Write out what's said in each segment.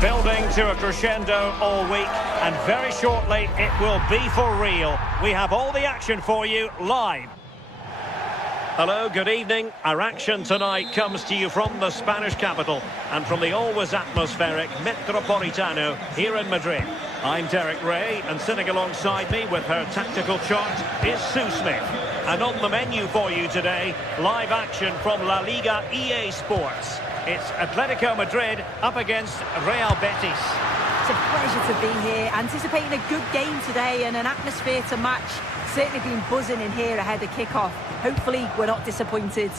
Building to a crescendo all week, and very shortly it will be for real. We have all the action for you live. Hello, good evening. Our action tonight comes to you from the Spanish capital and from the always atmospheric Metropolitano here in Madrid. I'm Derek Ray, and sitting alongside me with her tactical chart is Sue Smith. And on the menu for you today, live action from La Liga EA Sports. It's Atletico Madrid up against Real Betis. It's a pleasure to be here, anticipating a good game today and an atmosphere to match. Certainly been buzzing in here ahead of kick-off. Hopefully we're not disappointed.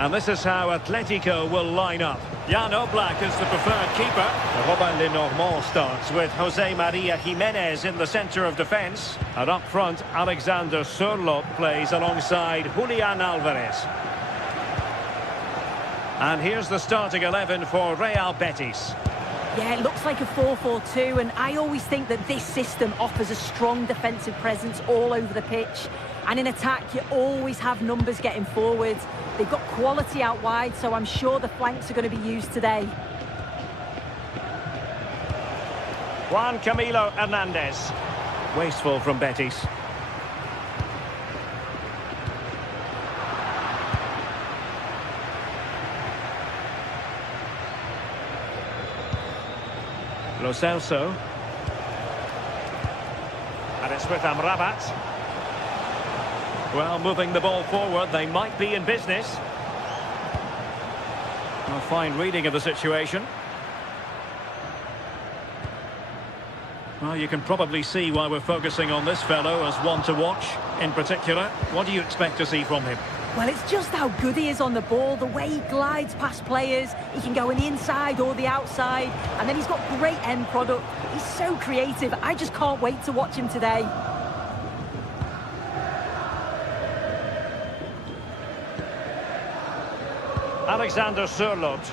And this is how Atletico will line up. Jan Oblak is the preferred keeper. Robin Lenormand starts with Jose Maria Jimenez in the centre of defence. And up front, Alexander Sørloth plays alongside Julian Alvarez. And here's the starting 11 for Real Betis. Yeah, it looks like a 4-4-2, and I always think that this system offers a strong defensive presence all over the pitch. And in attack, you always have numbers getting forward. They've got quality out wide, so I'm sure the flanks are going to be used today. Juan Camilo Hernandez. Wasteful from Betis. Lo Celso. And it's with Amrabat. Well, moving the ball forward, they might be in business. A fine reading of the situation. Well, you can probably see why we're focusing on this fellow as one to watch in particular. What do you expect to see from him? Well, it's just how good he is on the ball, the way he glides past players. He can go on the inside or the outside, and then he's got great end product. He's so creative. I just can't wait to watch him today. Alexander Sørloth.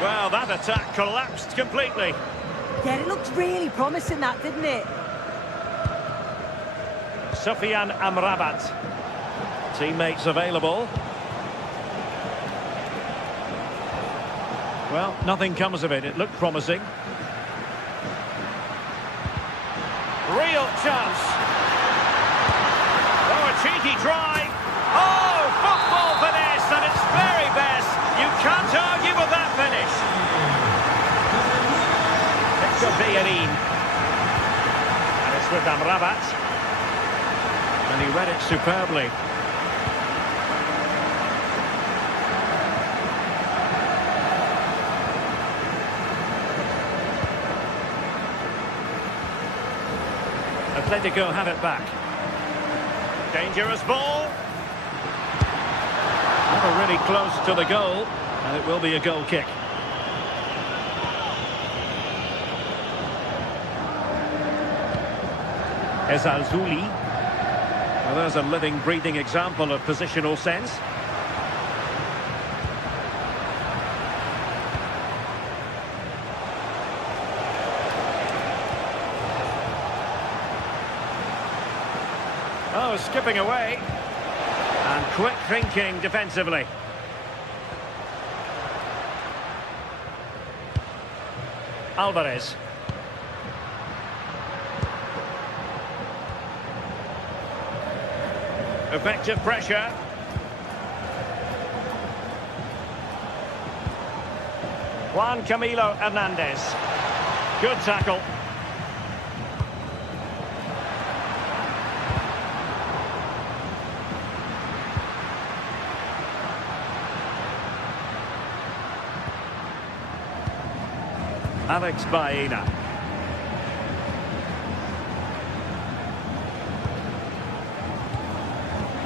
Well, that attack collapsed completely. Yeah, it looked really promising, that, didn't it? Sofian Amrabat. Teammates available. Well, nothing comes of it. It looked promising. Real chance. Oh, a cheeky try. Oh, football finesse at its very best. You can't argue with that finish. Bellerin. And it's with Amrabat. And he read it superbly. Atletico have it back. Dangerous ball. Never really close to the goal. And it will be a goal kick. Ezalzouli. Well, there's a living, breathing example of positional sense. Oh, skipping away. And quick thinking defensively. Alvarez. Effective pressure. Juan Camilo Hernandez. Good tackle. Alex Baena.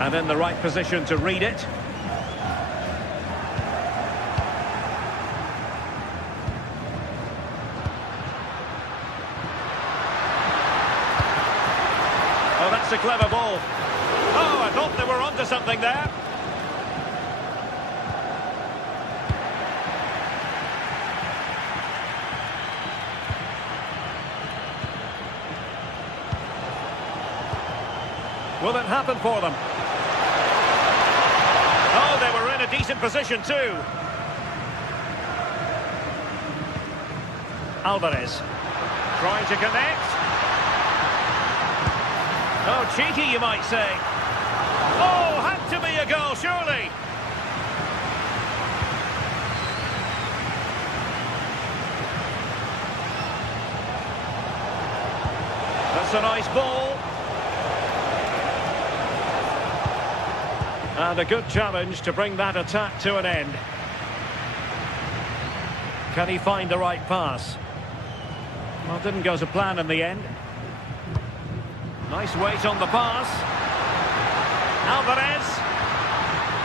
And in the right position to read it. Oh, that's a clever ball. Oh, I thought they were onto something there. Will it happen for them? Oh, they were in a decent position too. Alvarez trying to connect. Oh, cheeky, you might say. Oh, had to be a goal, surely. That's a nice ball. And a good challenge to bring that attack to an end. Can he find the right pass? Well, didn't go to plan in the end. Nice weight on the pass. Alvarez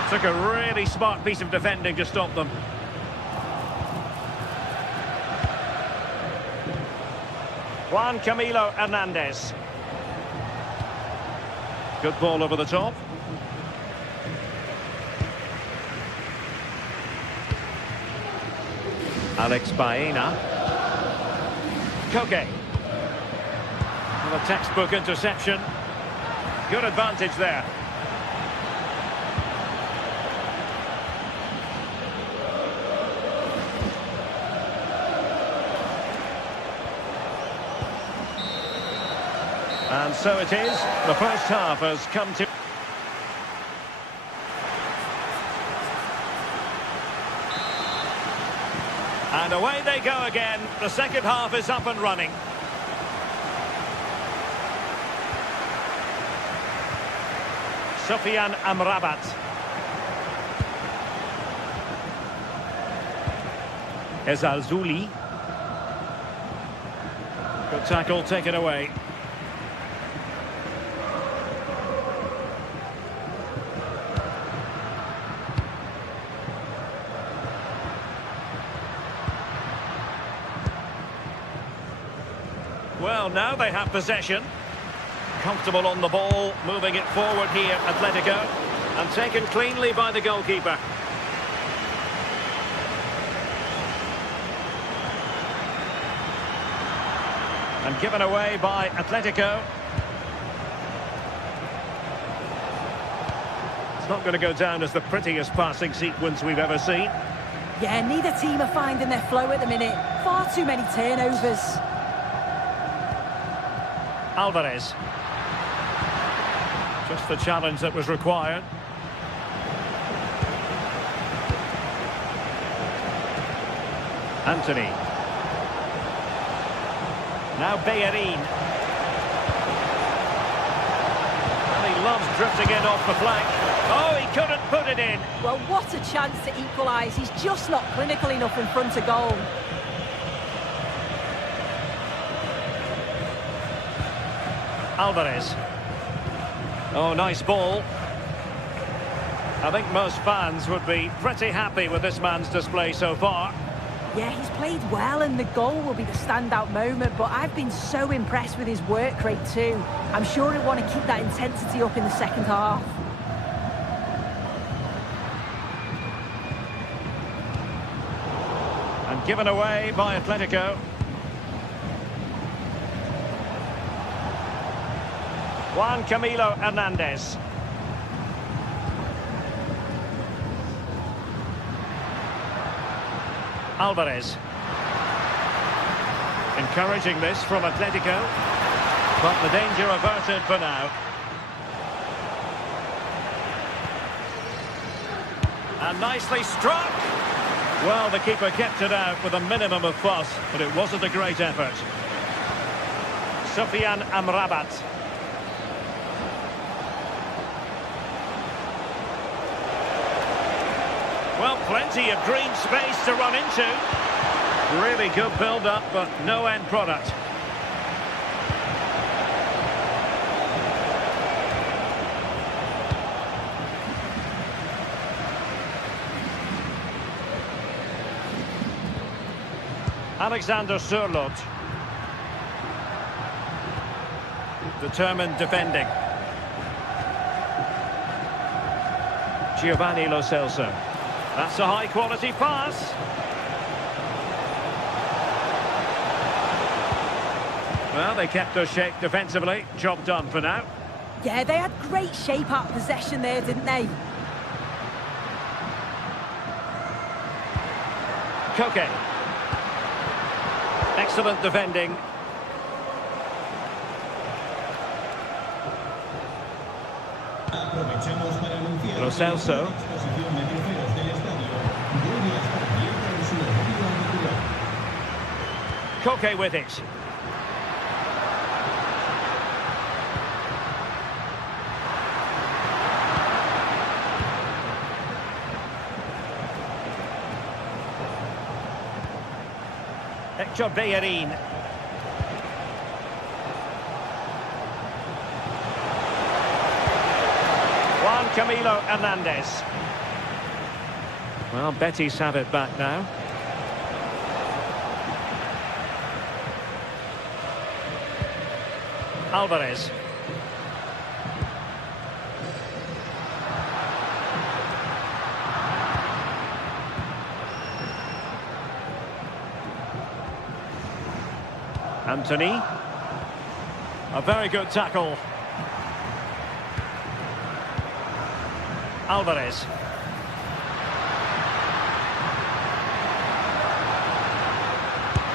took a really smart piece of defending to stop them. Juan Camilo Hernandez. Good ball over the top. Alex Baena. Koke. Well, a textbook interception. Good advantage there. And so it is. The first half has come to... And away they go again. The second half is up and running. Sufyan Amrabat. Ezalzouli. Good tackle taken away. Well, now they have possession. Comfortable on the ball, moving it forward here, Atletico. And taken cleanly by the goalkeeper. And given away by Atletico. It's not going to go down as the prettiest passing sequence we've ever seen. Yeah, neither team are finding their flow at the minute. Far too many turnovers. Alvarez. Just the challenge that was required. Anthony. Now Bellerin. And he loves drifting in off the flank. Oh, he couldn't put it in. Well, what a chance to equalise. He's just not clinical enough in front of goal. Alvarez. Oh, nice ball. I think most fans would be pretty happy with this man's display so far. Yeah, he's played well and the goal will be the standout moment, but I've been so impressed with his work rate too. I'm sure he'll want to keep that intensity up in the second half. And given away by Atletico. Juan Camilo Hernandez. Alvarez. Encouraging this from Atletico. But the danger averted for now. And nicely struck. Well, the keeper kept it out with a minimum of fuss, but it wasn't a great effort. Sufyan Amrabat. Well, plenty of green space to run into. Really good build-up, but no end product. Alexander Sørloth. Determined defending. Giovanni Lo Celso. That's a high-quality pass. Well, they kept us shape defensively. Job done for now. Yeah, they had great shape out of possession there, didn't they? Koke. Excellent defending. Lo Celso. Koke with it. Hector Bellerin. Juan Camilo Hernandez. Well, Betis have it back now. Alvarez. Anthony. A very good tackle. Alvarez.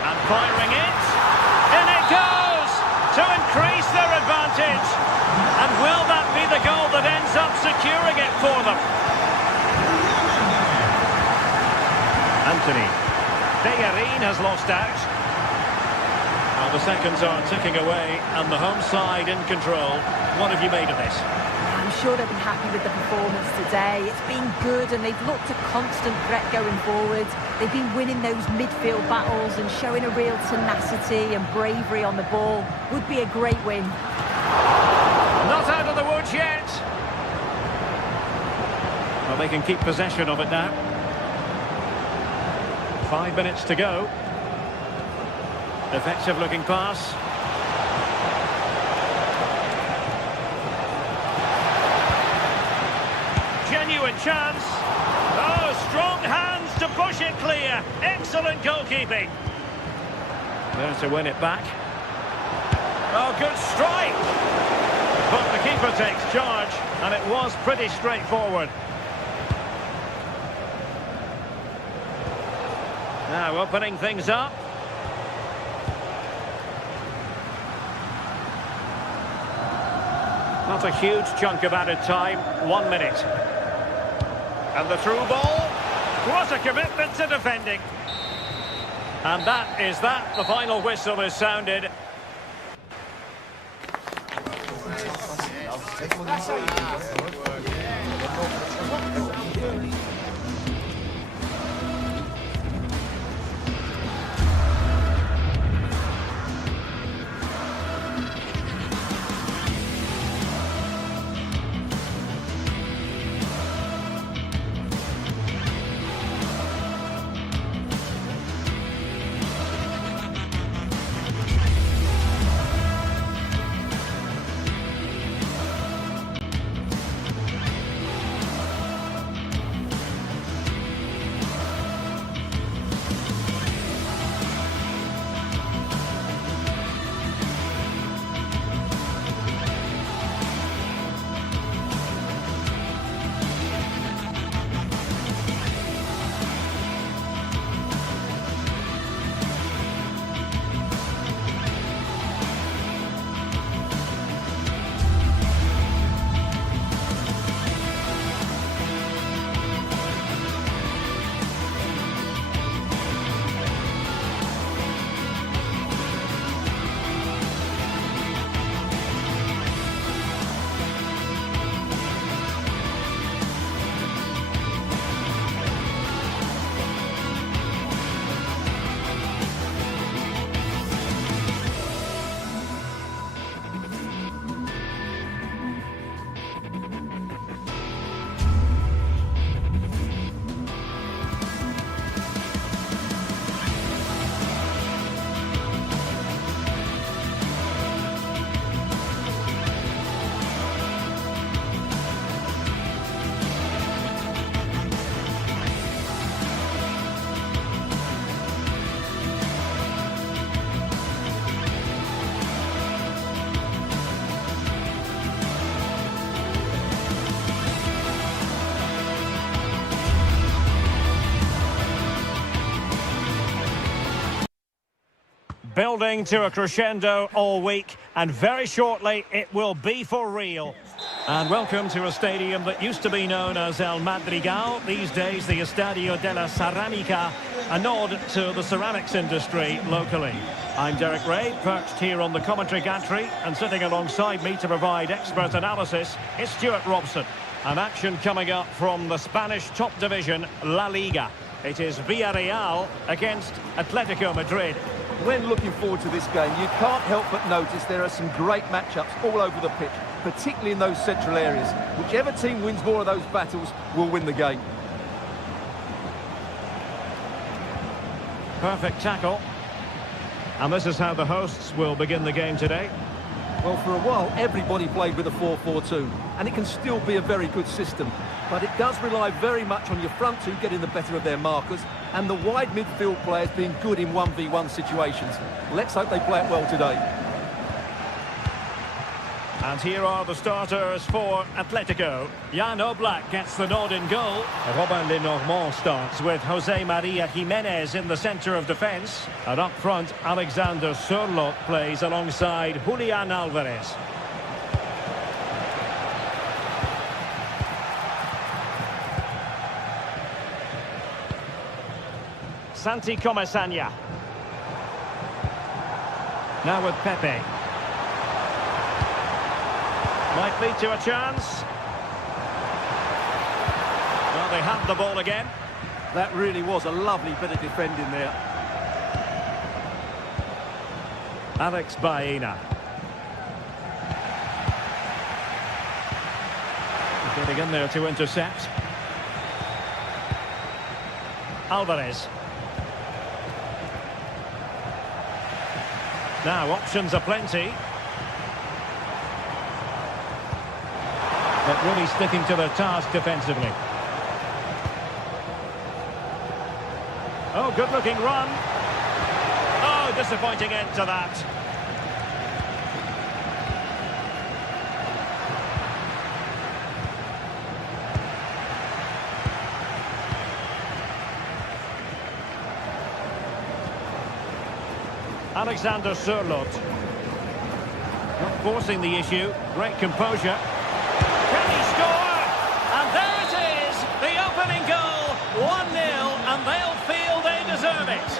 And firing it. In it goes! To increase their advantage. And will that be the goal that ends up securing it for them? Anthony. Bellerin has lost out. Well, the seconds are ticking away and the home side in control. What have you made of this? I'm sure they'll be happy with the performance today. It's been good and they've looked a constant threat going forward. They've been winning those midfield battles and showing a real tenacity and bravery on the ball. Would be a great win. Not out of the woods yet. Well, they can keep possession of it now. 5 minutes to go. Effective looking pass. Genuine chance. Oh, strong hands to push it clear. Excellent goalkeeping. There to win it back. Oh, good strike. But the keeper takes charge, and it was pretty straightforward. Now opening things up. Not a huge chunk of added time, 1 minute. And the through ball. What a commitment to defending. And that is that. The final whistle is sounded. Building to a crescendo all week, and very shortly it will be for real. And welcome to a stadium that used to be known as El Madrigal, these days the Estadio de la Ceramica, a nod to the ceramics industry locally. I'm Derek Ray, perched here on the commentary gantry, and sitting alongside me to provide expert analysis is Stuart Robson. An action coming up from the Spanish top division, La Liga. It is Villarreal against Atletico Madrid. When looking forward to this game, you can't help but notice there are some great matchups all over the pitch, particularly in those central areas. Whichever team wins more of those battles will win the game. Perfect tackle. And this is how the hosts will begin the game today. Well, for a while, everybody played with a 4-4-2, and it can still be a very good system. But it does rely very much on your front two getting the better of their markers, and the wide midfield players being good in 1v1 situations. Let's hope they play it well today. And here are the starters for Atletico. Jan Oblak gets the nod in goal. Robin Lenormand starts with Jose Maria Jimenez in the centre of defence. And up front, Alexander Sørloth plays alongside Julian Alvarez. Santi Comesaña. Now with Pepe. Might lead to a chance. Well, they have the ball again. That really was a lovely bit of defending there. Alex Baena. Getting in there to intercept. Alvarez. Now, options are plenty. But really sticking to their task defensively. Oh, good-looking run. Oh, disappointing end to that. Alexander Sørloth. Not forcing the issue. Great composure. Can he score? And there it is, the opening goal, 1-0, and they'll feel they deserve it.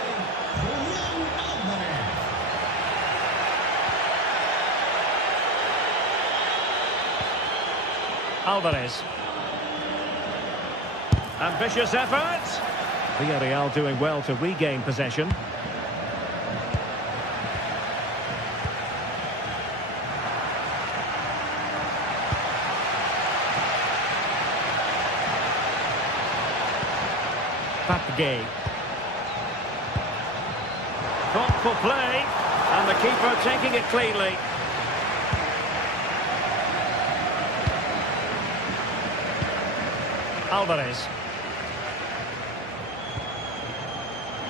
Alvarez. Ambitious effort. Villarreal doing well to regain possession. Gay. Thoughtful play, and the keeper taking it cleanly. Alvarez.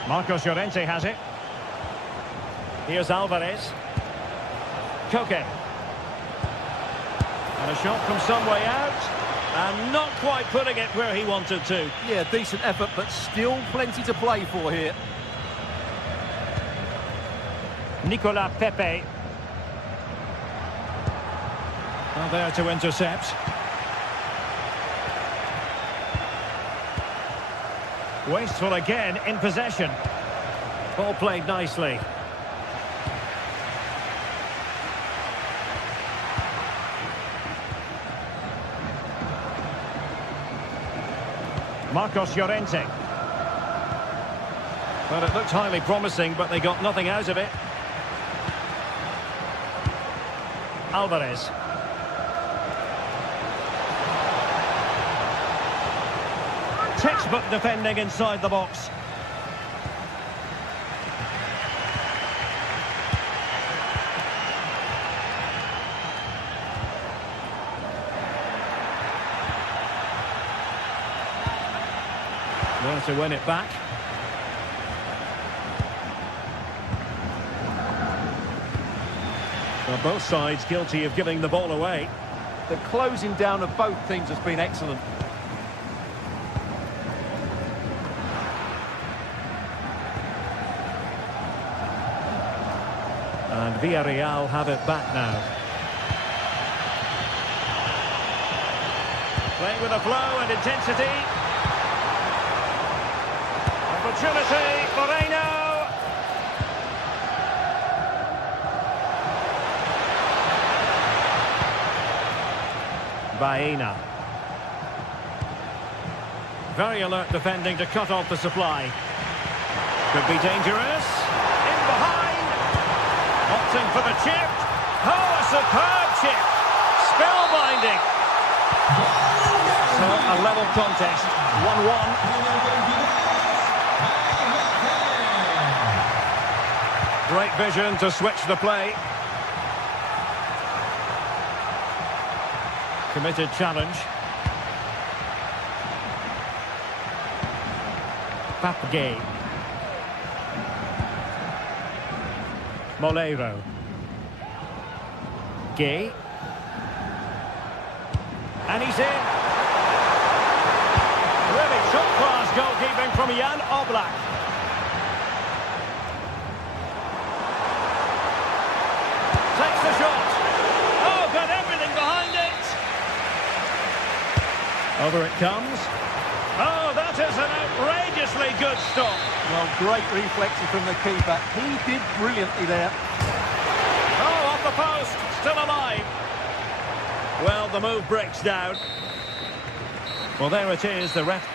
Marcos Llorente has it. Here's Alvarez. Koke. And a shot from some way out. And not quite putting it where he wanted to. Yeah, decent effort, but still plenty to play for here. Nicolas Pepe. Well, there to intercept. Wasteful again in possession. Ball played nicely. Marcos Llorente. Well, it looked highly promising, but they got nothing out of it. Alvarez. Textbook defending inside the box. Well, to win it back. Well, both sides guilty of giving the ball away. The closing down of both teams has been excellent. Villarreal have it back now. Playing with a flow and intensity. Opportunity, Moreno. Baena. Very alert defending to cut off the supply. Could be dangerous. In behind. Opting for the chip. Oh, a superb chip. Spellbinding. So, a level contest. 1-1. Great vision to switch the play. Committed challenge. Papagay. Molero. Gay. And he's in. Really top-class goalkeeping from Jan Oblak. Takes the shot. Oh, got everything behind it. Over it comes. Oh, that is an outrageously good stop. Well, great reflexes from the keeper. He did brilliantly there. Oh, off the post. Still alive. Well, the move breaks down. Well, there it is, the ref.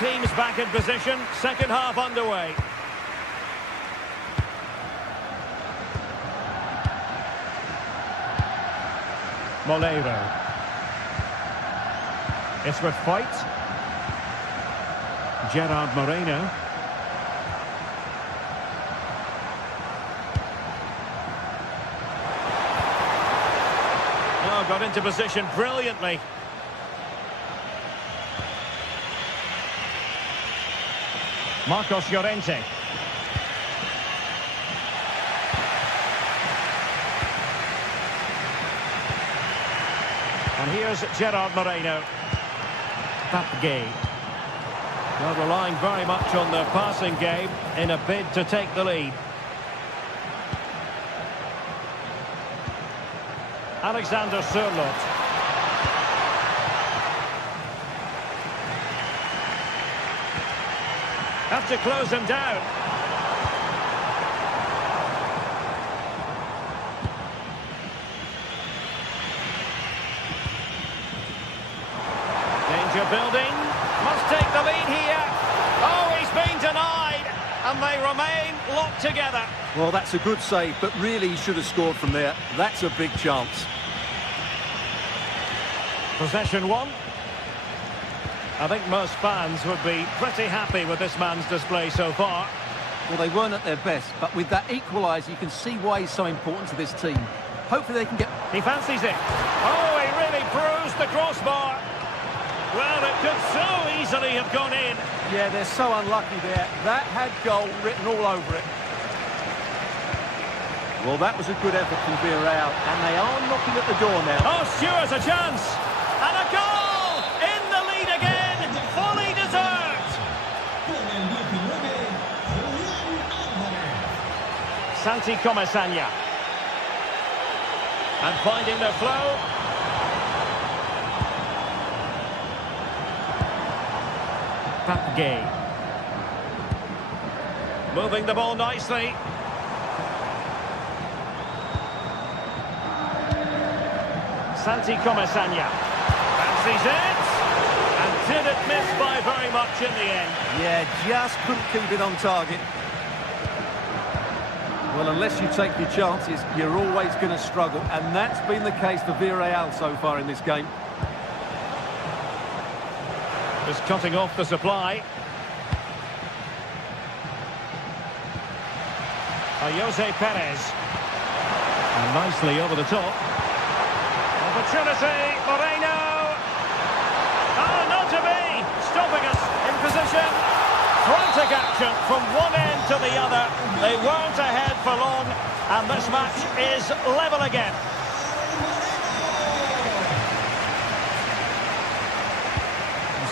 Teams back in position. Second half underway. Molero. It's with fight. Gerard Moreno. Oh, got into position brilliantly. Marcos Llorente. And here's Gerard Moreno. Papagay. Well, relying very much on the passing game in a bid to take the lead. Alexander Sørloth. Have to close him down. Danger building. Must take the lead here. Oh, he's been denied. And they remain locked together. Well, that's a good save, but really he should have scored from there. That's a big chance. Possession one. I think most fans would be pretty happy with this man's display so far. Well, they weren't at their best, but with that equaliser, you can see why he's so important to this team. Hopefully they can get... He fancies it. Oh, he really bruised the crossbar. Well, it could so easily have gone in. Yeah, they're so unlucky there. That had goal written all over it. Well, that was a good effort from Villarreal, and they are knocking at the door now. Oh, Stewart's a chance. And a goal! In the lead again. Fully deserved. Santi Comesaña. And finding the flow. Papagay. Moving the ball nicely. Santi Comesaña. Fancies it. And did it miss by very much in the end. Yeah, just couldn't keep it on target. Well, unless you take your chances, you're always going to struggle. And that's been the case for Villarreal so far in this game. Just cutting off the supply. Jose Perez. And nicely over the top. Opportunity, Moreno. Oh, not to be. Stopping us in position. Frantic action from one end to the other. They weren't ahead for long. And this match is level again.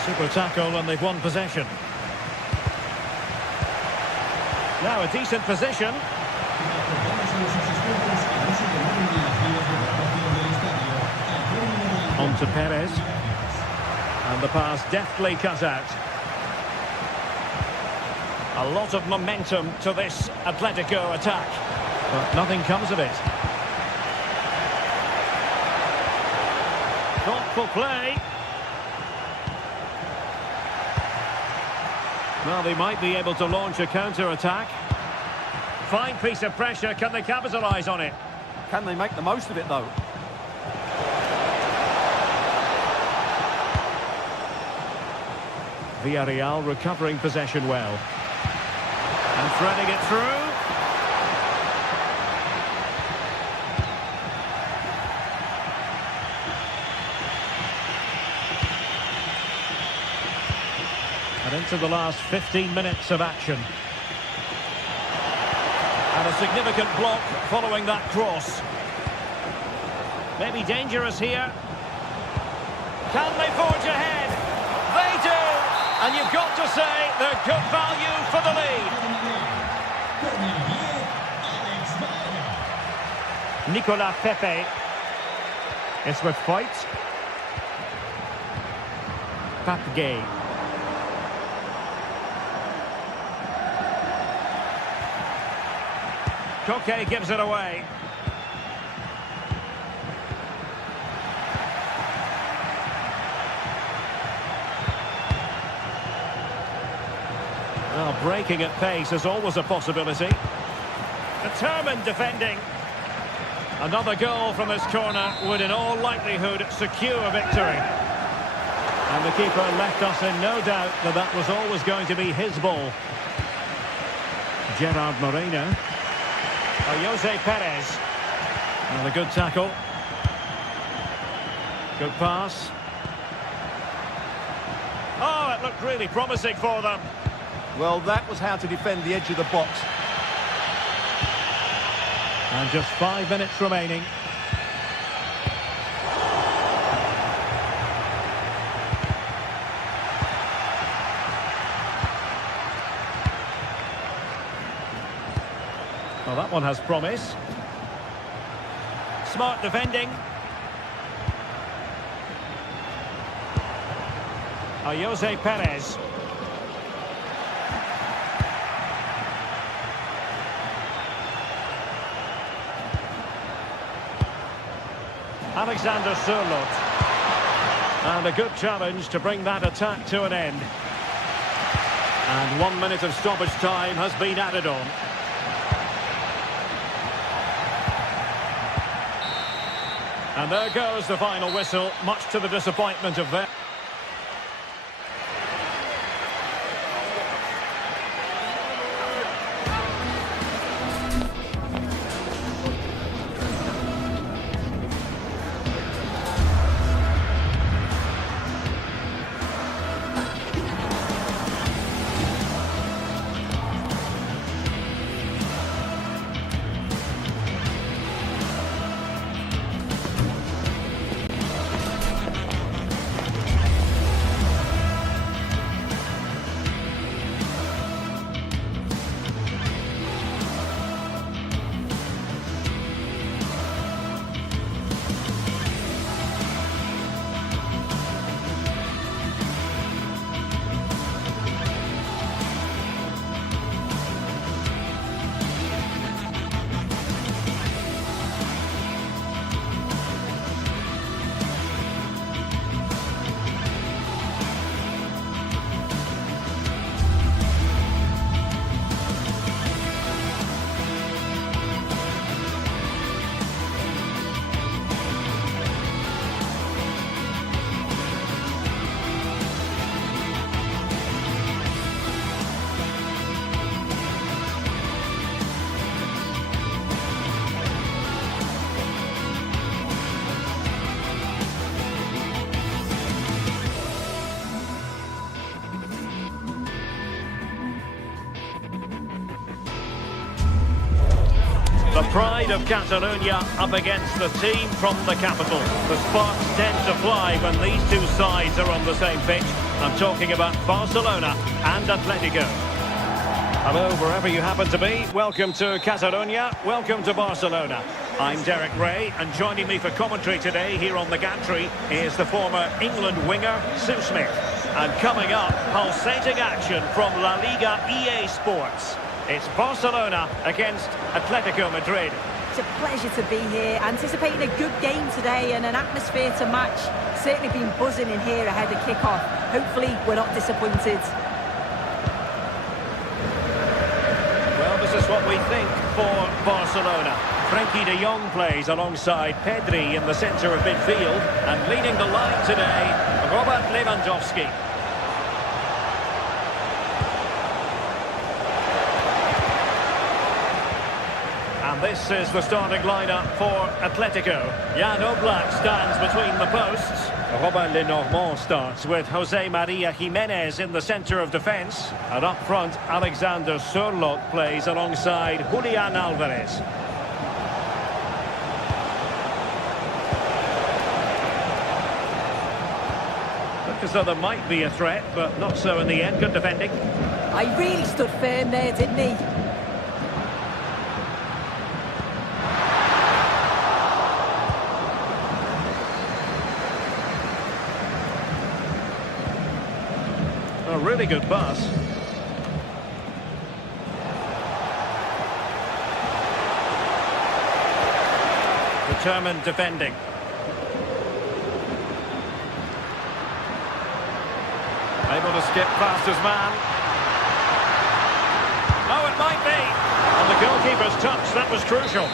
Super tackle and they've won possession. Now a decent position. On to Perez. And the pass deftly cut out. A lot of momentum to this Atletico attack. But nothing comes of it. Thoughtful play. Well, they might be able to launch a counter-attack. Fine piece of pressure. Can they capitalise on it? Can they make the most of it, though? Villarreal recovering possession well. And threading it through. And into the last 15 minutes of action. And a significant block following that cross. Maybe dangerous here. Can they forge ahead? They do! And you've got to say they're good value for the lead. Nicolas Pepe. It's with Foyt. Papgay. Koke gives it away. Well, breaking at pace is always a possibility. Determined defending. Another goal from this corner would in all likelihood secure victory. And the keeper left us in no doubt that that was always going to be his ball. Gerard Moreno. Jose Perez. And a good tackle. Good pass. Oh, it looked really promising for them. Well, that was how to defend the edge of the box. And just 5 minutes remaining. Well, that one has promise. Smart defending. Jose Perez. Alexander Sørloth. And a good challenge to bring that attack to an end. And 1 minute of stoppage time has been added on. And there goes the final whistle, much to the disappointment of them. The pride of Catalonia up against the team from the capital. The sparks tend to fly when these two sides are on the same pitch. I'm talking about Barcelona and Atletico. Hello, wherever you happen to be. Welcome to Catalonia. Welcome to Barcelona. I'm Derek Ray, and joining me for commentary today here on the gantry is the former England winger, Sue Smith. And coming up, pulsating action from La Liga EA Sports. It's Barcelona against Atletico Madrid. It's a pleasure to be here, anticipating a good game today and an atmosphere to match. Certainly been buzzing in here ahead of kick-off. Hopefully we're not disappointed. Well, this is what we think for Barcelona. Frenkie de Jong plays alongside Pedri in the centre of midfield, and leading the line today, Robert Lewandowski. And this is the starting lineup for Atletico. Jan Oblak stands between the posts. Robin Lenormand starts with Jose Maria Jimenez in the centre of defence. And up front, Alexander Sørloth plays alongside Julian Alvarez. Look as though there might be a threat, but not so in the end. Good defending. I really stood firm there, didn't he? A really good pass. Determined defending. Able to skip past his man. Oh, it might be. And the goalkeeper's touch, that was crucial.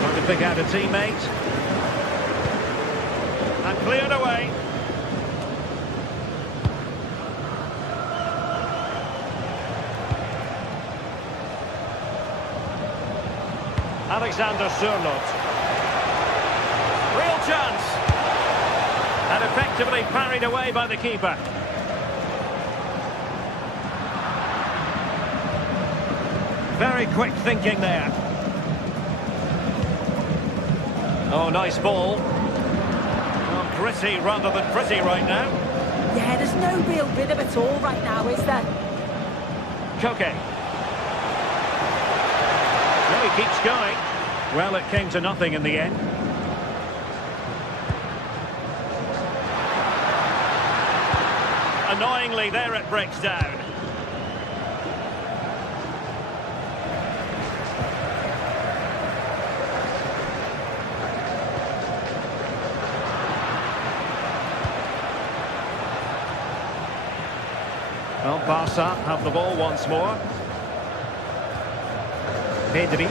Trying to pick out a teammate. And cleared away. Alexander Sørloth. Real chance. And effectively parried away by the keeper. Very quick thinking there. Oh, nice ball. Oh, gritty rather than pretty right now. Yeah, there's no real rhythm at all right now, is there? Koke. No, he keeps going. Well, it came to nothing in the end. Annoyingly, there it breaks down. Well, Barca have the ball once more. Pedri.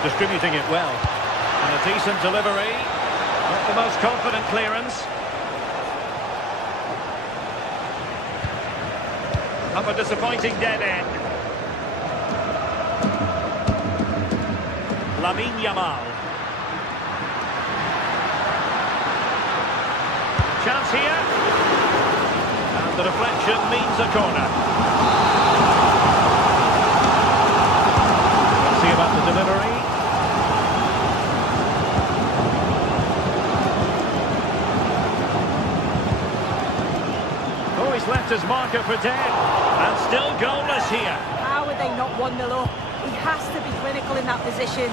Distributing it well. And a decent delivery. Not the most confident clearance. Up a disappointing dead end. Lamine Yamal. Chance here. And the deflection means a corner. Let's see about the delivery. Oh, he's left his marker for dead. And still goalless here. How are they not 1-0 up? He has to be clinical in that position.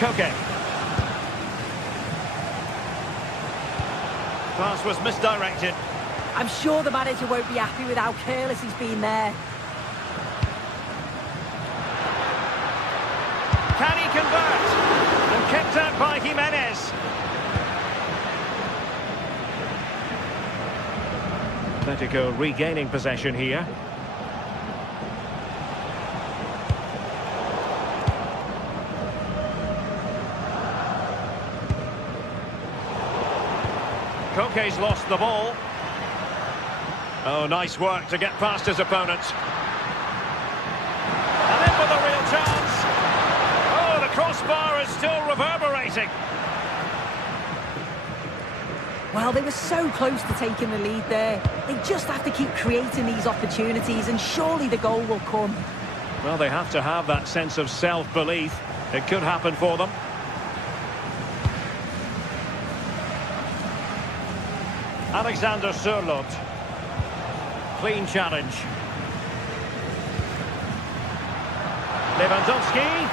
Koke. Pass was misdirected. I'm sure the manager won't be happy with how careless he's been there. Can he convert? And kicked out by Jimenez. Atletico regaining possession here. Koke's lost the ball. Oh, nice work to get past his opponents. And in with a real chance. Oh, the crossbar is still reverberating. Well, they were so close to taking the lead there. They just have to keep creating these opportunities, and surely the goal will come. Well, they have to have that sense of self-belief. It could happen for them. Alexander Sørloth. Clean challenge. Lewandowski.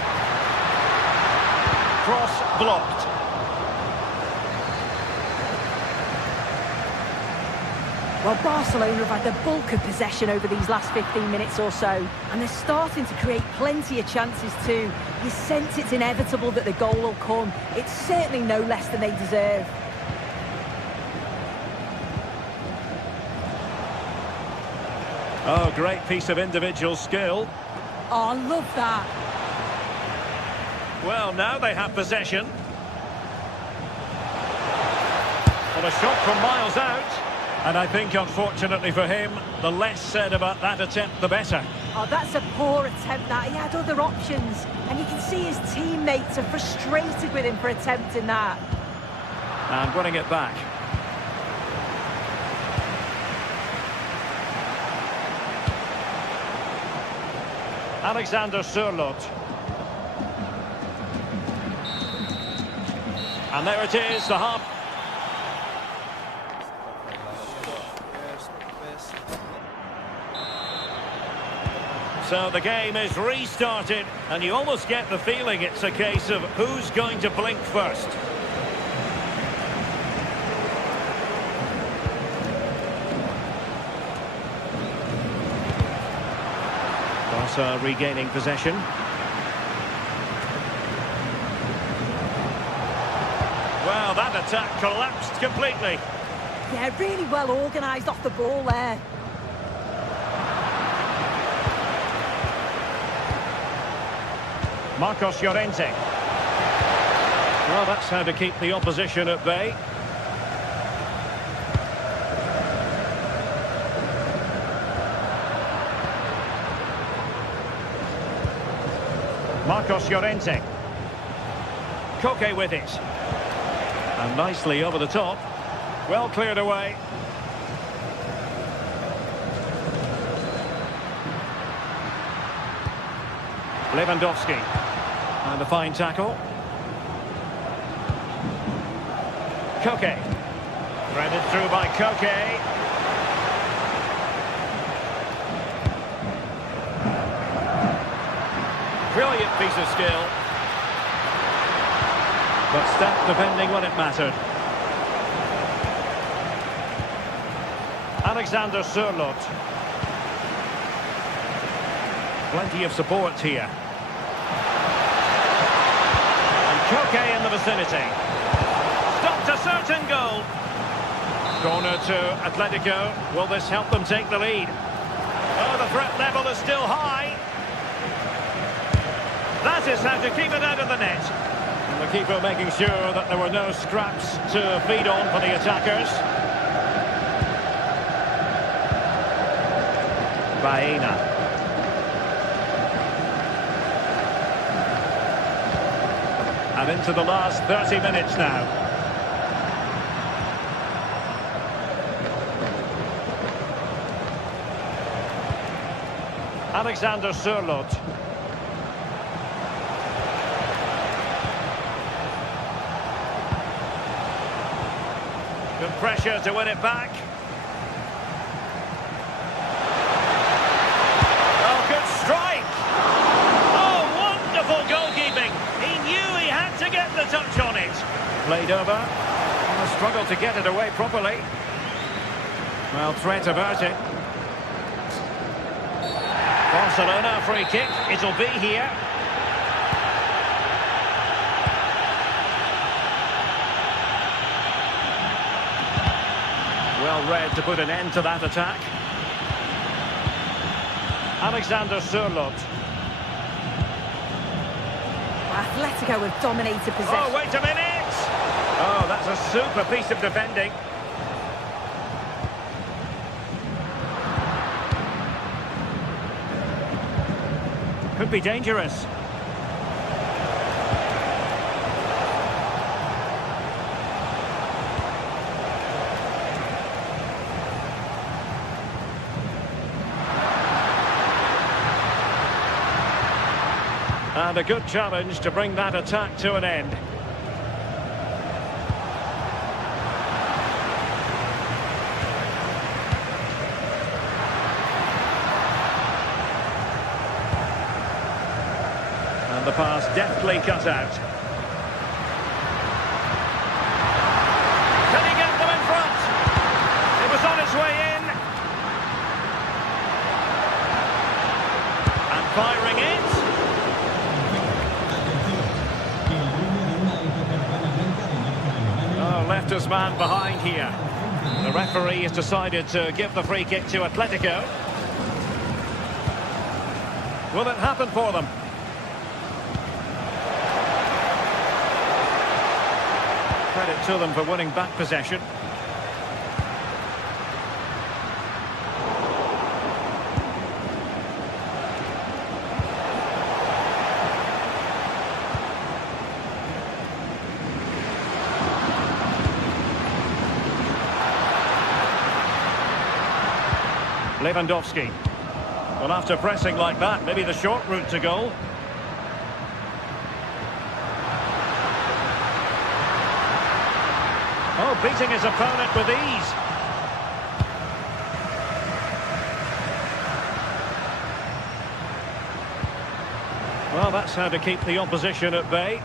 Cross blocked. Well, Barcelona have had the bulk of possession over these last 15 minutes or so, and they're starting to create plenty of chances too. You sense it's inevitable that the goal will come. It's certainly no less than they deserve. Oh, great piece of individual skill. Oh, I love that. Well, now they have possession. Well, a shot from miles out. And I think, unfortunately for him, the less said about that attempt, the better. Oh, that's a poor attempt, that. He had other options. And you can see his teammates are frustrated with him for attempting that. And winning it back. Alexander Sørloth. And there it is, the half. So the game is restarted, and you almost get the feeling it's a case of who's going to blink first. Barca regaining possession. Well, that attack collapsed completely. Yeah, really well organised off the ball there. Marcos Llorente. Well, that's how to keep the opposition at bay. Marcos Llorente. Koke with it. And nicely over the top. Well cleared away. Lewandowski. And a fine tackle. Koke. Threaded through by Koke. Brilliant piece of skill. But stat defending when it mattered. Alexander Sørloth. Plenty of support here. Koke in the vicinity. Stopped a certain goal. Corner to Atletico. Will this help them take the lead? Oh, the threat level is still high. That is how to keep it out of the net. And the keeper making sure that there were no scraps to feed on for the attackers. Baena. And into the last 30 minutes now. Alexander Sørloth. Good pressure to win it back. Oh, good strike! Oh, wonderful goalkeeping! He knew he had to get the touch on it. Played over. And struggled to get it away properly. Well, threat about it. Barcelona free kick. It'll be here. Well read to put an end to that attack. Alexander Sørloth. Atletico have dominated possession. Oh, wait a minute! Oh, that's a super piece of defending. Could be dangerous. And a good challenge to bring that attack to an end. And the pass deftly cut out. Can he get them in front? It was on its way in. And firing it. Oh, left his man behind here. The referee has decided to give the free kick to Atletico. Will it happen for them? Credit to them for winning back possession. Lewandowski. Well, after pressing like that, maybe the short route to goal. Oh, beating his opponent with ease. Well, that's how to keep the opposition at bay.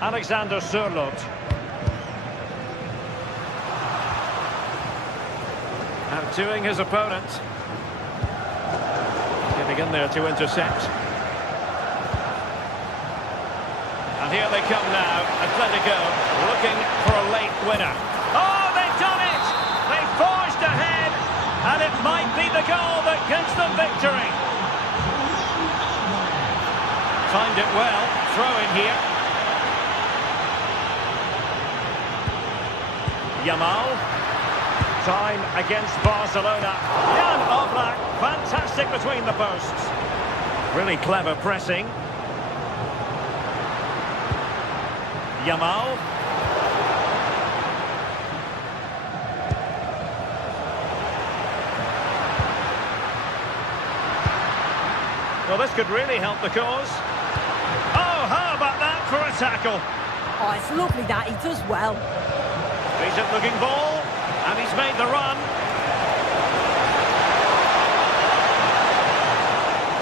Alexander Sørloth. Outdoing his opponent. Getting in there to intercept. And here they come now, Atletico looking for a late winner. Oh, they've done it! They forged ahead, and it might be the goal that gives them victory. Timed it well, throw in here. Yamal. Time against Barcelona. Jan Oblak, fantastic between the posts. Really clever pressing. Yamal. Well, this could really help the cause. Oh, how about that for a tackle? Oh, it's lovely that. He does well. Decent looking ball, and he's made the run.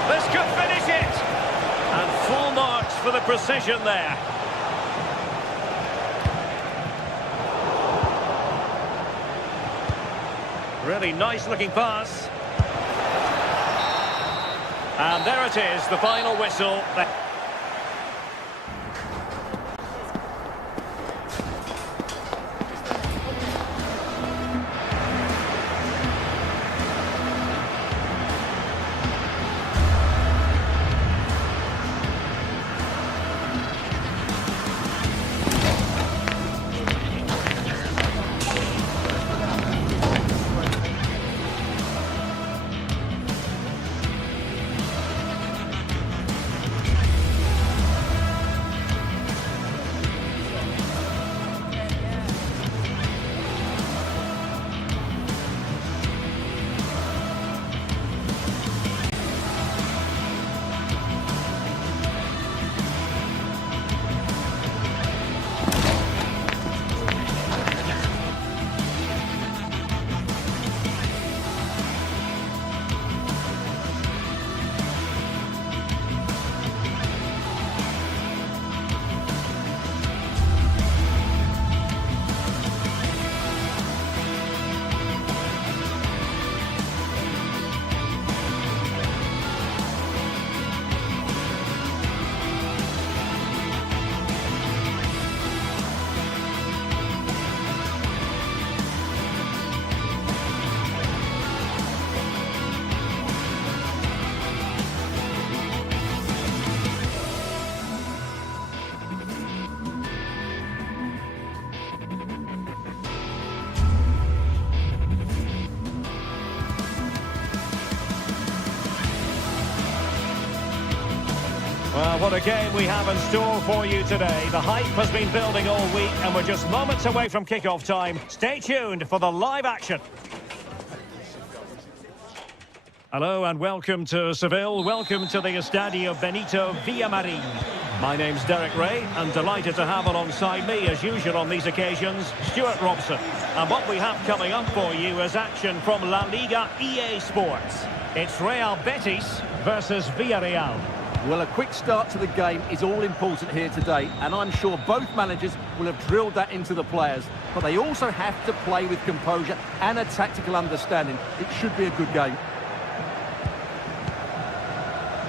This could finish it. And full marks for the precision there. Really nice looking pass. And there it is, the final whistle. Well, what a game we have in store for you today. The hype has been building all week, and we're just moments away from kickoff time. Stay tuned for the live action. Hello and welcome to Seville. Welcome to the Estadio Benito Villamarin. My name's Derek Ray and delighted to have alongside me, as usual on these occasions, Stuart Robson. And what we have coming up for you is action from La Liga EA Sports. It's Real Betis versus Villarreal. Well, a quick start to the game is all important here today, and I'm sure both managers will have drilled that into the players. But they also have to play with composure and a tactical understanding. It should be a good game.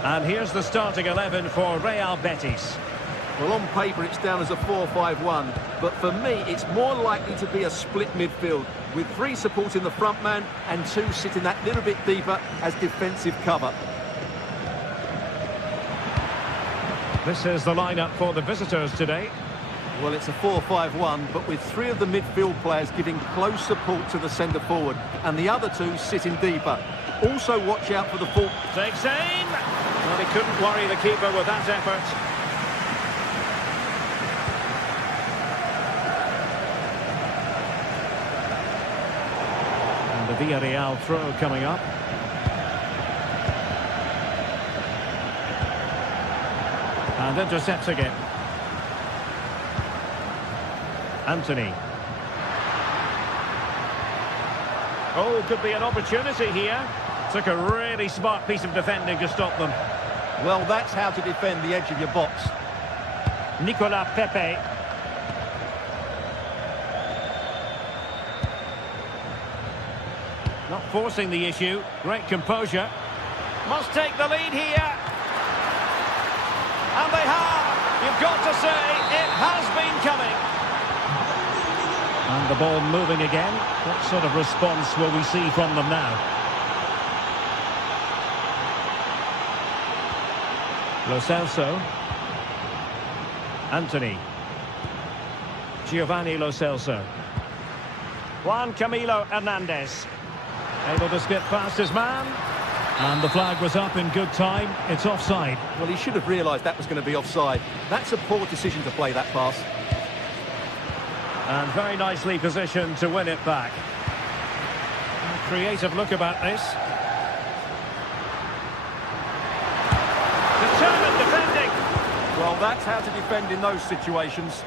And here's the starting 11 for Real Betis. Well, on paper it's down as a 4-5-1, but for me it's more likely to be a split midfield, with 3 supporting the front man and 2 sitting that little bit deeper as defensive cover. This is the lineup for the visitors today. Well, it's a 4-5-1, but with 3 of the midfield players giving close support to the centre forward, and the other 2 sitting deeper. Also watch out for the full... Takes aim! Well, he couldn't worry the keeper with that effort. And the Villarreal throw coming up. And intercepts again. Anthony. Oh, could be an opportunity here. Took a really smart piece of defending to stop them. Well, that's how to defend the edge of your box. Nicolas Pepe. Not forcing the issue. Great composure. Must take the lead here. And they have. You've got to say, it has been coming. And the ball moving again. What sort of response will we see from them now? Lo Celso. Anthony. Giovanni Lo Celso. Juan Camilo Hernandez. Able to skip past his man. And the flag was up in good time. It's offside. Well, he should have realised that was going to be offside. That's a poor decision to play that pass. And very nicely positioned to win it back. A creative look about this. Determined defending. Well, that's how to defend in those situations.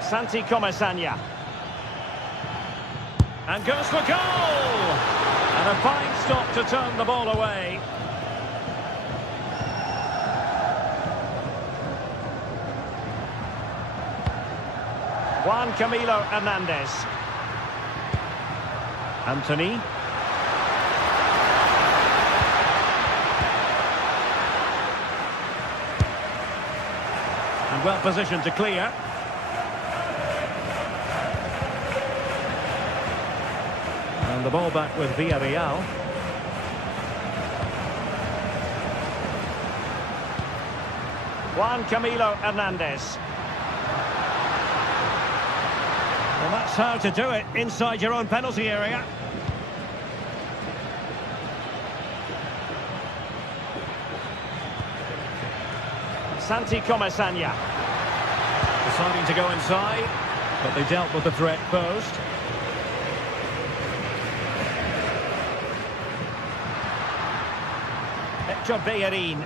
Santi Comesaña. And goes for goal! And a fine stop to turn the ball away. Juan Camilo Hernandez. Anthony. And well positioned to clear. And the ball back with Villarreal. Juan Camilo Hernandez. Well, that's how to do it inside your own penalty area. Santi Comesaña. Deciding to go inside, but they dealt with the threat posed. Bellerin.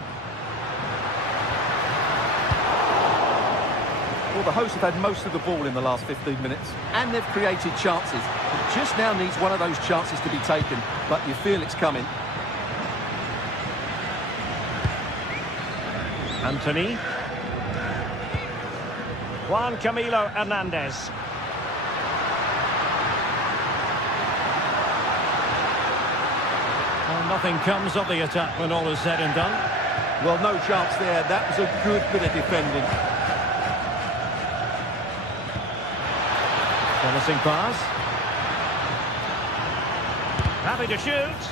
Well, the hosts have had most of the ball in the last 15 minutes, and they've created chances. It just now needs one of those chances to be taken, but you feel it's coming. Anthony. Juan Camilo Hernandez. Well, nothing comes of the attack when all is said and done. Well, no chance there. That was a good bit of defending. Promising pass. Happy to shoot.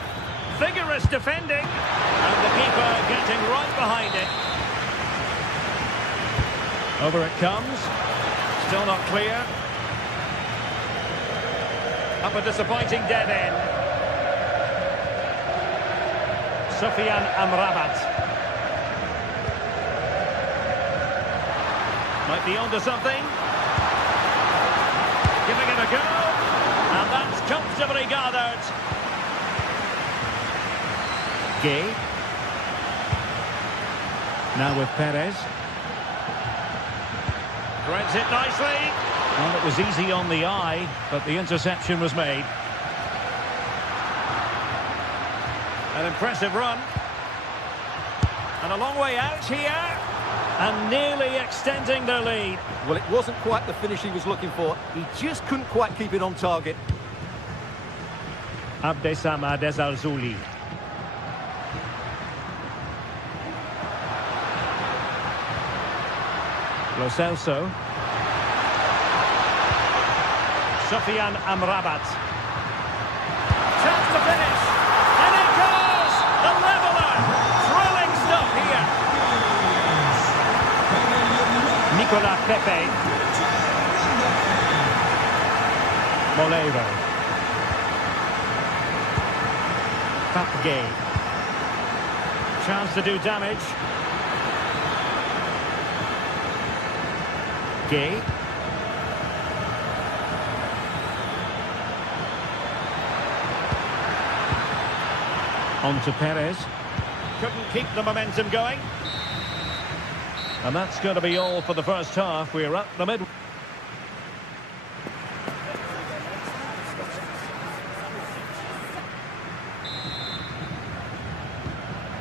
Vigorous defending. And the keeper getting right behind it. Over it comes. Still not clear. Up a disappointing dead end. Sufyan Amrabat. Might be onto something. giving it a go. And that's comfortably gathered. Gay. Now with Perez. Threads it nicely. Well, it was easy on the eye, but the interception was made. An impressive run. And a long way out here. And nearly extending the lead. Well, it wasn't quite the finish he was looking for. He just couldn't quite keep it on target. Abdesama Desarzuli. Lo Celso. Sofian Amrabat. Chance to finish. And it goes! The leveller! Thrilling stuff here. Nicola Pepe. Moleiro. Papgay. Chance to do damage. Gay. On to Perez. Couldn't keep the momentum going. And that's going to be all for the first half. We're at the mid.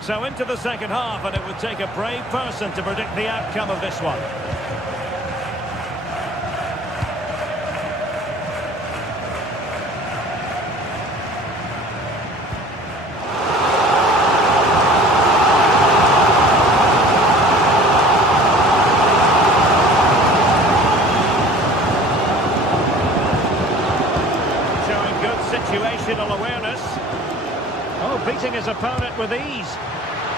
So into the second half, and it would take a brave person to predict the outcome of this one. Situational awareness. Oh, beating his opponent with ease.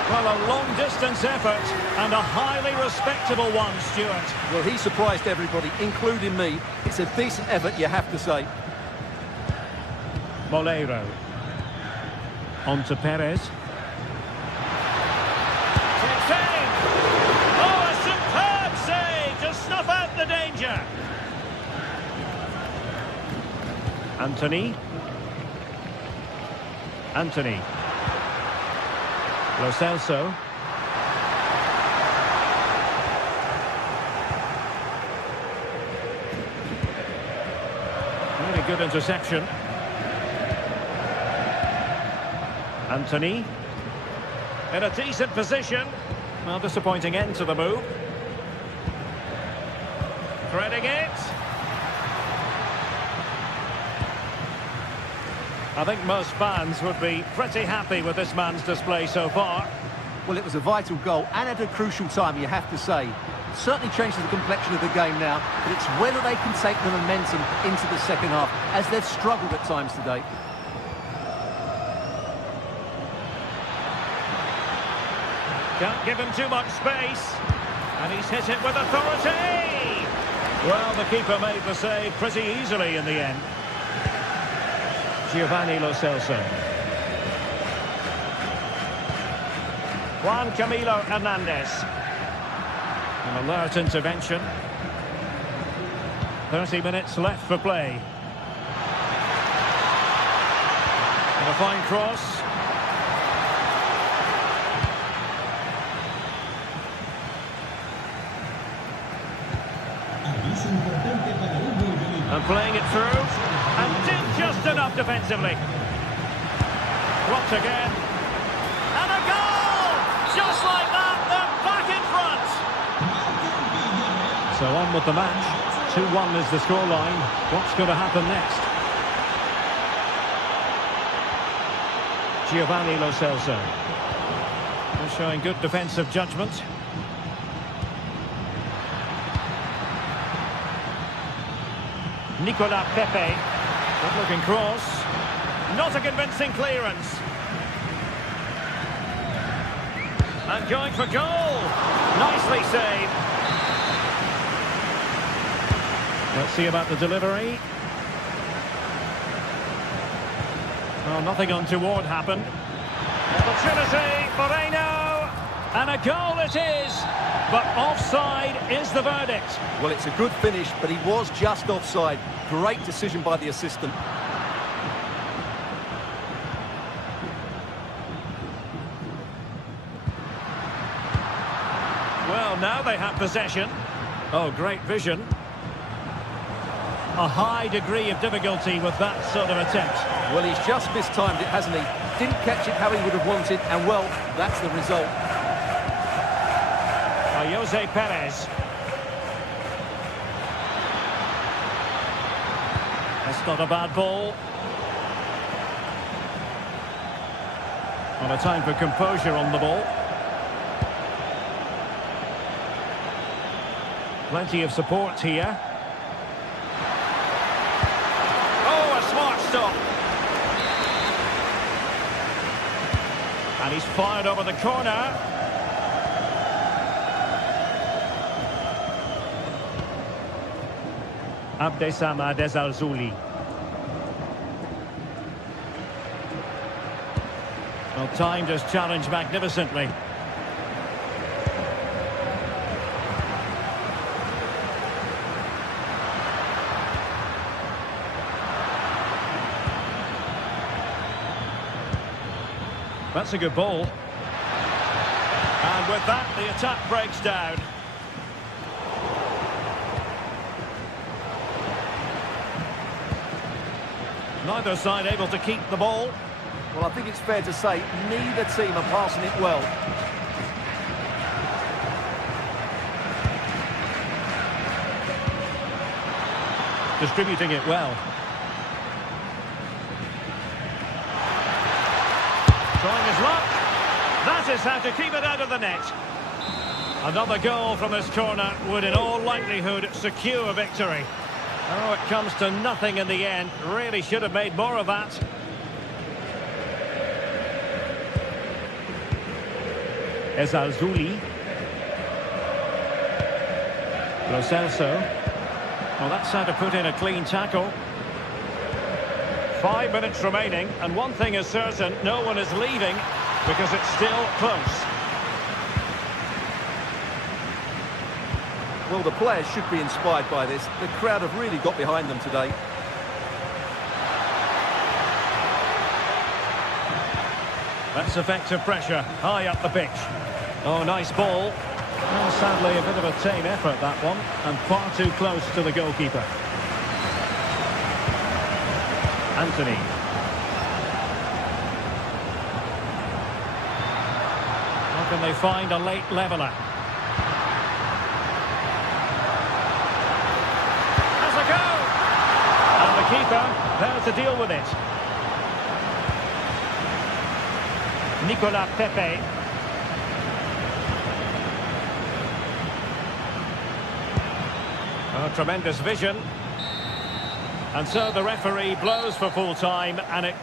Well, a long-distance effort and a highly respectable one, Stuart. Well, he surprised everybody, including me. It's a decent effort, you have to say. Moleiro. On to Perez. Takes aim. Oh, a superb save to snuff out the danger. Anthony. Lo Celso. Really good interception. Anthony. In a decent position. Well, disappointing end to the move. Threading it. I think most fans would be pretty happy with this man's display so far. Well, it was a vital goal and at a crucial time, you have to say. It certainly changes the complexion of the game now, but it's whether they can take the momentum into the second half, as they've struggled at times today. Can't give him too much space. And he's hit it with authority! Well, the keeper made the save pretty easily in the end. Giovanni Lo Celso. Juan Camilo Hernandez. An alert intervention. 30 minutes left for play. And a fine cross. And playing it through. And did just enough defensively. Blocked again. And a goal! Just like that, they're back in front. So on with the match. 2-1 is the scoreline. What's going to happen next? Giovanni Lo Celso. They're showing good defensive judgment. Nicola Pepe. Good looking cross. Not a convincing clearance. And going for goal. Nicely saved. Let's see about the delivery. Oh, nothing untoward happened. Opportunity, Moreno. And a goal it is. but offside is the verdict. Well, it's a good finish, but he was just offside. Great decision by the assistant. Well, now they have possession. Oh, great vision. A high degree of difficulty with that sort of attempt. Well, he's just mistimed it, hasn't he? Didn't catch it how he would have wanted, and well, that's the result. Jose Perez. That's not a bad ball. Well, a time for composure on the ball. Plenty of support here. Oh, a smart stop. And he's fired over the corner. Abdesama Desalzuli. Well, timed his challenge magnificently. That's a good ball. And with that, the attack breaks down. Neither side able to keep the ball. Well, I think it's fair to say neither team are passing it well. Distributing it well. Trying his luck. That is how to keep it out of the net. Another goal from this corner would in all likelihood secure victory. Oh, it comes to nothing in the end. Really should have made more of that. Esalzuli. Lo Celso. Well, that's how to put in a clean tackle. 5 minutes remaining, and one thing is certain, no one is leaving because it's still close. Well, the players should be inspired by this. The crowd have really got behind them today. That's effective pressure, high up the pitch. Oh, nice ball. Well, sadly, a bit of a tame effort, that one, and far too close to the goalkeeper. Anthony. How can they find a late leveller? Has a go! And the keeper there to deal with it. Nicolas Pepe. Oh, tremendous vision. And so the referee blows for full time, and it...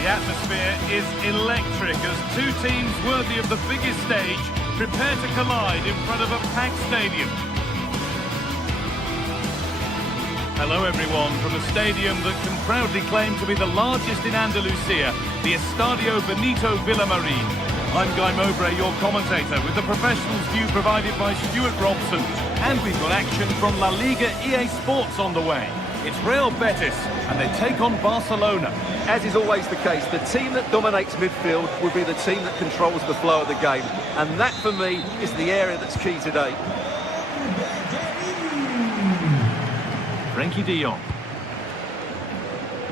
The atmosphere is electric as two teams worthy of the biggest stage prepare to collide in front of a packed stadium. Hello everyone from a stadium that can proudly claim to be the largest in Andalusia, the Estadio Benito Villamarín. I'm Guy Mowbray, your commentator, with the professionals' view provided by Stuart Robson. And we've got action from La Liga EA Sports on the way. It's Real Betis, and they take on Barcelona. As is always the case, the team that dominates midfield will be the team that controls the flow of the game. And that, for me, is the area that's key today. Frenkie de Jong.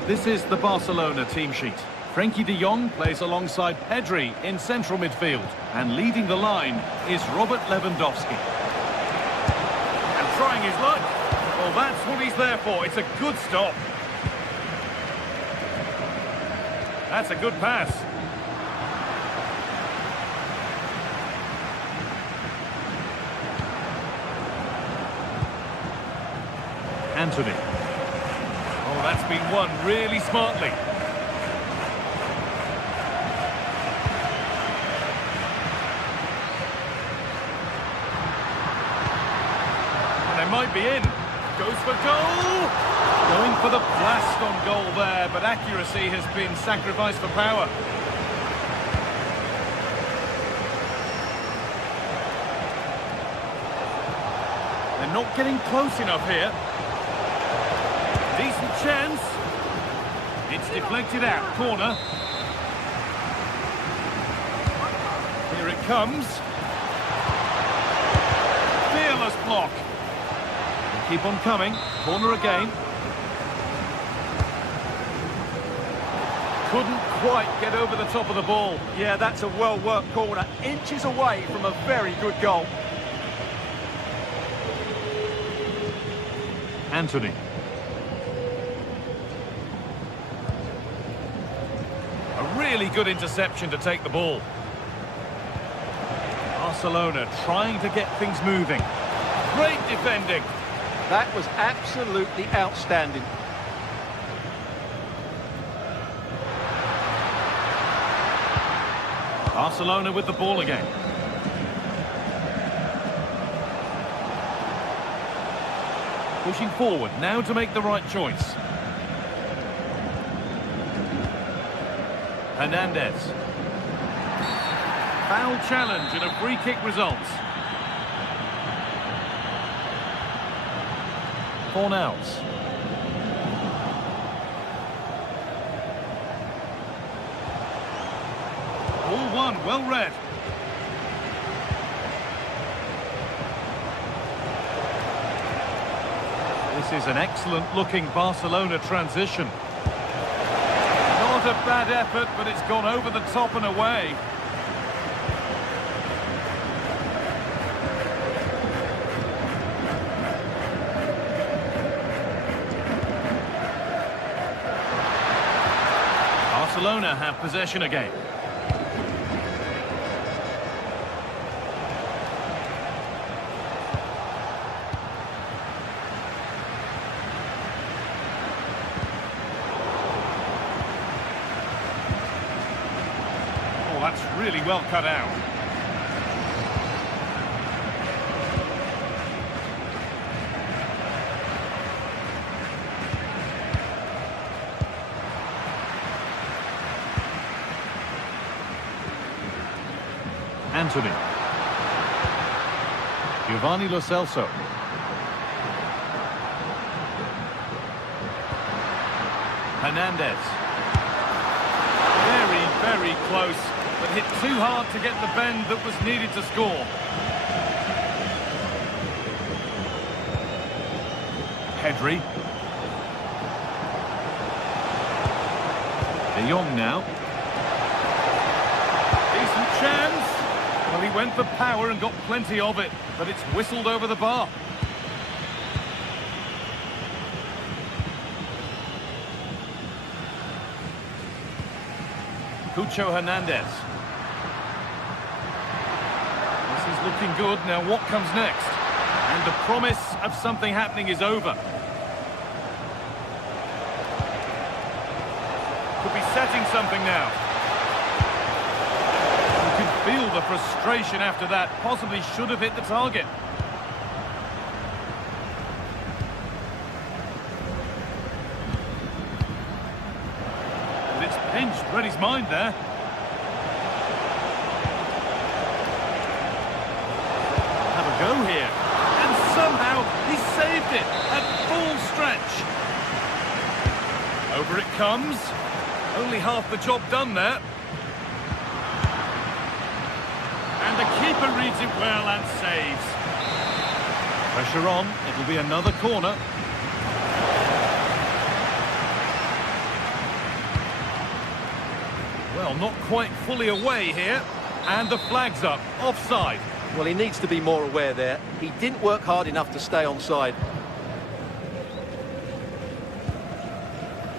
This is the Barcelona team sheet. Frenkie de Jong plays alongside Pedri in central midfield. And leading the line is Robert Lewandowski. And trying his luck. Well, that's what he's there for. It's a good stop. That's a good pass. Anthony. Oh, that's been won really smartly. And they might be in. Goes for goal! Going for the blast on goal there, but accuracy has been sacrificed for power. They're not getting close enough here. Decent chance. It's deflected out. Corner. Here it comes. Fearless block. They keep on coming. Corner again. Couldn't quite get over the top of the ball. Yeah, that's a well-worked corner. Inches away from a very good goal. Anthony. A really good interception to take the ball. Barcelona trying to get things moving. Great defending. That was absolutely outstanding. Barcelona with the ball again. Pushing forward now to make the right choice. Hernandez. Foul challenge and a free kick results. Fornals. All one, well read. This is an excellent-looking Barcelona transition. Not a bad effort, but it's gone over the top and away. Barcelona have possession again. Oh, that's really well cut out. Anthony. Giovanni Lo Celso. Hernandez. Very, very close, but hit too hard to get the bend that was needed to score. Pedri. De Jong now. Decent chance. Well, he went for power and got plenty of it, but it's whistled over the bar. Cucho Hernandez. This is looking good. Now what comes next? And the promise of something happening is over. Could be setting something now. You can feel the frustration after that. Possibly should have hit the target. But it's pinched. Read his mind there. Have a go here. And somehow he saved it at full stretch. comes. Only half the job done there. And the keeper reads it well and saves. Pressure on. It'll be another corner. Well, not quite fully away here. And the flag's up. Offside. Well, he needs to be more aware there. He didn't work hard enough to stay onside.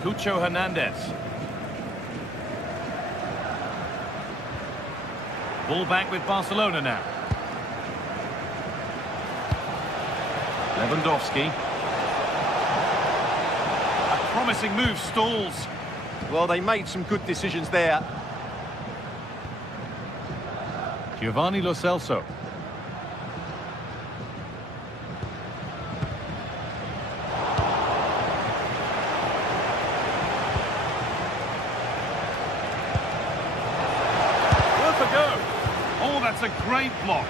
Cucho Hernandez. Ball back with Barcelona now. Lewandowski. A promising move stalls. Well, they made some good decisions there. Giovanni Lo Celso. Worth a go. Oh, that's a great block.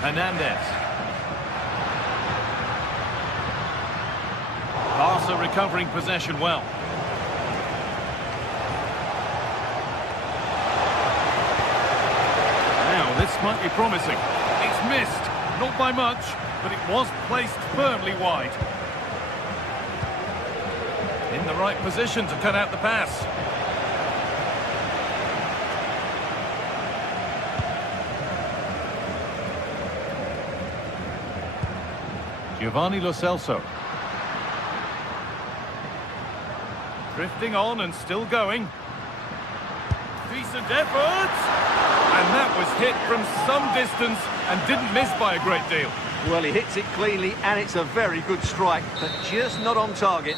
Hernandez. Barca recovering possession well. Now, this might be promising. It's missed. Not by much, but it was placed firmly wide. In the right position to cut out the pass. Giovanni Lo Celso. Drifting on and still going. Decent effort! And that was hit from some distance and didn't miss by a great deal. Well, he hits it cleanly and it's a very good strike, but just not on target.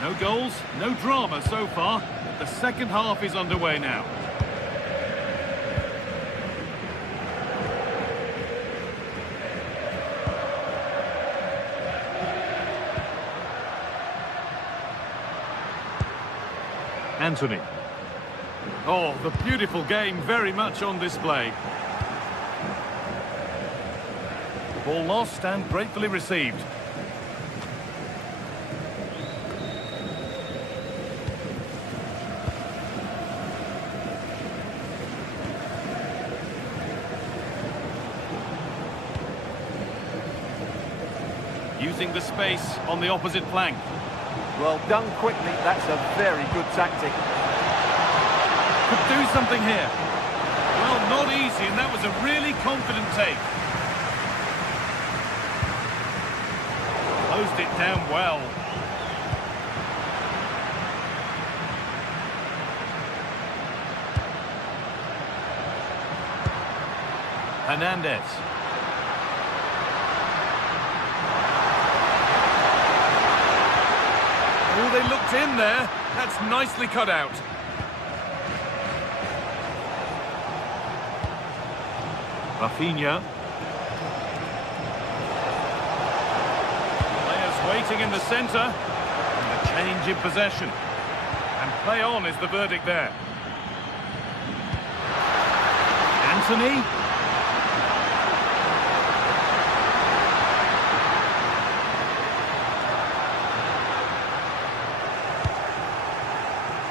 No goals, no drama so far. The second half is underway now. Anthony. Oh, the beautiful game very much on display. Ball lost and gratefully received. Using the space on the opposite flank. Well done quickly, that's a very good tactic. Could do something here. Well, not easy, and that was a really confident take. Closed it down well. Hernandez. Oh, they looked in there. That's nicely cut out. Rafinha. Players waiting in the centre. And a change in possession. And play on is the verdict there. Anthony.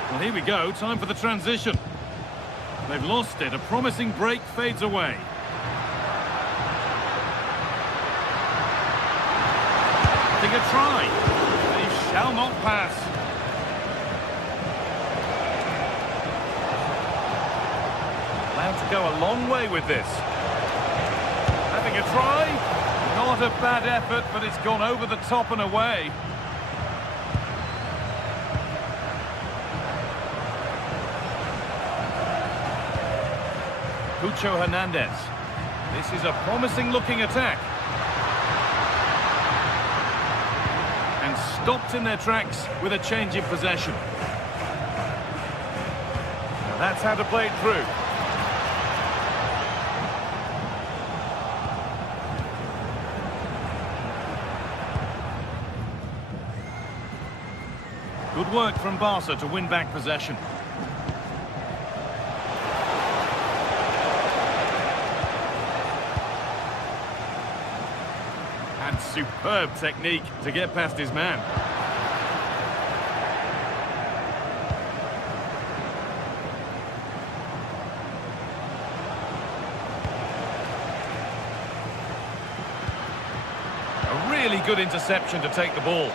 Well, here we go, time for the transition. They've lost it, a promising break fades away. Take a try. They shall not pass. Allowed to go a long way with this. Having a try. Not a bad effort, but it's gone over the top and away. Cucho Hernandez. This is a promising looking attack. And stopped in their tracks with a change in possession. Now that's how to play it through. Good work from Barca to win back possession. superb technique to get past his man. A really good interception to take the ball.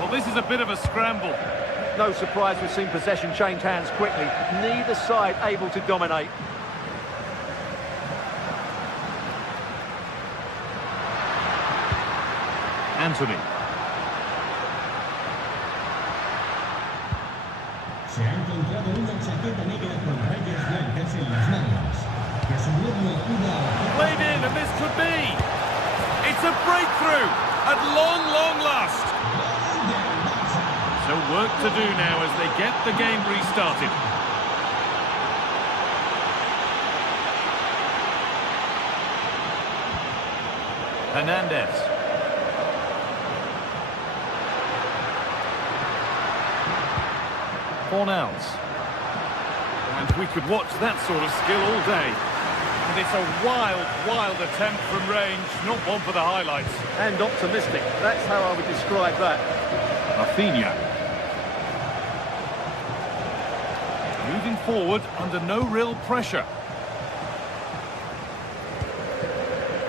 Well, this is a bit of a scramble. No surprise we've seen possession change hands quickly. Neither side able to dominate. Anthony. Se ha encontrado una chaqueta negra con rayas blancas en las mangas, que a su dueño acuda. Played in, and this could be. It's a breakthrough at long last. So work to do now as they get the game restarted. Hernandez. Fornals. And we could watch that sort of skill all day. And it's a wild attempt from range, not one for the highlights. And optimistic. That's how I would describe that. Rafinha. Moving forward under no real pressure.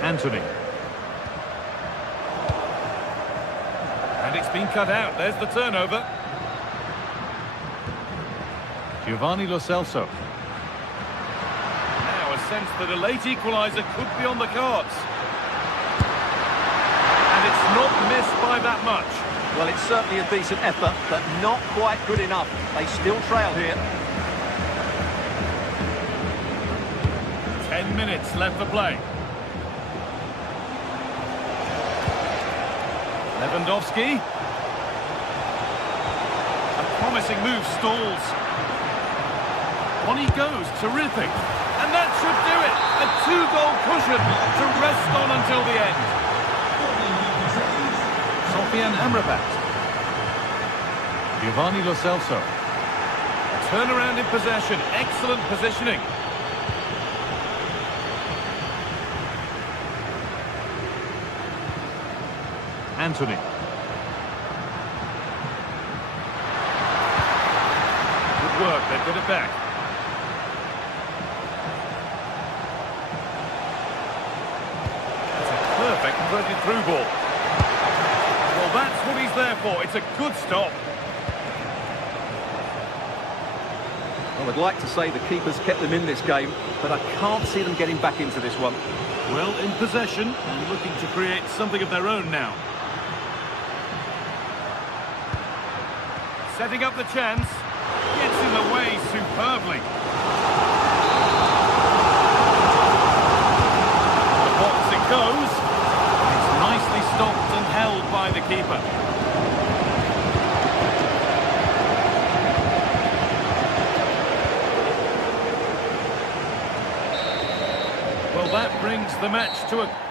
Anthony. And it's been cut out. There's the turnover. Giovanni Lo Celso. Now a sense that a late equaliser could be on the cards. And it's not missed by that much. Well, it's certainly a decent effort, but not quite good enough. They still trail here. 10 minutes left to play. Lewandowski. A promising move stalls. On he goes, terrific. And that should do it. A two-goal cushion to rest on until the end. Sofian Amrabat. Giovanni Lo Celso. A turnaround in possession. Excellent positioning. Anthony. Good work, they've got it back. That's a perfect threaded through ball. Well, that's what he's there for. It's a good stop. I would like to say the keeper's kept them in this game, but I can't see them getting back into this one. Well, in possession and looking to create something of their own now. Setting up the chance. Gets in the way superbly. The box it goes. It's nicely stopped and held by the keeper. Well, that brings the match to a...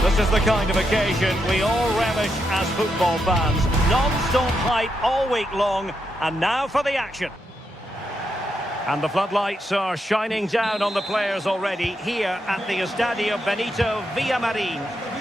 This is the kind of occasion we all relish as football fans. Non-stop hype all week long, and now for the action. And the floodlights are shining down on the players already here at the Estadio Benito Villamarin.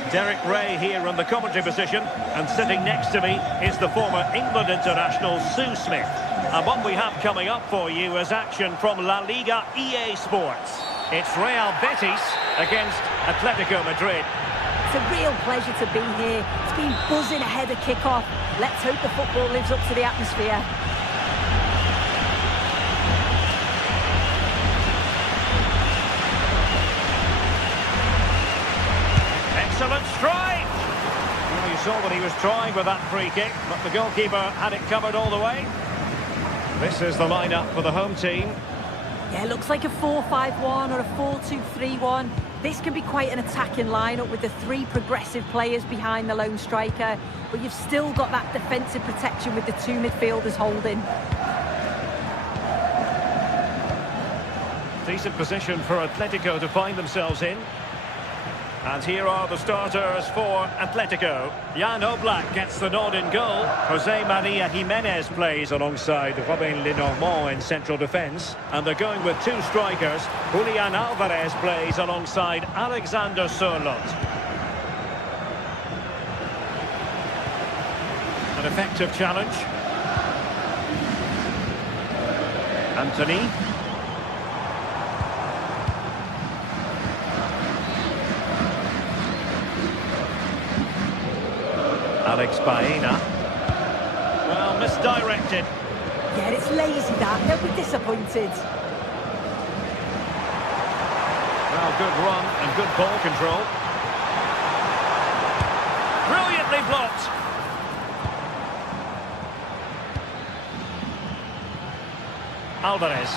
Derek Ray here in the commentary position, and sitting next to me is the former England international Sue Smith. And what we have coming up for you is action from La Liga EA Sports. It's Real Betis against Atletico Madrid. It's a real pleasure to be here. It's been buzzing ahead of kick-off. Let's hope the football lives up to the atmosphere. Excellent strike! Well, you saw what he was trying with that free kick, but the goalkeeper had it covered all the way. This is the lineup for the home team. Yeah, it looks like a 4-5-1 or a 4-2-3-1. This can be quite an attacking lineup with the three progressive players behind the lone striker, but you've still got that defensive protection with the two midfielders holding. Decent position for Atletico to find themselves in. And here are the starters for Atletico. Jan Oblak gets the nod in goal. Jose Maria Jimenez plays alongside Robin Lenormand in central defence. And they're going with two strikers. Julian Alvarez plays alongside Alexander Sørloth. An effective challenge. Anthony. Alex Baena. Well, misdirected. Yeah, it's lazy that. They'll be disappointed. Well, good run and good ball control. Brilliantly blocked. Alvarez.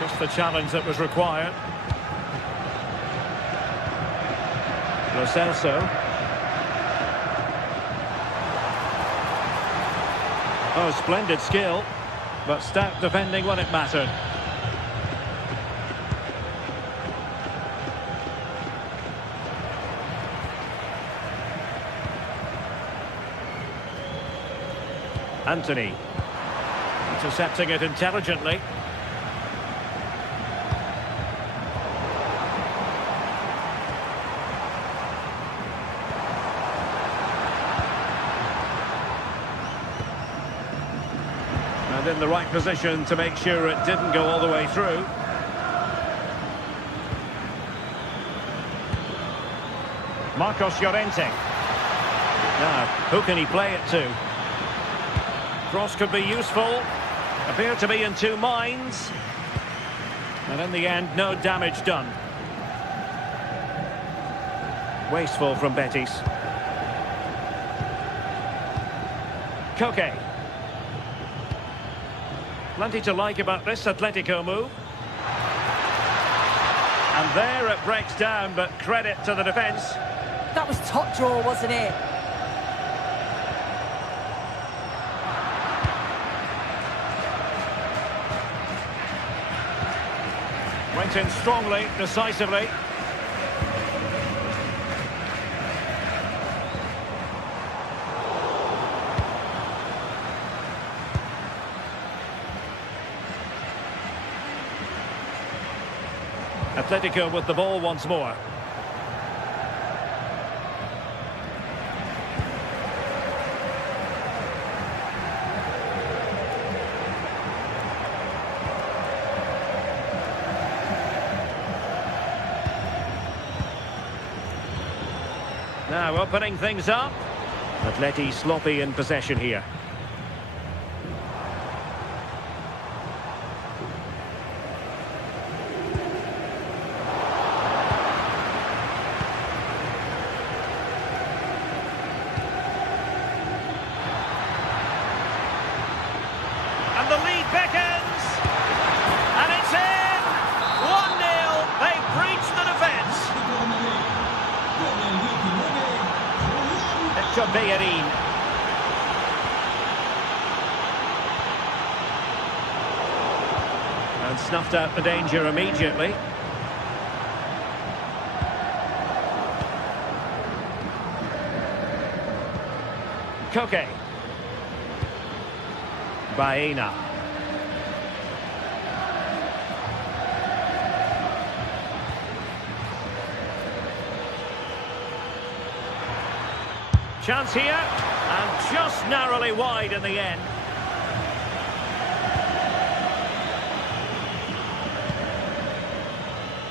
Just the challenge that was required. Lo Celso. Oh, splendid skill, but stout defending when it mattered. Anthony. Intercepting it intelligently. And in the right position to make sure it didn't go all the way through. Marcos Llorente. Now, who can he play it to? Cross could be useful. Appear to be in two minds. And in the end, no damage done. Wasteful from Betis. Koke. Plenty to like about this Atletico move. And there it breaks down, but credit to the defence. That was top draw, wasn't it? Went in strongly, decisively. Atletico with the ball once more. Now opening things up. Atleti sloppy in possession here. And the lead beckons. And it's in! 1-0. They breach the defence. Bellerin. And snuffed out the danger immediately. Koke. Baena. Chance here, and just narrowly wide in the end.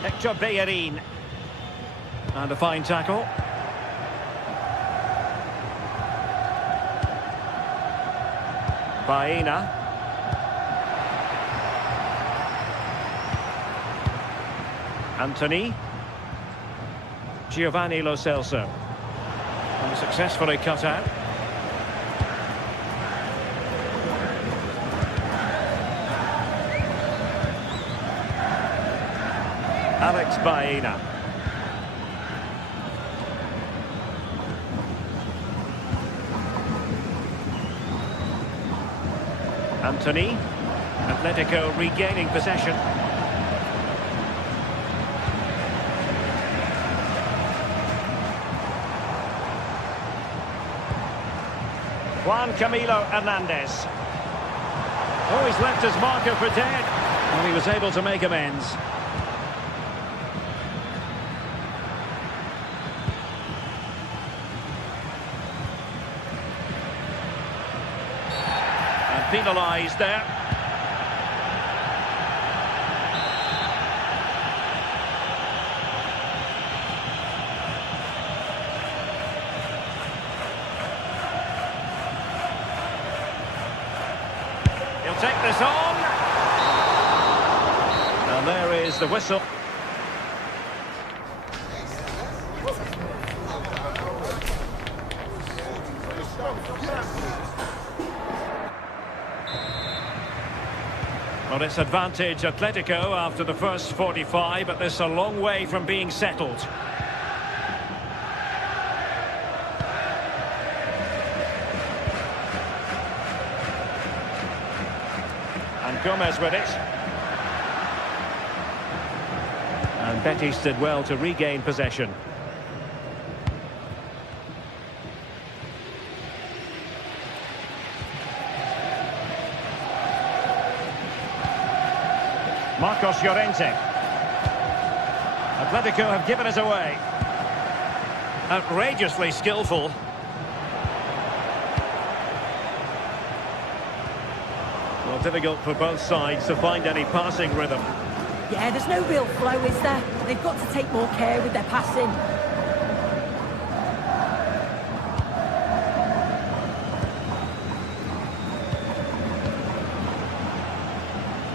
Hector Bellerin. And a fine tackle. Baena. Anthony. Giovanni Lo Celso. And successfully cut out. Alex Baena. Anthony. Atletico regaining possession. Juan Camilo Hernandez. Oh, he's left his marker for dead. And he was able to make amends. And penalised there. Take this on. And there is the whistle. Well, it's advantage Atletico after the first 45, but this is a long way from being settled. Gomez with it. And Betis did well to regain possession. Marcos Llorente. Atletico have given it away. Outrageously skillful. Difficult for both sides to find any passing rhythm. Yeah, there's no real flow, is there? They've got to take more care with their passing.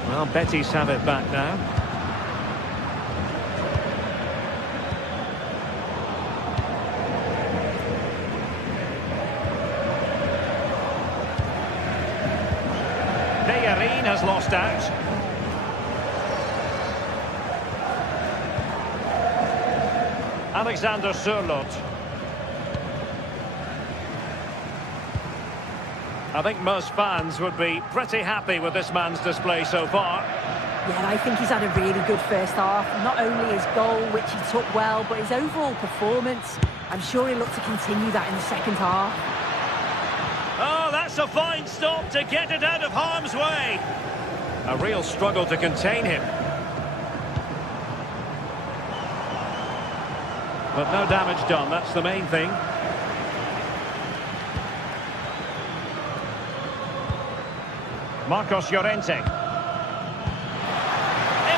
Well, Betis have it back now. Bellerin has lost out. Alexander Sørloth. I think most fans would be pretty happy with this man's display so far. Yeah, I think he's had a really good first half. Not only his goal, which he took well, but his overall performance. I'm sure he'll look to continue that in the second half. Oh, that's a fine stop to get it out of harm's way. A real struggle to contain him. But no damage done, that's the main thing. Marcos Llorente. In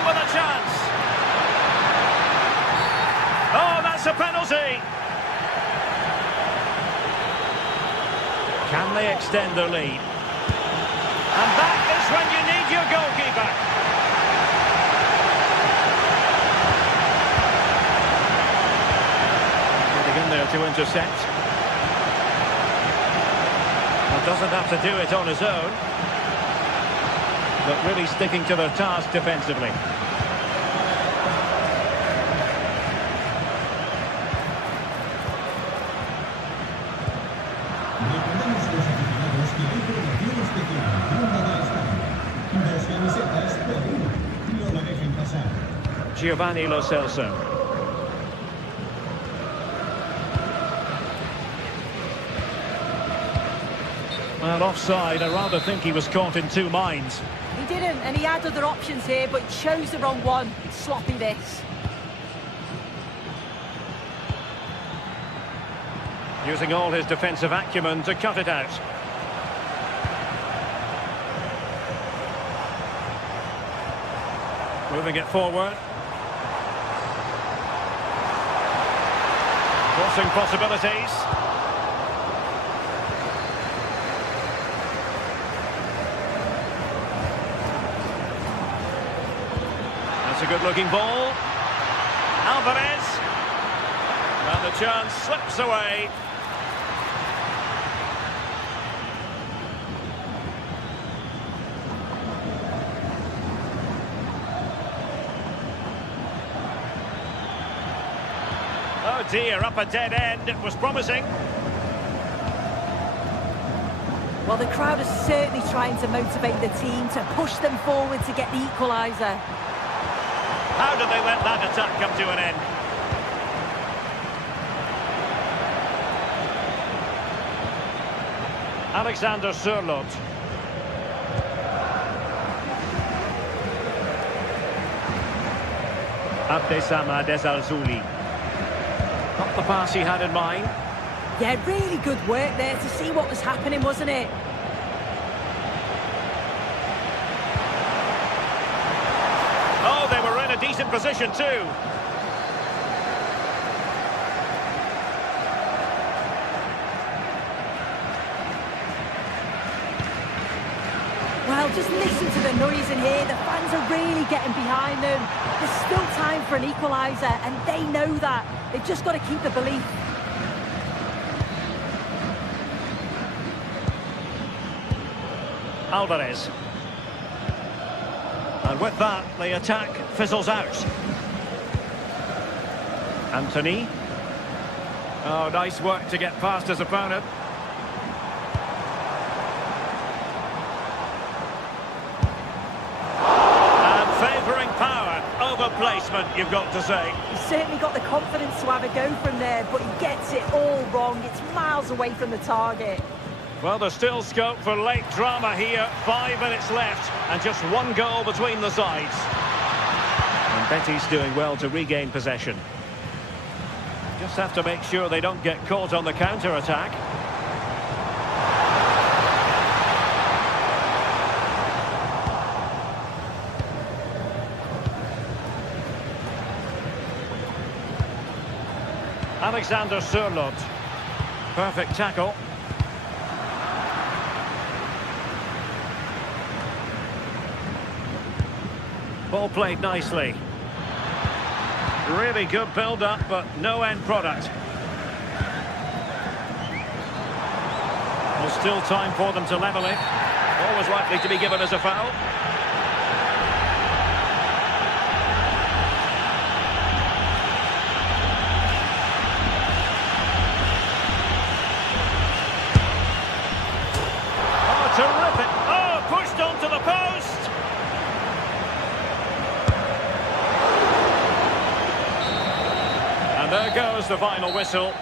with a chance. Oh, that's a penalty. Can they extend their lead? And that is when you need your goalkeeper. Getting in there to intercept. Well, doesn't have to do it on his own, but really sticking to their task defensively. Recordamos a los aficionados que hay promoción especial en cada estadio. Dos camisetas por uno. No la dejen pasar. Giovanni Lo Celso. Well, offside. I rather think he was caught in two minds. He didn't, and he had other options here, but he chose the wrong one. Sloppy this. Using all his defensive acumen to cut it out. Moving it forward. Crossing possibilities. That's a good-looking ball. Alvarez. And the chance slips away. Oh dear, up a dead end. It was promising. Well, the crowd is certainly trying to motivate the team to push them forward to get the equaliser. How did they let that attack come to an end? Alexander Sørloth. Abdesam Adezalzouli. Not the pass he had in mind. Yeah, really good work there to see what was happening, wasn't it? Oh, they were in a decent position too. Well, just listen to the noise in here. The fans are really getting behind them. There's still time for an equaliser, and they know that. They've just got to keep the belief. Alvarez. And with that, the attack fizzles out. Anthony. Oh, nice work to get past his opponent. And favouring power over placement, you've got to say. He's certainly got the confidence to have a go from there, but he gets it all wrong. It's miles away from the target. Well, there's still scope for late drama here. 5 minutes left and just one goal between the sides. And Betty's doing well to regain possession. Just have to make sure they don't get caught on the counter-attack. Alexander Sørloth. Perfect tackle. Ball played nicely. Really good build-up, but no end product. There's still time for them to level it. Always likely to be given as a foul. Oh, terrific! Oh, pushed onto the post! And there goes the final whistle.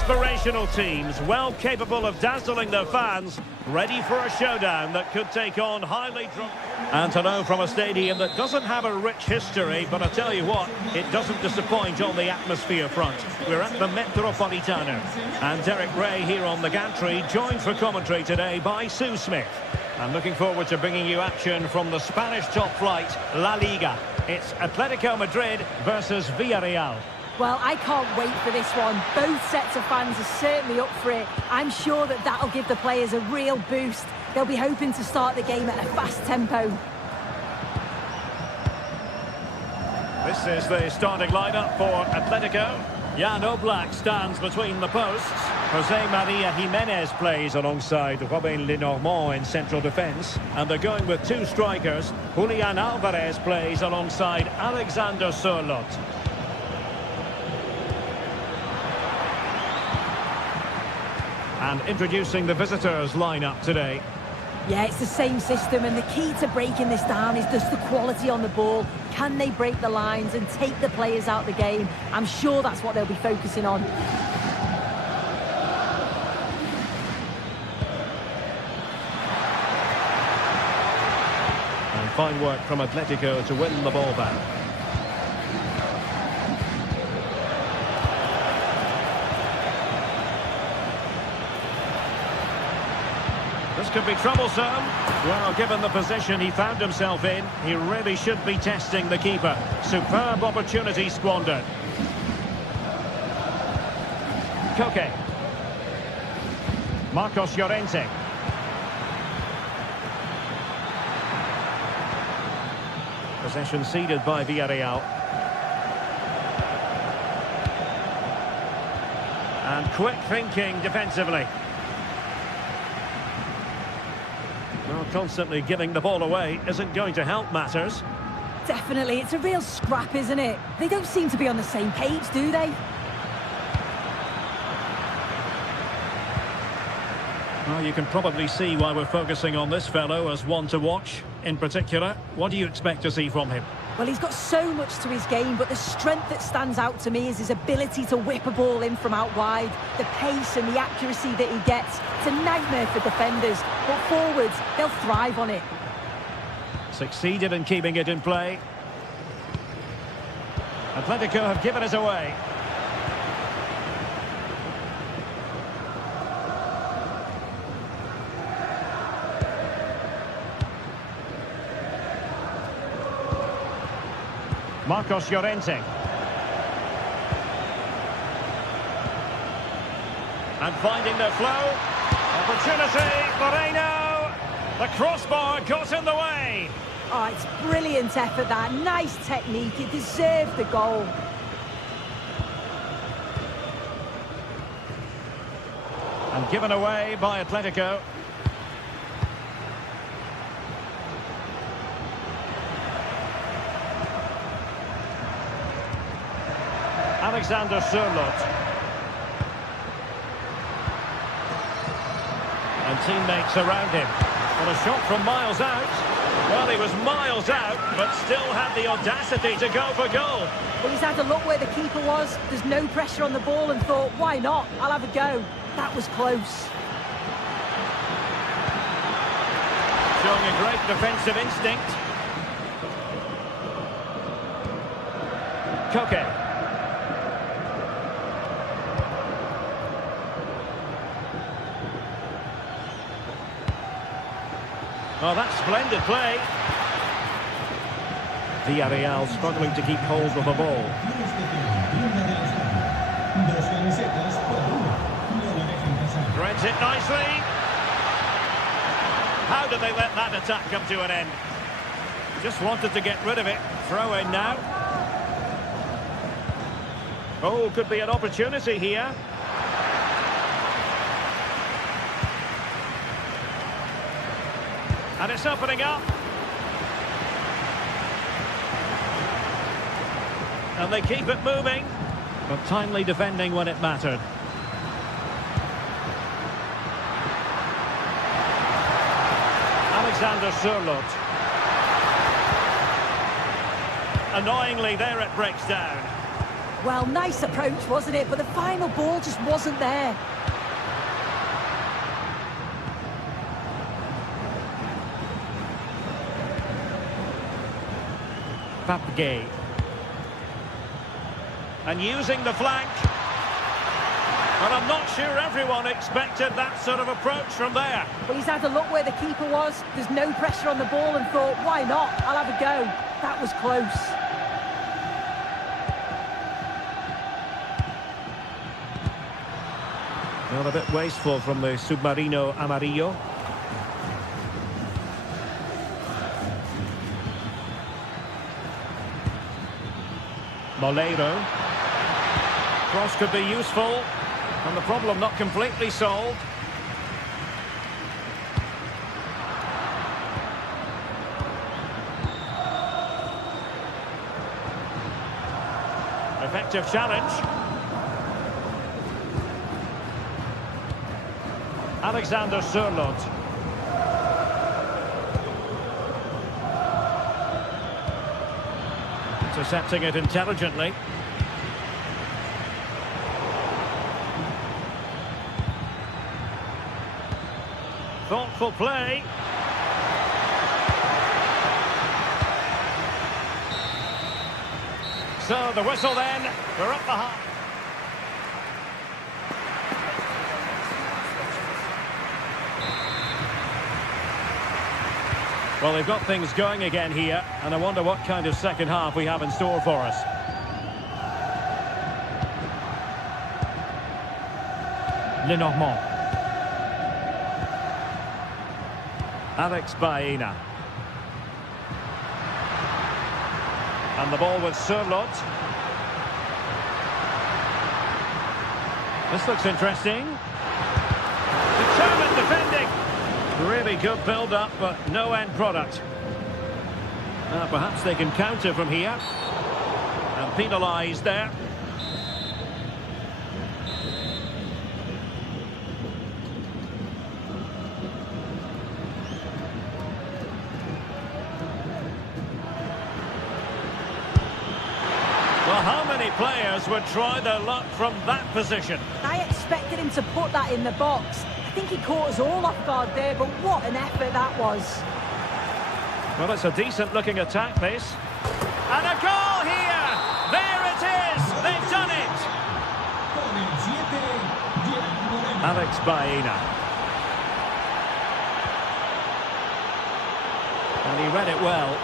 Aspirational teams, well capable of dazzling their fans, ready for a showdown that could take on highly drunk. And hello from a stadium that doesn't have a rich history, but I tell you what, it doesn't disappoint on the atmosphere front. We're at the Metropolitano, and Derek Ray here on the gantry, joined for commentary today by Sue Smith. I'm looking forward to bringing you action from the Spanish top flight, La Liga. It's Atletico Madrid versus Villarreal. Well, I can't wait for this one. Both sets of fans are certainly up for it. I'm sure that that'll give the players a real boost. They'll be hoping to start the game at a fast tempo. This is the starting lineup for Atletico. Jan Oblak stands between the posts. Jose Maria Jimenez plays alongside Robin Lenormand in central defence. And they're going with two strikers. Julian Alvarez plays alongside Alexander Sørloth. And introducing the visitors' lineup today. Yeah, it's the same system, and the key to breaking this down is just the quality on the ball. Can they break the lines and take the players out of the game? I'm sure that's what they'll be focusing on. And fine work from Atletico to win the ball back. This could be troublesome. Well, given the position he found himself in, he really should be testing the keeper. Superb opportunity squandered. Koke. Marcos Llorente. Possession ceded by Villarreal. And quick thinking defensively. Well, constantly giving the ball away isn't going to help matters. Definitely, it's a real scrap, isn't it? They don't seem to be on the same page, do they? Well, you can probably see why we're focusing on this fellow as one to watch. In particular, what do you expect to see from him? Well, he's got so much to his game, but the strength that stands out to me is his ability to whip a ball in from out wide. The pace and the accuracy that he gets. It's a nightmare for defenders, but forwards, they'll thrive on it. Succeeded in keeping it in play. Atletico have given us away. Marcos Llorente. And finding the flow. Opportunity, Moreno. The crossbar got in the way. Oh, it's brilliant effort, that. Nice technique. It deserved the goal. And given away by Atletico. Alexander Sørloth. And teammates around him. Well, a shot from miles out. Well, he was miles out, but still had the audacity to go for goal. Well, he's had a look where the keeper was. There's no pressure on the ball and thought, why not? I'll have a go. That was close. Showing a great defensive instinct. Koke. Oh, that's splendid play. Villarreal struggling to keep hold of the ball. Threads it nicely. How did they let that attack come to an end? Just wanted to get rid of it. Throw in now. Oh, could be an opportunity here. And it's opening up. And they keep it moving. But timely defending when it mattered. Alexander Sørloth. Annoyingly, there it breaks down. Well, nice approach, wasn't it? But the final ball just wasn't there. Papgay. And using the flank. But I'm not sure everyone expected that sort of approach from there. Well, he's had a look where the keeper was. There's no pressure on the ball and thought, why not? I'll have a go. That was close. Well, a bit wasteful from the Submarino Amarillo. Moleiro. Cross could be useful. And the problem not completely solved. Effective challenge. Alexander Sørloth. Intercepting it intelligently. Thoughtful play. So the whistle then, we're up the half. Well, they've got things going again here, and I wonder what kind of second half we have in store for us. Lenormand. Alex Baena. And the ball with Sørloth. This looks interesting. Determined defending. Really good build-up, but no end product. Perhaps they can counter from here. And penalised there. Well, how many players would try their luck from that position? I expected him to put that in the box. I think he caught us all off guard there, but what an effort that was. Well, it's a decent-looking attack, this. And a goal here! There it is! They've done it! Alex Baena. And he read it well.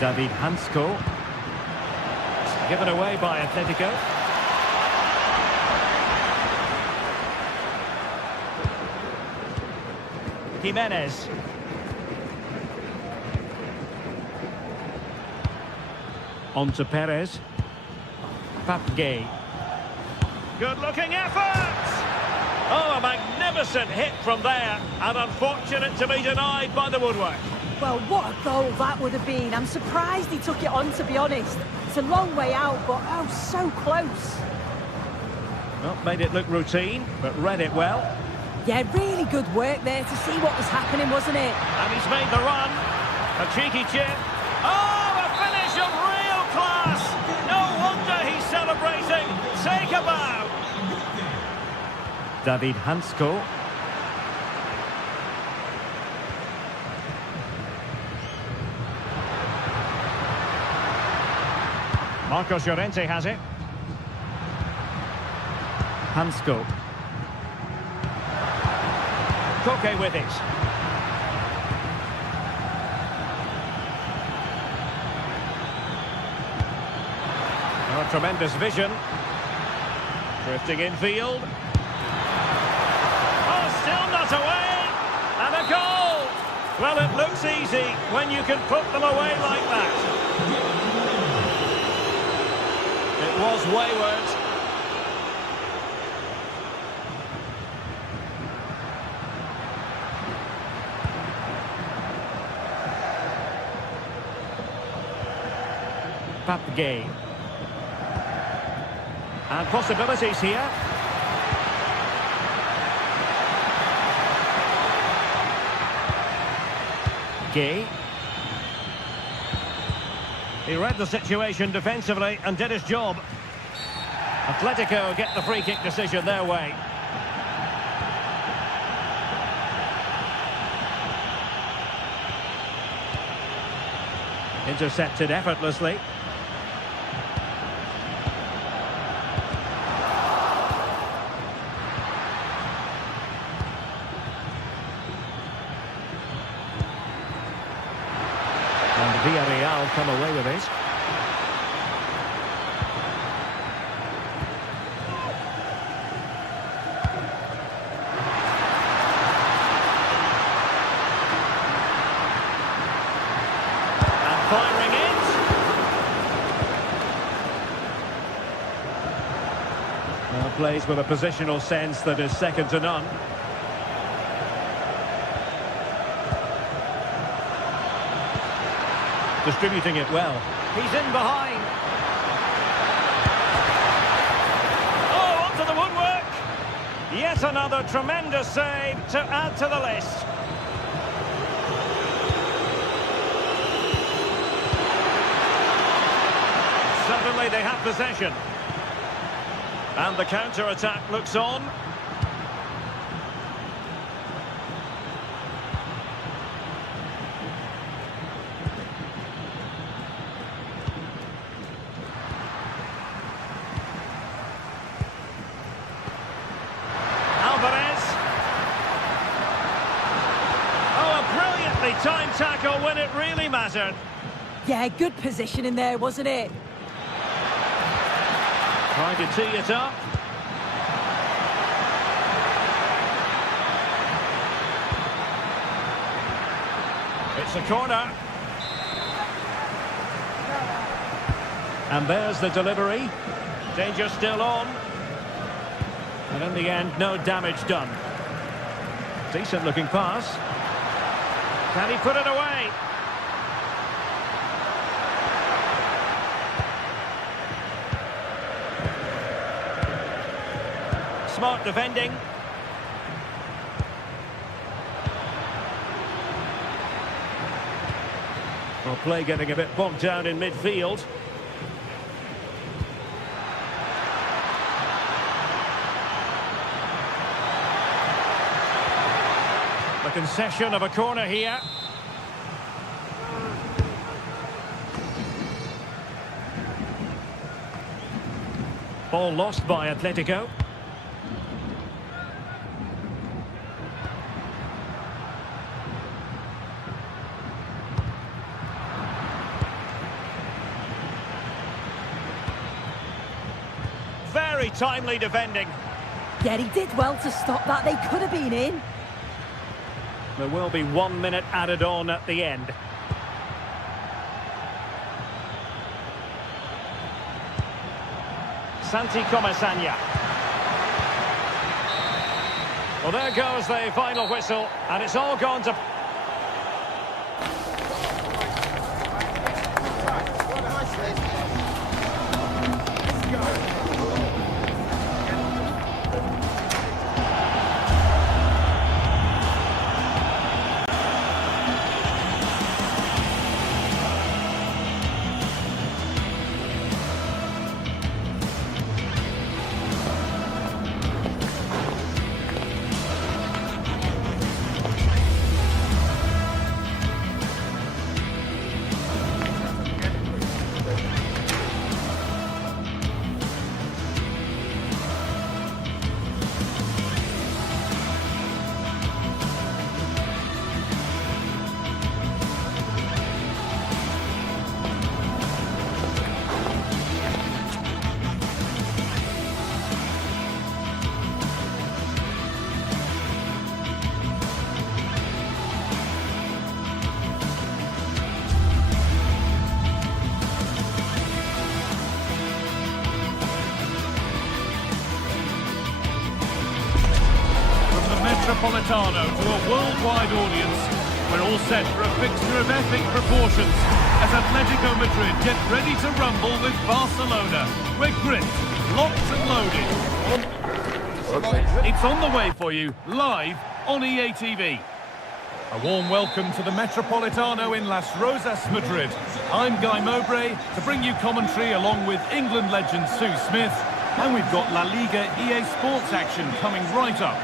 David Hansko. Given away by Atletico. Jimenez. On to Perez. Papgay. Good-looking effort! Oh, a magnificent hit from there. And unfortunate to be denied by the woodwork. Well, what a goal that would have been. I'm surprised he took it on, to be honest. It's a long way out, but oh, so close. Well, made it look routine, but read it well. Yeah, really good work there to see what was happening, wasn't it? And he's made the run. A cheeky chip. Oh, a finish of real class. No wonder he's celebrating. Take a bow. David Hansko. Marcos Llorente has it. Hansko. Koke with it. Oh, tremendous vision. Drifting infield. Oh, still not away. And a goal. Well, it looks easy when you can put them away like that. It was wayward. Papgay. And possibilities here. Gay. He read the situation defensively and did his job. Atletico get the free kick decision their way. Intercepted effortlessly. And Villarreal come away with it. Firing it. Well, plays with a positional sense that is second to none. Distributing it well. He's in behind. Oh, onto the woodwork. Yet another tremendous save to add to the list. Suddenly they have possession. And the counter-attack looks on. Alvarez. Oh, a brilliantly timed tackle when it really mattered. Yeah, good position in there, wasn't it? Trying to tee it up. It's a corner. And there's the delivery. Danger still on. And in the end, no damage done. Decent looking pass. Can he put it away? Smart defending. Well, play getting a bit bogged down in midfield. The concession of a corner here. Ball lost by Atletico. Very timely defending. Yeah, he did well to stop that. They could have been in. There will be 1 minute added on at the end. Santi Comasagna. Well, there goes the final whistle, and it's all gone to... Metropolitano to a worldwide audience. We're all set for a fixture of epic proportions as Atletico Madrid get ready to rumble with Barcelona. We're gripped, locked and loaded. It's on the way for you, live on EA TV. A warm welcome to the Metropolitano in Las Rosas, Madrid. I'm Guy Mowbray to bring you commentary along with England legend Sue Smith. And we've got La Liga EA Sports action coming right up.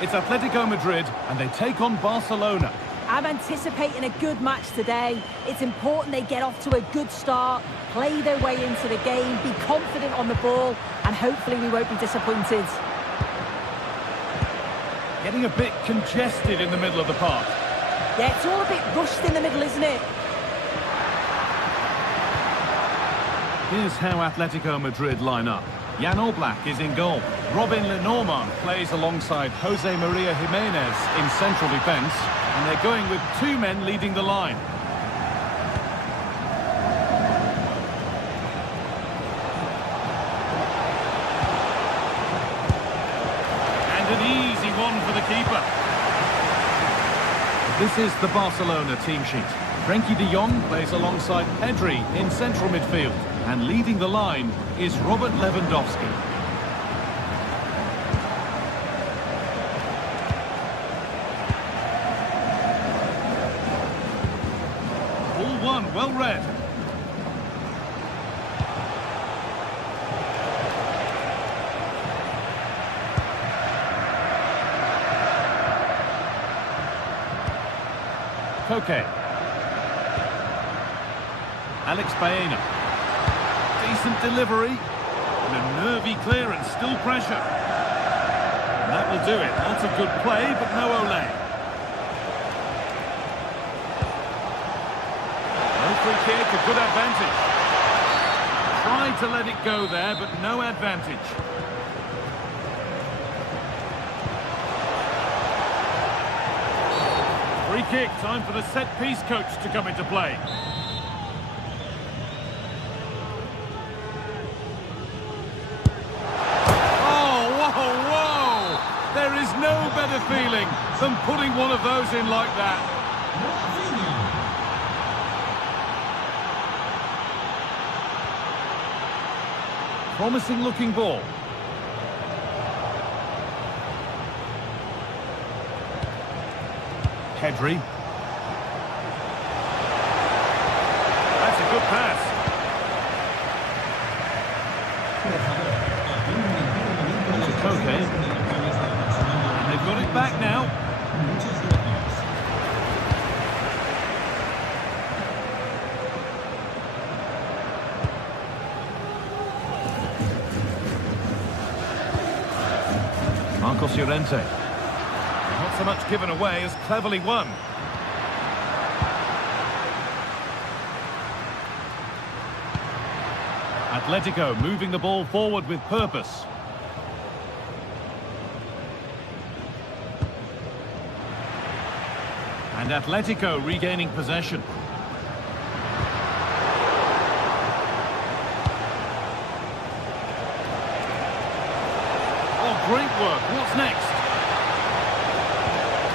It's Atletico Madrid and they take on Barcelona. I'm anticipating a good match today. It's important they get off to a good start, play their way into the game, be confident on the ball, and hopefully we won't be disappointed. Getting a bit congested in the middle of the park. Yeah, it's all a bit rushed in the middle, isn't it? Here's how Atletico Madrid line up. Jan Oblak is in goal. Robin Lenormand plays alongside Jose Maria Jimenez in central defence. And they're going with two men leading the line. And an easy one for the keeper. This is the Barcelona team sheet. Frenkie de Jong plays alongside Pedri in central midfield. And leading the line is Robert Lewandowski. Ball one, well read. Koke. Alex Baena. Decent delivery. And a nervy clearance, still pressure. And that will do it. Lots of good play, but no Olé. No free kick, a good advantage. Tried to let it go there, but no advantage. Free kick, time for the set-piece coach to come into play. There is no better feeling than putting one of those in like that. Promising looking ball. Pedri. That's a good pass. Okay. Got it back now. Marcos Llorente. Not so much given away as cleverly won. Atletico moving the ball forward with purpose. And Atletico regaining possession. Oh, great work. What's next?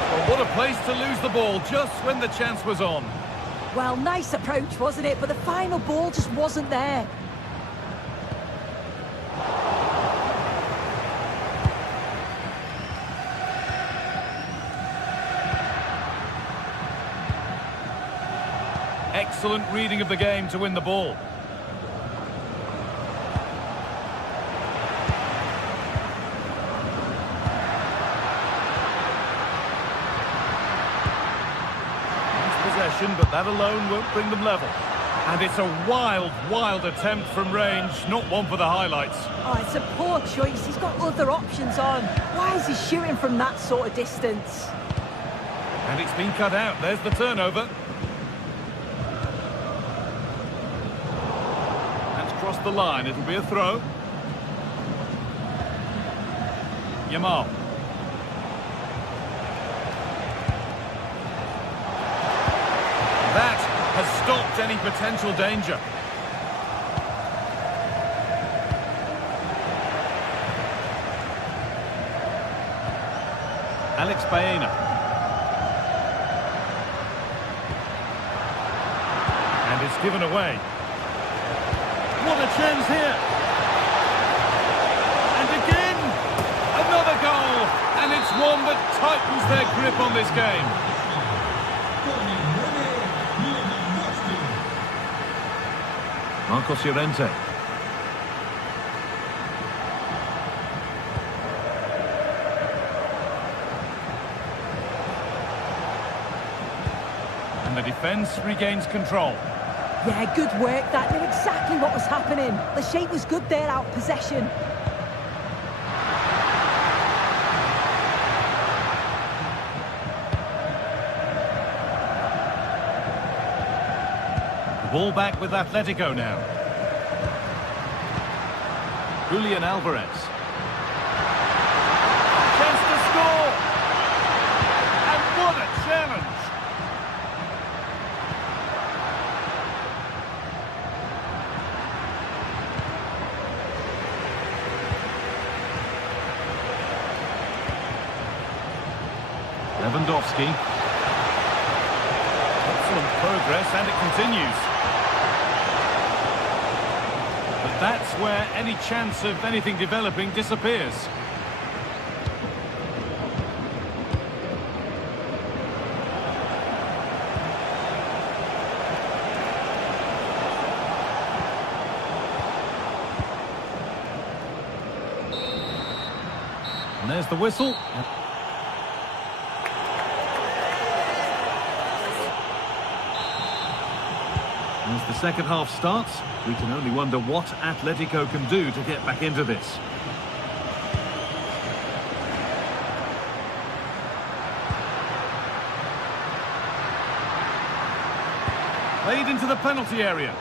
Well, what a place to lose the ball just when the chance was on. Well, nice approach, wasn't it? But the final ball just wasn't there. Excellent reading of the game to win the ball. Nice possession, but that alone won't bring them level. And it's a wild, wild attempt from range, not one for the highlights. Oh, it's a poor choice. He's got other options on. Why is he shooting from that sort of distance? And it's been cut out. There's the turnover. Across the line, it'll be a throw. Yamal. That has stopped any potential danger. Alex Baena. And it's It's given away. What a chance here. And again, another goal. And it's one that tightens their grip on this game. Marcos Llorente. And the defence regains control. Yeah, good work. That knew exactly what was happening. The shape was good there, out of possession. Ball back with Atletico now. Julian Alvarez. Chance to score! And what a challenge! Lewandowski. Excellent progress, and it continues. But that's where any chance of anything developing disappears. And there's the whistle. As the second half starts, we can only wonder what Atletico can do to get back into this. Played into the penalty area.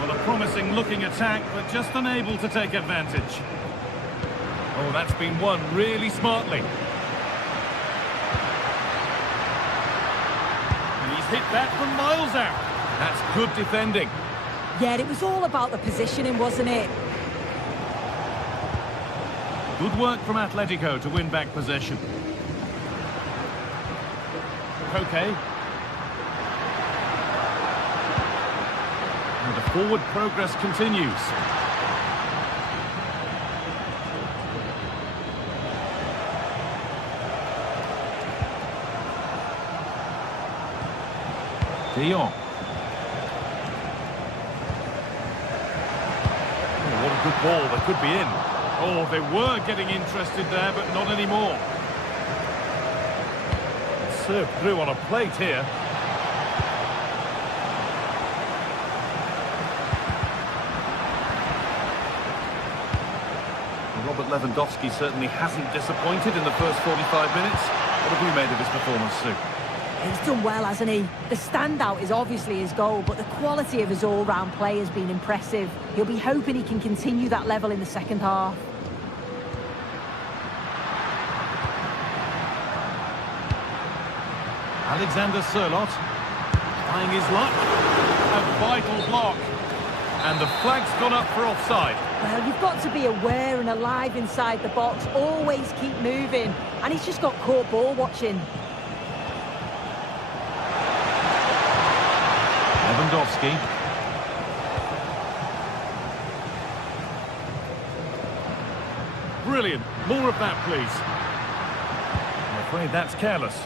Well, a promising looking attack, but just unable to take advantage. Oh, that's been won really smartly. And he's hit that from miles out. That's good defending. Yeah, it was all about the positioning, wasn't it? Good work from Atletico to win back possession. Okay. And the forward progress continues. De Jong. What a good ball, they could be in. Oh, they were getting interested there, but not anymore. Served through on a plate here. Robert Lewandowski certainly hasn't disappointed in the first 45 minutes. What have you made of his performance, Sue? He's done well, hasn't he? The standout is obviously his goal, but the quality of his all-round play has been impressive. He'll be hoping he can continue that level in the second half. Alexander Sørloth trying his luck. A vital block. And the flag's gone up for offside. Well, you've got to be aware and alive inside the box. Always keep moving. And he's just got caught ball watching. Lewandowski. Brilliant. More of that, please. I'm afraid that's careless.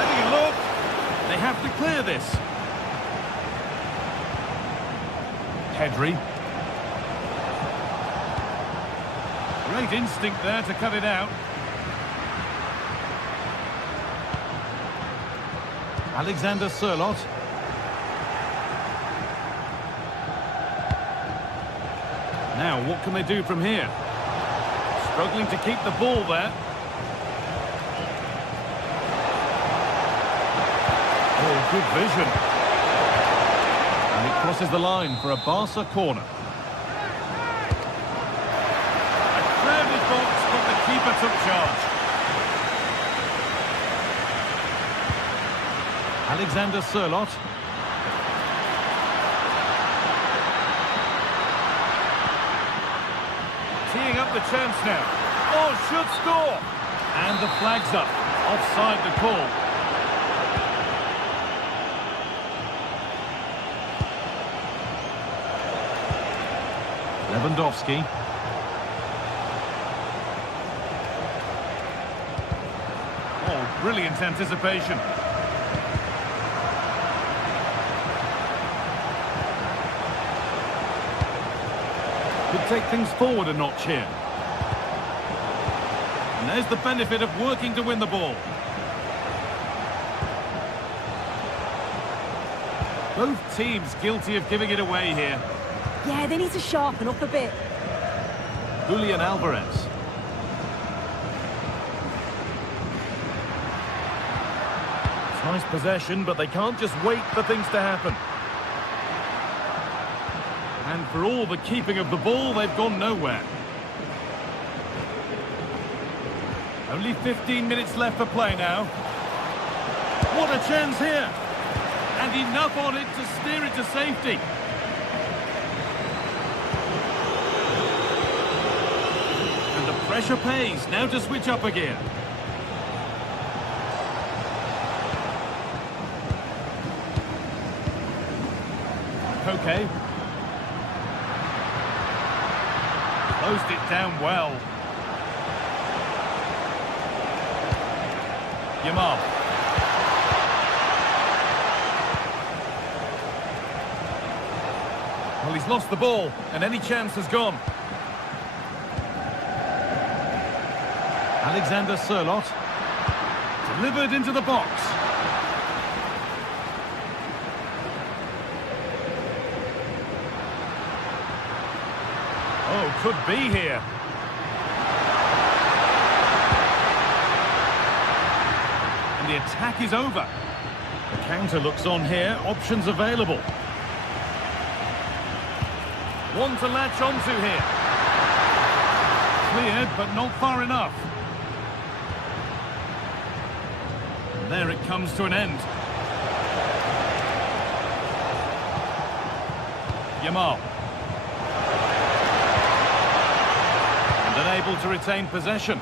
Having a look. They have to clear this. Pedri. Great instinct there to cut it out. Alexander Sørloth. Now, what can they do from here? Struggling to keep the ball there. Oh, good vision. And it crosses the line for a Barca corner. A crowded box, but the keeper took charge. Alexander Sørloth. Teeing up the chance now. Oh, should score. And the flag's up. Offside the call. Lewandowski. Oh, brilliant anticipation. Could take things forward a notch here. And there's the benefit of working to win the ball. Both teams guilty of giving it away here. Yeah, they need to sharpen up a bit. Julian Alvarez. It's nice possession, but they can't just wait for things to happen. And for all the keeping of the ball, they've gone nowhere. Only 15 minutes left for play now. What a chance here! And enough on it to steer it to safety. And the pressure pays. Now to switch up again. Okay. Closed it down well. Yamal. Well, he's lost the ball, and any chance has gone. Alexander Sørloth. Delivered into the box. Oh, could be here. And the attack is over. The counter looks on here. Options available. One to latch onto here. Cleared, but not far enough. And there it comes to an end. Yamal. And unable to retain possession.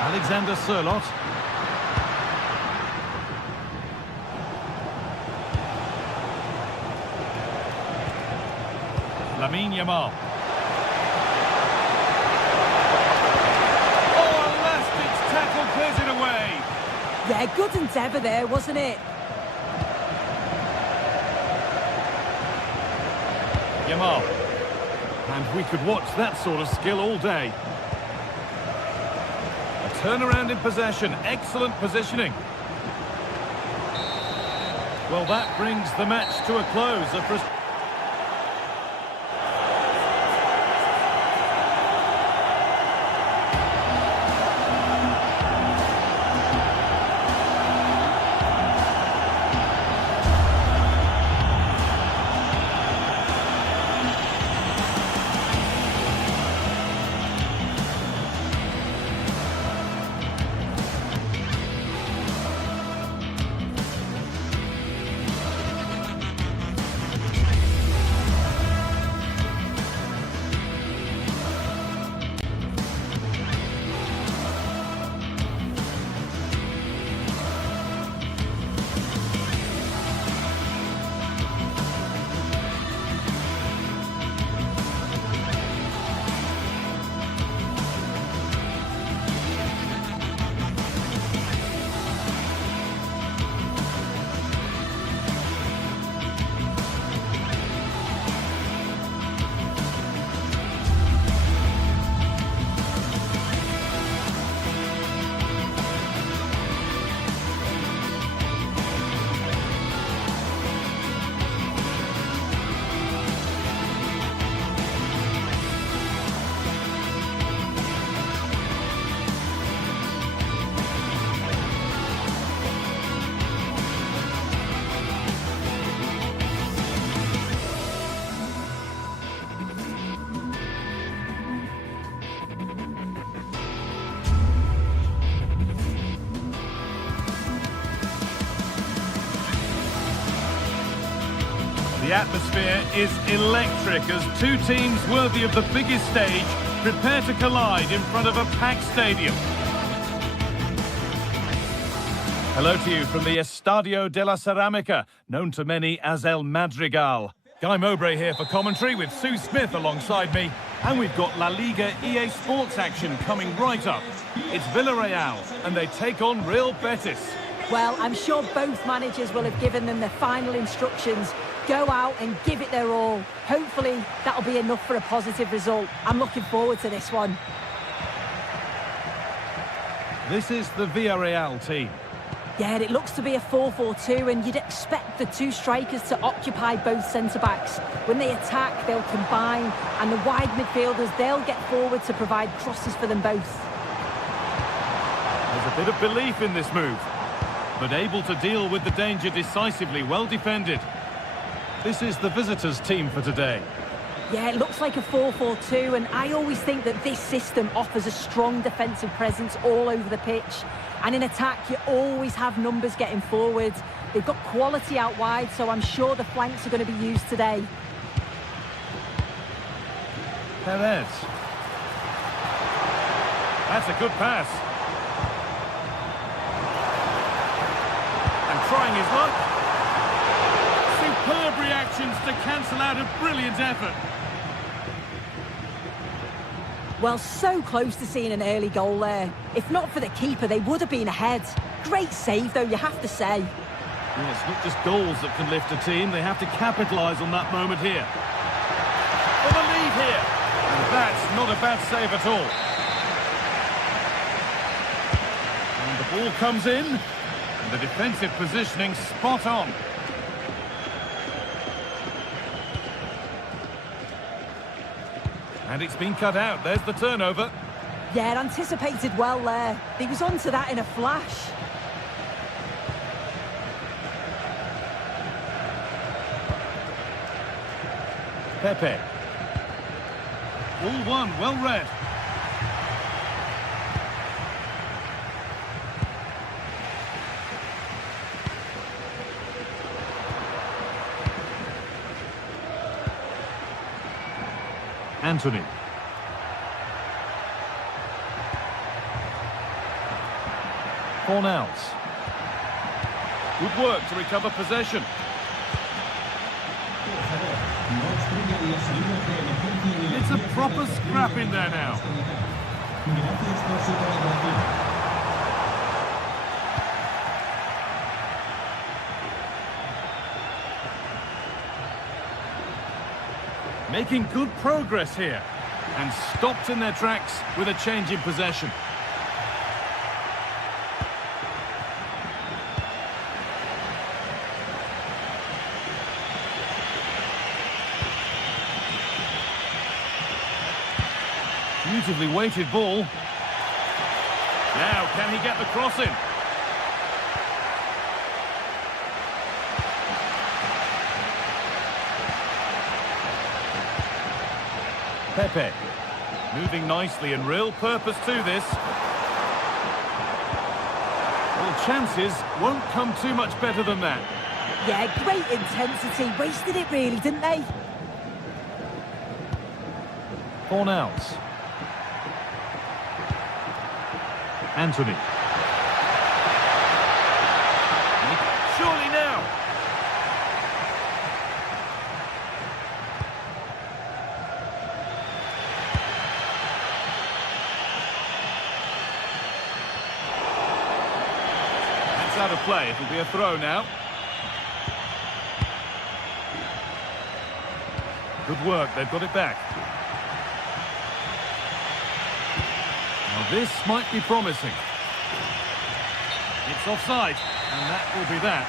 Alexander Sørloth. Yamal. Oh, a last-ditch tackle clears it away. Yeah, good endeavour there, wasn't it? Yamal. And we could watch that sort of skill all day. A turnaround in possession. Excellent positioning. Well, that brings the match to a close. The atmosphere is electric as two teams worthy of the biggest stage prepare to collide in front of a packed stadium. Hello to you from the Estadio de la Ceramica, known to many as El Madrigal. Guy Mowbray here for commentary with Sue Smith alongside me. And we've got La Liga EA Sports action coming right up. It's Villarreal, and they take on Real Betis. Well, I'm sure both managers will have given them their final instructions. Go out and give it their all. Hopefully, that'll be enough for a positive result. I'm looking forward to this one. This is the Villarreal team. Yeah, it looks to be a 4-4-2, and you'd expect the two strikers to occupy both centre-backs. When they attack, they'll combine, and the wide midfielders, they'll get forward to provide crosses for them both. There's a bit of belief in this move, but able to deal with the danger decisively, well defended. This is the visitors' team for today. Yeah, it looks like a 4-4-2, and I always think that this system offers a strong defensive presence all over the pitch. And in attack, you always have numbers getting forward. They've got quality out wide, so I'm sure the flanks are going to be used today. Perez. That's a good pass. And trying his luck. Superb reactions to cancel out a brilliant effort. Well, so close to seeing an early goal there. If not for the keeper, they would have been ahead. Great save, though, you have to say. Well, it's not just goals that can lift a team. They have to capitalise on that moment here. For the lead here. And that's not a bad save at all. And the ball comes in. And the defensive positioning spot on. And it's been cut out. There's the turnover. Yeah, anticipated well there. He was onto that in a flash. Pepe. All one, well read. Anthony. Fornals. Good work to recover possession. It's a proper scrap in there now. Making good progress here. And stopped in their tracks with a change in possession. Beautifully weighted ball. Now, can he get the cross in? Pepe. Moving nicely and real purpose to this. Well, chances won't come too much better than that. Yeah, great intensity. Wasted it really, didn't they? Fornals. Anthony. Surely now. That's out of play. It'll be a throw now. Good work. They've got it back. Now this might be promising. It's offside, and that will be that.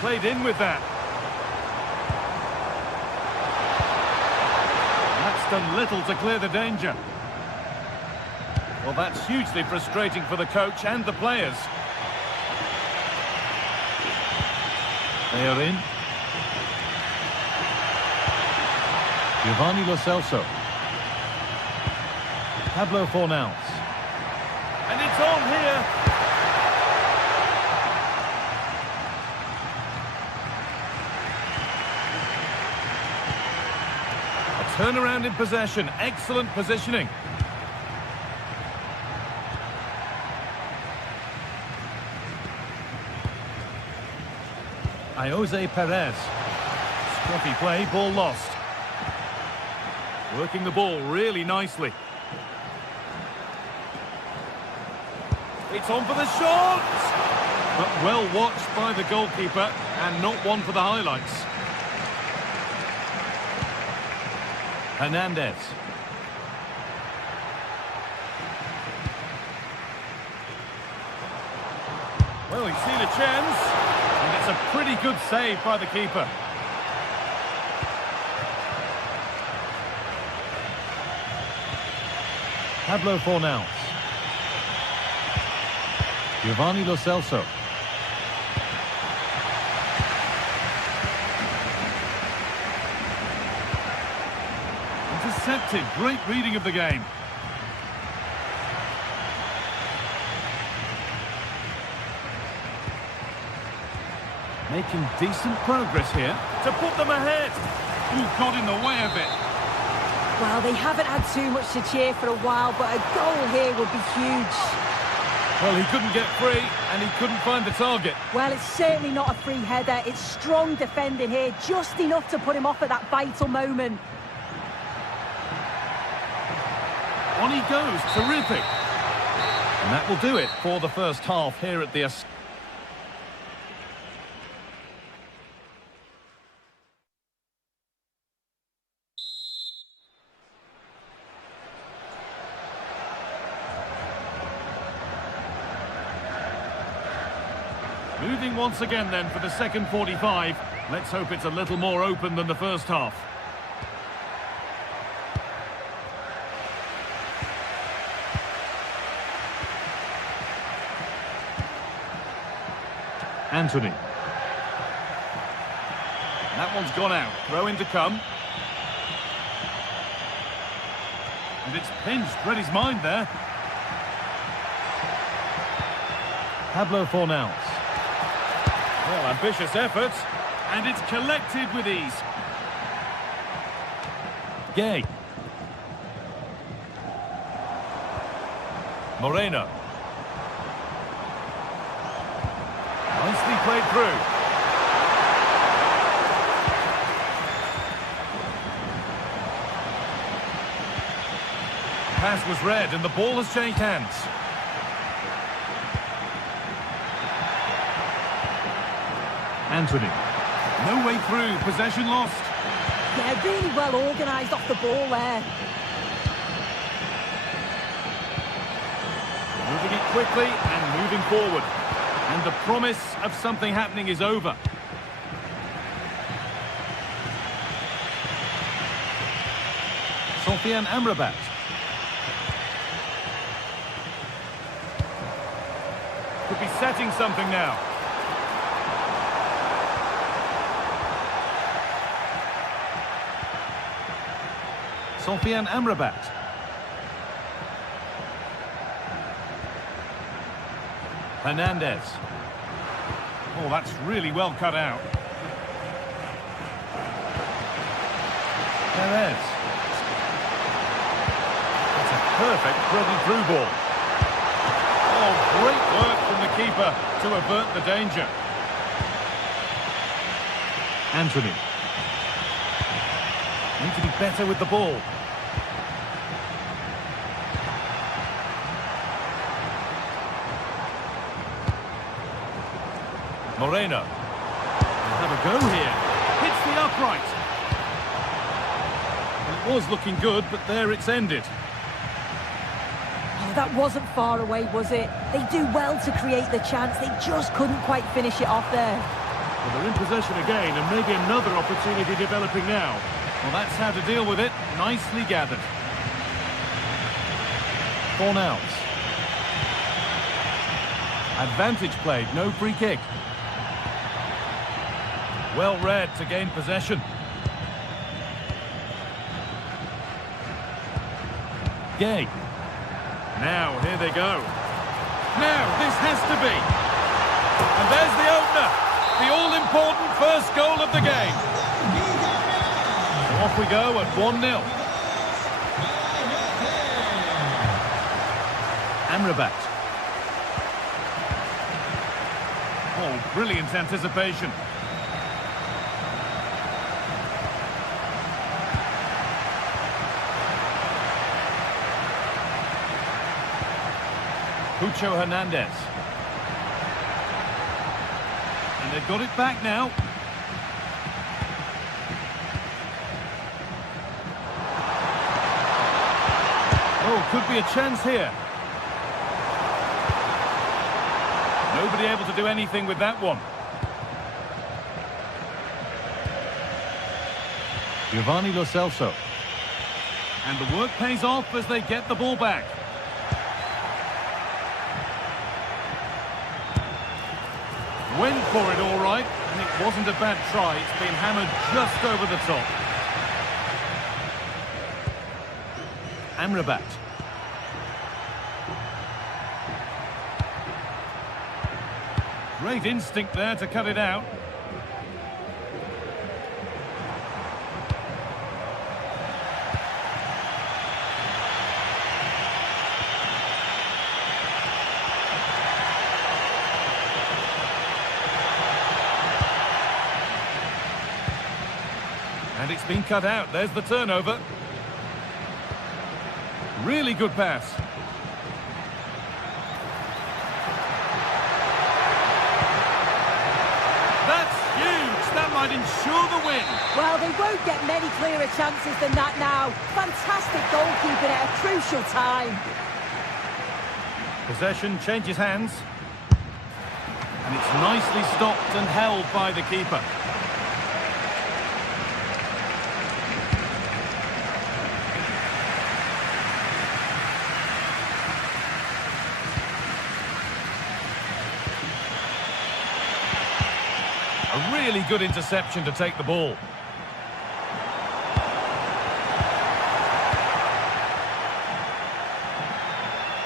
Played in with that. That's done little to clear the danger. Well, that's hugely frustrating for the coach and the players. They are in. Giovanni Lo Celso. Pablo Fornals. And it's on here. turn around in possession. Excellent positioning. Jose Perez. Scruffy play, ball lost. Working the ball really nicely. It's on for the shot! But well watched by the goalkeeper, and not one for the highlights. Hernandez. Well, he's seen a chance, and it's a pretty good save by the keeper. Pablo Fornals. Giovanni Lo Celso. Intercepted. Great reading of the game. Making decent progress here to put them ahead. Who got in the way of it? Well, they haven't had too much to cheer for a while, but a goal here would be huge. Well, he couldn't get free, and he couldn't find the target. Well, it's certainly not a free header. It's strong defending here, just enough to put him off at that vital moment. On he goes, terrific. And that will do it for the first half here at the... Moving once again then for the second 45. Let's hope it's a little more open than the first half. Anthony. That one's gone out. Throw in to come. And it's pinched. Read his mind there. Pablo Fornals. Well, ambitious effort, and it's collected with ease. Gay. Moreno. Nicely played through. Pass was read, and the ball has changed hands. Anthony. No way through. Possession lost. Yeah, really well organised off the ball there. Moving it quickly and moving forward. And the promise of something happening is over. Sofian Amrabat. Could be setting something now. Sofian Amrabat. Hernandez. Oh, that's really well cut out. Perez. That's a perfect threaded through ball. Oh, great work from the keeper to avert the danger. Anthony. Need to be better with the ball. Moreno. He'll have a go here. Hits the upright. It was looking good, but there it's ended. Oh, that wasn't far away, was it? They do well to create the chance. They just couldn't quite finish it off there. Well, they're in possession again, and maybe another opportunity developing now. Well, that's how to deal with it. Nicely gathered. Fornals. Advantage played, no free kick. Well read to gain possession. Gay. Now, here they go. Now, this has to be. And there's the opener. The all-important first goal of the game. Off we go at 1-0. Amrabat. Oh, brilliant anticipation. Pucho Hernandez. And they've got it back now. Oh, could be a chance here. Nobody able to do anything with that one. Giovanni Lo Celso. And the work pays off as they get the ball back. Went for it all right, and it wasn't a bad try. It's been hammered just over the top. Amrabat. Great instinct there to cut it out. And it's been cut out. There's the turnover. Really good pass. That's huge. That might ensure the win. Well, they won't get many clearer chances than that now. Fantastic goalkeeping at a crucial time. Possession changes hands. And it's nicely stopped and held by the keeper. A really good interception to take the ball.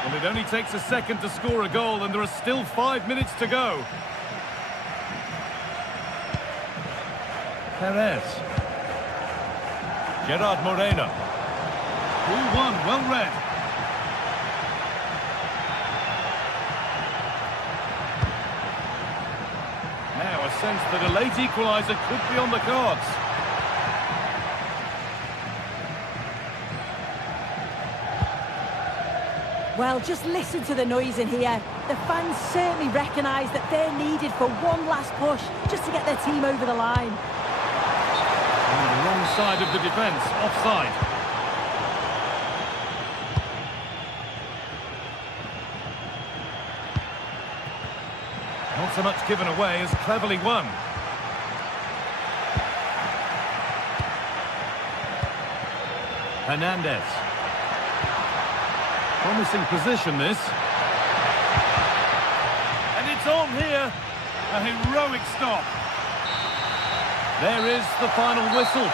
Well, it only takes a second to score a goal, and there are still 5 minutes to go. Perez. Gerard Moreno. 2-1, well read. Now a sense that a late equaliser could be on the cards. Well, just listen to the noise in here. The fans certainly recognise that they're needed for one last push just to get their team over the line. On the wrong side of the defence, offside. Not so much given away as cleverly won. Hernandez. Promising position, this. And it's on here. A heroic stop. There is the final whistle.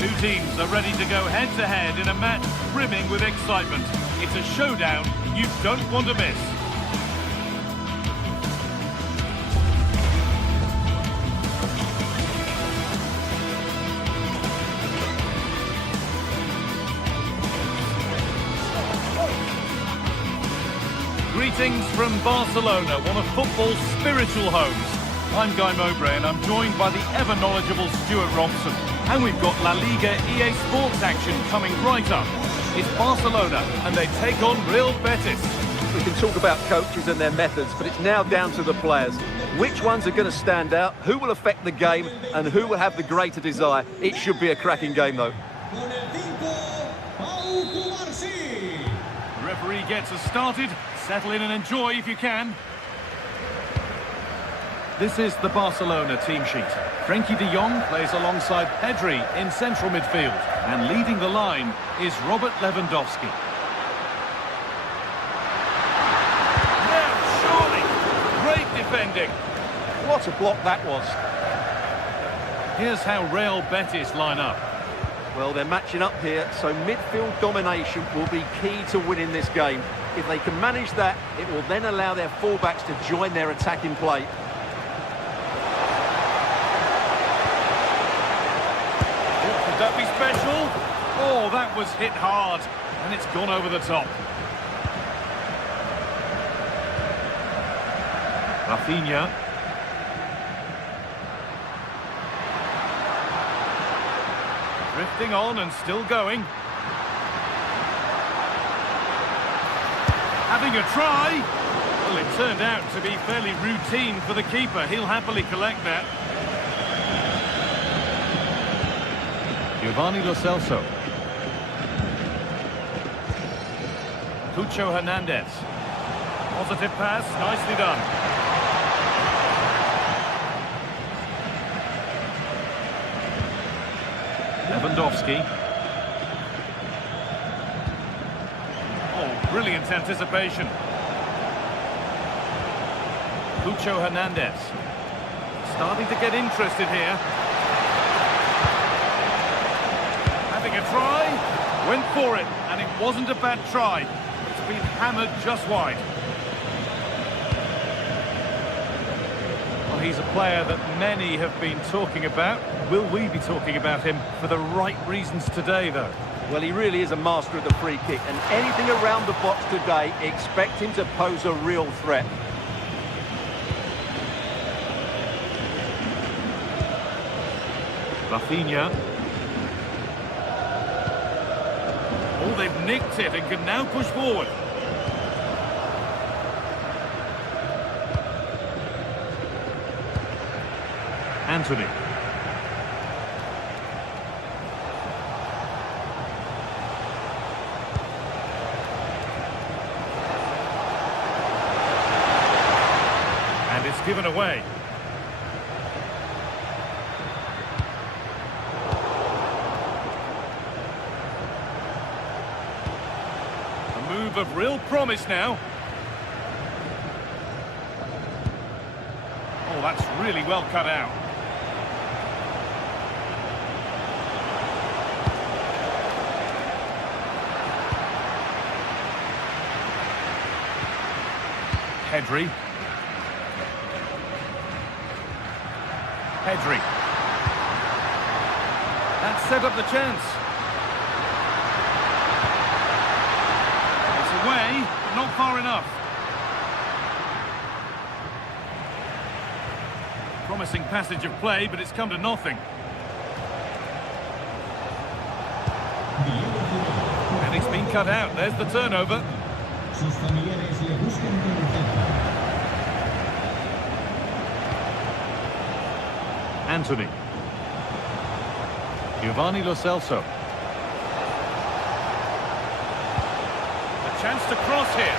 Two teams are ready to go head-to-head in a match brimming with excitement. It's a showdown you don't want to miss. Greetings from Barcelona, one of football's spiritual homes. I'm Guy Mowbray and I'm joined by the ever-knowledgeable Stuart Robson. And we've got La Liga EA Sports action coming right up. It's Barcelona and they take on Real Betis. We can talk about coaches and their methods, but it's now down to the players. Which ones are going to stand out, who will affect the game, and who will have the greater desire? It should be a cracking game, though. The referee gets us started. Settle in and enjoy if you can. This is the Barcelona team sheet. Frenkie de Jong plays alongside Pedri in central midfield. And leading the line is Robert Lewandowski. Now, surely! Great defending. What a block that was. Here's how Real Betis line up. Well, they're matching up here, so midfield domination will be key to winning this game. If they can manage that, it will then allow their fullbacks to join their attacking play. Could that be special? Oh, that was hit hard, and it's gone over the top. Rafinha. Drifting on and still going. Having a try. Well, it turned out to be fairly routine for the keeper. He'll happily collect that. Giovanni Lo Celso. Cucho Hernandez. Positive pass, nicely done. Lewandowski. Oh, brilliant anticipation. Cucho Hernandez. Starting to get interested here. Having a try. Went for it, and it wasn't a bad try. It's been hammered just wide. Well, he's a player that many have been talking about. Will we be talking about him for the right reasons today, though? Well, he really is a master of the free kick, and anything around the box today, expect him to pose a real threat. Rafinha. Oh, they've nicked it and can now push forward. Anthony. And it's given away. A move of real promise now. Oh, that's really well cut out. Pedri. That set up the chance. It's away, but not far enough. Promising passage of play, but it's come to nothing. And it's been cut out. There's the turnover. Sus familiares le buscan con urgencia. Anthony. Giovanni Lo Celso. A chance to cross here.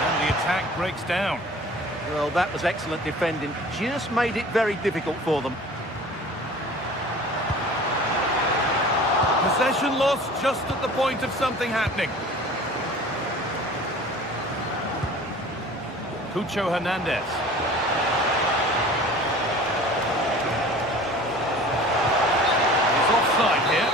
And the attack breaks down. Well, that was excellent defending. Just made it very difficult for them. Possession lost just at the point of something happening. Cucho Hernandez. He's offside here.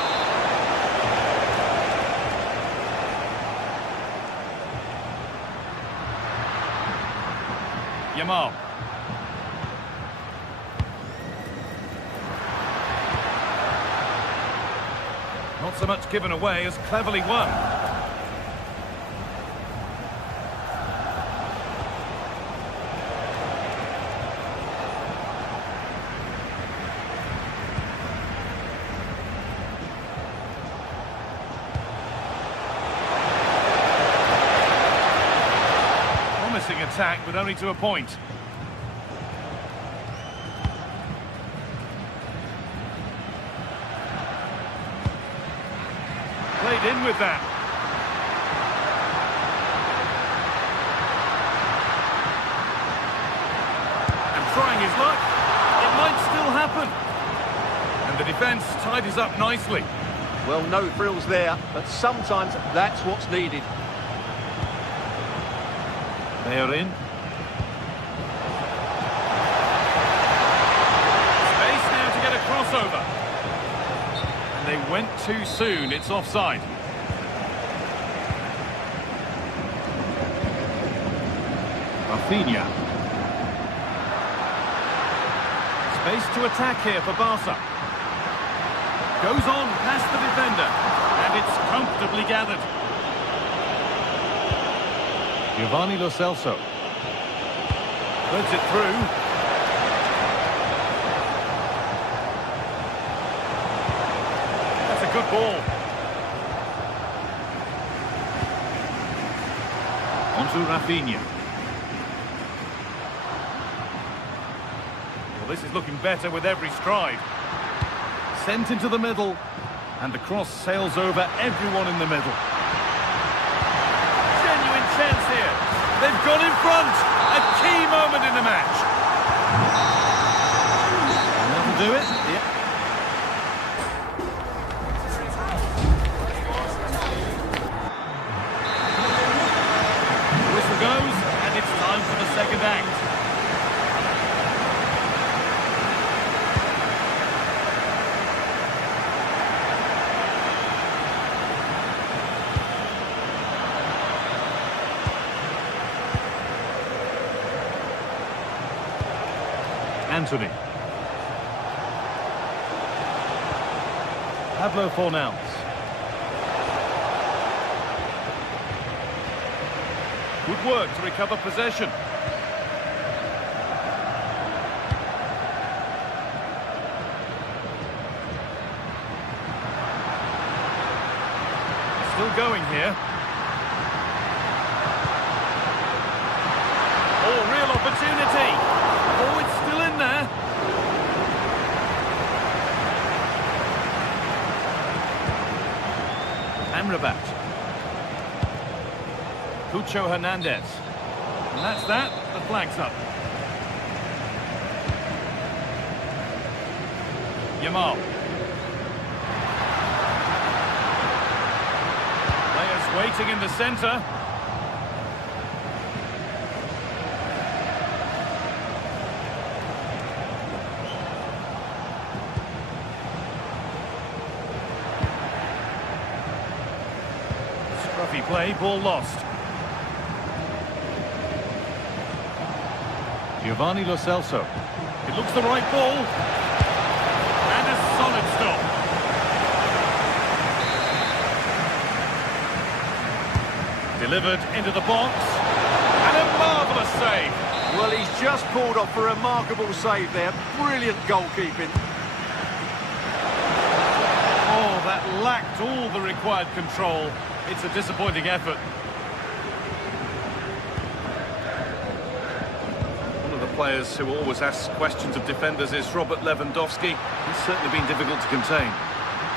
Yamal. Not so much given away as cleverly won. promising attack, but only to a point. Played in with that. And trying his luck. It might still happen. And the defence tidies up nicely. Well, no frills there, but sometimes that's what's needed. They are in. Space now to get a crossover. And they went too soon. It's offside. Rafinha. Space to attack here for Barca. Goes on past the defender. And it's comfortably gathered. Giovanni Lo Celso. Threads it through. That's a good ball. Onto Rafinha. Well, this is looking better with every stride. Sent into the middle. And the cross sails over everyone in the middle. Chance here. They've gone in front. A key moment in the match. That'll do it. Yep. The whistle goes, and it's time for the second act. Anthony. Pablo Fornals. Good work to recover possession. Still going here. Oh, real opportunity. Oh, it's still in there. Amrabat. Cucho Hernandez. And that's that. The flag's up. Yamal. Players waiting in the centre. Scruffy play, ball lost. Giovanni Lo Celso. It looks the right ball. And a solid stop. Delivered into the box. And a marvellous save. Well, he's just pulled off a remarkable save there. Brilliant goalkeeping. Oh, that lacked all the required control. It's a disappointing effort. One of the players who always asks questions of defenders is Robert Lewandowski. He's certainly been difficult to contain.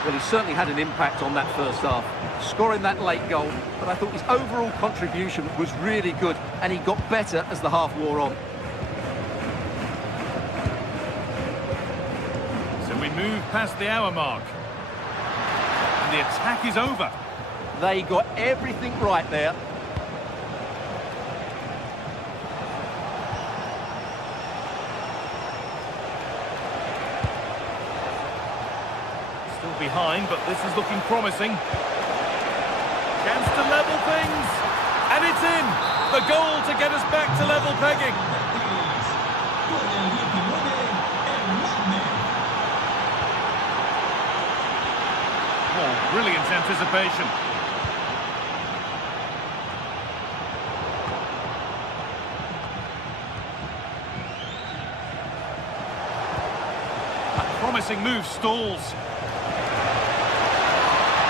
Well, he certainly had an impact on that first half, scoring that late goal, but I thought his overall contribution was really good, and he got better as the half wore on. So we move past the hour mark. And the attack is over. They got everything right there. Still behind, but this is looking promising. Chance to level things. And it's in. The goal to get us back to level pegging. Oh, brilliant anticipation. Promising move stalls.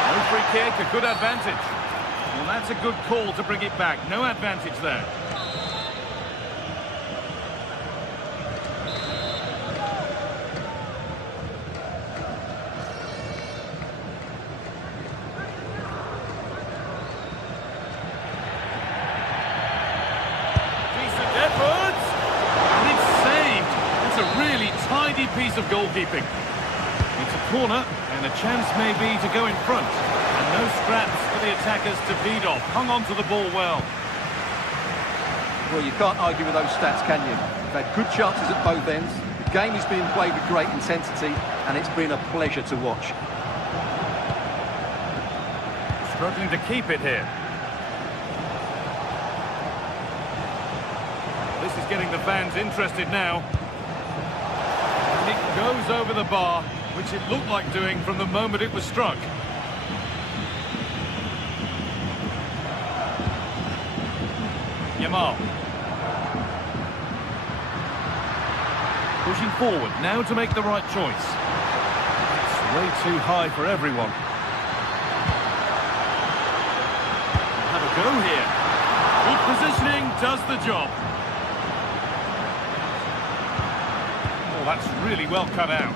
No free kick, a good advantage. Well, that's a good call to bring it back. No advantage there. tricky piece of goalkeeping. It's a corner, and a chance maybe to go in front. And no scraps for the attackers to feed off. Hung on to the ball well. Well, you can't argue with those stats, can you? They've had good chances at both ends. The game is being played with great intensity, and it's been a pleasure to watch. Struggling to keep it here. This is getting the fans interested now. And it goes over the bar, which it looked like doing from the moment it was struck. Yamal. Pushing forward, now to make the right choice. It's way too high for everyone. Have a go here. Good positioning does the job. Oh, that's really well cut out.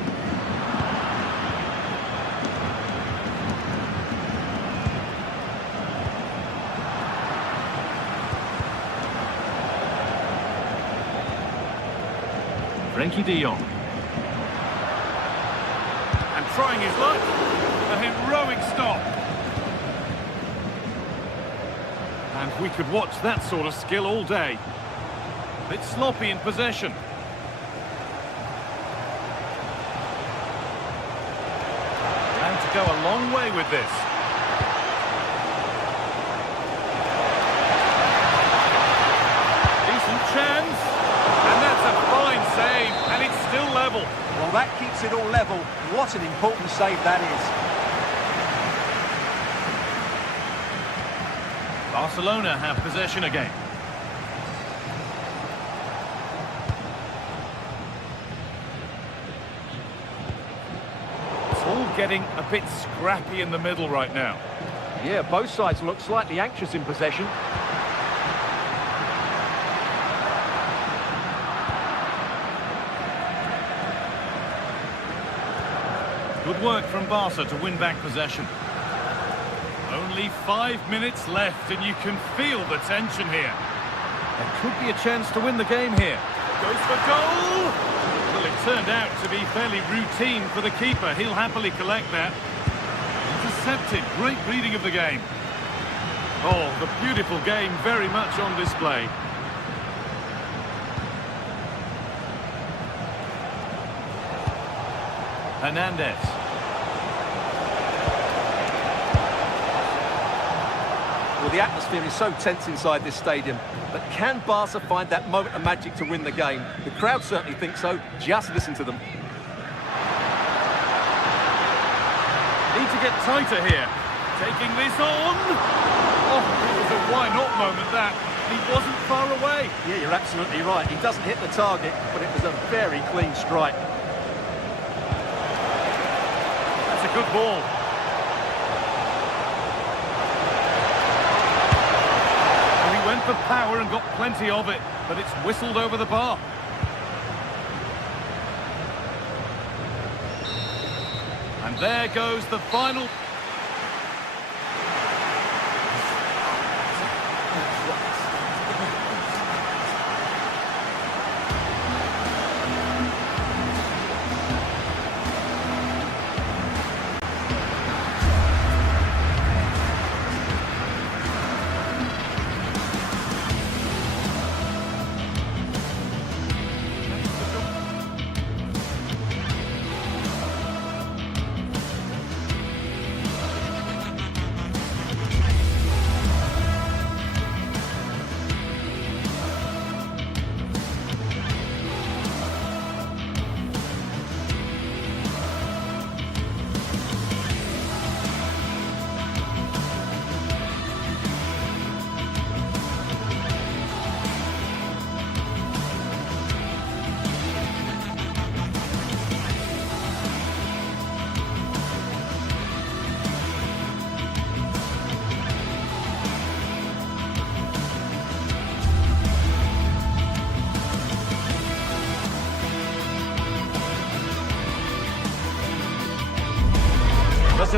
Frankie de Jong. And trying his luck. A heroic stop. And we could watch that sort of skill all day. Bit sloppy in possession. And to go a long way with this. Decent chance. And that's a fine save, and it's still level. Well, that keeps it all level. What an important save that is. Barcelona have possession again. It's all getting a bit scrappy in the middle right now. Yeah, both sides look slightly anxious in possession. Good work from Barca to win back possession. Only 5 minutes left, and you can feel the tension here. There could be a chance to win the game here. Goes for goal! Well, it turned out to be fairly routine for the keeper. He'll happily collect that. Intercepted. Great reading of the game. Oh, the beautiful game very much on display. Hernandez. Well, the atmosphere is so tense inside this stadium, but can Barca find that moment of magic to win the game? The crowd certainly think so. Just listen to them. Need to get tighter here. Taking this on. Oh, it was a why-not moment, that. He wasn't far away. Yeah, you're absolutely right. He doesn't hit the target, but it was a very clean strike. That's a good ball. Went for power and got plenty of it, but it's whistled over the bar. And there goes the final.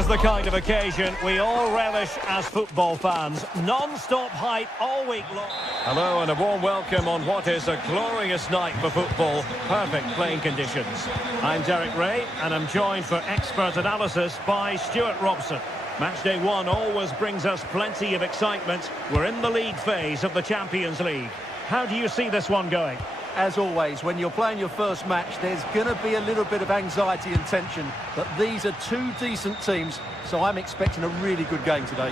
the kind of occasion we all relish as football fans. Non-stop hype all week long. Hello and a warm welcome on what is a glorious night for football. Perfect playing conditions. I'm Derek Ray and I'm joined for expert analysis by Stuart Robson. Matchday 1 always brings us plenty of excitement. We're in the league phase of the Champions League. How do you see this one going? As always, when you're playing your first match, there's going to be a little bit of anxiety and tension. But these are two decent teams, so I'm expecting a really good game today.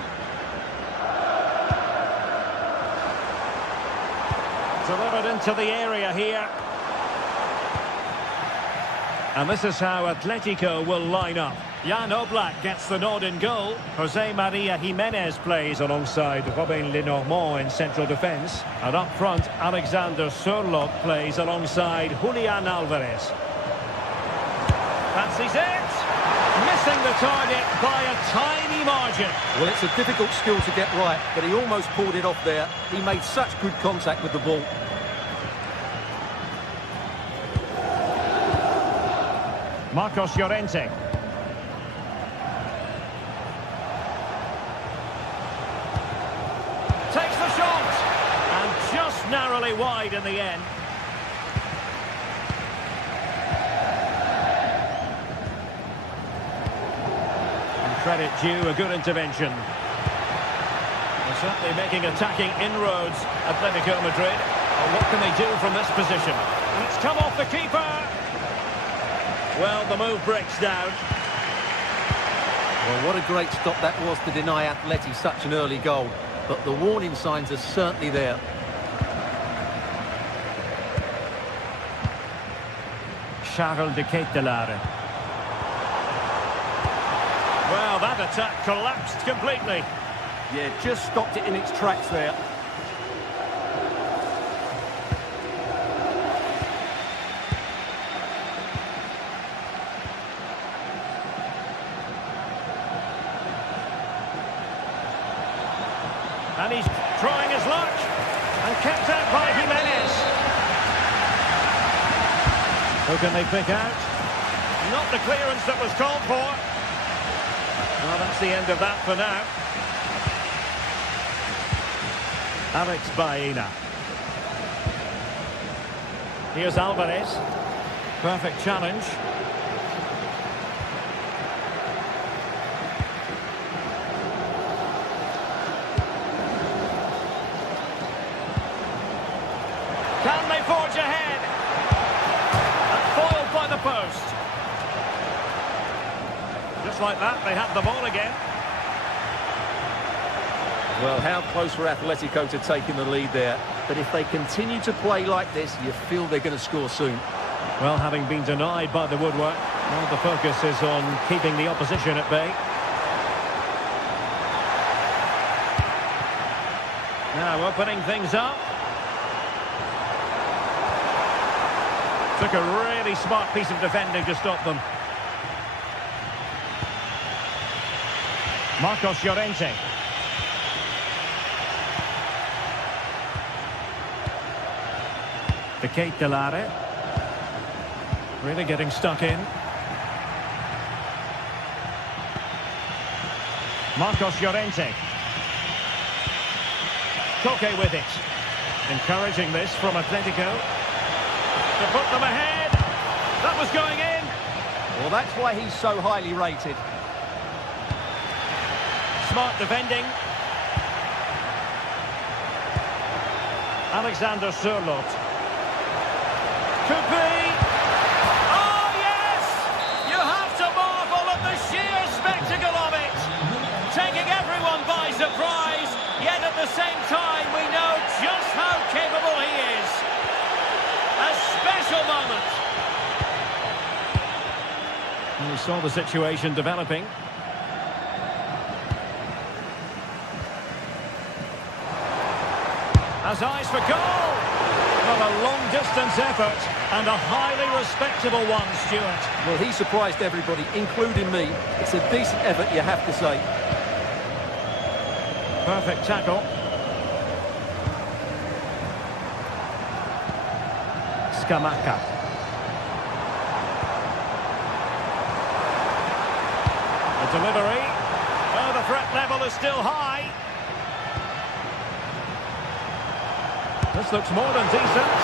Delivered into the area here. And this is how Atletico will line up. Jan Oblak gets the nod in goal. Jose Maria Jimenez plays alongside Robin Lenormand in central defence. And up front, Alexander Sørloth plays alongside Julian Alvarez. Fancies it! Missing the target by a tiny margin. Well, it's a difficult skill to get right, but he almost pulled it off there. He made such good contact with the ball. Marcos Llorente. Takes the shot! And just narrowly wide in the end. And credit due, a good intervention. They're certainly making attacking inroads, Atletico Madrid. Well, what can they do from this position? And it's come off the keeper! Well, the move breaks down. Well, what a great stop that was to deny Atleti such an early goal. But the warning signs are certainly there. Charles de Ketelaere. Well, that attack collapsed completely. Yeah, just stopped it in its tracks there. And he's trying his luck. And kept out by Jimenez. Who can they pick out? Not the clearance that was called for. Well, that's the end of that for now. Alex Baena. Here's Alvarez. Perfect challenge. Can they forge ahead? And foiled by the post. Just like that, they have the ball again. Well, how close were Atletico to taking the lead there? But if they continue to play like this, you feel they're going to score soon. Well, having been denied by the woodwork, well, the focus is on keeping the opposition at bay. Now opening things up. Took a really smart piece of defending to stop them. Marcos Llorente. De Ketelaere. Really getting stuck in. Marcos Llorente. Koke with it. Encouraging this from Atletico. To put them ahead. That was going in. Well, that's why he's so highly rated. Smart defending. Alexander Sørloth. Could be. Oh, yes! You have to marvel at the sheer spectacle of it. Taking everyone by surprise, yet at the same time we know just how capable he is. A special moment. And we saw the situation developing. Has eyes for goal. Well, a long-distance effort and a highly respectable one, Stuart. Well, he surprised everybody, including me. It's a decent effort, you have to say. Perfect tackle. Scamacca. A The delivery. Oh, the threat level is still high. This looks more than decent.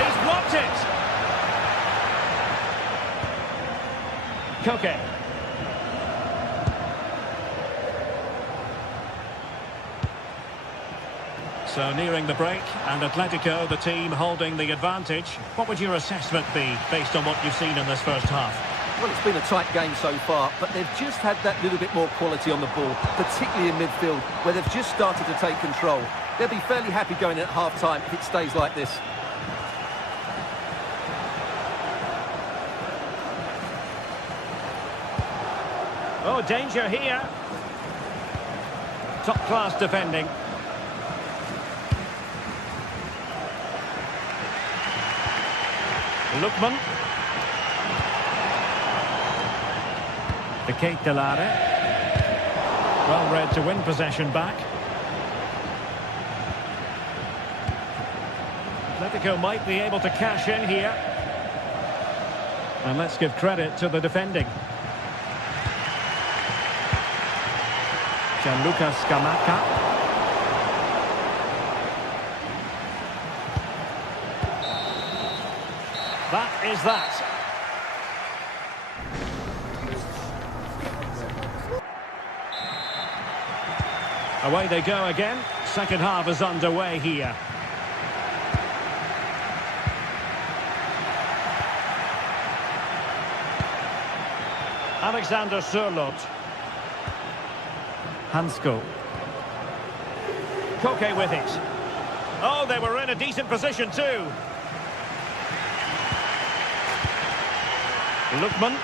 He's blocked it. Koke. So nearing the break, and Atletico, the team holding the advantage. What would your assessment be, based on what you've seen in this first half? Well, it's been a tight game so far, but they've just had that little bit more quality on the ball, particularly in midfield, where they've just started to take control. They'll be fairly happy going at half-time if it stays like this. Oh, danger here. Top-class defending. Lookman. Well read to win possession back. Atletico might be able to cash in here. And let's give credit to the defending. Gianluca Scamacca. That is that. Away they go again. Second half is underway here. Alexander Sørloth. Hansko. Koke with it. Oh, they were in a decent position too. Lookman.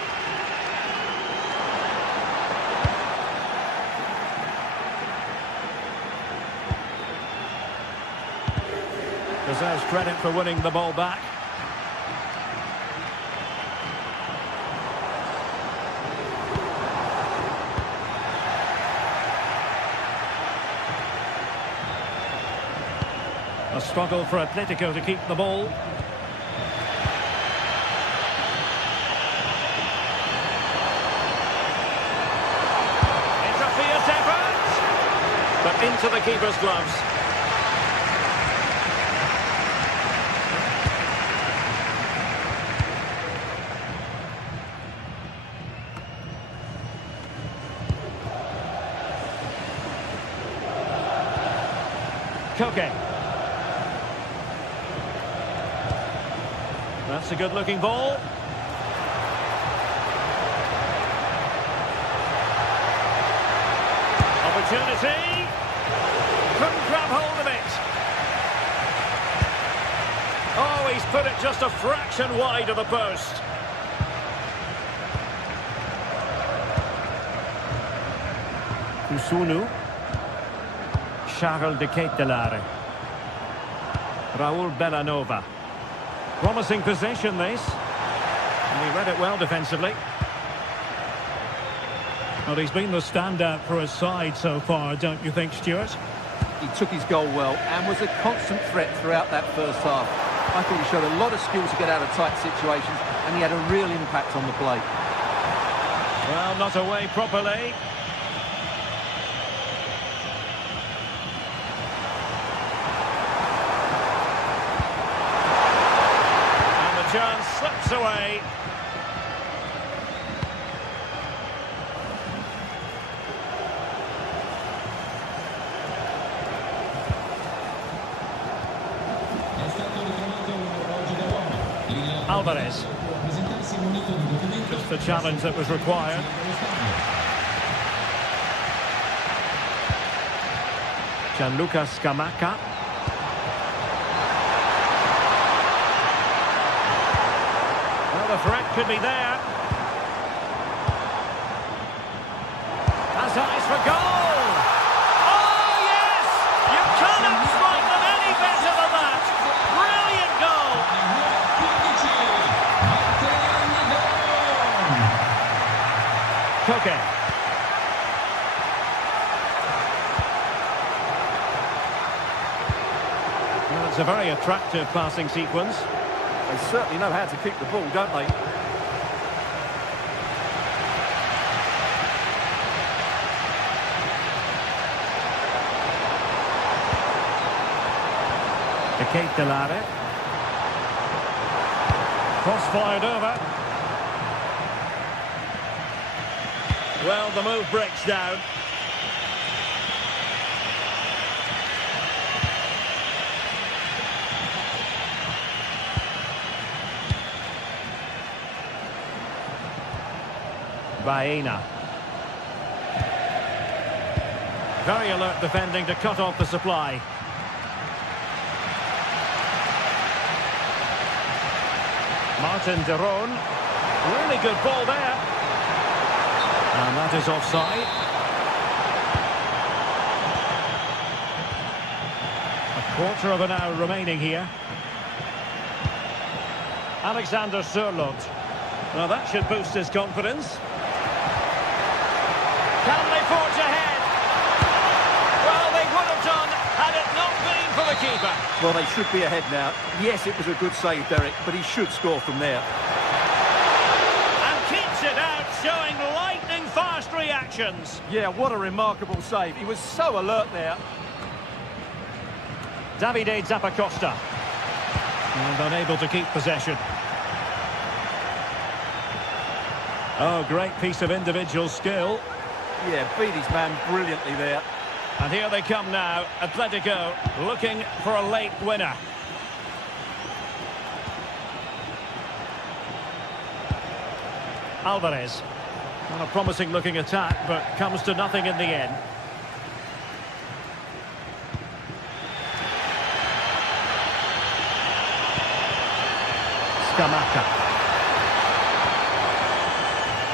Deserves credit for winning the ball back. A struggle for Atletico to keep the ball. But into the keeper's gloves. Koke. That's a good-looking ball. Opportunity. Couldn't grab hold of it. Oh, he's put it just a fraction wide of the post. Kusunu. Charles de Ketelaere. Raul Bellanova. Promising possession, this. And he read it well defensively. Well, he's been the standout for his side so far, don't you think, Stuart? He took his goal well and was a constant threat throughout that first half. I thought he showed a lot of skill to get out of tight situations, and he had a real impact on the play. Well, not away properly. And the chance slips away. Alvarez. Just the challenge that was required. Gianluca Scamacca. Well, the threat could be there. Has eyes for goal! Oh, yes! You cannot strike them any better than that! Brilliant goal! Koke. Well, it's a very attractive passing sequence. They certainly know how to kick the ball, don't they? Kate Delare. Cross-fired over. Well, the move breaks down. Baena. Very alert defending to cut off the supply. Martin de Roon. Really good ball there. And that is offside. A quarter of an hour remaining here. Alexander Sørloth. Well, that should boost his confidence. Can they forge ahead? Well, they would have done had it not been for the keeper. Well, they should be ahead now. Yes, it was a good save, Derek, but he should score from there. And keeps it out, showing lightning-fast reactions. Yeah, what a remarkable save. He was so alert there. Davide Zappacosta. And unable to keep possession. Oh, great piece of individual skill. Yeah, beat his man brilliantly there. And here they come now, Atletico looking for a late winner. Alvarez. Not a promising looking attack, but comes to nothing in the end. Scamacca.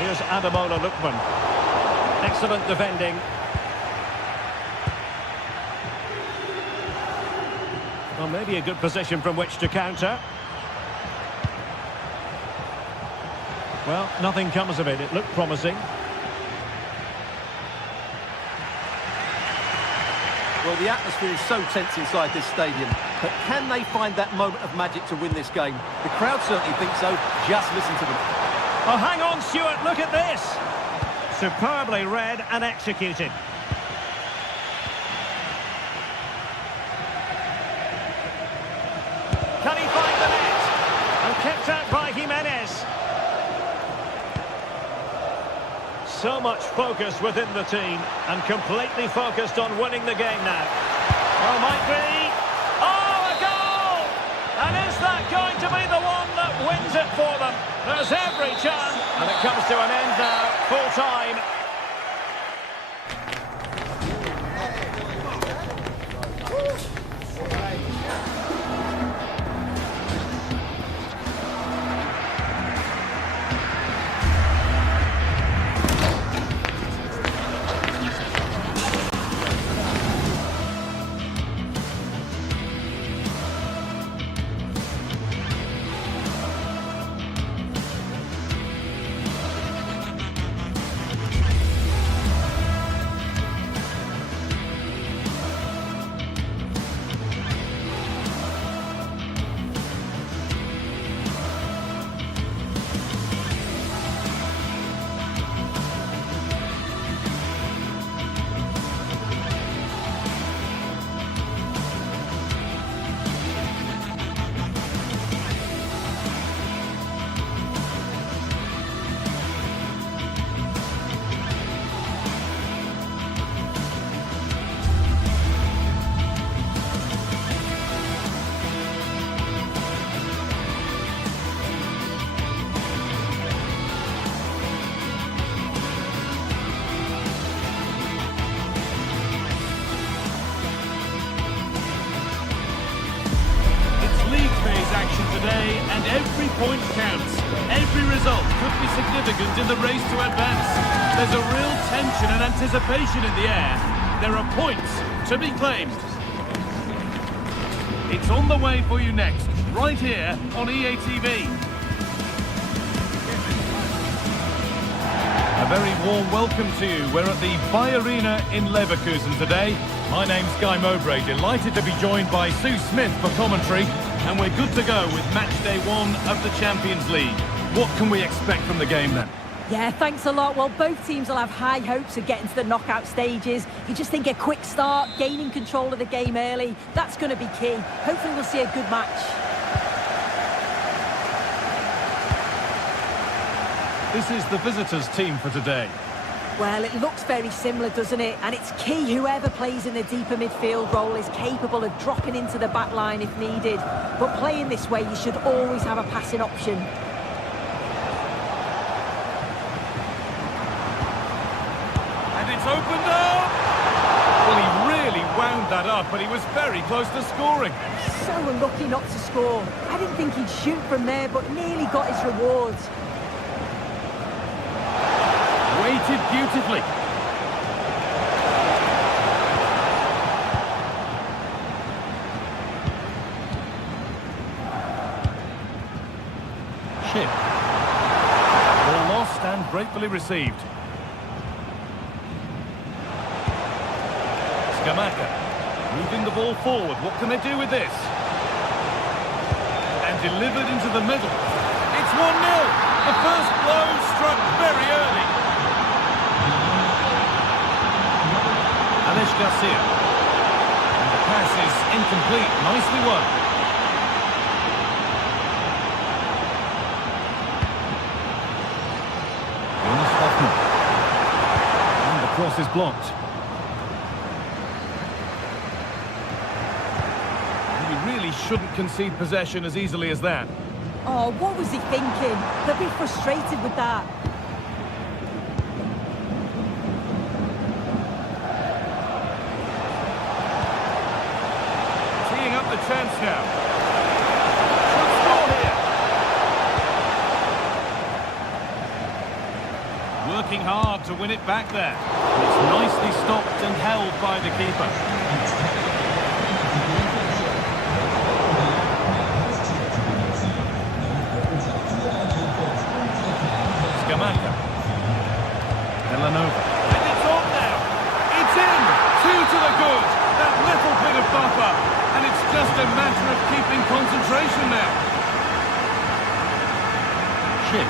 Here's Ademola Lookman. Excellent defending. Well, maybe a good position from which to counter. Well, nothing comes of it. It looked promising. Well, the atmosphere is so tense inside this stadium. But can they find that moment of magic to win this game? The crowd certainly think so. Just listen to them. Oh, hang on, Stuart. Look at this. Superbly read and executed. Can he find the net? And kept out by Jimenez. So much focus within the team and completely focused on winning the game now. Oh, might be. Oh, a goal! And is that going to be the one that wins it for them? There's every chance. And it comes to an end now, full time. Today, and every point counts. Every result could be significant in the race to advance. There's a real tension and anticipation in the air. There are points to be claimed. It's on the way for you next, right here on EA TV. A very warm welcome to you. We're at the Bay Arena in Leverkusen today. My name's Guy Mowbray, delighted to be joined by Sue Smith for commentary. And we're good to go with match day 1 of the Champions League. What can we expect from the game then? Yeah, thanks a lot. Well, both teams will have high hopes of getting to the knockout stages. You just think a quick start, gaining control of the game early, that's going to be key. Hopefully we'll see a good match. This is the visitors' team for today. Well, it looks very similar, doesn't it? And it's key whoever plays in the deeper midfield role is capable of dropping into the back line if needed. But playing this way, you should always have a passing option. And it's opened up! Well, he really wound that up, but he was very close to scoring. So unlucky not to score. I didn't think he'd shoot from there, but nearly got his rewards. Weighted beautifully. Chip. Ball lost and gratefully received. Scamacca. Moving the ball forward. What can they do with this? And delivered into the middle. It's 1-0. The first blow struck very early. Alex Garcia. And the pass is incomplete. Nicely won. Jonas Hoffman. And the cross is blocked. You really shouldn't concede possession as easily as that. Oh, what was he thinking? They'll be frustrated with that. Teeing up the chance now. Should score here. Working hard to win it back there. It's nicely stopped and held by the keeper. Scamacca. Villanova. And it's on now. It's in. 2 to the good. That little bit of buffer. And it's just a matter of keeping concentration now. Chip.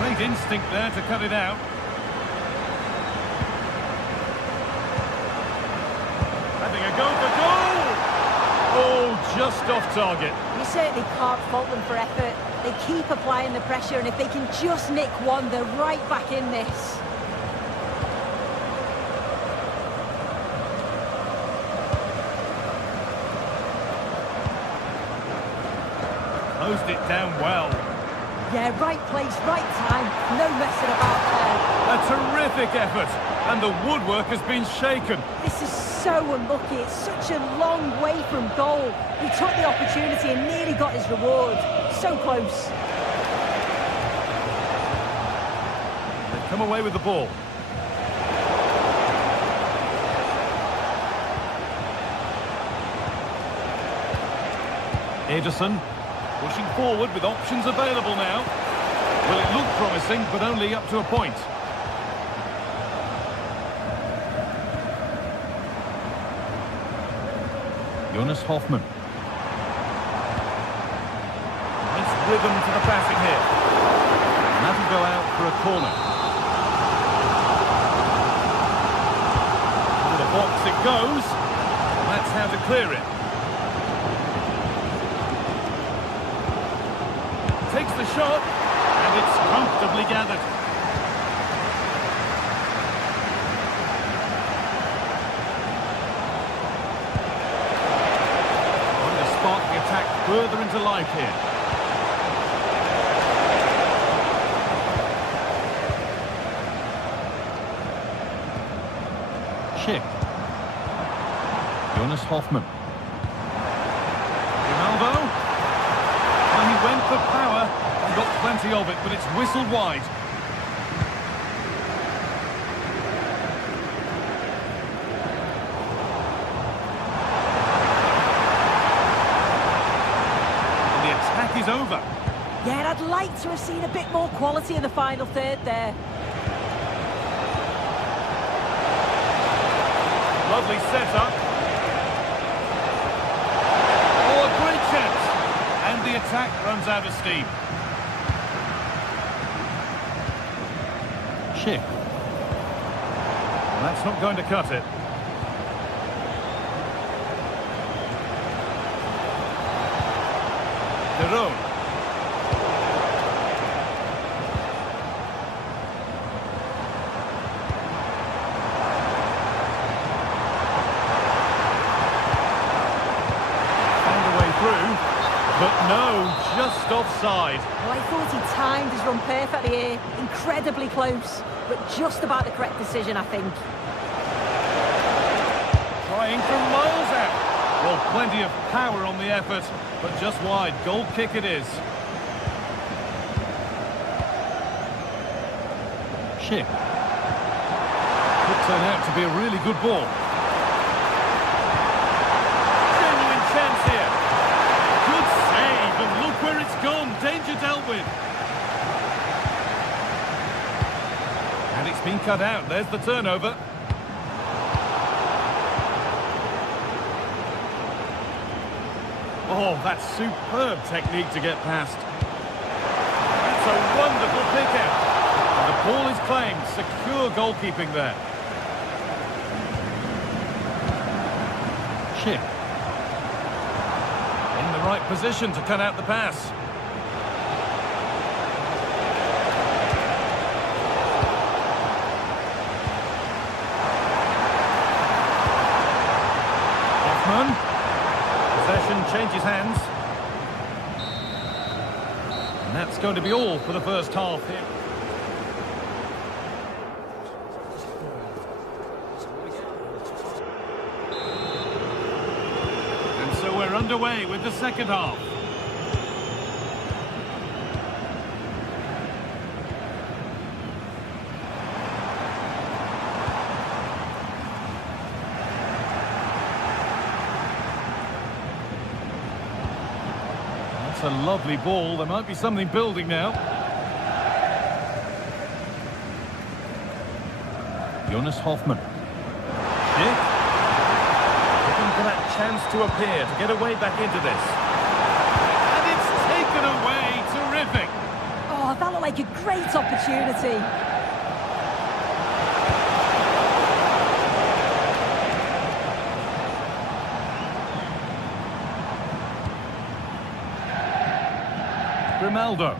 Great instinct there to cut it out. Having a go for goal. Oh, just off target. You certainly can't fault them for effort. They keep applying the pressure, and if they can just nick one, they're right back in this. Closed it down well. Yeah, right place, right time. No messing about there. A terrific effort. And the woodwork has been shaken. This is so unlucky. It's such a long way from goal. He took the opportunity and nearly got his reward. So close. They've come away with the ball. Ederson pushing forward with options available now. Well, it looked promising, but only up to a point. Jonas Hoffman. Nice rhythm to the passing here. And that'll go out for a corner. To the box it goes. And that's how to clear it. Takes the shot, and it's comfortably gathered. Trying to spark the attack further into life here. Chick. Jonas Hoffman. Ronaldo. Well, he went for power and got plenty of it, but it's whistled wide. And the attack is over. Yeah, I'd like to have seen a bit more quality in the final third there. Lovely setup. Oh, a great chance. And the attack runs out out of steam. Schick. That's not going to cut it. Theron. Found a way through, but no, just offside. Well, I thought he timed his run perfectly here. Incredibly close, but just about the correct decision, I think. Trying from miles out. Well, plenty of power on the effort, but just wide. Goal kick it is. Schick. Could turn out to be a really good ball. Genuine chance here. Good save, and look where it's gone. Danger dealt with. And it's been cut out. There's the turnover. Oh, that's superb technique to get past. That's a wonderful pick out. And the ball is claimed. Secure goalkeeping there. Schick. In the right position to cut out the pass. Hoffman. Possession changes hands. And that's going to be all for the first half here. And so we're underway with the second half. That's a lovely ball. There might be something building now. Jonas Hoffman. Schick. Looking for that chance to appear, to get away back into this. And it's taken away. Terrific. Oh, that looked like a great opportunity. Grimaldo.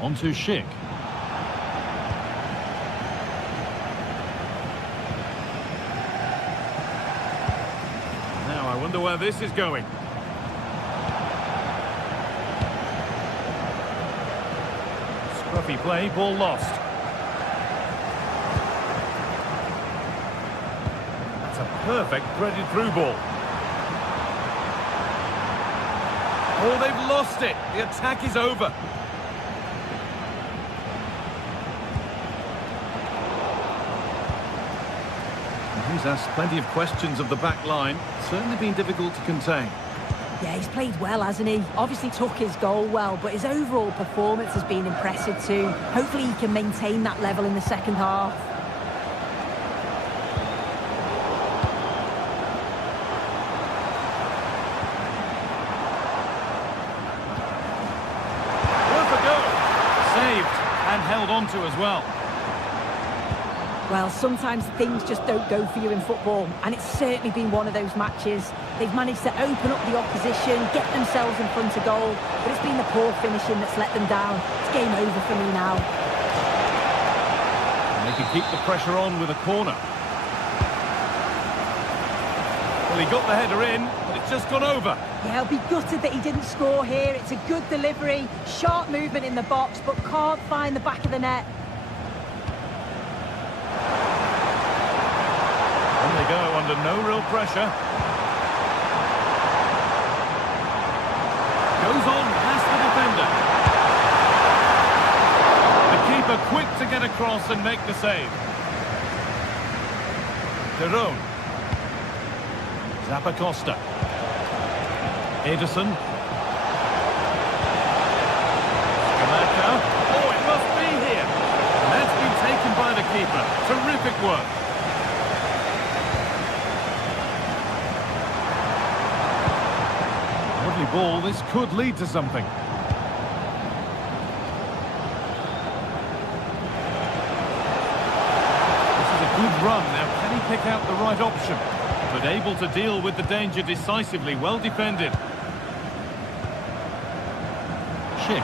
On to Schick. Now I wonder where this is going. Scruffy play, ball lost. That's a perfect threaded through ball. Oh, they've lost it. The attack is over. He's asked plenty of questions of the back line. Certainly been difficult to contain. Yeah, he's played well, hasn't he? Obviously took his goal well, but his overall performance has been impressive too. Hopefully he can maintain that level in the second half. And held on to as well. Well, sometimes things just don't go for you in football, and it's certainly been one of those matches. They've managed to open up the opposition, get themselves in front of goal, but it's been the poor finishing that's let them down. It's game over for me now. And they can keep the pressure on with a corner. Well, he got the header in, but it's just gone over. Yeah, I'll be gutted that he didn't score here. It's a good delivery, sharp movement in the box, but can't find the back of the net. And they go under no real pressure. Goes on past the defender. The keeper quick to get across and make the save. Theron. Zappacosta. Ederson. Skamaka. Oh, it must be here. And that's been taken by the keeper. Terrific work. lively ball. This could lead to something. This is a good run. Now, can he pick out the right option? But able to deal with the danger decisively. Well defended. Chick.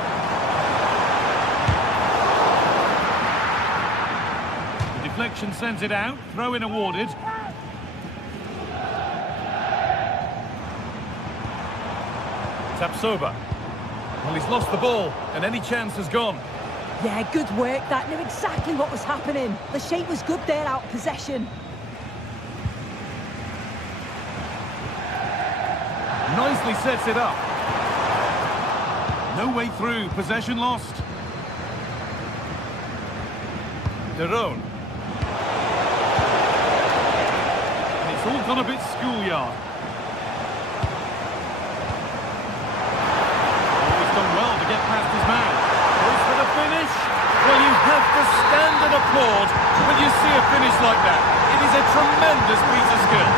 The deflection sends it out. Throw-in awarded. Tapsoba. Well, he's lost the ball, and any chance has gone. Yeah, good work. That knew exactly what was happening. The shape was good there, out of possession. Nicely sets it up. No way through. Possession lost. Derone. It's all gone a bit schoolyard. Get past his man. Goes for the finish. Well, you have to stand and applaud when you see a finish like that. It is a tremendous piece of skill.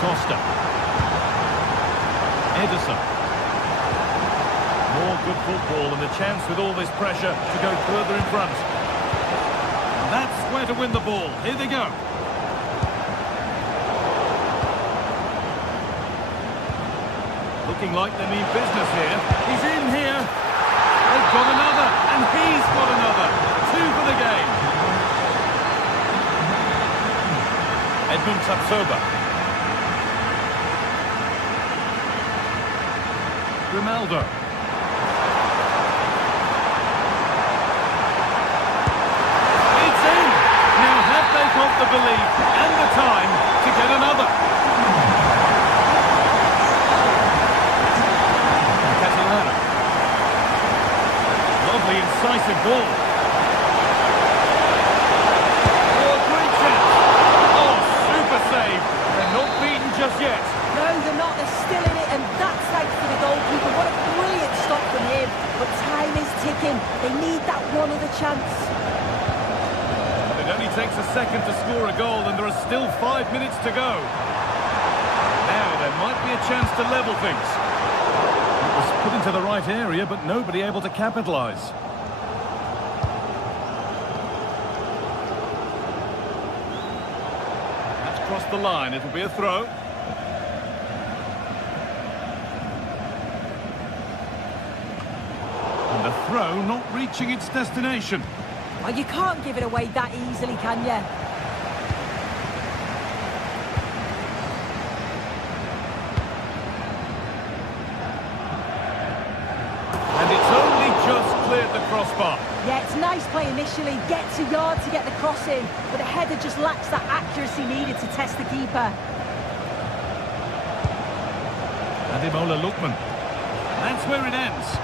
Costa. Edison. More good football and a chance with all this pressure to go further in front. And that's where to win the ball. Here they go. Looking like they mean business here. He's in here. They've got another, and he's got another. 2 for the game. Edmund Tapsoba. Grimaldo. It's in. Now have they got the belief and the time to get another? Lovely incisive ball. Oh, great chance. Oh, super save. They're not beaten just yet. No, they're not. They're still in it, and that's thanks to the goalkeeper. What a brilliant stop from him. But time is ticking. They need that one other chance. It only takes a second to score a goal, and there are still 5 minutes to go. Now there might be a chance to level things. Put into the right area, but nobody able to capitalise. That's crossed the line. It'll be a throw. And the throw not reaching its destination. Well, you can't give it away that easily, can you? Cleared the crossbar. Yeah, it's nice play initially, gets a yard to get the cross in, but the header just lacks that accuracy needed to test the keeper. Ademola Lookman. That's where it ends.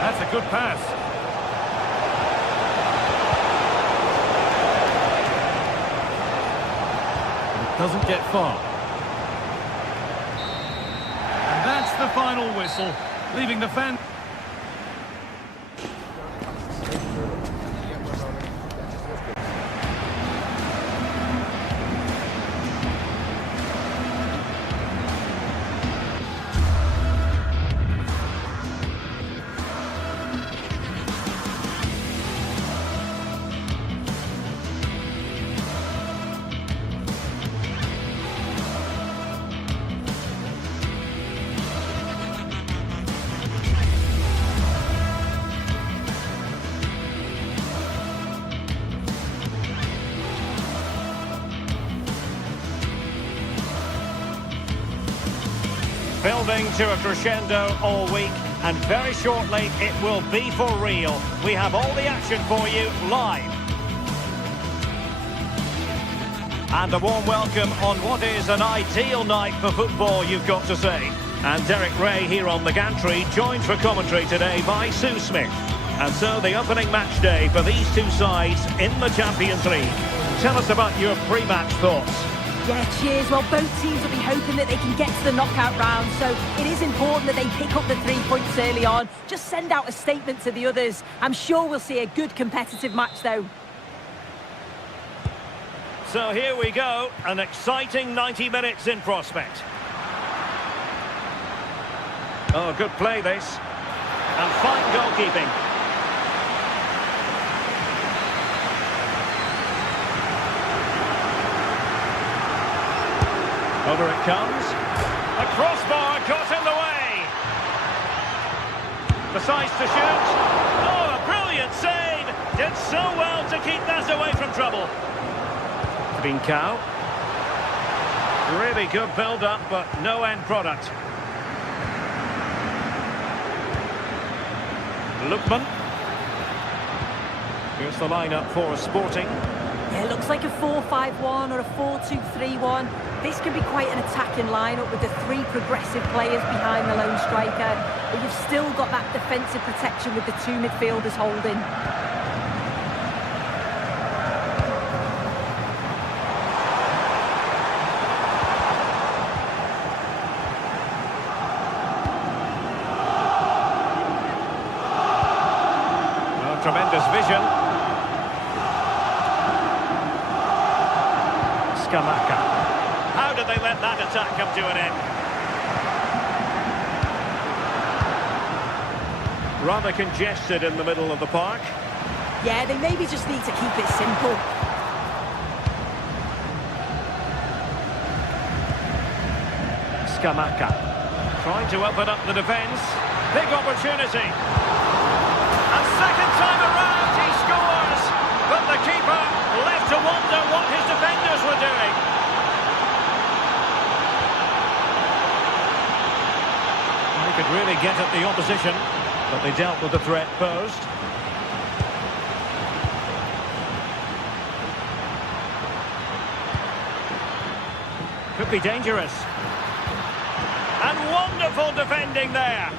That's a good pass. Doesn't get far. And that's the final whistle, leaving the fan... Building to a crescendo all week, and very shortly it will be for real. We have all the action for you live. And a warm welcome on what is an ideal night for football, you've got to say. And Derek Ray here on the gantry, joined for commentary today by Sue Smith. And so the opening match day for these two sides in the Champions League. Tell us about your pre-match thoughts. Yeah, cheers. Well, both teams will be hoping that they can get to the knockout round, so it is important that they pick up the 3 points early on. Just send out a statement to the others. I'm sure we'll see a good competitive match, though. So here we go, an exciting 90 minutes in prospect. Oh, good play this. And fine goalkeeping. Over it comes. A crossbar got in the way. Decides to shoot. Oh, a brilliant save. Did so well to keep that away from trouble. Trincao. Really good build-up, but no end product. Lookman. Here's the lineup for Sporting. Yeah, it looks like a 4-5-1 or a 4-2-3-1. This can be quite an attacking lineup with the 3 progressive players behind the lone striker. But you've still got that defensive protection with the 2 midfielders holding. Oh, tremendous vision. Scamacca. How did they let that attack come to an end? Rather congested in the middle of the park. Yeah, they maybe just need to keep it simple. Scamacca. Trying to open up the defence. Big opportunity. And second time around he scores. But the keeper left to wonder what his defenders were doing. They could really get at the opposition, but they dealt with the threat posed. Could be dangerous. And wonderful defending there.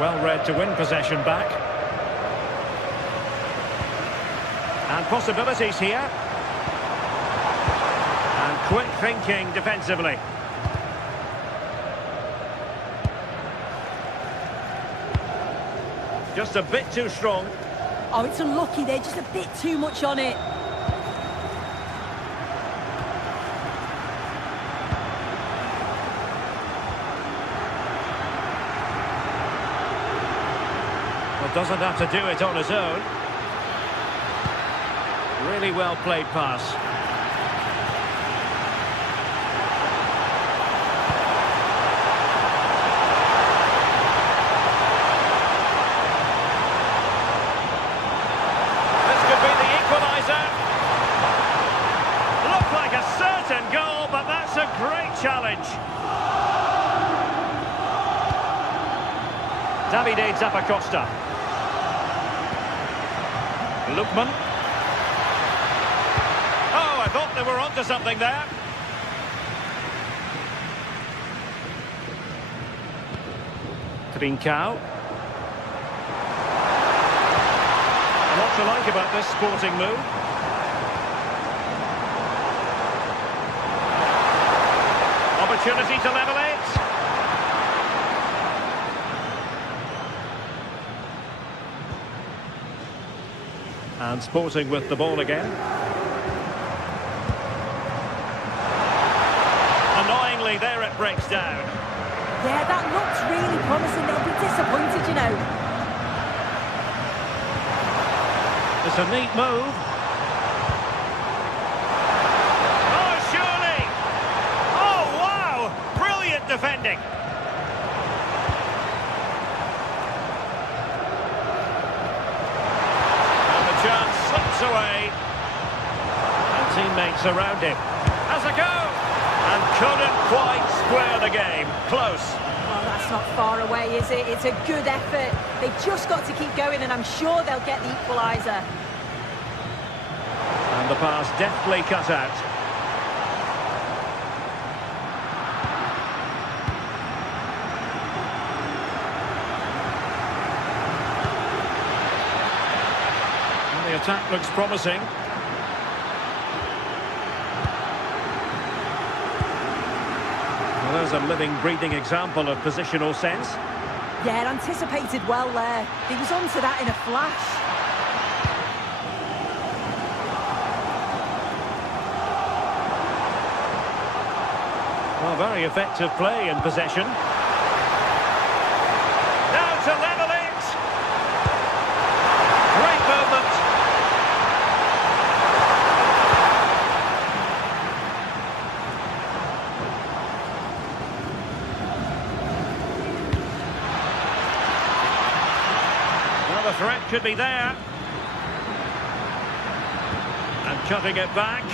Well read to win possession back. And possibilities here. And quick thinking defensively. Just a bit too strong. Oh, it's unlucky there, just a bit too much on it. Well, doesn't have to do it on his own. Really well played pass. This could be the equaliser. Looked like a certain goal, but that's a great challenge. Davide Zappacosta. Lookman. Oh, I thought they were onto something there. Trincao. What to like about this Sporting move? Opportunity to level it. And Sporting with the ball again. Annoyingly, there it breaks down. Yeah, that looks really promising. They'll be disappointed, you know. It's a neat move. Oh, surely! Oh, wow! Brilliant defending. And the chance slips away. And teammates around him. Has a go! And couldn't quite square the game. Close. Well, that's not far away, is it? It's a good effort. They've just got to keep going, and I'm sure they'll get the equaliser. And the pass deftly cut out. attack looks promising. Well, there's a living, breathing example of positional sense. Yeah, anticipated well there. He was onto that in a flash. Well, very effective play in possession. Now to level it. Great movement. Well, the threat could be there. And cutting it back.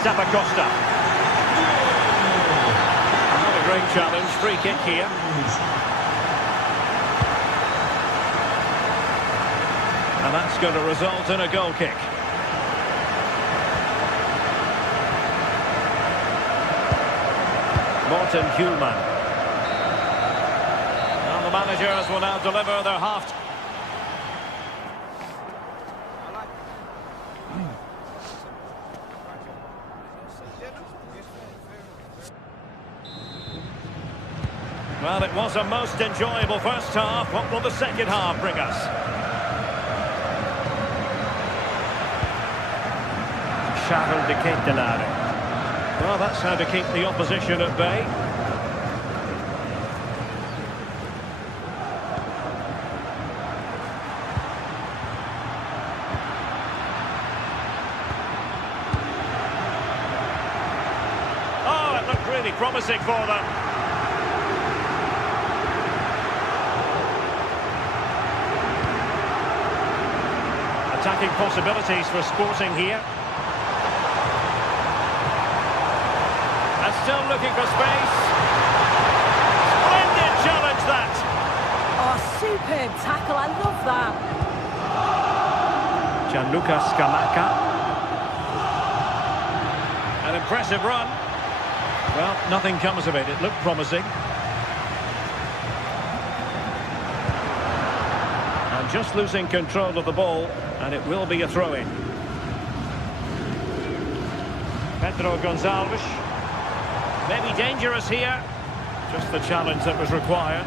Zapacosta. Not a great challenge, free kick here. And that's going to result in a goal kick. Morten Hjulman. And the managers will now deliver their half. Well, it was a most enjoyable first half. What will the second half bring us? Charles de Ketelaere. Well, that's how to keep the opposition at bay. Oh, it looked really promising for them. Attacking possibilities for Sporting here. And still looking for space. Splendid challenge that. Oh, superb tackle. I love that. Gianluca Scamacca. An impressive run. Well, nothing comes of it. It looked promising. And just losing control of the ball. And it will be a throw-in. Pedro Gonçalves. Maybe dangerous here. Just the challenge that was required.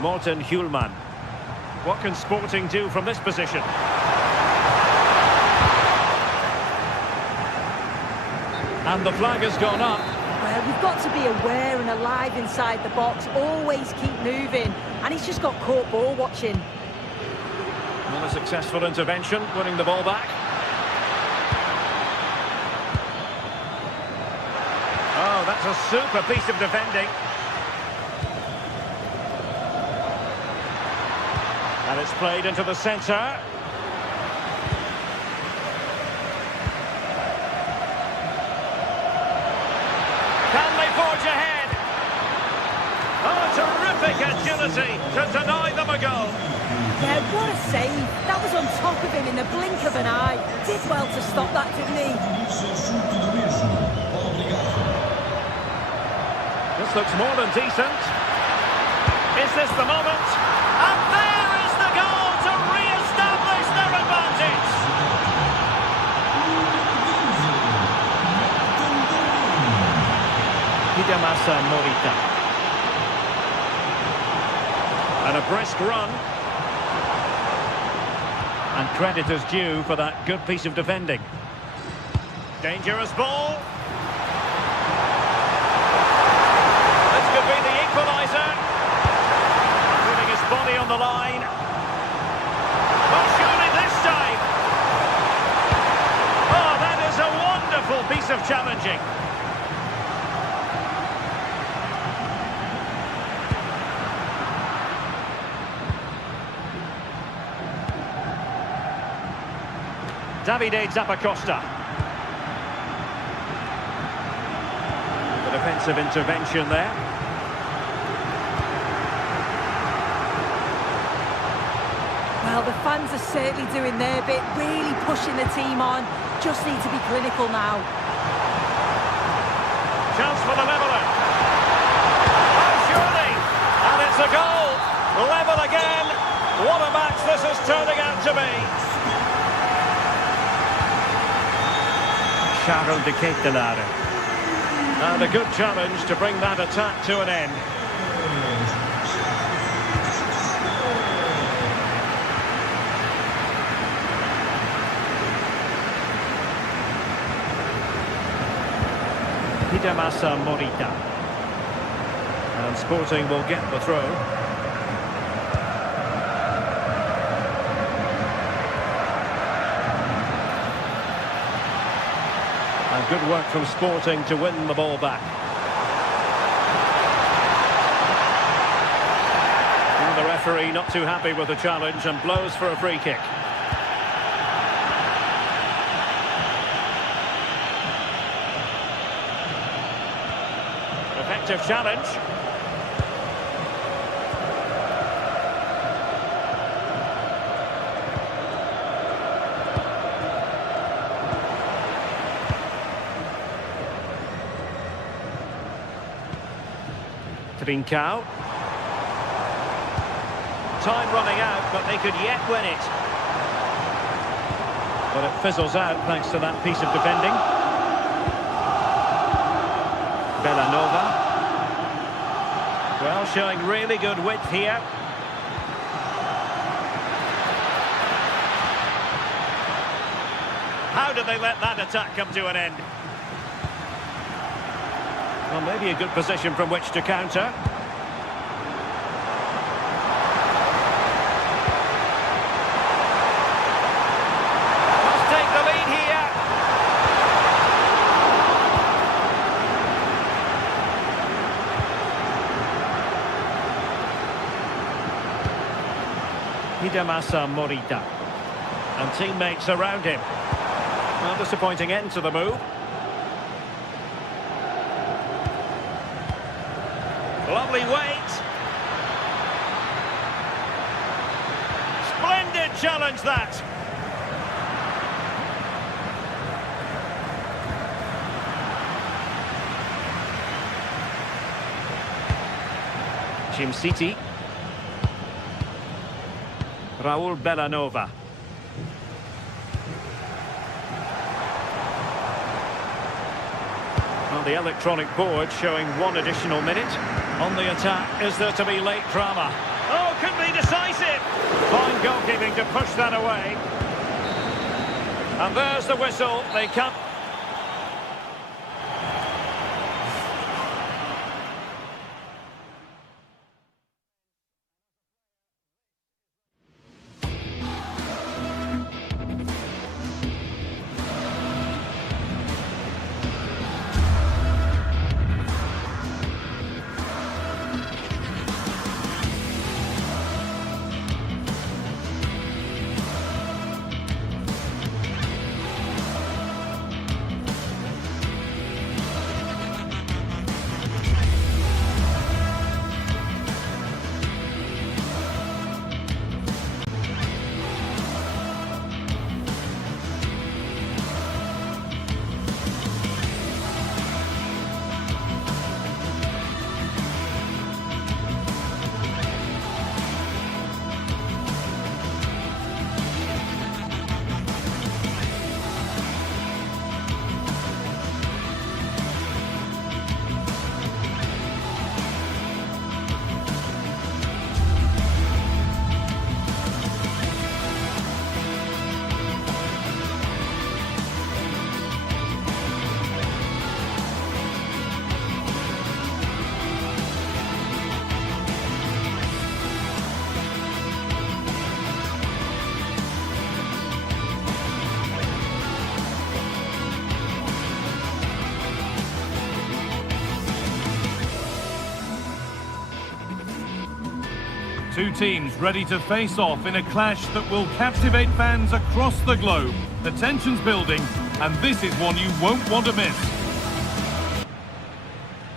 Morten Hjulman. What can Sporting do from this position? And the flag has gone up. Well, we've got to be aware and alive inside the box. Always keep moving. And he's just got caught ball watching. Well, a successful intervention, winning the ball back. Oh, that's a super piece of defending. And it's played into the centre. Forge ahead. Oh, terrific agility to deny them a goal. Yeah, what a save. That was on top of him in the blink of an eye. Did well to stop that, didn't he? This looks more than decent. Is this the moment? And there is the goal to re-establish their advantage. Hidemasa Morita. And a brisk run. And credit is due for that good piece of defending. Dangerous ball. This could be the equaliser. Putting his body on the line. Well, surely this time. Oh, that is a wonderful piece of challenging. Davide Zappacosta. The defensive intervention there. Well, the fans are certainly doing their bit, really pushing the team on. Just need to be clinical now. Chance for the leveller. Oh, surely! And it's a goal! Level again! What a match this is turning out to be! Charles de Ketelare. And a good challenge to bring that attack to an end. Hidemasa Morita. And Sporting will get the throw. And good work from Sporting to win the ball back. And the referee not too happy with the challenge and blows for a free kick. Effective challenge. Trincao. Time running out, but they could yet win it. But it fizzles out thanks to that piece of defending. Bellanova. Well, showing really good width here. How did they let that attack come to an end? Well, maybe a good position from which to counter. Must take the lead here. Hidemasa Morita. And teammates around him. Well, disappointing end to the move. Lovely weight. Splendid challenge that. Jim City. Raul Bellanova. On the electronic board showing 1 additional minute. On the attack, is there to be late drama? Oh, could be decisive! Fine goalkeeping to push that away. And there's the whistle. They come. Two teams ready to face off in a clash that will captivate fans across the globe. The tension's building, and this is one you won't want to miss.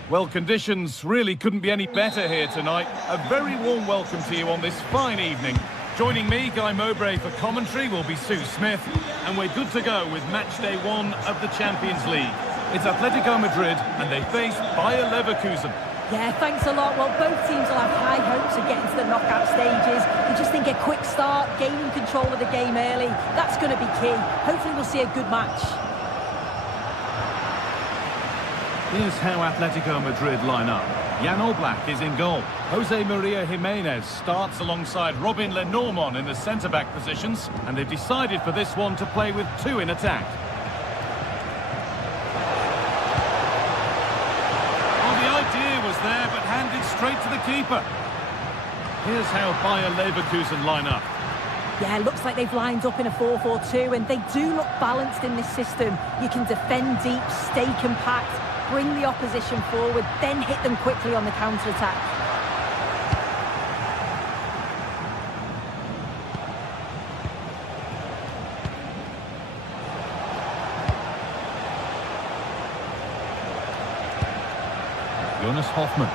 Well, conditions really couldn't be any better here tonight. A very warm welcome to you on this fine evening. Joining me, Guy Mowbray, for commentary will be Sue Smith, and we're good to go with match day 1 of the Champions League. It's Atletico Madrid, and they face Bayer Leverkusen. Yeah, thanks a lot. Well, both teams will have high hopes of getting to the knockout stages. They just think a quick start, gaining control of the game early, that's going to be key. Hopefully we'll see a good match. Here's how Atletico Madrid line up. Jan Oblak is in goal. Jose Maria Jimenez starts alongside Robin Lenormand in the centre-back positions, and they've decided for this one to play with 2 in attack. Was there, but handed straight to the keeper. Here's how Bayer Leverkusen line up. Yeah, looks like they've lined up in a 4-4-2, and they do look balanced in this system. You can defend deep, stay compact, bring the opposition forward, then hit them quickly on the counter-attack. Jonas Hoffmann.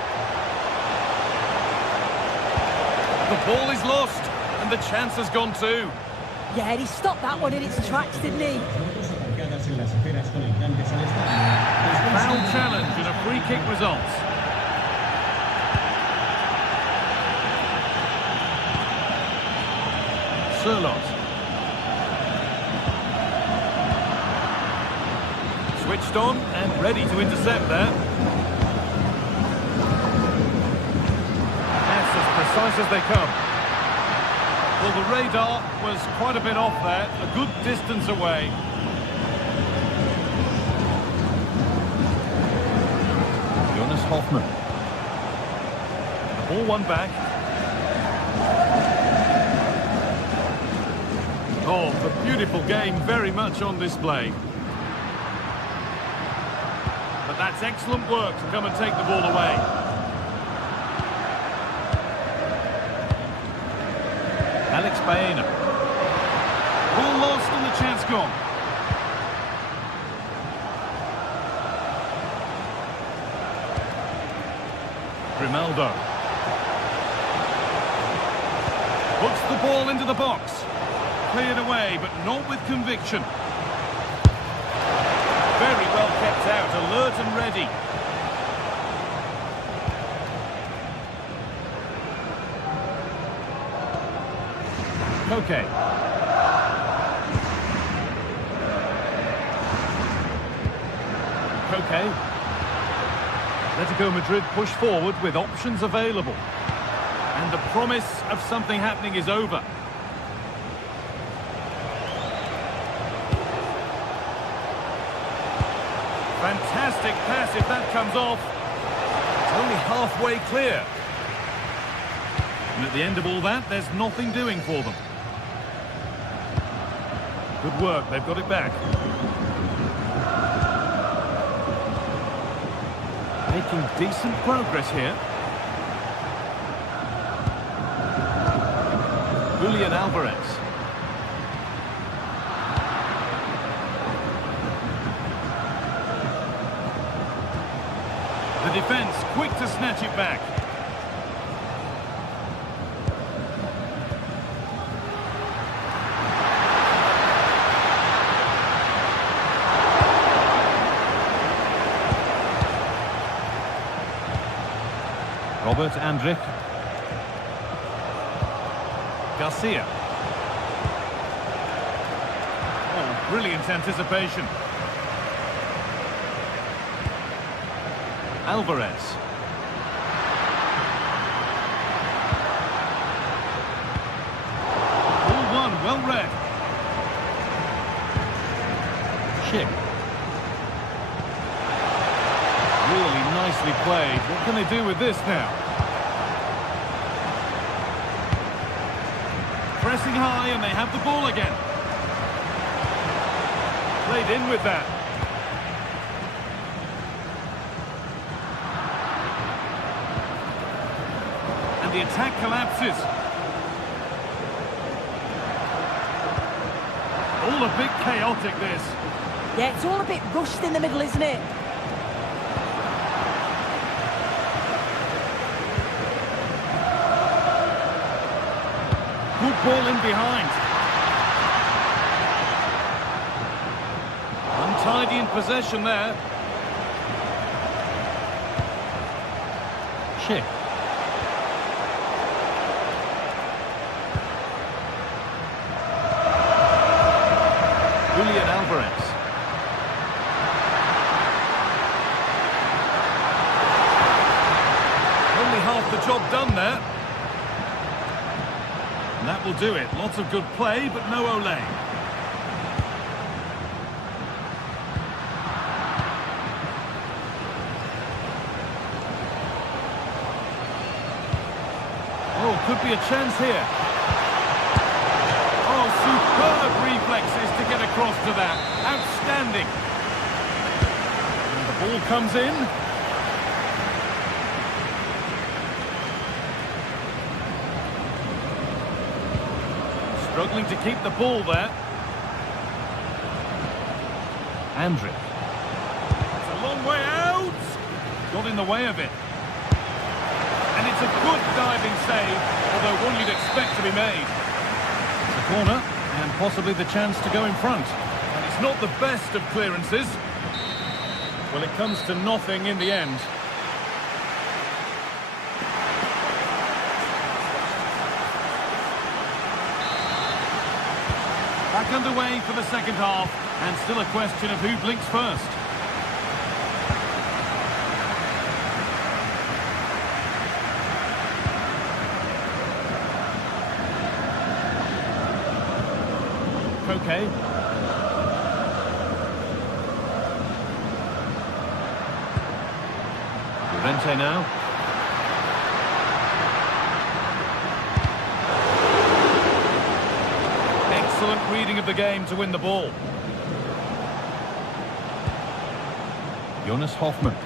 The ball is lost, and the chance has gone too. Yeah, he stopped that one in its tracks, didn't he? Foul challenge and a free kick results. Sørloth. Switched on and ready to intercept there. Precise as they come. Well, the radar was quite a bit off there, a good distance away. Jonas Hoffmann. The ball won back. Oh, the beautiful game very much on display. But that's excellent work to come and take the ball away. Alex Baena. Ball lost and the chance gone. Grimaldo. Puts the ball into the box. Cleared away, but not with conviction. Very well kept out, alert and ready. Okay. Okay. Atletico Madrid push forward with options available. And the promise of something happening is over. Fantastic pass if that comes off. It's only halfway clear. And at the end of all that, there's nothing doing for them. Good work, they've got it back. Making decent progress here. Julian Alvarez. The defence quick to snatch it back. Robert Andrich. Garcia. Oh, brilliant anticipation. Alvarez. Ball won, well read. Schick. Really nicely played. What can they do with this now? Pressing high and they have the ball again. Played in with that. And the attack collapses. All a bit chaotic, this. Yeah, it's all a bit rushed in the middle, isn't it? Good ball in behind. Untidy in possession there. Schick. Julian Alvarez. Only half the job done there. And that will do it. Lots of good play, but no Ole. Oh, could be a chance here. Oh, superb reflexes to get across to that. Outstanding. And the ball comes in. Struggling to keep the ball there. Andrick. It's a long way out. Got in the way of it. And it's a good diving save, although one you'd expect to be made. It's a corner, and possibly the chance to go in front. And it's not the best of clearances. Well, it comes to nothing in the end. Back underway for the second half, and still a question of who blinks first. Okay. Llorente now. Excellent reading of the game to win the ball. Jonas Hoffmann.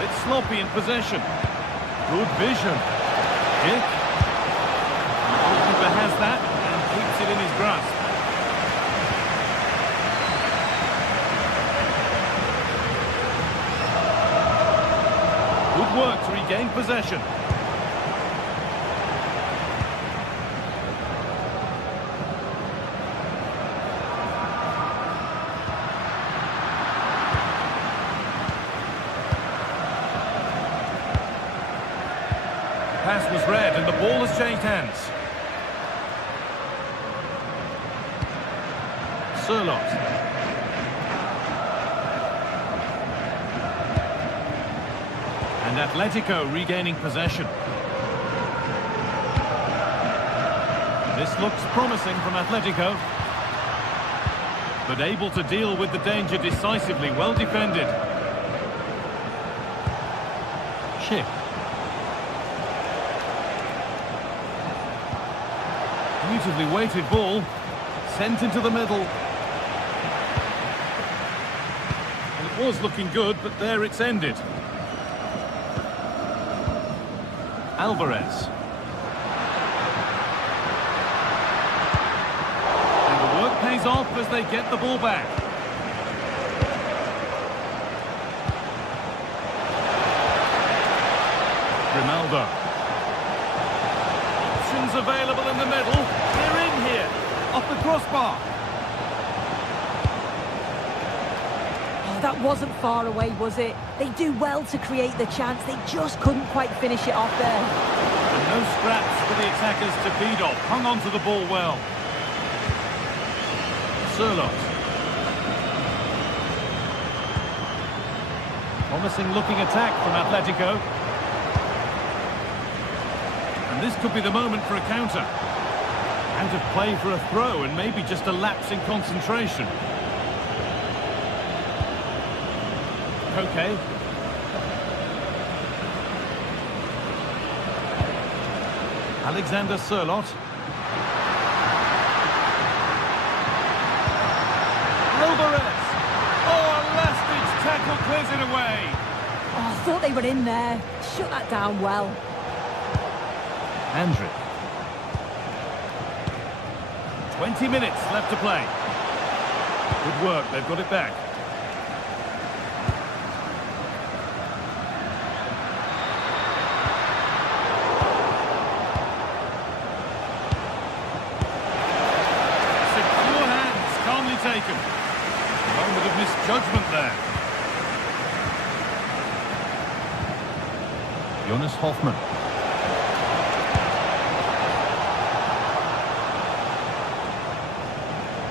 It's sloppy in possession. Good vision. Dick. The goalkeeper has that and keeps it in his grasp. Good work to regain possession. Pass was read and the ball has changed hands. Sørloth. And Atletico regaining possession. This looks promising from Atletico. But able to deal with the danger decisively, well defended. Schick. Beautifully weighted ball, sent into the middle. And it was looking good, but there it's ended. Alvarez. And the work pays off as they get the ball back. Ronaldo. Options available in the middle. They're in here. Off the crossbar. Oh, that wasn't far away, was it? They do well to create the chance. They just couldn't quite finish it off there. And no scraps for the attackers to feed off. Hung on to the ball well. Sørloth. Promising looking attack from Atletico. And this could be the moment for a counter. Out of play for a throw and maybe just a lapse in concentration. Okay. Alexander Sørloth. Alvarez. Oh, a tackle clears it away. Oh, I thought they were in there. Shut that down well. Andrew. 20 minutes left to play. Good work, they've got it back. Secure hands, calmly taken. A moment of misjudgment there. Jonas Hoffmann.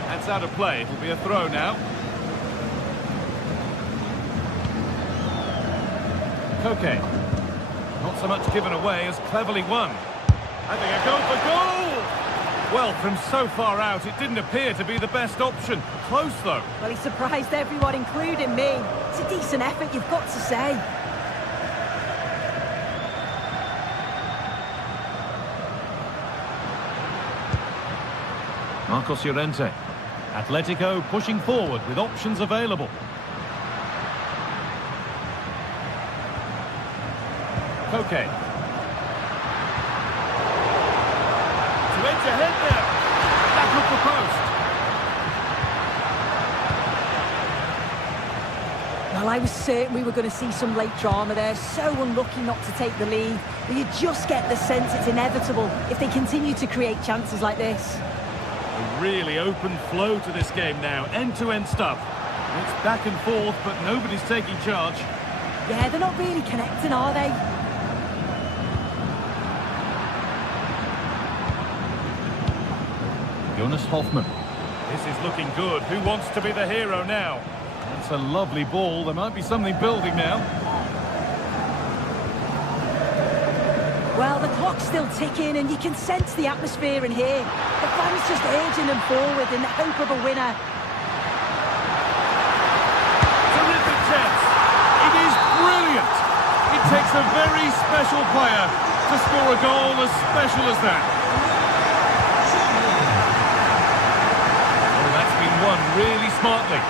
That's out of play. It'll be a throw now. Koke. Not so much given away as cleverly won. Having a go for goal! Well, from so far out, it didn't appear to be the best option. Close, though. Well, he surprised everyone, including me. It's a decent effort, you've got to say. Marcos Llorente. Atletico pushing forward with options available. Koke. To edge ahead there. Back up the post. Well, I was certain we were going to see some late drama there. So unlucky not to take the lead. But you just get the sense it's inevitable if they continue to create chances like this. A really open flow to this game now. End-to-end stuff. It's back and forth, but nobody's taking charge. Yeah, they're not really connecting, are they? Jonas Hoffmann. This is looking good. Who wants to be the hero now? That's a lovely ball. There might be something building now. Well, the clock's still ticking and you can sense the atmosphere in here. The fans just urging them forward in the hope of a winner. Terrific chance. It is brilliant. It takes a very special player to score a goal as special as that. Oh, that's been won really smartly.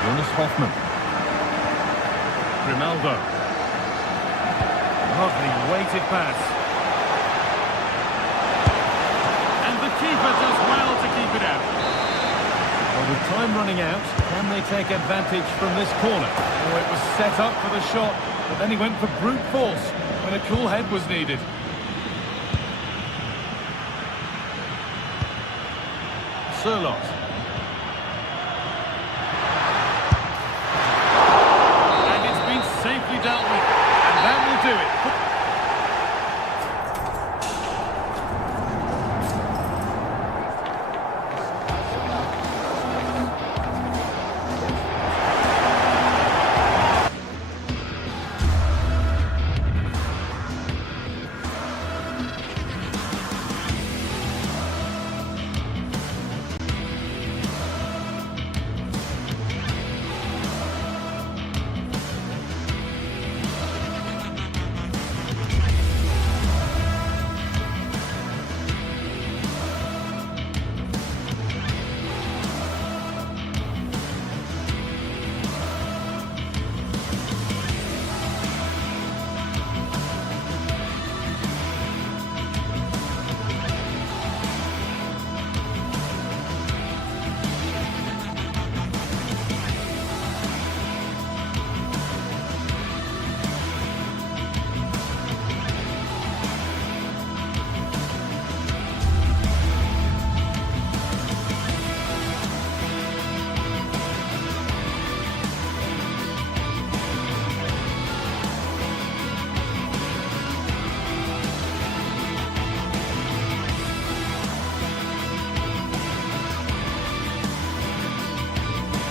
Jonas Hoffmann. Grimaldo. Lovely weighted pass. And the keeper does well to keep it out. Well, with time running out, can they take advantage from this corner? Oh, it was set up for the shot, but then he went for brute force when a cool head was needed. Sirlot. Safely dealt with, and that will do it.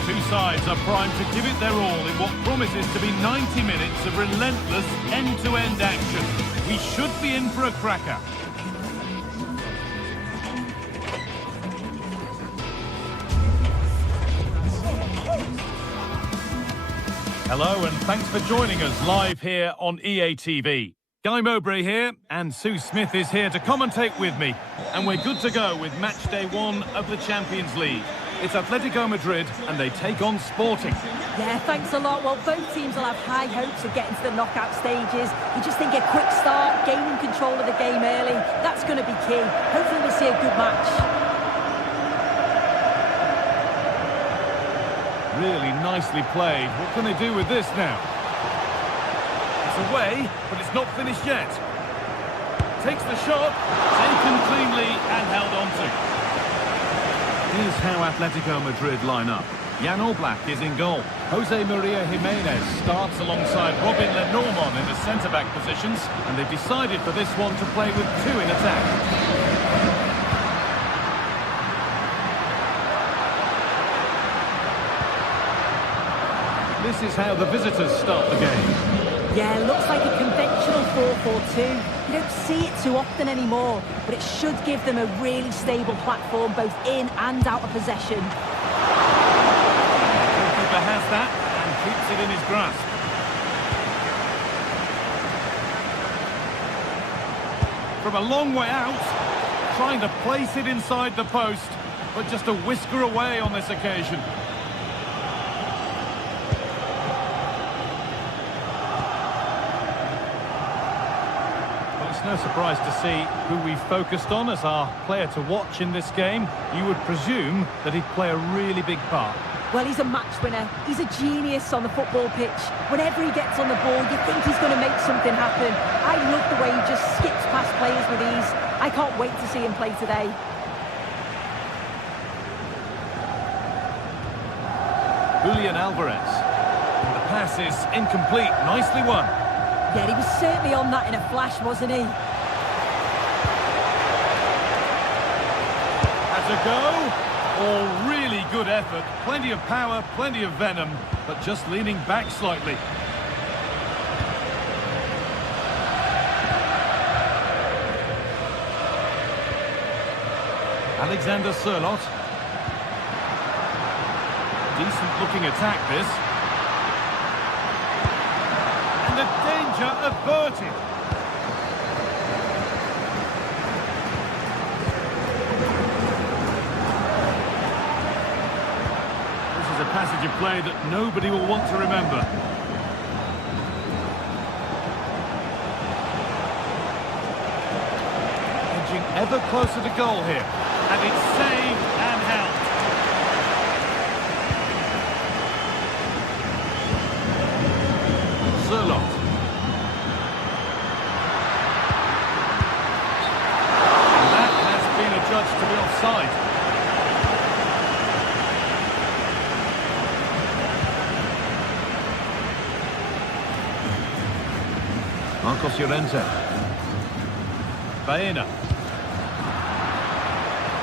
Two sides are primed to give it their all in what promises to be 90 minutes of relentless end-to-end action. We should be in for a cracker. Hello and thanks for joining us live here on EA TV. Guy Mowbray here, and Sue Smith is here to commentate with me. And we're good to go with match day 1 of the Champions League. It's Atletico Madrid and they take on Sporting. Yeah, thanks a lot. Well, both teams will have high hopes of getting to the knockout stages. You just think a quick start, gaining control of the game early, that's going to be key. Hopefully we'll see a good match. Really nicely played. What can they do with this now? It's away, but it's not finished yet. Takes the shot, taken cleanly and held on to. Here's how Atletico Madrid line up. Jan Oblak is in goal. Jose Maria Jimenez starts alongside Robin Lenormand in the centre-back positions, and they've decided for this one to play with 2 in attack. This is how the visitors start the game. Yeah, looks like a conventional 4-4-2. You don't see it too often anymore, but it should give them a really stable platform both in and out of possession. The goalkeeper has that and keeps it in his grasp. From a long way out, trying to place it inside the post, but just a whisker away on this occasion. It's no surprise to see who we focused on as our player to watch in this game. You would presume that he'd play a really big part. Well, he's a match winner. He's a genius on the football pitch. Whenever he gets on the ball, you think he's going to make something happen. I love the way he just skips past players with ease. I can't wait to see him play today. Julian Alvarez. The pass is incomplete. Nicely won. Yeah, he was certainly on that in a flash, wasn't he? Had to go. All really good effort. Plenty of power, plenty of venom, but just leaning back slightly. Alexander Sørloth. Decent looking attack this. The danger averted. This is a passage of play that nobody will want to remember. Edging ever closer to goal here. And it's saved and held. Sørloth. And that has been adjudged to be offside. Marcos Llorente. Baena.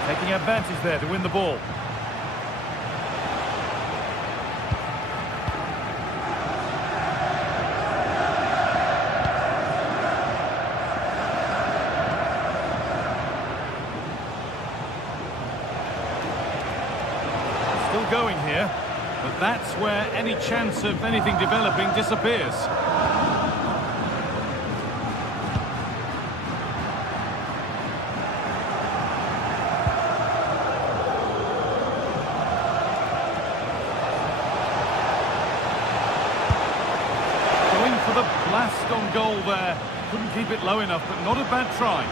Taking advantage there to win the ball. Going here, but that's where any chance of anything developing disappears. Going for the blast on goal there. Couldn't keep it low enough, but not a bad try.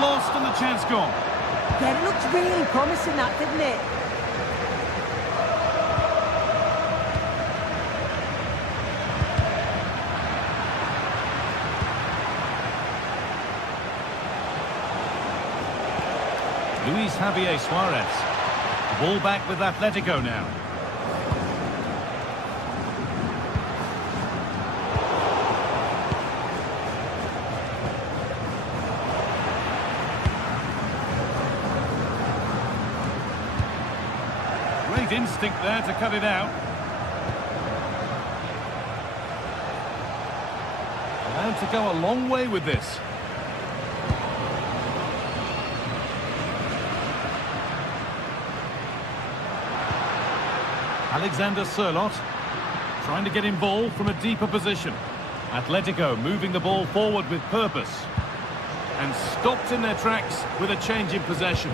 Lost and the chance gone. Yeah, it looked really promising that, didn't it? Luis Javier Suarez. Ball back with Atletico now. Great instinct there to cut it out. Allowed to go a long way with this. Alexander Sørloth trying to get involved from a deeper position. Atletico moving the ball forward with purpose. And stopped in their tracks with a change in possession.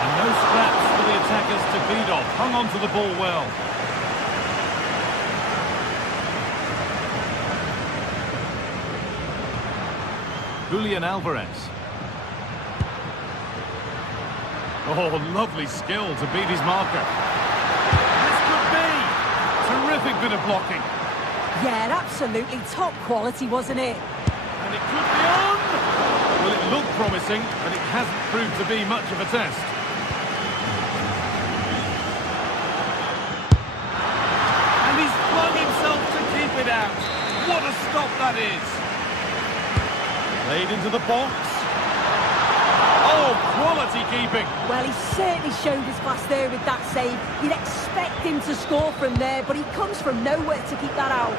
And no scraps for the attackers to feed off. Hung on to the ball well. Julian Alvarez. Oh, lovely skill to beat his marker. This could be! Terrific bit of blocking. Yeah, absolutely top quality, wasn't it? And it could be on! Well, it looked promising, but it hasn't proved to be much of a test. And he's flung himself to keep it out. What a stop that is! Played into the box. Oh, quality keeping. Well, he certainly showed his class there with that save. You'd expect him to score from there, but he comes from nowhere to keep that out.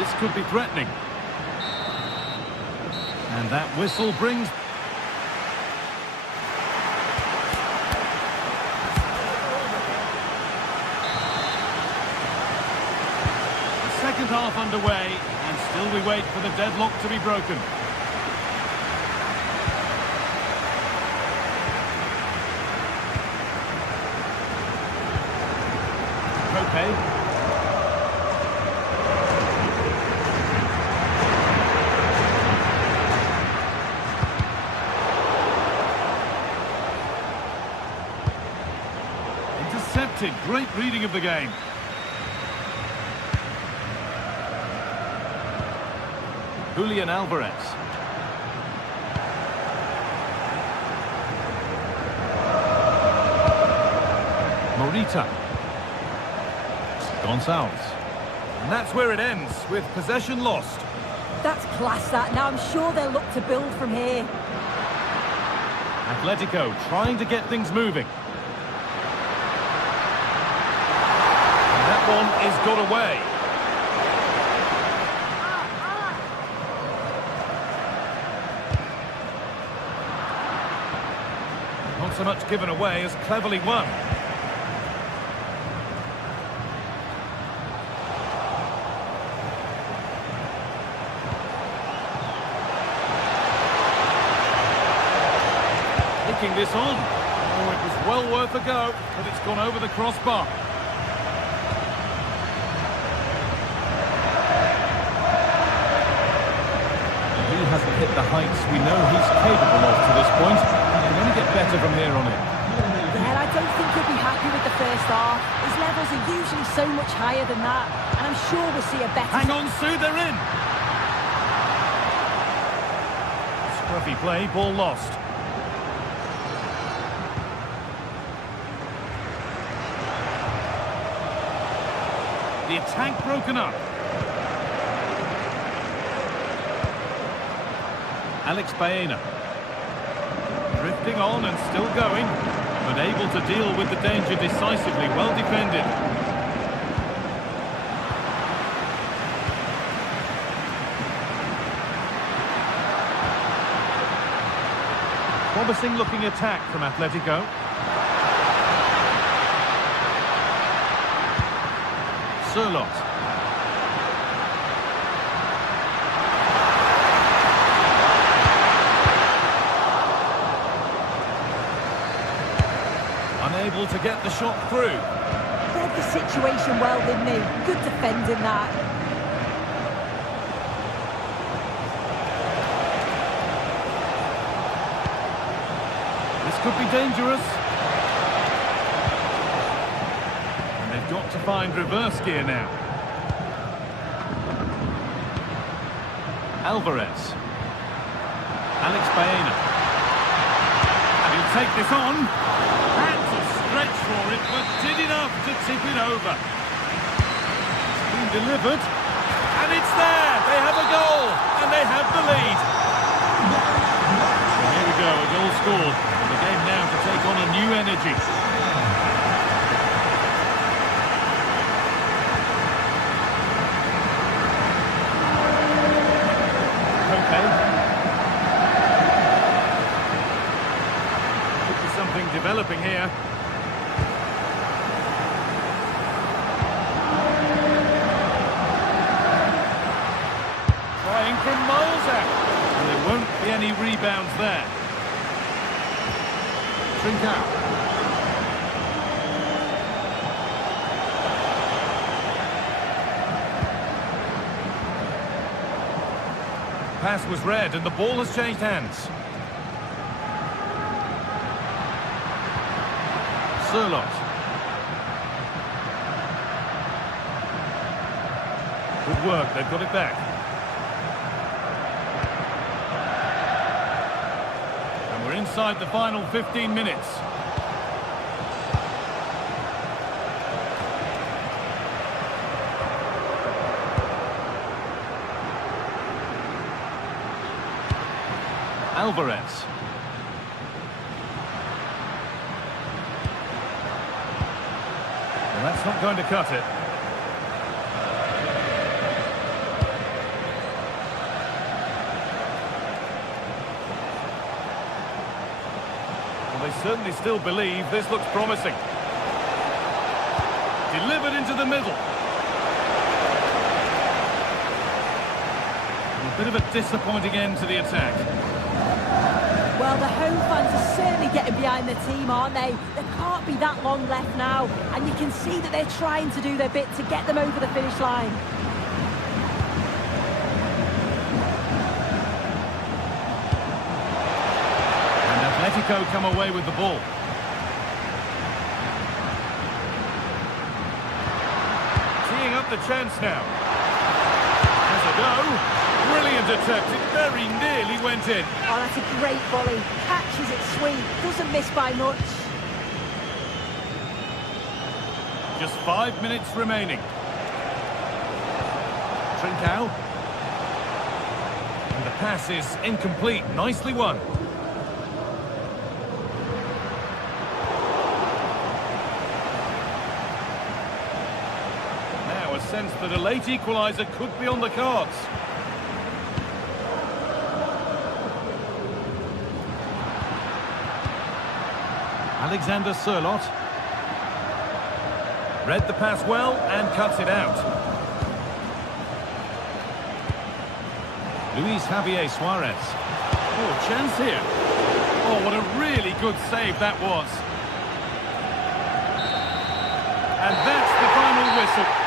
This could be threatening. And that whistle brings... Second half underway, and still we wait for the deadlock to be broken. Kope. Intercepted, great reading of the game. Julian Alvarez. Morita. Gonçalves. And that's where it ends, with possession lost. That's class, that. Now I'm sure they'll look to build from here. Atletico trying to get things moving. And that one is got away. Not so much given away as cleverly won. Picking this on. Oh, it was well worth a go, but it's gone over the crossbar. He hasn't hit the heights we know he's capable of to this point. He can only get better from here on in. Yeah, I don't think he'll be happy with the first half. His levels are usually so much higher than that, and I'm sure we'll see a better... Hang on, Sue, they're in! Scruffy play, ball lost. The attack broken up. Alex Baena. Drifting on and still going, but able to deal with the danger decisively. Well defended. Promising looking attack from Atletico. Sørloth. Unable to get the shot through. Read the situation well, didn't he? Good defending that. This could be dangerous. And they've got to find reverse gear now. Alvarez. Alex Baena. And he'll take this on. Had to stretch for it, but did enough to tip it over. It's been delivered. And it's there! They have a goal, and they have the lead. go, a goal scored. And the game now to take on a new energy. Something developing here. Trying from miles out. And there won't be any rebounds there. Trincao. Pass was read and the ball has changed hands. Sirlot. Good work, they've got it back. And we're inside the final 15 minutes. Alvarez. That's not going to cut it. Well, they certainly still believe this looks promising. Delivered into the middle. A bit of a disappointing end to the attack. Well, the home fans are certainly getting behind the team, aren't they? There can't be that long left now, and you can see that they're trying to do their bit to get them over the finish line. And Atletico come away with the ball. Teeing up the chance now. Has a go. Brilliant attempt, it very nearly went in. Oh, that's a great volley. Catches it sweet, doesn't miss by much. Just 5 minutes remaining. Trincao. And the pass is incomplete, nicely won. Now a sense that a late equaliser could be on the cards. Alexander Sirlot. Read the pass well and cuts it out. Luis Javier Suarez. Oh, chance here. Oh, what a really good save that was. And that's the final whistle.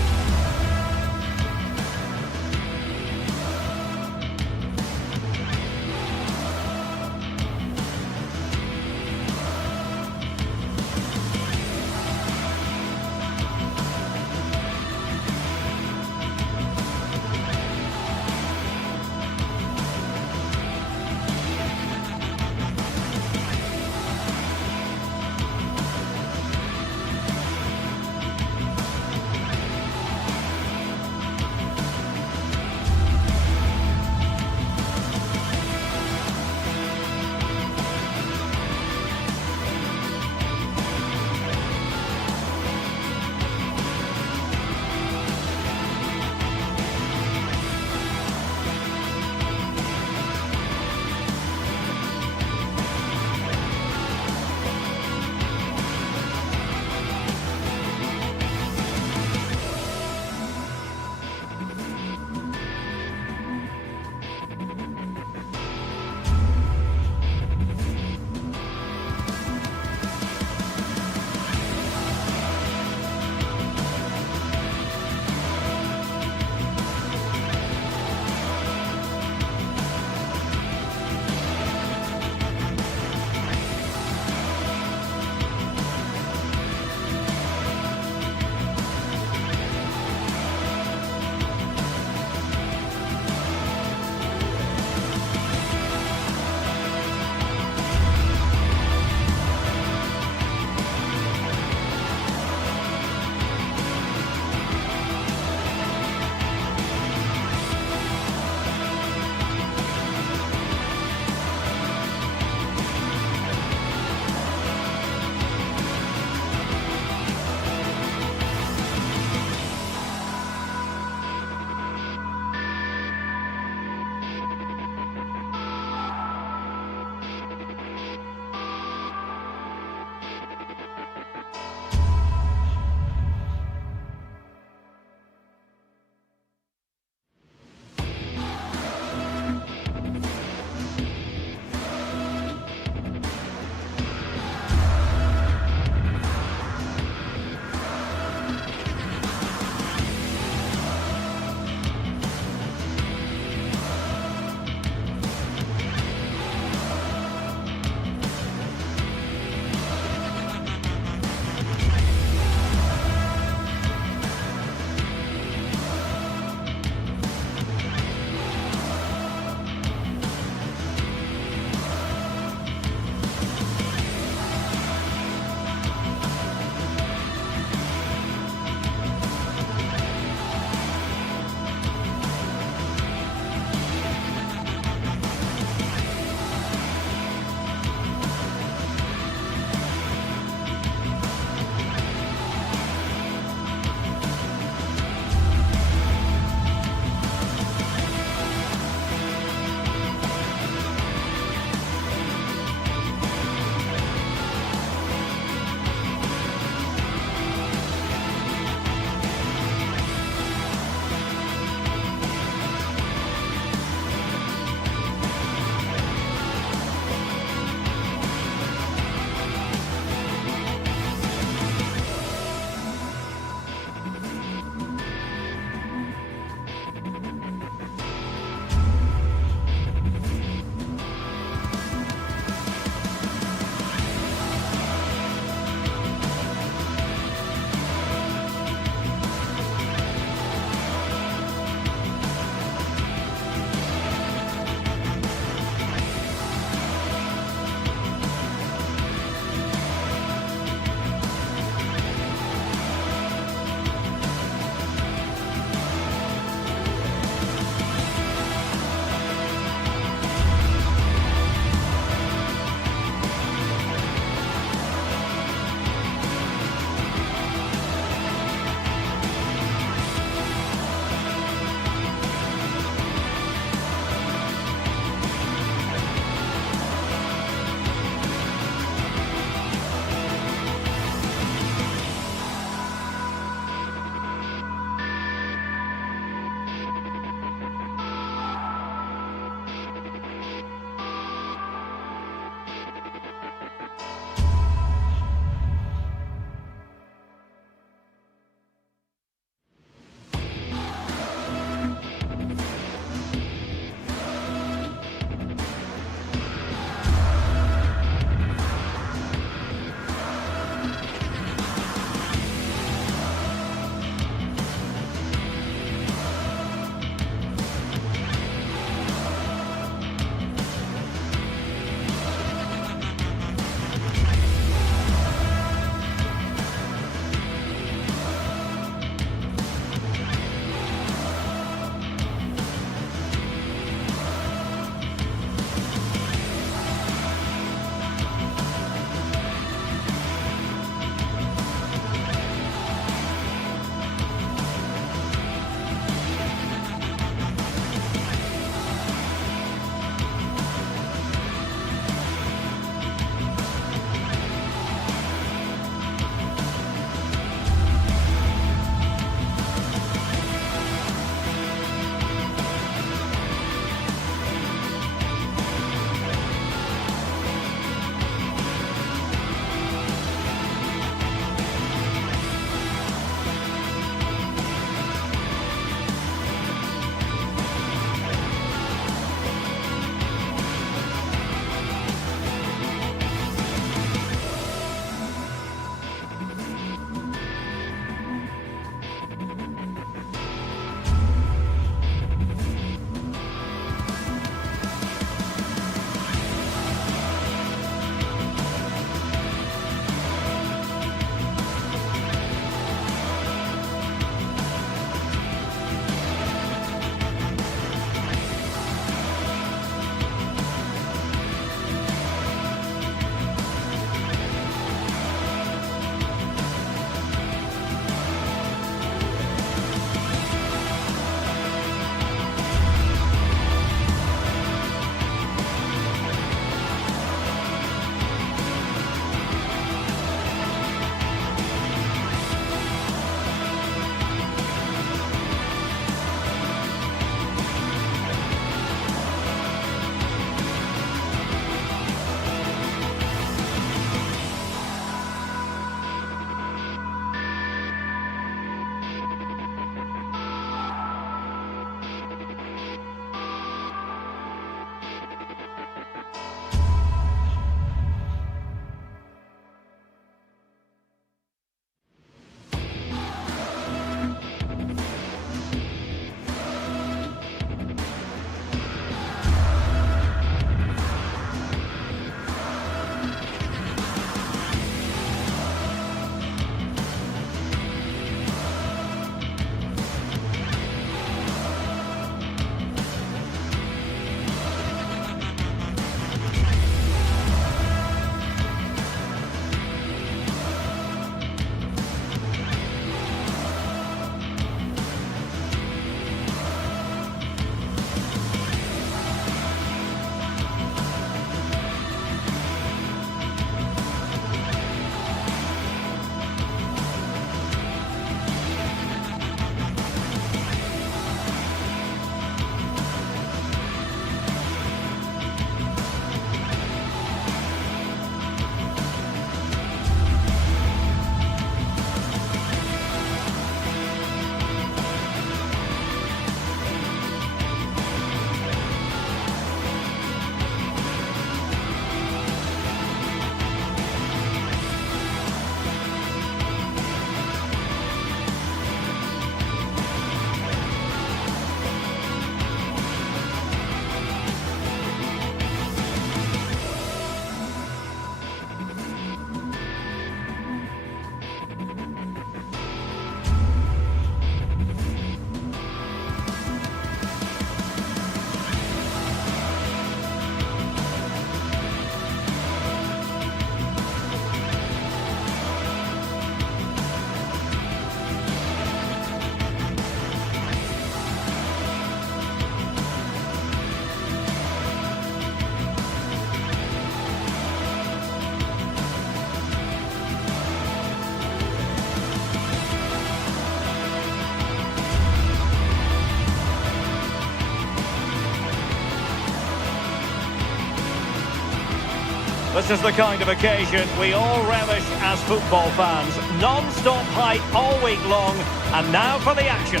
This is the kind of occasion we all relish as football fans. Non-stop hype all week long, and now for the action.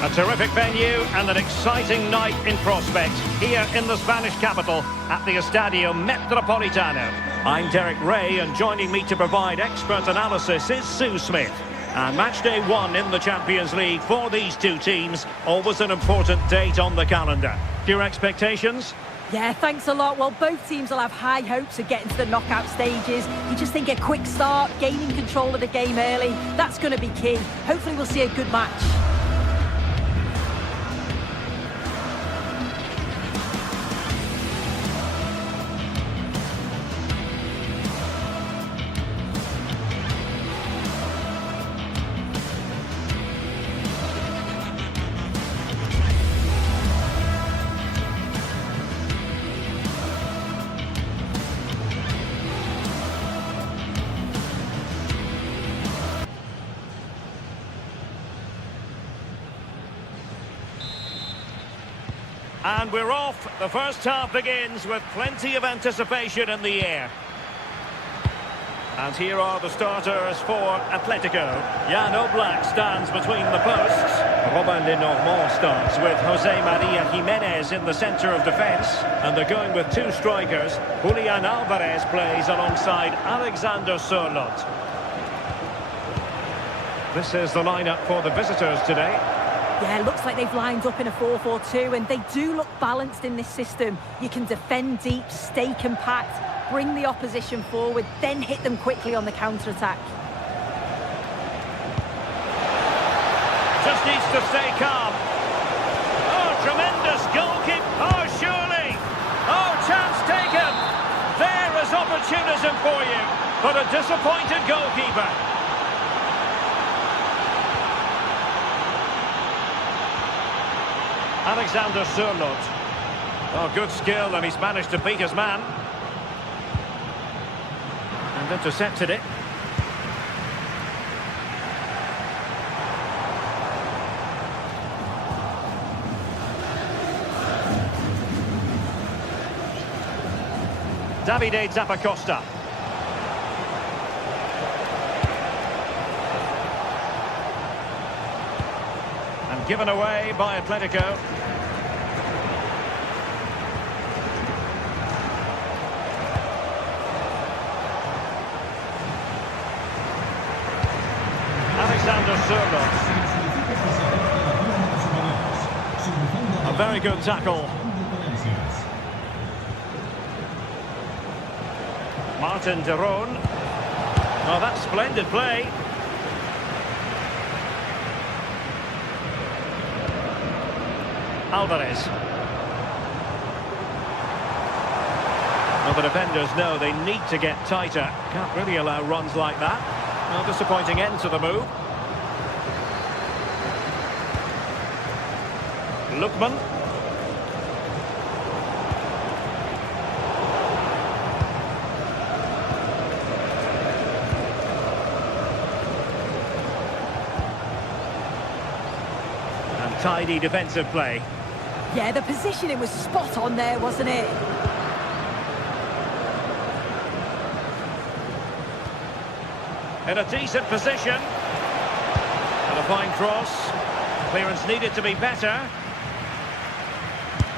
A terrific venue and an exciting night in prospect here in the Spanish capital at the Estadio Metropolitano. I'm Derek Ray, and joining me to provide expert analysis is Sue Smith. And match day 1 in the Champions League for these two teams, always an important date on the calendar. Your expectations? Yeah, thanks a lot. Well, both teams will have high hopes of getting to the knockout stages. You just think a quick start, gaining control of the game early, that's going to be key. Hopefully we'll see a good match. And we're off. The first half begins with plenty of anticipation in the air. And here are the starters for Atletico. Jan Oblak stands between the posts. Robin Lenormand starts with Jose Maria Jimenez in the centre of defence. And they're going with two strikers. Julian Alvarez plays alongside Alexander Sørloth. This is the lineup for the visitors today. Yeah, looks like they've lined up in a 4-4-2, and they do look balanced in this system. You can defend deep, stay compact, bring the opposition forward, then hit them quickly on the counter-attack. Just needs to stay calm. Oh, tremendous goalkeeper. Oh, surely. Oh, chance taken. There is opportunism for you, but a disappointed goalkeeper. Alexander Sørloth. Oh, good skill, and he's managed to beat his man. And intercepted it. Davide Zappacosta. And given away by Atletico. Alexander Sørloth. A very good tackle. Martin de Roon. Oh, that's splendid play. Alvarez. Well, the defenders know they need to get tighter. Can't really allow runs like that. Well, disappointing end to the move. Lookman. And tidy defensive play. Yeah, the positioning was spot on there, wasn't it? In a decent position. And a fine cross. Clearance needed to be better.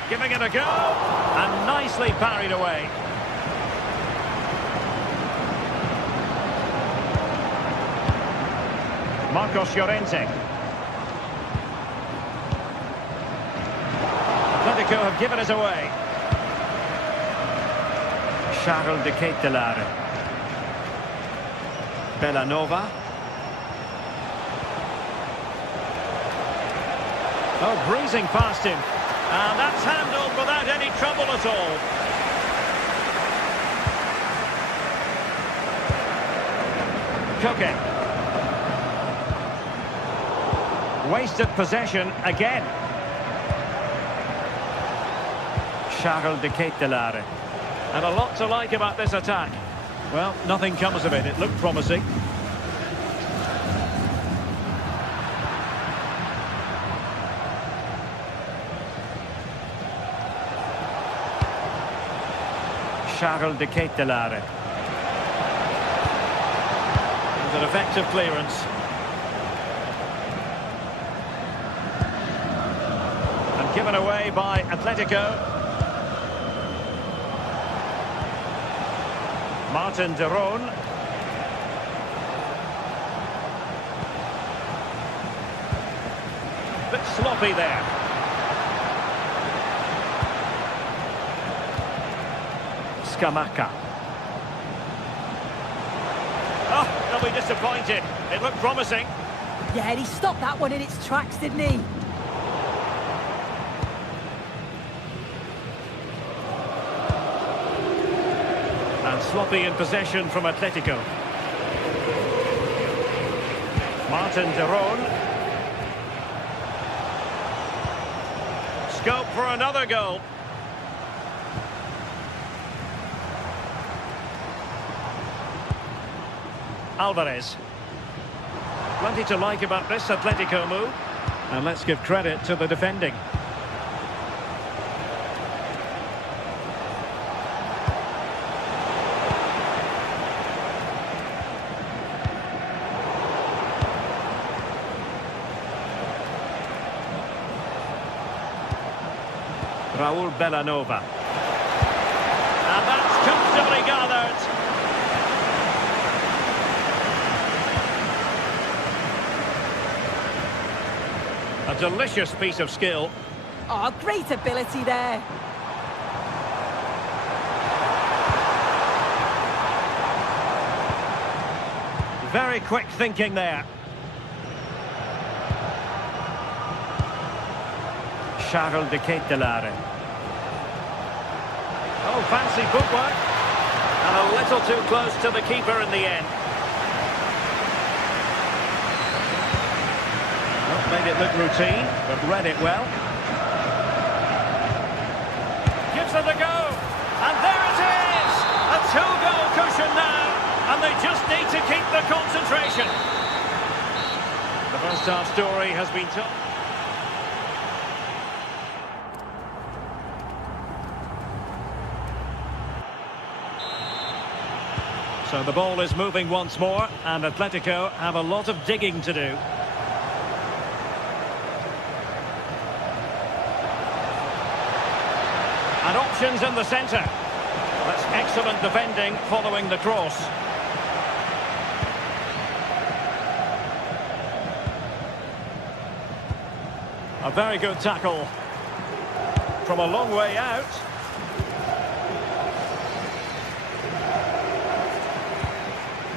Giving it a go. And nicely parried away. Marcos Llorente. Atletico have given it away. Charles de Ketelaere. Bellanova. Oh, breezing past him. And that's handled without any trouble at all. Koke. Wasted possession again. Charles de Ketelaere. And a lot to like about this attack. Well, nothing comes of it. It looked promising. Charles de Ketelare. An effective clearance. And given away by Atletico. Martin de Roon. Bit sloppy there. Scamacca. Oh, they'll be disappointed. It looked promising. Yeah, he stopped that one in its tracks, didn't he? And sloppy in possession from Atletico. Martin de Roon. Scope for another goal. Alvarez. Plenty to like about this Atletico move. And let's give credit to the defending. Raul Bellanova. And that's comfortably gathered. A delicious piece of skill. Oh, great ability there. Very quick thinking there. Charles de Ketelare. Oh, fancy footwork. And a little too close to the keeper in the end. Made it look routine, but read it well. Gives it a go. And there it is! A two-goal cushion now. And they just need to keep the concentration. The first half story has been told. So the ball is moving once more, and Atletico have a lot of digging to do. And options in the centre. That's excellent defending following the cross. A very good tackle from a long way out.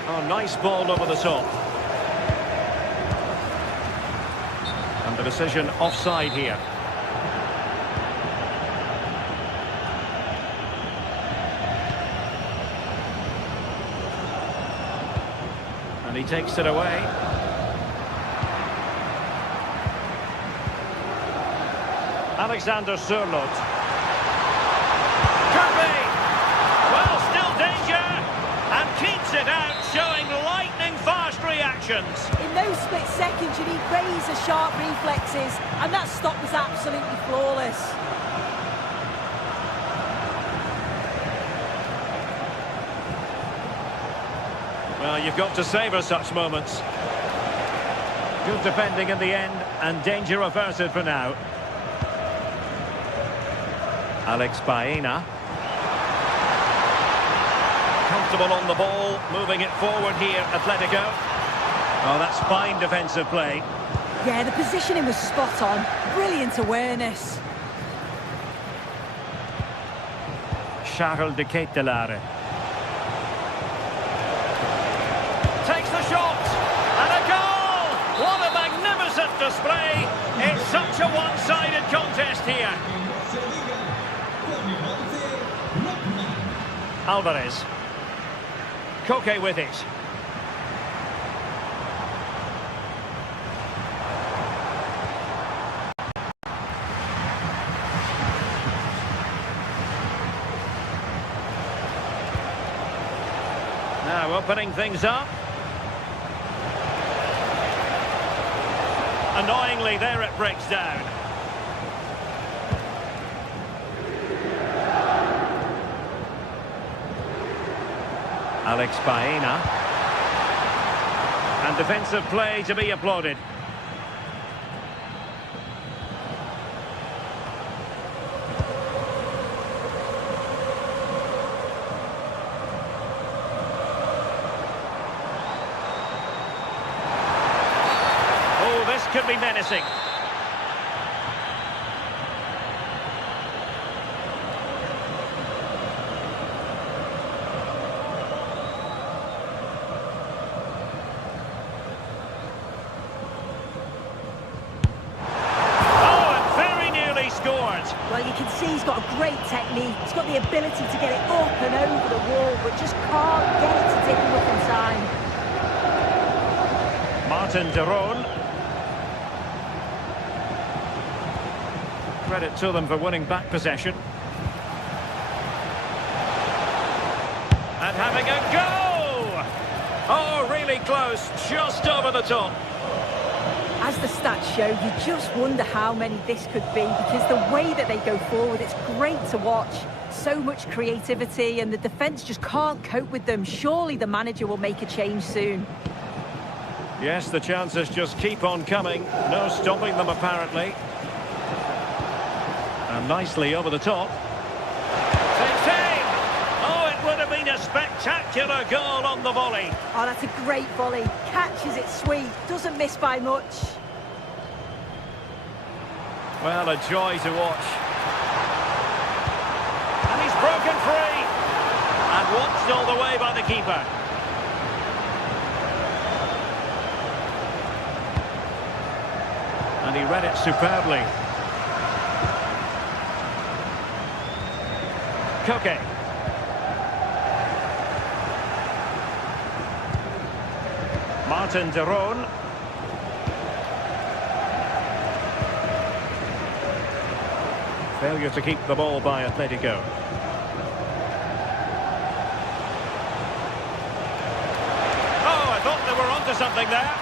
Oh, nice ball over the top. And the decision offside here. And he takes it away. Alexander Sørloth. Kirby! Well, still danger. And keeps it out, showing lightning-fast reactions. In those split seconds, you need razor-sharp reflexes. And that stop was absolutely flawless. Well, you've got to savour such moments. Good defending in the end, and danger averted for now. Alex Baena. Comfortable on the ball, moving it forward here, Atletico. Oh, that's fine defensive play. Yeah, the positioning was spot on. Brilliant awareness. Charles de Ketelare. Takes the shot, and a goal! What a magnificent display! It's such a one-sided contest here. Alvarez. Koke with it. Now opening things up. Annoyingly, there it breaks down. Alex Baena. And defensive play to be applauded. Oh, this could be menacing. Well, you can see he's got a great technique. He's got the ability to get it up and over the wall, but just can't get it to dip enough in time. Martin de Roon. Credit to them for winning back possession. And having a go! Oh, really close, just over the top. As the stats show, you just wonder how many this could be, because the way that they go forward, it's great to watch. So much creativity, and the defence just can't cope with them. Surely the manager will make a change soon. Yes, the chances just keep on coming. No stopping them, apparently. And nicely over the top. Takes aim! Oh, it would have been a spectacular goal on the volley. Oh, that's a great volley. Catches it sweet, doesn't miss by much. Well, a joy to watch. And he's broken free. And watched all the way by the keeper. And he read it superbly. Koke. Martin de Roon. Failure to keep the ball by Atletico. Oh, I thought they were onto something there.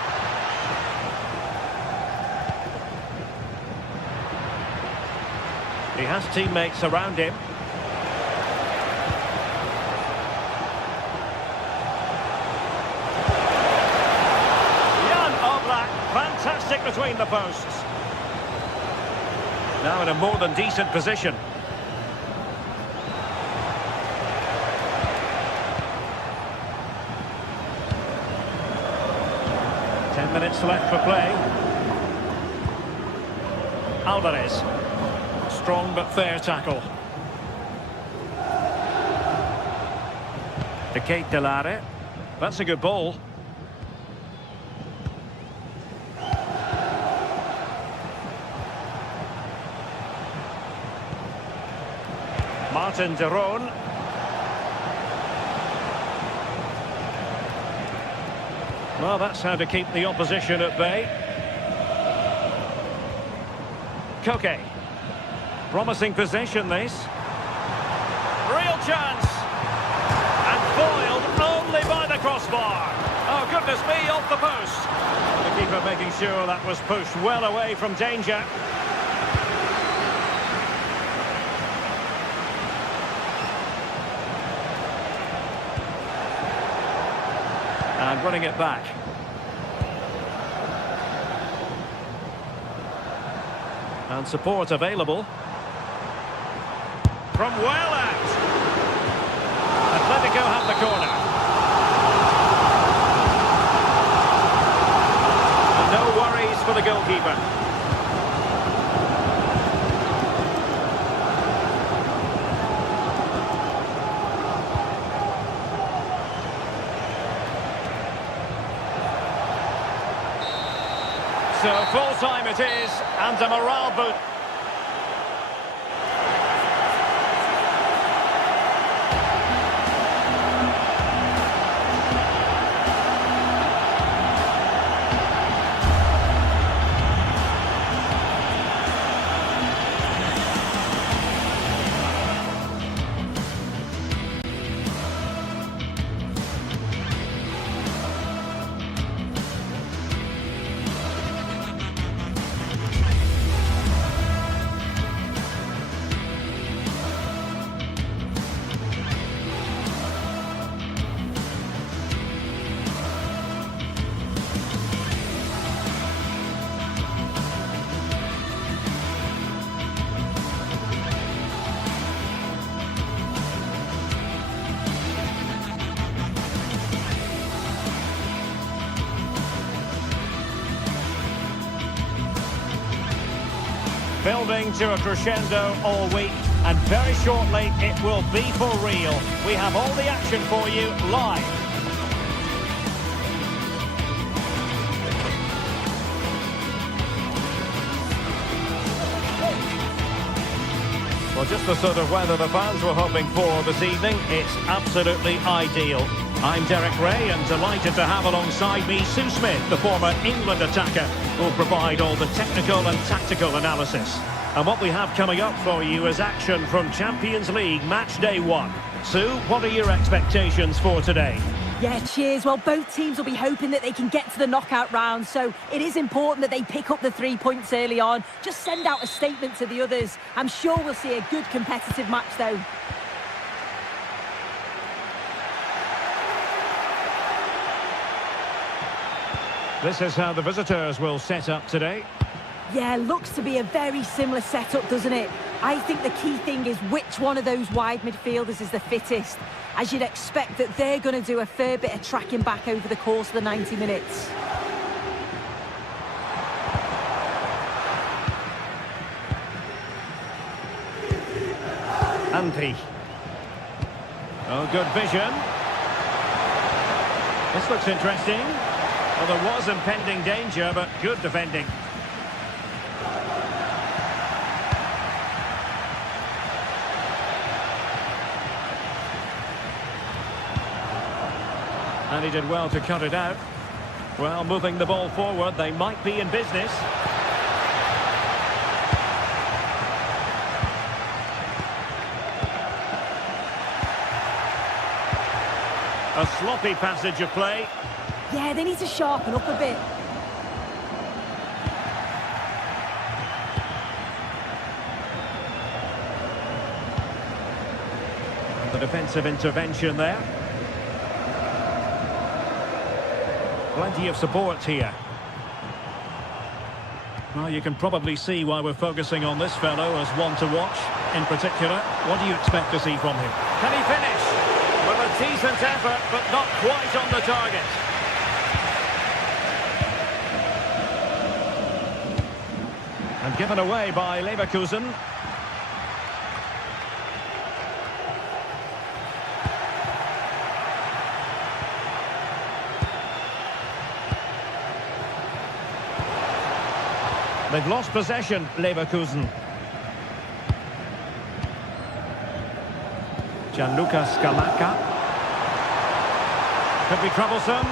He has teammates around him. Fantastic between the posts. Now in a more than decent position. Ten minutes left for play. Alvarez. Strong but fair tackle. To Kate Delare. That's a good ball. Martin de Roon. Well, that's how to keep the opposition at bay. Koke. Promising possession, this. Real chance. And foiled only by the crossbar. Oh, goodness me, off the post. The keeper making sure that was pushed well away from danger. And running it back. And support available. From well out. Atletico have the corner. And no worries for the goalkeeper. So full time it is, and a morale boost. Building to a crescendo all week, and very shortly it will be for real. We have all the action for you live. Well, just the sort of weather the fans were hoping for this evening. It's absolutely ideal. I'm Derek Ray, and delighted to have alongside me Sue Smith, the former England attacker, who will provide all the technical and tactical analysis. And what we have coming up for you is action from Champions League match day 1. Sue, what are your expectations for today? Yeah, cheers. Well, both teams will be hoping that they can get to the knockout round, so it is important that they pick up the 3 points early on. Just send out a statement to the others. I'm sure we'll see a good competitive match, though. This is how the visitors will set up today. Yeah, looks to be a very similar setup, doesn't it? I think the key thing is which one of those wide midfielders is the fittest, as you'd expect that they're going to do a fair bit of tracking back over the course of the 90 minutes. Antti. Oh, good vision. This looks interesting. Well, there was impending danger, but good defending. And he did well to cut it out. Well, moving the ball forward, they might be in business. A sloppy passage of play. Yeah, they need to sharpen up a bit. The defensive intervention there. Plenty of support here. Well, you can probably see why we're focusing on this fellow as one to watch. In particular, what do you expect to see from him? Can he finish? Well, a decent effort, but not quite on the target. And given away by Leverkusen. They've lost possession, Leverkusen. Gianluca Scamacca. Could be troublesome.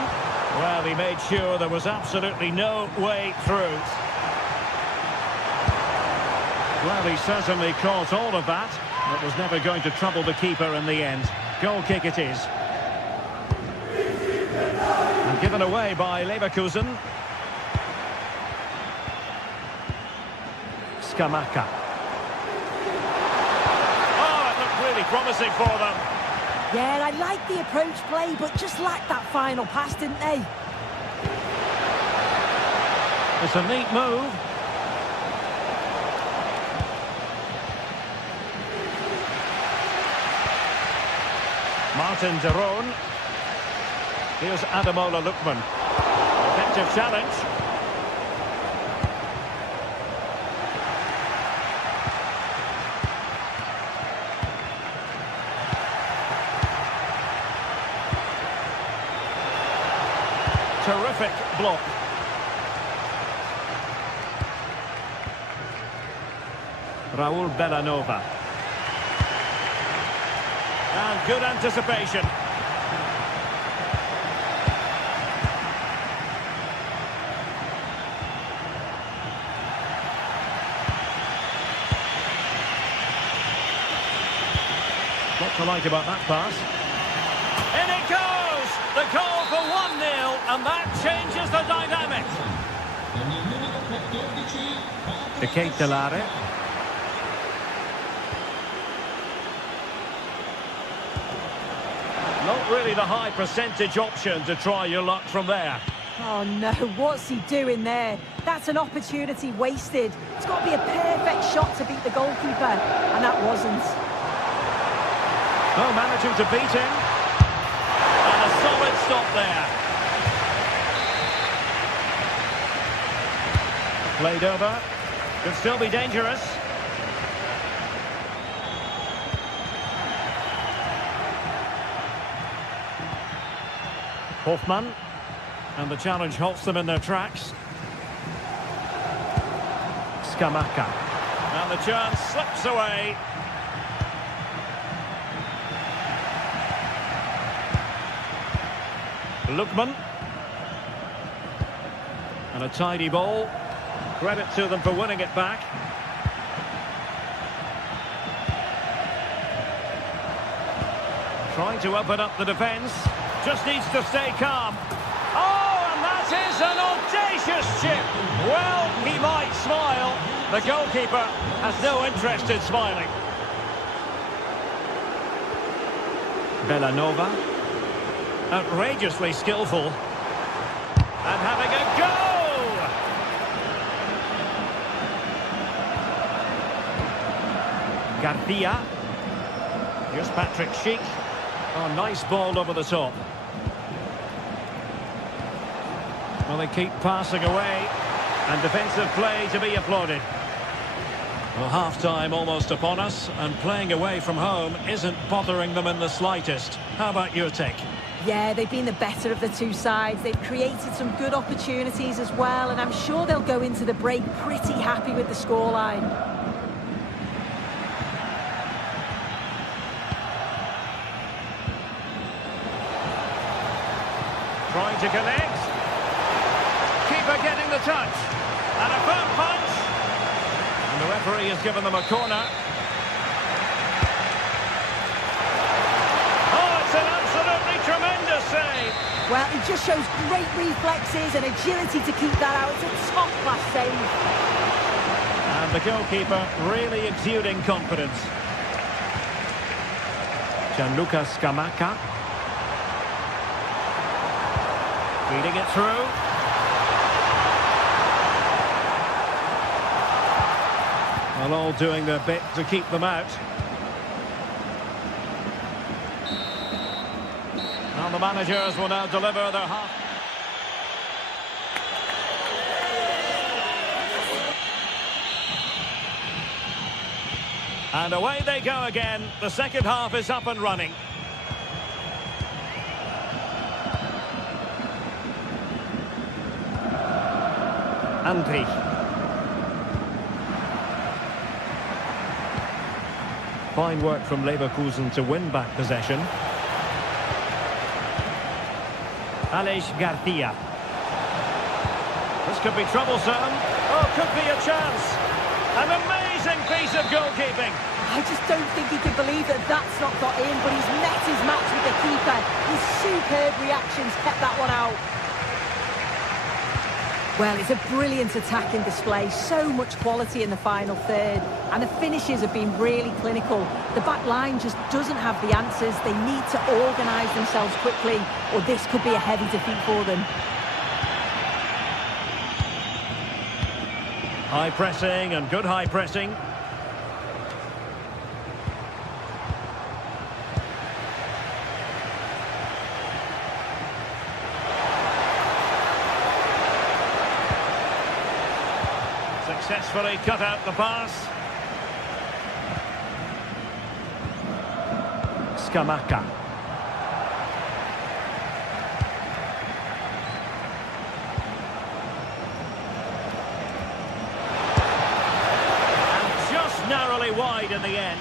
Well, he made sure there was absolutely no way through. Well, he certainly caught all of that. It was never going to trouble the keeper in the end. Goal kick it is. And given away by Leverkusen. Scamacca. Oh, it looked really promising for them. Yeah, I like the approach play, but just lacked that final pass, didn't they? It's a neat move. Martin de Roon. Here's Ademola Lookman. Effective challenge. Terrific block. Raul Bellanova. And good anticipation. What to like about that pass? In it goes! The goal for 1-0, and that changes the dynamic. De Ketelare. Not really the high percentage option to try your luck from there. Oh no, what's he doing there? That's an opportunity wasted. It's got to be a perfect shot to beat the goalkeeper, and that wasn't. Oh, managing to beat him. And a solid stop there. Played over. Could still be dangerous. Hoffman. And the challenge halts them in their tracks. Scamacca. And the chance slips away. Lookman. And a tidy ball. Credit to them for winning it back. Trying to open up the defence. Just needs to stay calm. Oh, and that is an audacious chip. Well, he might smile. The goalkeeper has no interest in smiling. Bellanova. Outrageously skillful. And having a go! Garcia. Here's Patrick Schick. Oh, nice ball over the top. Well, they keep passing away. And defensive play to be applauded. Well, half-time almost upon us. And playing away from home isn't bothering them in the slightest. How about your take? Yeah, they've been the better of the two sides. They've created some good opportunities as well. And I'm sure they'll go into the break pretty happy with the scoreline. Trying to connect. Keeper getting the touch. And a firm punch. And the referee has given them a corner. Oh, it's an absolutely tremendous save. Well, it just shows great reflexes and agility to keep that out. It's a top-class save. And the goalkeeper really exuding confidence. Gianluca Scamacca. Feeding it through. Well, all doing their bit to keep them out. And the managers will now deliver their half. And away they go again. The second half is up and running. Andri. Fine work from Leverkusen to win back possession. Aleix Garcia. This could be troublesome. Oh, could be a chance. An amazing piece of goalkeeping. I just don't think he could believe that that's not got in, but he's met his match with the keeper. His superb reactions kept that one out. Well, it's a brilliant attacking display. So much quality in the final third. And the finishes have been really clinical. The back line just doesn't have the answers. They need to organise themselves quickly, or this could be a heavy defeat for them. High pressing and good high pressing. Successfully cut out the pass. Scamacca. And just narrowly wide in the end.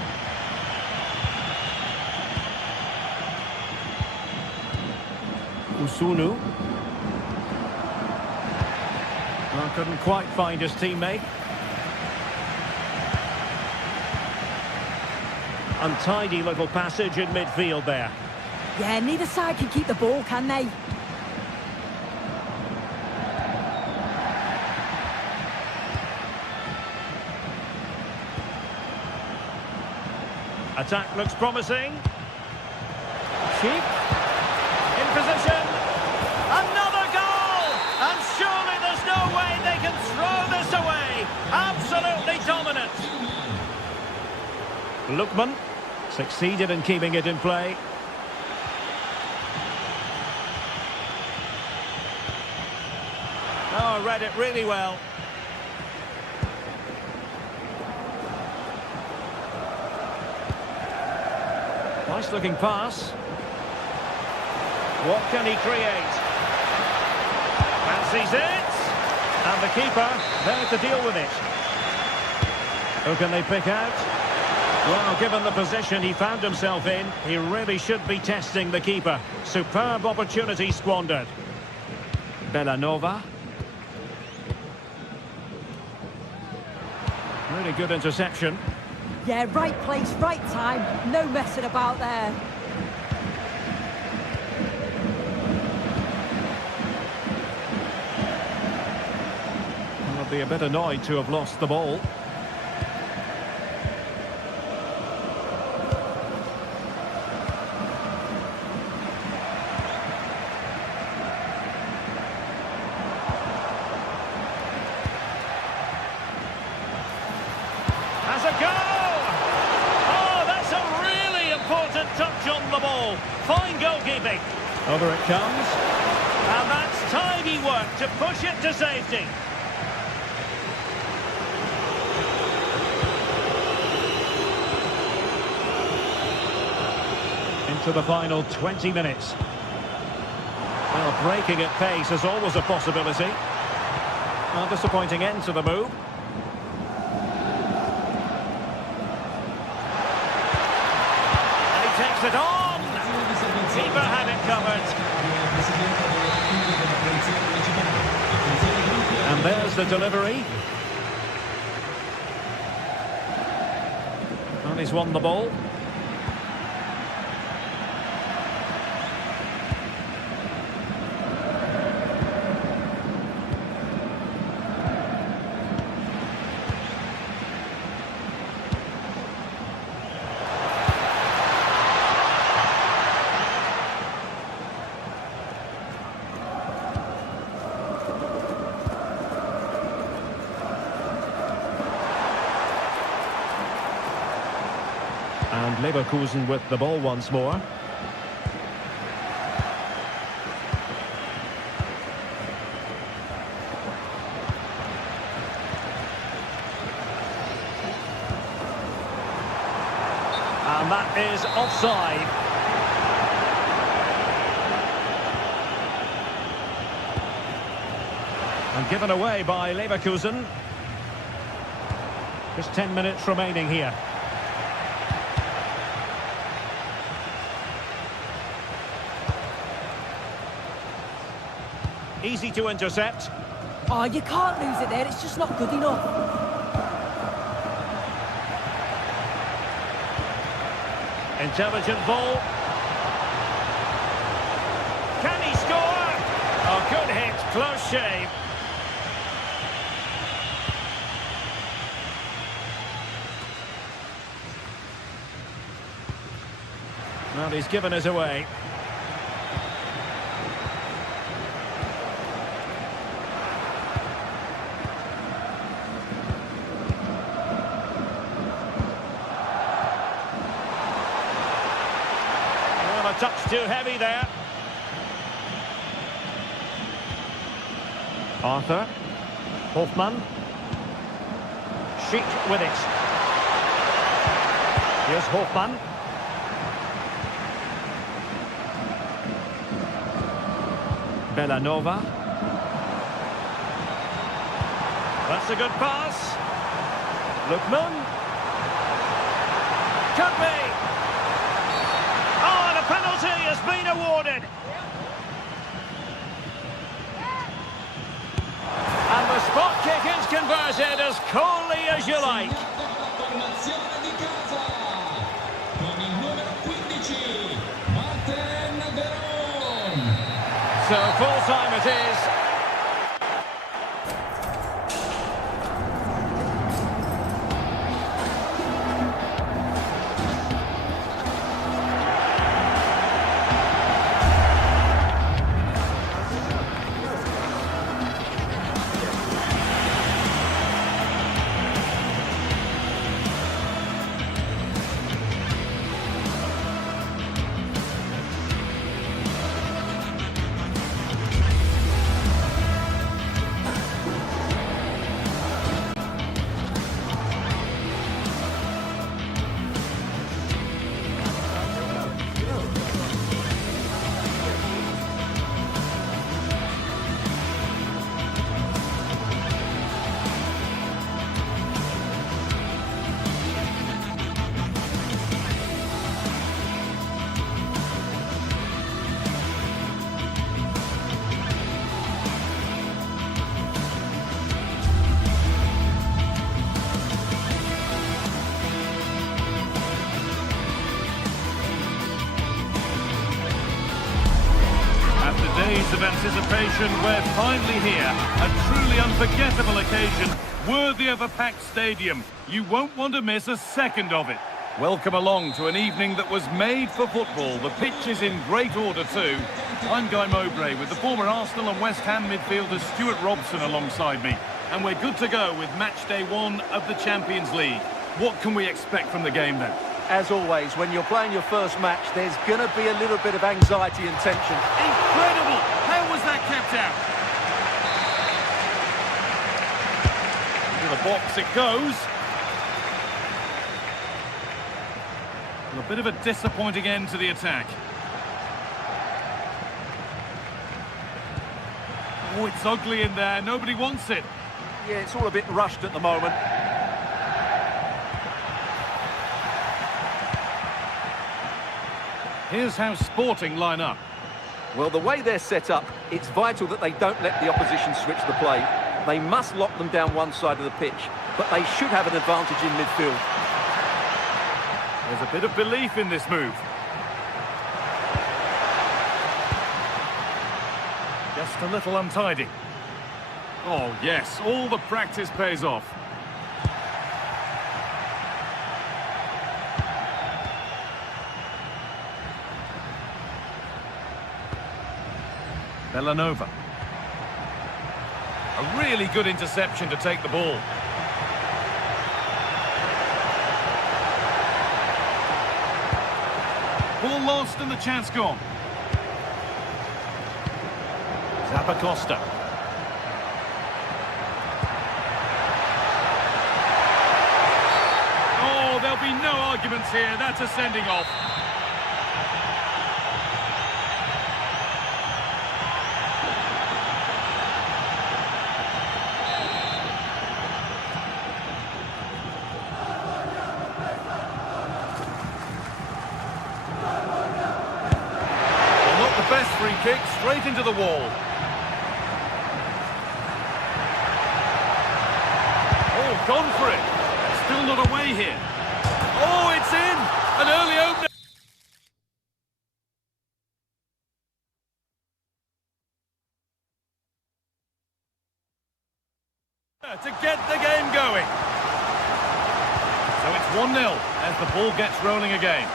Usunu. Well, couldn't quite find his teammate. Untidy little passage in midfield there. Yeah, neither side can keep the ball, can they? Attack looks promising. Cheek. In position. Another goal! And surely there's no way they can throw this away. Absolutely dominant. Lookman succeeded in keeping it in play. Oh, read it really well. Nice looking pass. What can he create? Fancies it. And the keeper there to deal with it. Who can they pick out? Well, given the position he found himself in, he really should be testing the keeper. Superb opportunity squandered. Bellanova. Really good interception. Yeah, right place, right time. No messing about there. I'll be a bit annoyed to have lost the ball. Has a go! Oh, that's a really important touch on the ball. Fine goalkeeping. Over it comes. And that's tidy work to push it to safety. Into the final 20 minutes. Well, breaking at pace is always a possibility. A disappointing end to the move. Takes it on! Keeper had it covered. And there's the delivery. And he's won the ball. And Leverkusen with the ball once more. And that is offside. And given away by Leverkusen. Just 10 minutes remaining here. Easy to intercept. Oh, you can't lose it there. It's just not good enough. Intelligent ball. Can he score? Oh, good hit. Close shave. Well, he's given us away. A touch too heavy there. Arthur. Hofmann. Schick with it. Here's Hofmann. Bellanova. That's a good pass. Lookman. Could be. Penalty has been awarded. And the spot kick is converted as coolly as you like. So full time it is. years of anticipation, we're finally here. A truly unforgettable occasion, worthy of a packed stadium. You won't want to miss a second of it. Welcome along to an evening that was made for football. The pitch is in great order too. I'm Guy Mowbray with the former Arsenal and West Ham midfielder Stuart Robson alongside me. And we're good to go with match day 1 of the Champions League. What can we expect from the game then? As always, when you're playing your first match, there's going to be a little bit of anxiety and tension. Incredible! How was that kept out? Into the box it goes. And a bit of a disappointing end to the attack. Oh, it's ugly in there. Nobody wants it. Yeah, it's all a bit rushed at the moment. Here's how Sporting line up. Well, the way they're set up, it's vital that they don't let the opposition switch the play. They must lock them down one side of the pitch, but they should have an advantage in midfield. There's a bit of belief in this move. Just a little untidy. Oh, yes, all the practice pays off. Villanova. A really good interception to take the ball. Ball lost and the chance gone. Zappacosta. Oh, there'll be no arguments here. That's a sending off. Best free kick, straight into the wall. Oh, gone for it. Still not away here. Oh, it's in! An early opener. To get the game going. So it's 1-0 as the ball gets rolling again.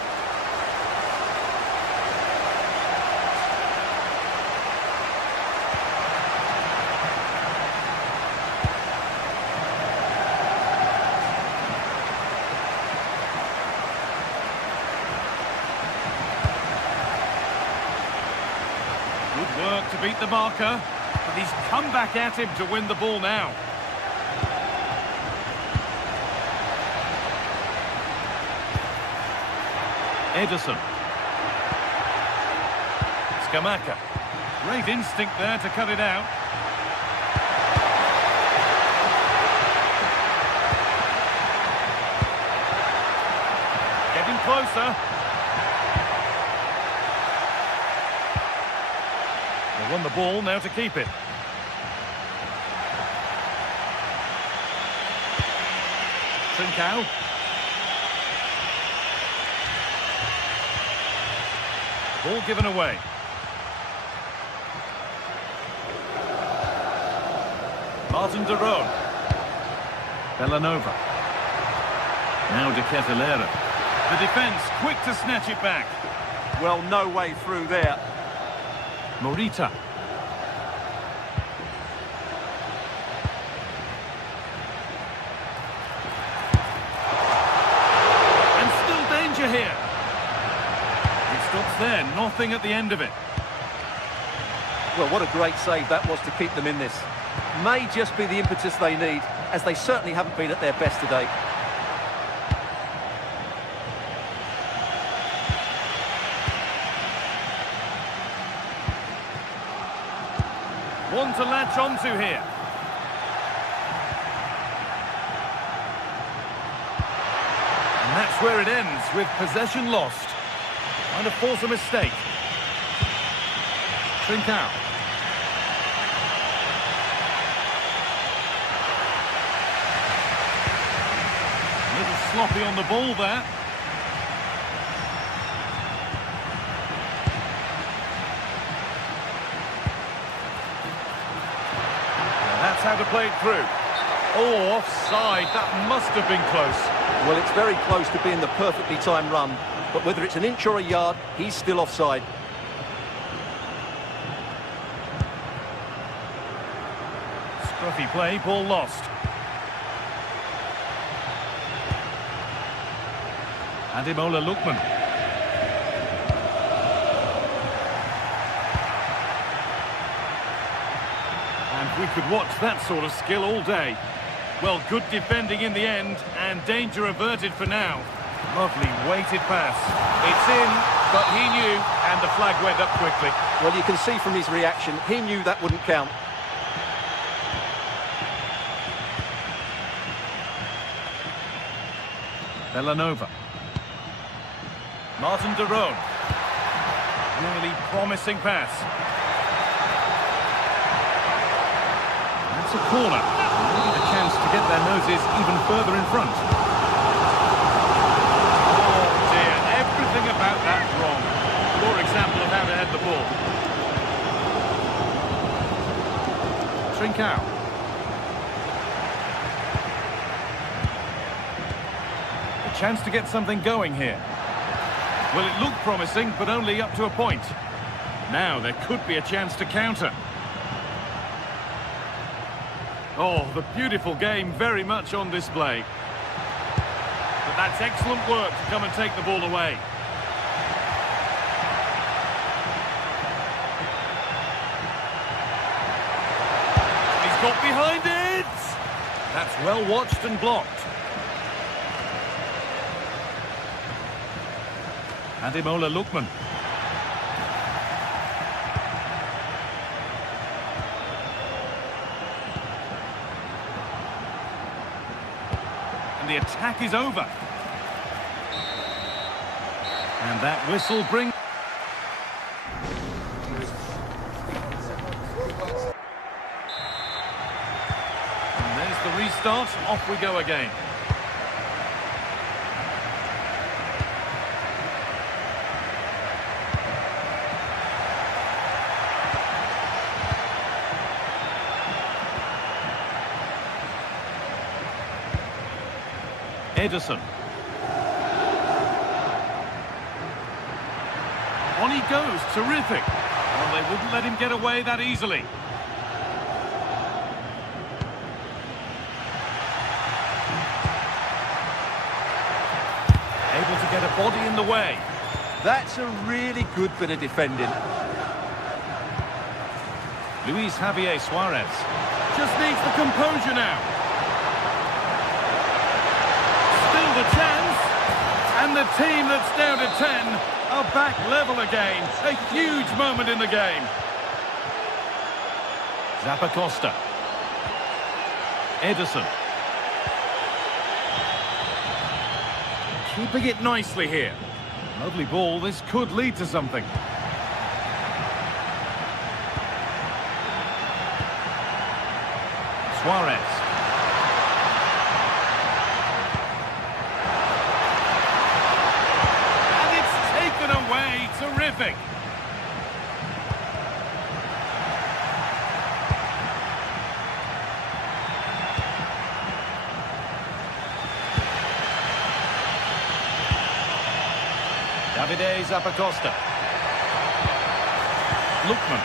Good work to beat the marker, but he's come back at him to win the ball now. Edison. Scamacca. Great instinct there to cut it out. Getting closer. They won the ball, now to keep it. Trincao. Ball given away. Martin de Roon. Villanova. Now de Ketelera. The defence quick to snatch it back. Well, no way through there. Morita. And still danger here. It stops there, nothing at the end of it. Well, what a great save that was to keep them in this. May just be the impetus they need, as they certainly haven't been at their best today. One to latch onto here. And that's where it ends, with possession lost. Trying to force a mistake. Trincao. A little sloppy on the ball there. how to play it through. Oh, offside. That must have been close. Well, it's very close to being the perfectly timed run, but whether it's an inch or a yard, he's still offside. Scruffy play, ball lost. Ademola Lookman. And we could watch that sort of skill all day. Well, good defending in the end, and danger averted for now. Lovely weighted pass. It's in, but he knew, and the flag went up quickly. Well, you can see from his reaction, he knew that wouldn't count. Bellanova. Martin de Roon. Really promising pass. That's a corner. A chance to get their noses even further in front. Oh dear, everything about that wrong. Poor example of how to head the ball. Trincao. A chance to get something going here. Well, it looked promising, but only up to a point. Now there could be a chance to counter. Oh, the beautiful game very much on display. But that's excellent work to come and take the ball away. He's got behind it! That's well watched and blocked. Ademola Lookman. And the attack is over. And that whistle brings... And there's the restart. Off we go again. Ederson. On he goes, terrific. Well, they wouldn't let him get away that easily. Able to get a body in the way. That's a really good bit of defending. Luis Javier Suarez. Just needs the composure now. The chance, and the team that's down to 10 are back level again. A huge moment in the game. Zappacosta. Ederson. Keeping it nicely here. Lovely ball, this could lead to something. Suarez. Terrific. Davide Zappacosta. Lookman.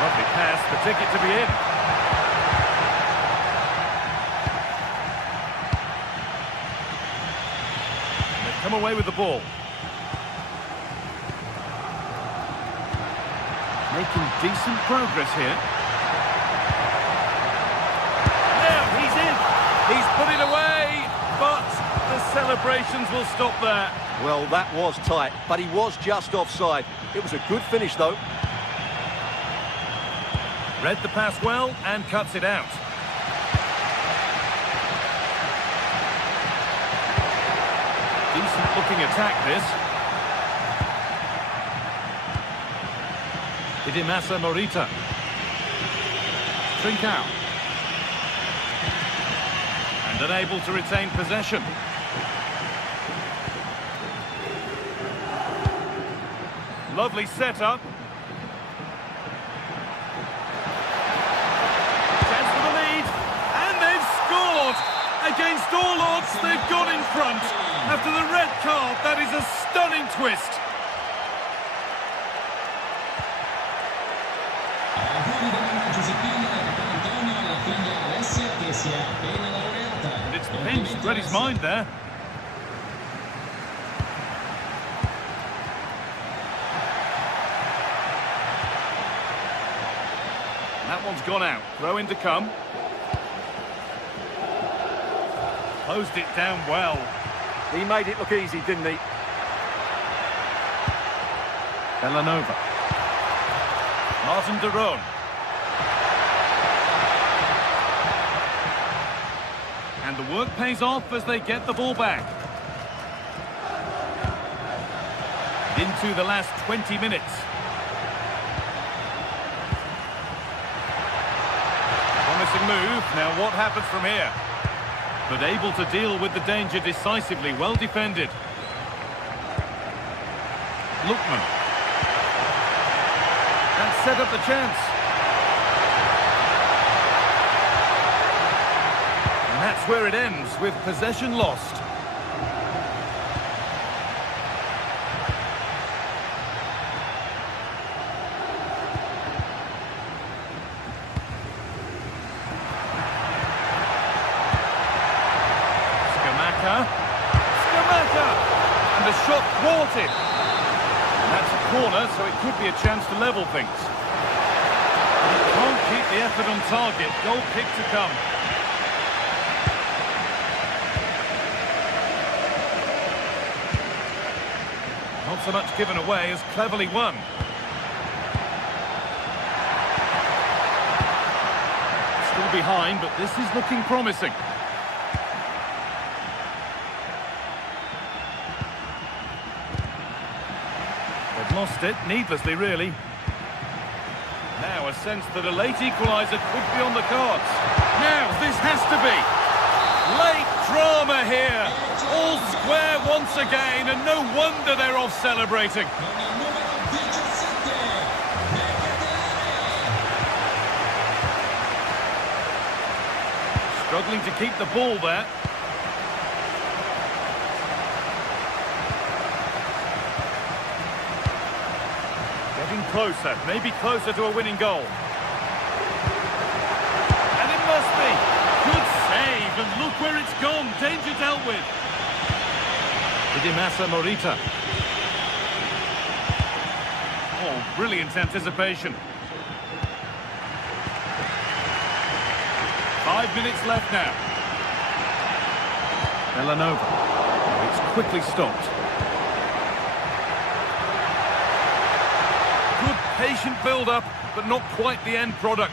Lovely pass, the ticket to be in. And they've come away with the ball. Making decent progress here. Now he's in. He's put it away, but the celebrations will stop there. Well, that was tight, but he was just offside. It was a good finish, though. Read the pass well and cuts it out. Decent looking attack, this. Idimasa Morita. Trincao. And unable to retain possession. Lovely setup. they've gone in front. After the red card, that is a stunning twist. And it's pinched, read his mind there. That one's gone out. Throw in to come. Closed it down well. He made it look easy, didn't he? Villanova. Martin de Roon. And the work pays off as they get the ball back. Into the last 20 minutes. Promising move. Now what happens from here? But able to deal with the danger decisively. Well defended. Lookman. And set up the chance. And that's where it ends, with possession lost. And the shot thwarted. And that's a corner, so it could be a chance to level things. He can't keep the effort on target. Goal kick to come. Not so much given away as cleverly won. Still behind, but this is looking promising. Lost it, needlessly really. Now a sense that a late equaliser could be on the cards. Now, this has to be. Late drama here. All square once again, and no wonder they're off celebrating. Struggling to keep the ball there. Closer, maybe closer to a winning goal. And it must be. Good save, and look where it's gone. Danger dealt with. Idimasa Morita. Oh, brilliant anticipation. 5 minutes left now. Villanova. It's quickly stopped. Patient build-up, but not quite the end product.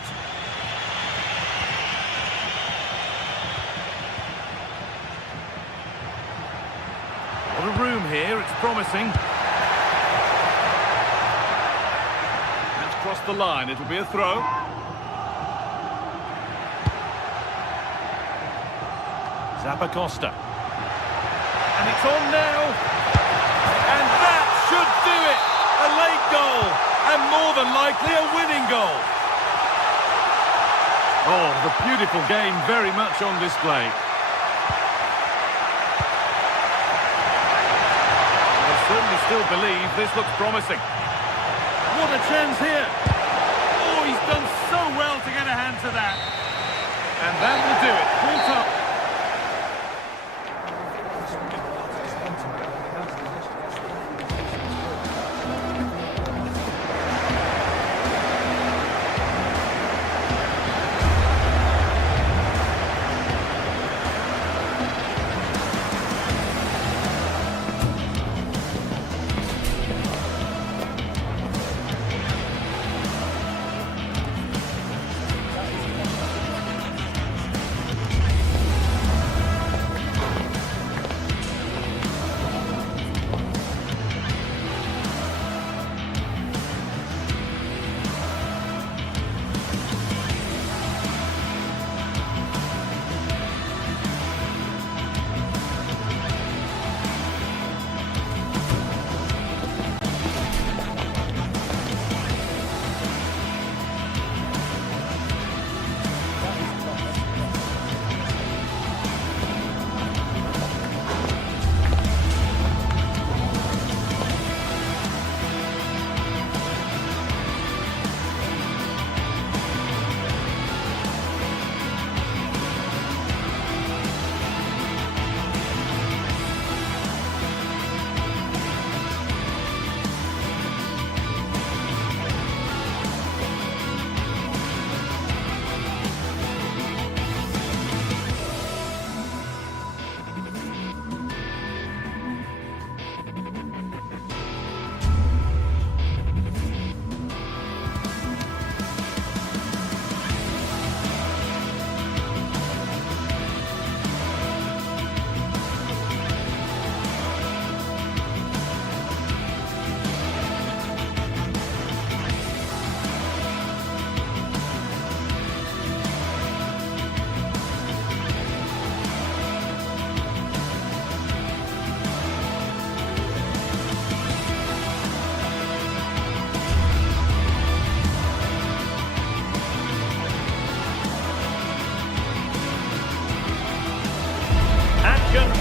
What a room here, it's promising. That's crossed the line, it'll be a throw. Zappacosta. And it's on now. And that should do it! A late goal! And more than likely a winning goal. Oh, the beautiful game very much on display. I certainly still believe this looks promising. What a chance here. Oh, he's done so well to get a hand to that. And that will do it. Full top.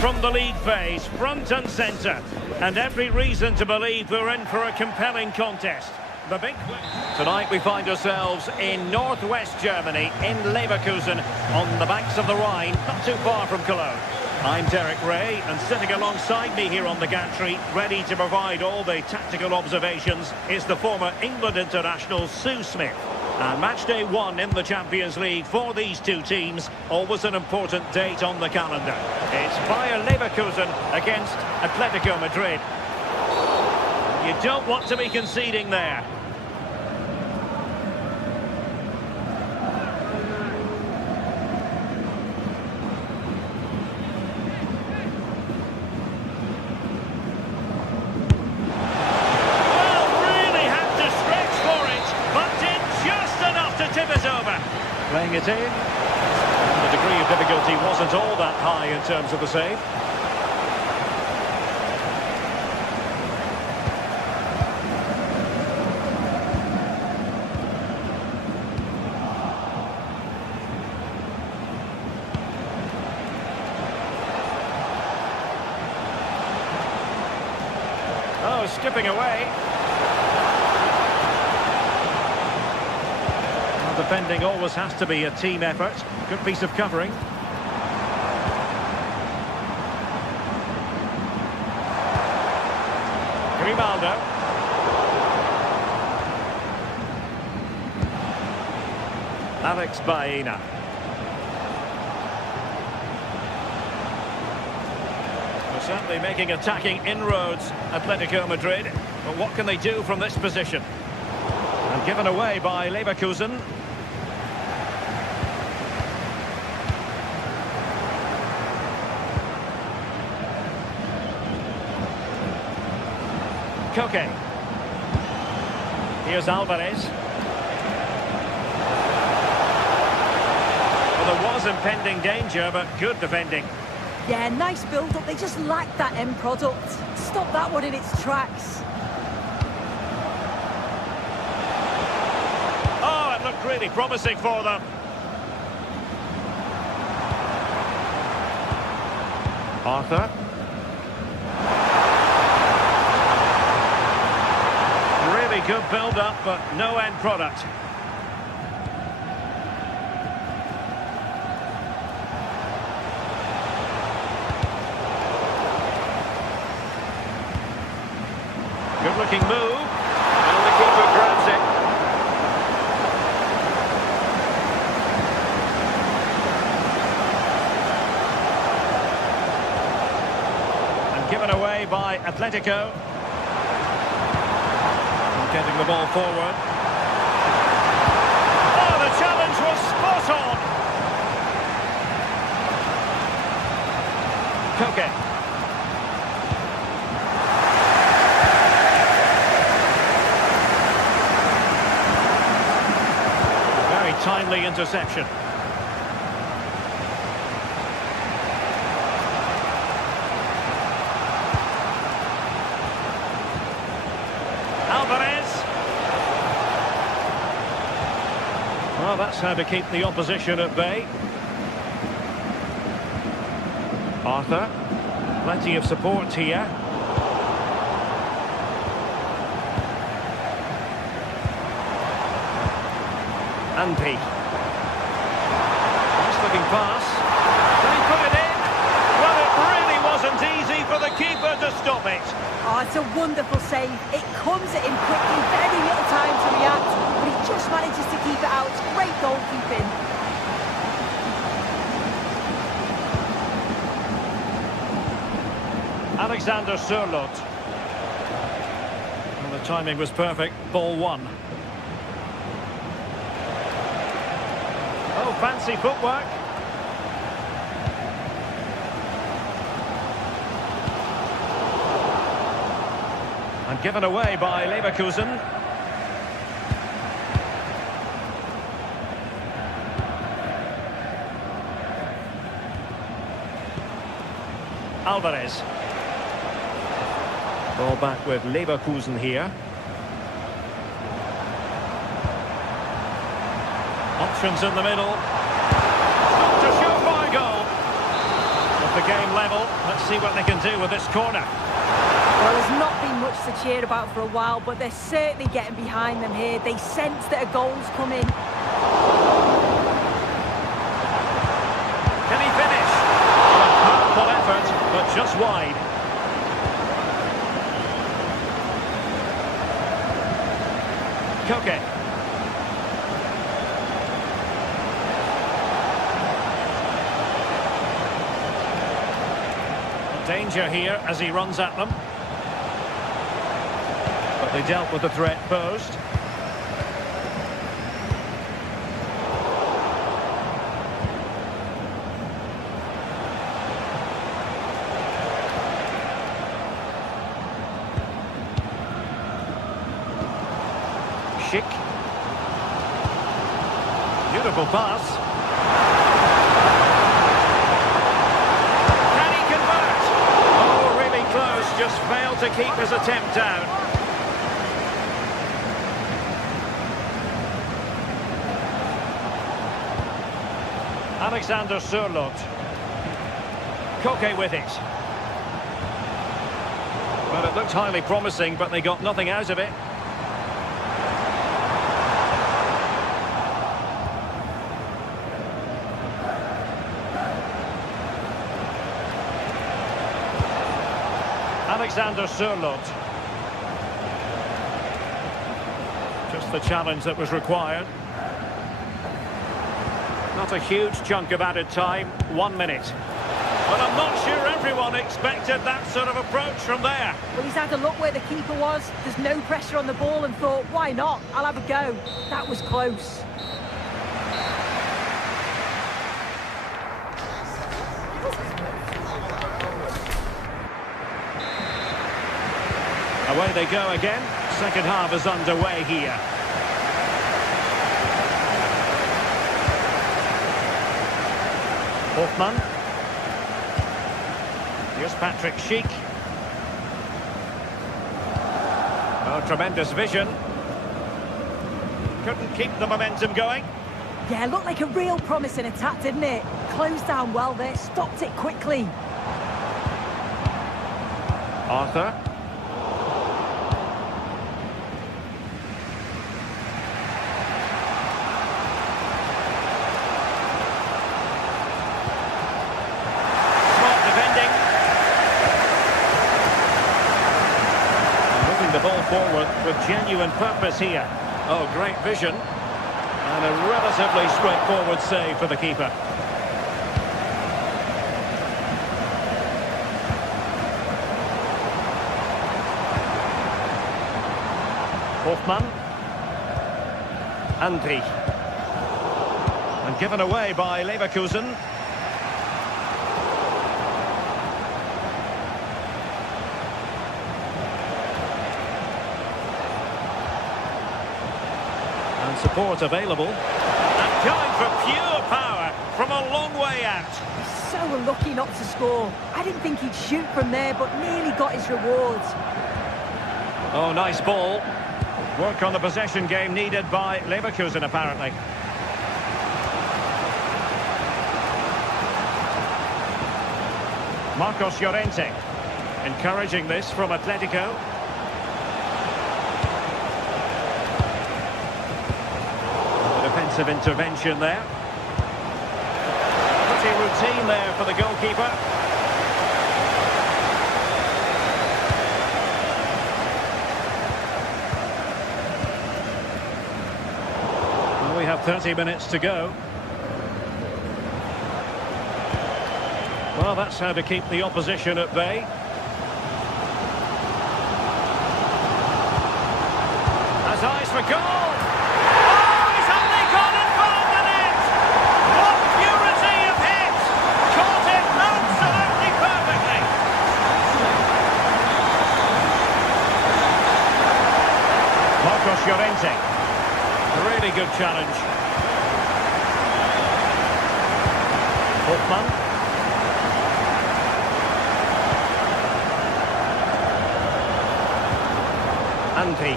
from the league phase, front and centre. And every reason to believe we're in for a compelling contest. The big... Tonight we find ourselves in northwest Germany, in Leverkusen, on the banks of the Rhine, not too far from Cologne. I'm Derek Ray, and sitting alongside me here on the gantry, ready to provide all the tactical observations, is the former England international Sue Smith. And match day 1 in the Champions League for these two teams, always an important date on the calendar. It's Bayer Leverkusen against Atletico Madrid. You don't want to be conceding there. Playing it in. The degree of difficulty wasn't all that high in terms of the save. Oh, skipping away. Defending always has to be a team effort. Good piece of covering. Grimaldo. Alex Baena. We're certainly making attacking inroads, Atletico Madrid. But what can they do from this position? And given away by Leverkusen. Koke. Here's Alvarez. Well, there was impending danger, but good defending. Yeah, nice build-up. They just lacked that end product. Stop that one in its tracks. Oh, it looked really promising for them. Arthur. Good build-up, but no end product. Good-looking move, and the keeper grabs it. And given away by Atletico. Getting the ball forward. Oh, the challenge was spot on. Koke. Very timely interception. Alvarez. Well, that's how to keep the opposition at bay. Arthur. Plenty of support here. Anpi. Nice looking pass. Can he put it in? Well, it really wasn't easy for the keeper to stop it. Oh, it's a wonderful save. It comes at him quickly, very little time to react, but he just manages to keep it out. It's great goalkeeping. Alexander Sørloth. Well, the timing was perfect. Ball one. Oh, fancy footwork. And given away by Leverkusen. Alvarez. Ball back with Leverkusen here. Options in the middle. Not a surefire goal. The With the game level, let's see what they can do with this corner. Well, there's not been much to cheer about for a while, but they're certainly getting behind them here. They sense that a goal's coming. Can he finish? A powerful effort, but just wide. Koke. Danger here as he runs at them. But they dealt with the threat posed. Schick. Beautiful pass. Can he convert? Oh, really close. Just failed to keep his attempt down. Alexander Sørloth. Koke with it. Well, it looked highly promising, but they got nothing out of it. Alexander Sørloth. Just the challenge that was required. Not a huge chunk of added time, 1 minute. But I'm not sure everyone expected that sort of approach from there. Well, he's had a look where the keeper was. There's no pressure on the ball and thought, why not? I'll have a go. That was close. Away they go again. Second half is underway here. Hoffmann. Here's Patrick Schick. Oh, tremendous vision. Couldn't keep the momentum going. Yeah, looked like a real promising attack, didn't it? Closed down well there, stopped it quickly. Arthur. The ball forward with genuine purpose here. Oh, great vision. And a relatively straightforward save for the keeper. Hoffmann. Andri. And given away by Leverkusen. Support available, and going for pure power from a long way out. He's so unlucky not to score. I didn't think he'd shoot from there, but nearly got his rewards. Oh, nice ball. Work on the possession game needed by Leverkusen, apparently. Marcos Llorente, encouraging this from Atletico. Defensive intervention there. Pretty routine there for the goalkeeper. Well, we have 30 minutes to go. Well, that's how to keep the opposition at bay. Has eyes for goal! Llorente, a really good challenge. Hoffmann. Andri.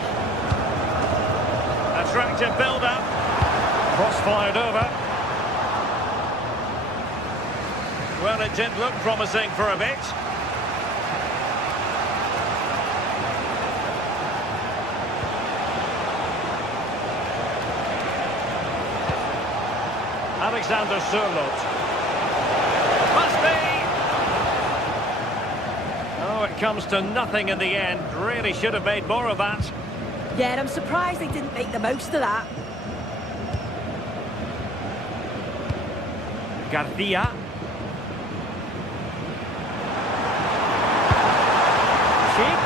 Attractive build-up. Cross fired over. Well, it did look promising for a bit. Alexander Sørloth. Must be! Oh, it comes to nothing in the end. Really should have made more of that. Yeah, and I'm surprised they didn't make the most of that. Garcia. Cheek.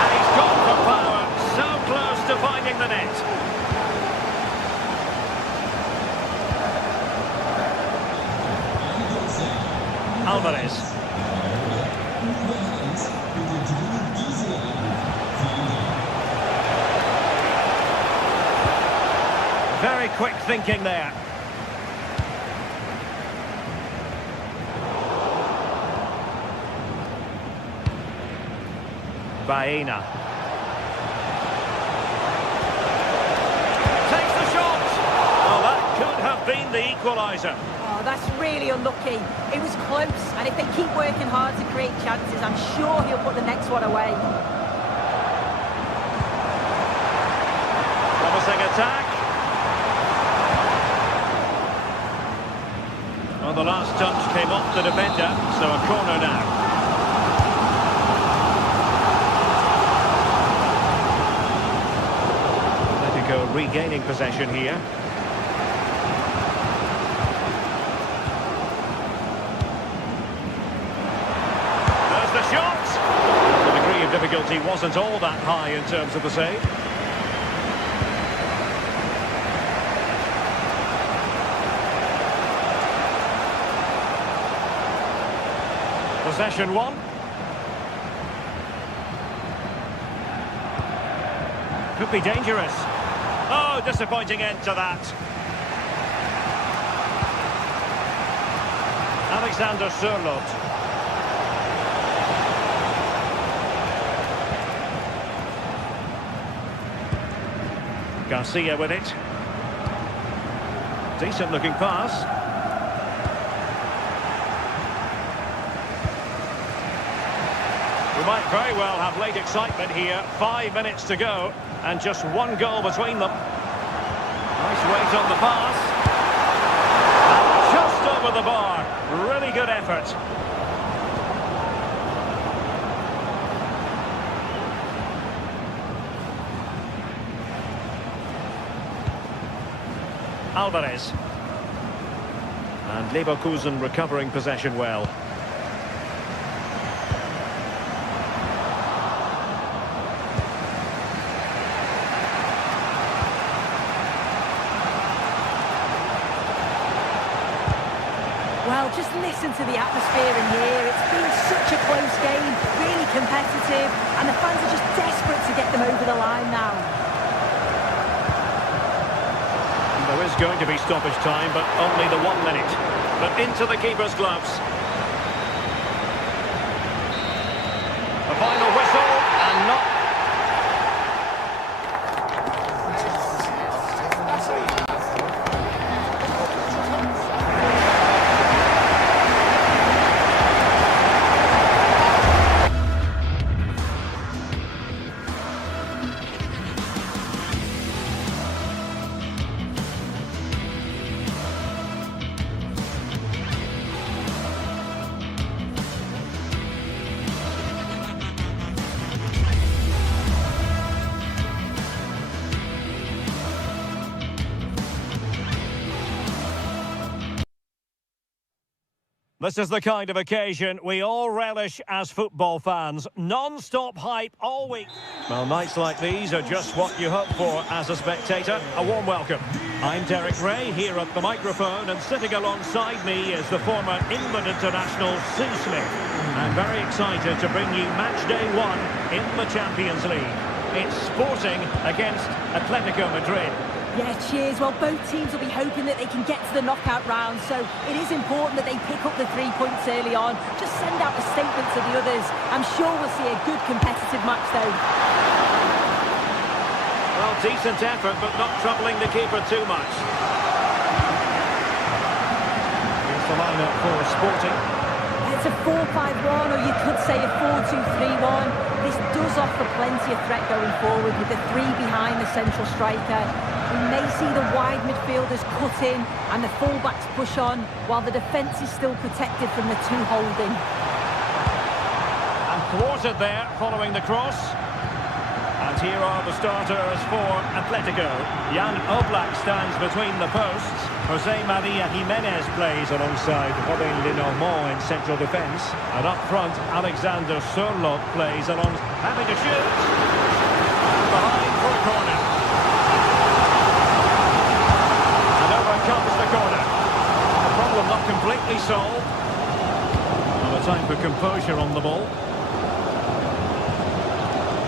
And he's gone for power. So close to finding the net. Alvarez. Very quick thinking there. Baena. Takes the shot! Oh, that could have been the equaliser. Oh, that's really unlucky. It was close, and if they keep working hard to create chances, I'm sure he'll put the next one away. Promising attack. Well, the last touch came off the defender, so a corner now. Atletico regaining possession here. There's the shot! The degree of difficulty wasn't all that high in terms of the save. Possession one. Could be dangerous. Oh, disappointing end to that. Alexander Sørloth. Garcia with it. Decent looking pass. We might very well have late excitement here. 5 minutes to go and just one goal between them. Nice weight on the pass. And just over the bar. Really good effort. Alvarez. And Leverkusen recovering possession well. Well, just listen to the atmosphere in here. It's been such a close game, really competitive, and the fans are just desperate to get them over the line now. There is going to be stoppage time, but only the 1 minute. But into the keeper's gloves. The final whistle, and not... This is the kind of occasion we all relish as football fans. Non-stop hype all week. Well, nights like these are just what you hope for as a spectator. A warm welcome. I'm Derek Ray here at the microphone, and sitting alongside me is the former England international Sue Smith. I'm very excited to bring you match day 1 in the Champions League. It's Sporting against Atletico Madrid. Yeah, cheers. Well, both teams will be hoping that they can get to the knockout round, so it is important that they pick up the 3 points early on. Just send out a statement to the others. I'm sure we'll see a good competitive match, though. Well, decent effort, but not troubling the keeper too much. Here's the lineup for Sporting. It's a 4-5-1, or you could say a 4-2-3-1. This does offer plenty of threat going forward with the three behind the central striker. We may see the wide midfielders cut in and the fullbacks push on, while the defence is still protected from the two holding. And thwarted there following the cross. And here are the starters for Atletico. Jan Oblak stands between the posts. Jose Maria Jimenez plays alongside Robin Lenormand in central defence. And up front, Alexander Sørloth plays along, having a shoot. Behind for a corner. And over comes the corner. The problem not completely solved. Well, a time for composure on the ball.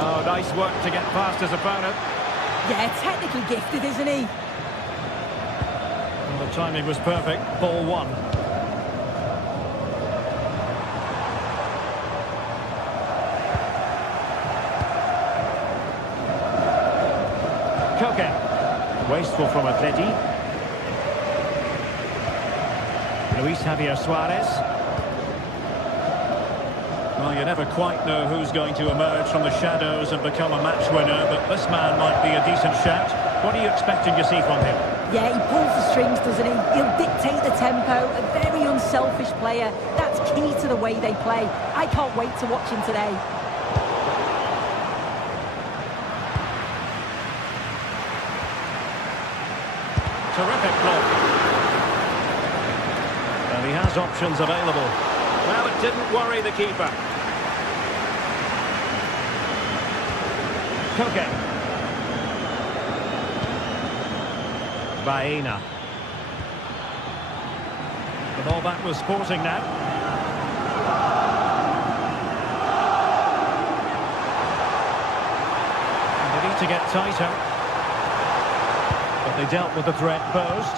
Oh, nice work to get past his opponent. Yeah, technically gifted, isn't he? Well, the timing was perfect. Ball one. Koke. Wasteful from Atleti. Luis Javier Suarez. Well, you never quite know who's going to emerge from the shadows and become a match winner, but this man might be a decent shout. What are you expecting to see from him? Yeah, he pulls the strings, doesn't he? He'll dictate the tempo, a very unselfish player. That's key to the way they play. I can't wait to watch him today. Terrific block. And he has options available. Well, it didn't worry the keeper. Koke. Baena. The ball back with Sporting now. And they need to get tighter. But they dealt with the threat posed.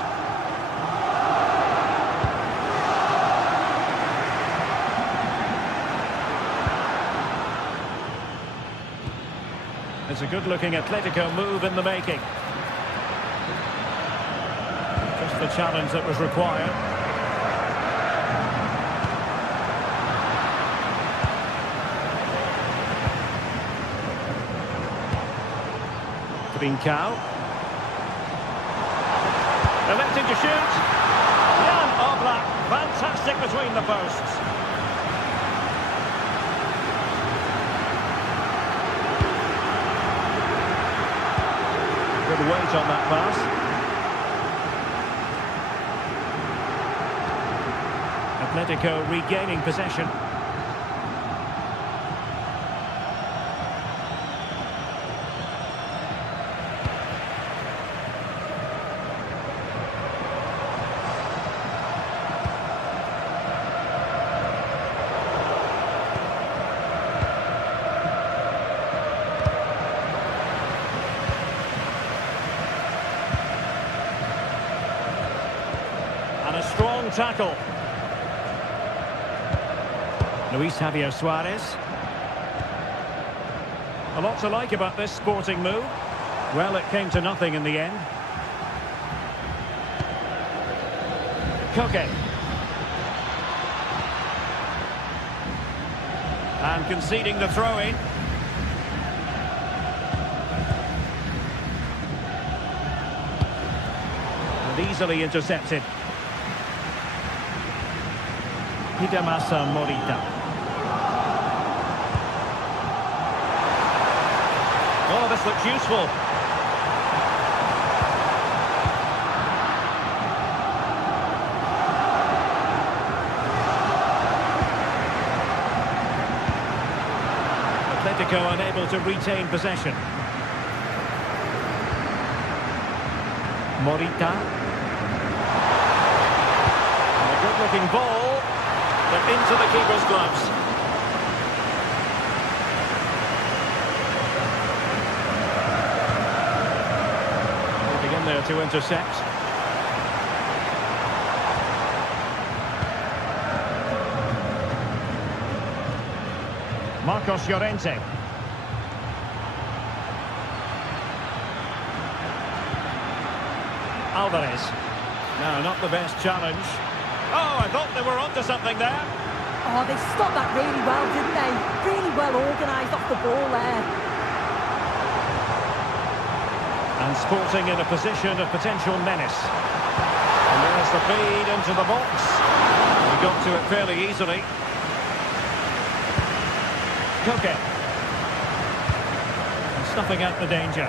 It's a good-looking Atletico move in the making. Just the challenge that was required. Trincao. Electing to shoot. Jan Oblak, fantastic between the posts. Good weight on that pass. Atletico regaining possession. And a strong tackle. Luis Javier Suarez. A lot to like about this Sporting move. Well, it came to nothing in the end. Koke. And conceding the throw-in. And easily intercepted. Hidemasa Morita. Oh, this looks useful. Atletico unable to retain possession. Morita. And a good-looking ball, but into the keeper's gloves. In there to intercept. Marcos Llorente. Alvarez. No, not the best challenge. Oh, I thought they were onto something there. Oh, they stopped that really well, didn't they? Really well organised off the ball there. And Sporting in a position of potential menace. And there's the feed into the box. He got to it fairly easily. Koke. And snuffing out the danger.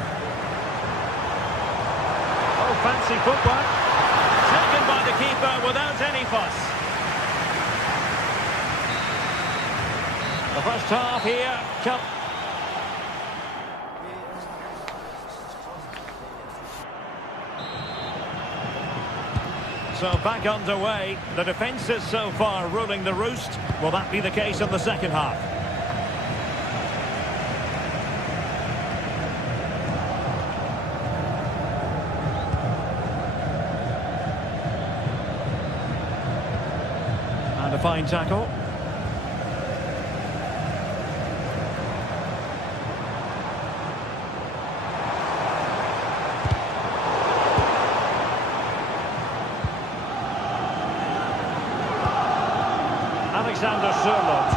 Oh, fancy footwork. Taken by the keeper without any fuss. The first half here. So back underway. The defence is so far ruling the roost. Will that be the case in the second half? And a fine tackle. Alexander Sørloth.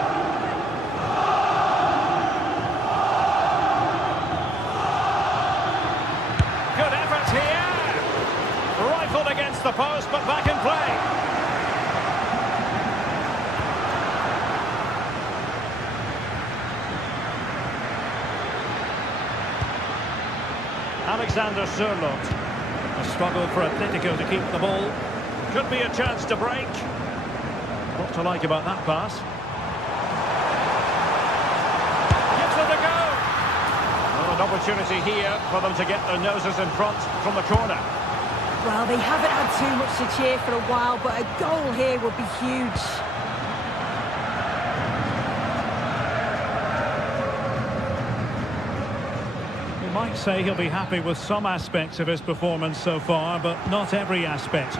Good effort here. Rifled against the post, but back in play. Alexander Sørloth. A struggle for Atletico to keep the ball. Could be a chance to break. What to like about that pass? Gives it a go! Well, an opportunity here for them to get their noses in front from the corner. Well, they haven't had too much to cheer for a while, but a goal here would be huge. You might say he'll be happy with some aspects of his performance so far, but not every aspect.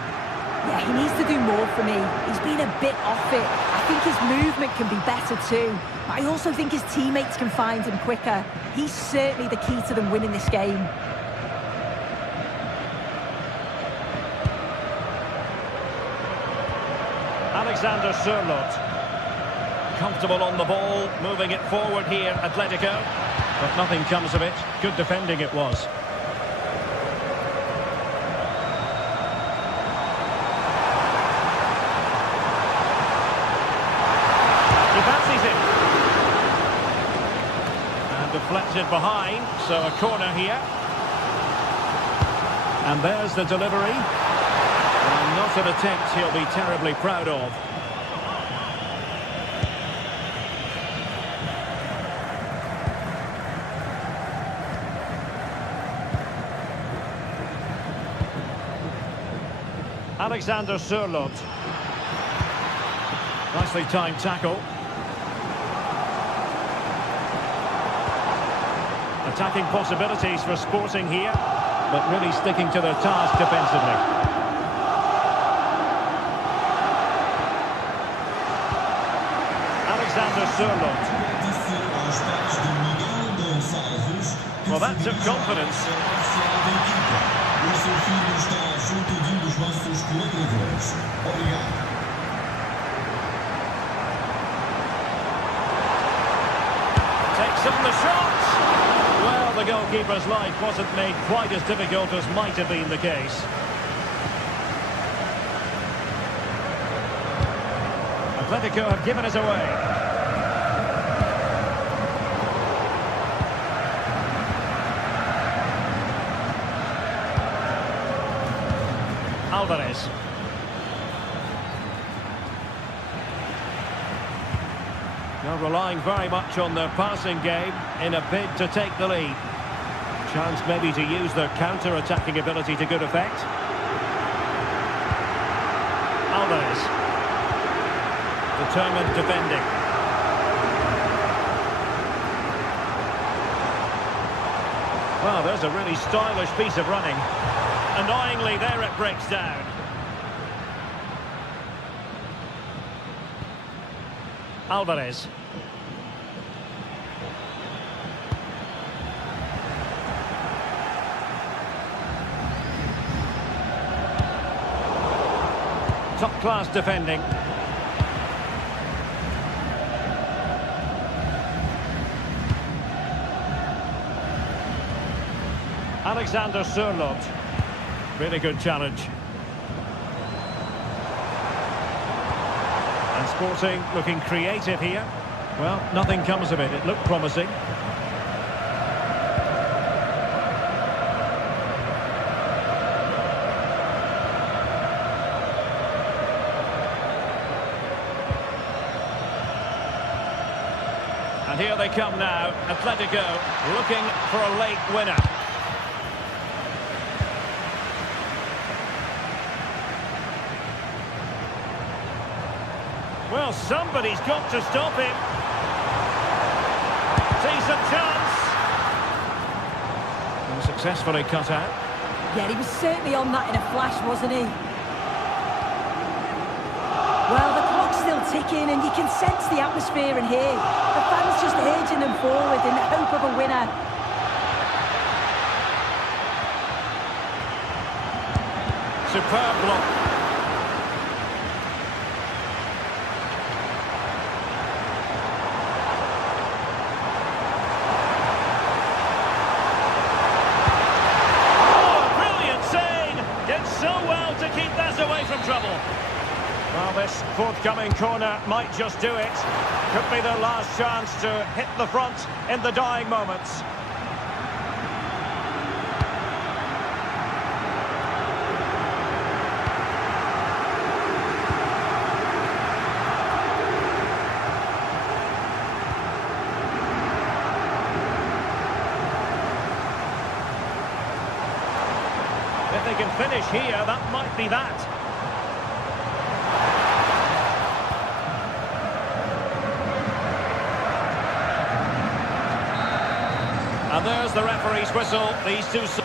Yeah, he needs to do more for me. He's been a bit off it. I think his movement can be better too. But I also think his teammates can find him quicker. He's certainly the key to them winning this game. Alexander Sørloth. Comfortable on the ball, moving it forward here, Atletico. But nothing comes of it. Good defending it was. Deflected behind, so a corner here. And there's the delivery. And not an attempt he'll be terribly proud of. Alexander Sørloth. Nicely timed tackle. Attacking possibilities for Sporting here, but really sticking to their task defensively. Alexander Sørloth. Well, that took confidence. Takes on the shot. Well, the goalkeeper's life wasn't made quite as difficult as might have been the case. Atletico have given us away. Alvarez. They're relying very much on their passing game in a bid to take the lead. Chance maybe to use their counter-attacking ability to good effect. Alvarez. Determined defending. Well, there's a really stylish piece of running. Annoyingly, there it breaks down. Alvarez. top-class defending. Alexander Sørloth. Really good challenge. And Sporting looking creative here. Well, nothing comes of it. It looked promising. And here they come now. Atletico looking for a late winner. Well, somebody's got to stop him. Decent chance. And successfully cut out. Yeah, he was certainly on that in a flash, wasn't he? Well, the clock's still ticking and you can sense the atmosphere in here. The fans just urging them forward in the hope of a winner. Superb block. Well, this forthcoming corner might just do it. Could be their last chance to hit the front in the dying moments. If they can finish here, that might be that. And there's the referee's whistle. These two...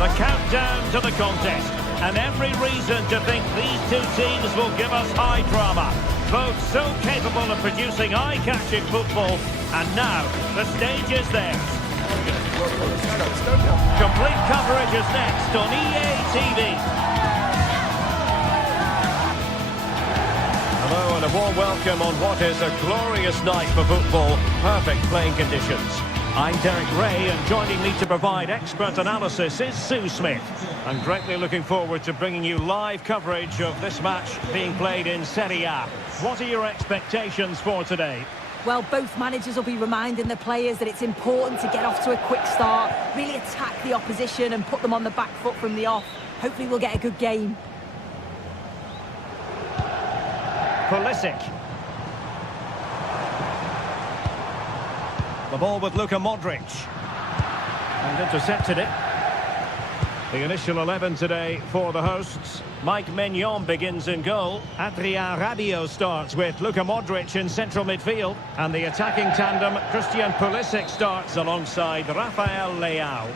The countdown to the contest, and every reason to think these two teams will give us high drama. Both so capable of producing eye-catching football, and now the stage is theirs. Complete coverage is next on EA TV. Hello and a warm welcome on what is a glorious night for football. Perfect playing conditions. I'm Derek Ray, and joining me to provide expert analysis is Sue Smith. I'm greatly looking forward to bringing you live coverage of this match being played in Serie A. What are your expectations for today? Well, both managers will be reminding the players that it's important to get off to a quick start, really attack the opposition and put them on the back foot from the off. Hopefully we'll get a good game. Pulisic. The ball with Luka Modric. And intercepted it. The initial 11 today for the hosts. Mike Maignan begins in goal. Adrien Rabiot starts with Luka Modric in central midfield. And the attacking tandem, Christian Pulisic, starts alongside Rafael Leao.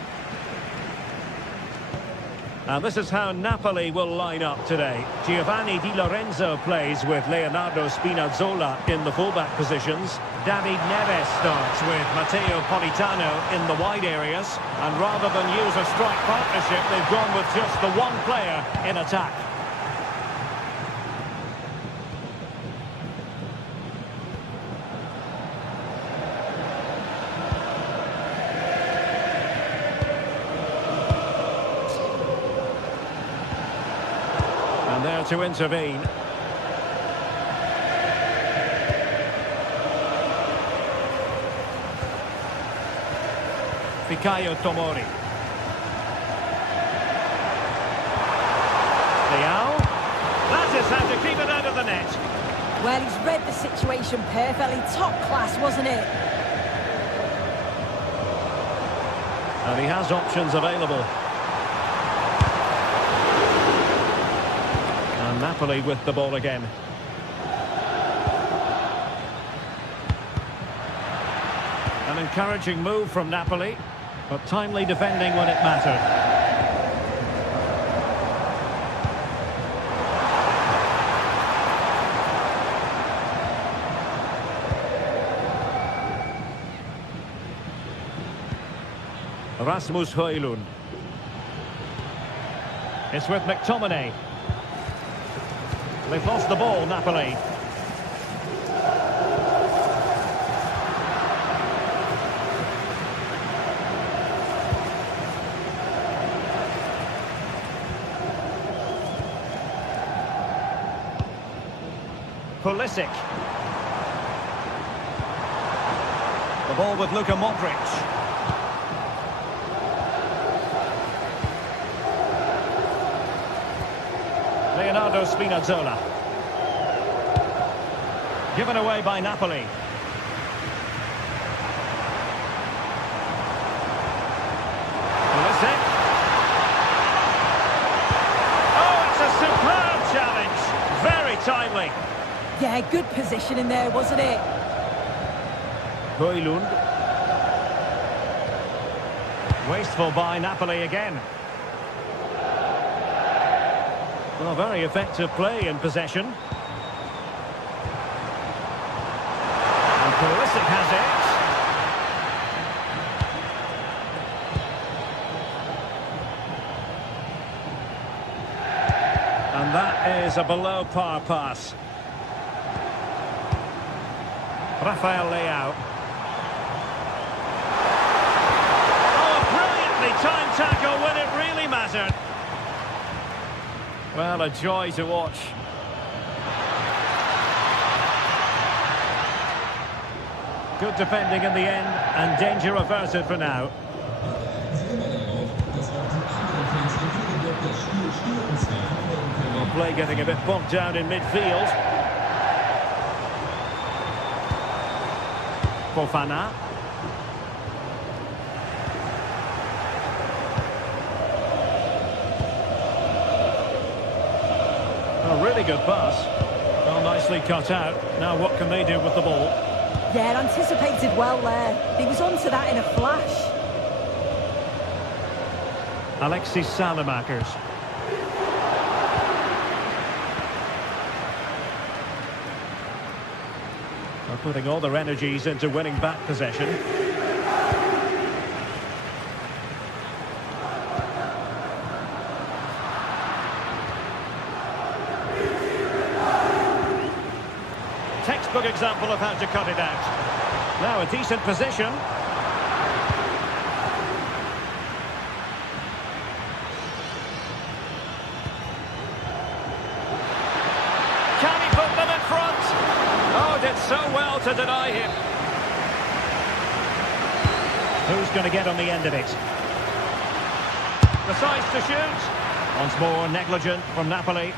And this is how Napoli will line up today. Giovanni Di Lorenzo plays with Leonardo Spinazzola in the fullback positions. David Neres starts with Matteo Politano in the wide areas. And rather than use a strike partnership, they've gone with just the one player in attack. And there to intervene. Fikayo Tomori. Leao. That is how to keep it out of the net. Well, he's read the situation perfectly. Top class, wasn't it? And he has options available. And Napoli with the ball again. An encouraging move from Napoli, but timely defending when it mattered. Rasmus Højlund. It's with McTominay. They've lost the ball, Napoli. Pulisic. The ball with Luka Modric. Leonardo Spinazzola. Given away by Napoli. Pulisic. Oh, it's a superb challenge. Very timely. Yeah, good position in there, wasn't it? Højlund. Wasteful by Napoli again. Well, very effective play in possession. And Pulisic has it. And that is a below par pass. Rafael Leao. Oh, a brilliantly timed tackle when it really mattered. Well, a joy to watch. Good defending in the end, and danger averted for now. Well, play getting a bit bogged down in midfield. Fofana. A really good pass. Well, nicely cut out. Now what can they do with the ball? Yeah, anticipated well there. He was onto that in a flash. Alexis Salamakers. They're putting all their energies into winning back possession. Textbook example of how to cut it out. Now a decent position. Can he put them in front? Oh, did so well to deny him. Who's going to get on the end of it? Decides to shoot. Once more negligent from Napoli.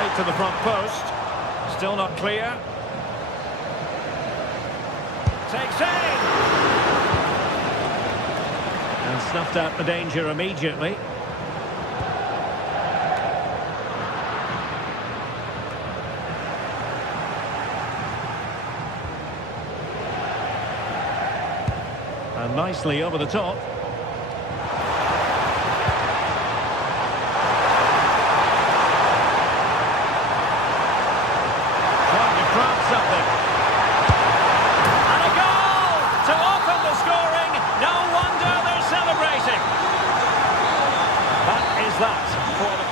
Played to the front post. Still not clear. Takes aim! And snuffed out the danger immediately. And nicely over the top. Trying to craft something. And a goal to open the scoring. No wonder they're celebrating. That is that for them.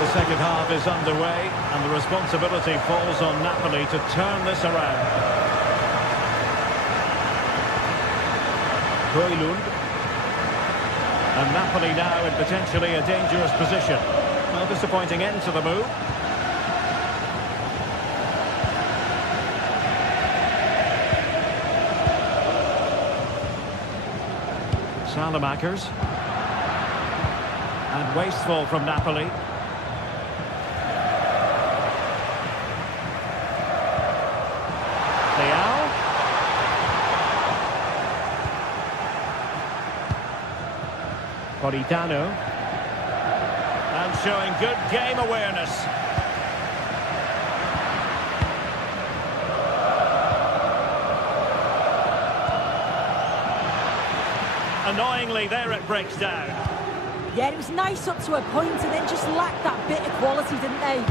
The second half is underway and the responsibility falls on Napoli to turn this around. Højlund. And Napoli now in potentially a dangerous position. Well, disappointing end to the move. Salamakers. And wasteful from Napoli. Politano. And showing good game awareness. Annoyingly, there it breaks down. Yeah, it was nice up to a point and then just lacked that bit of quality, didn't they?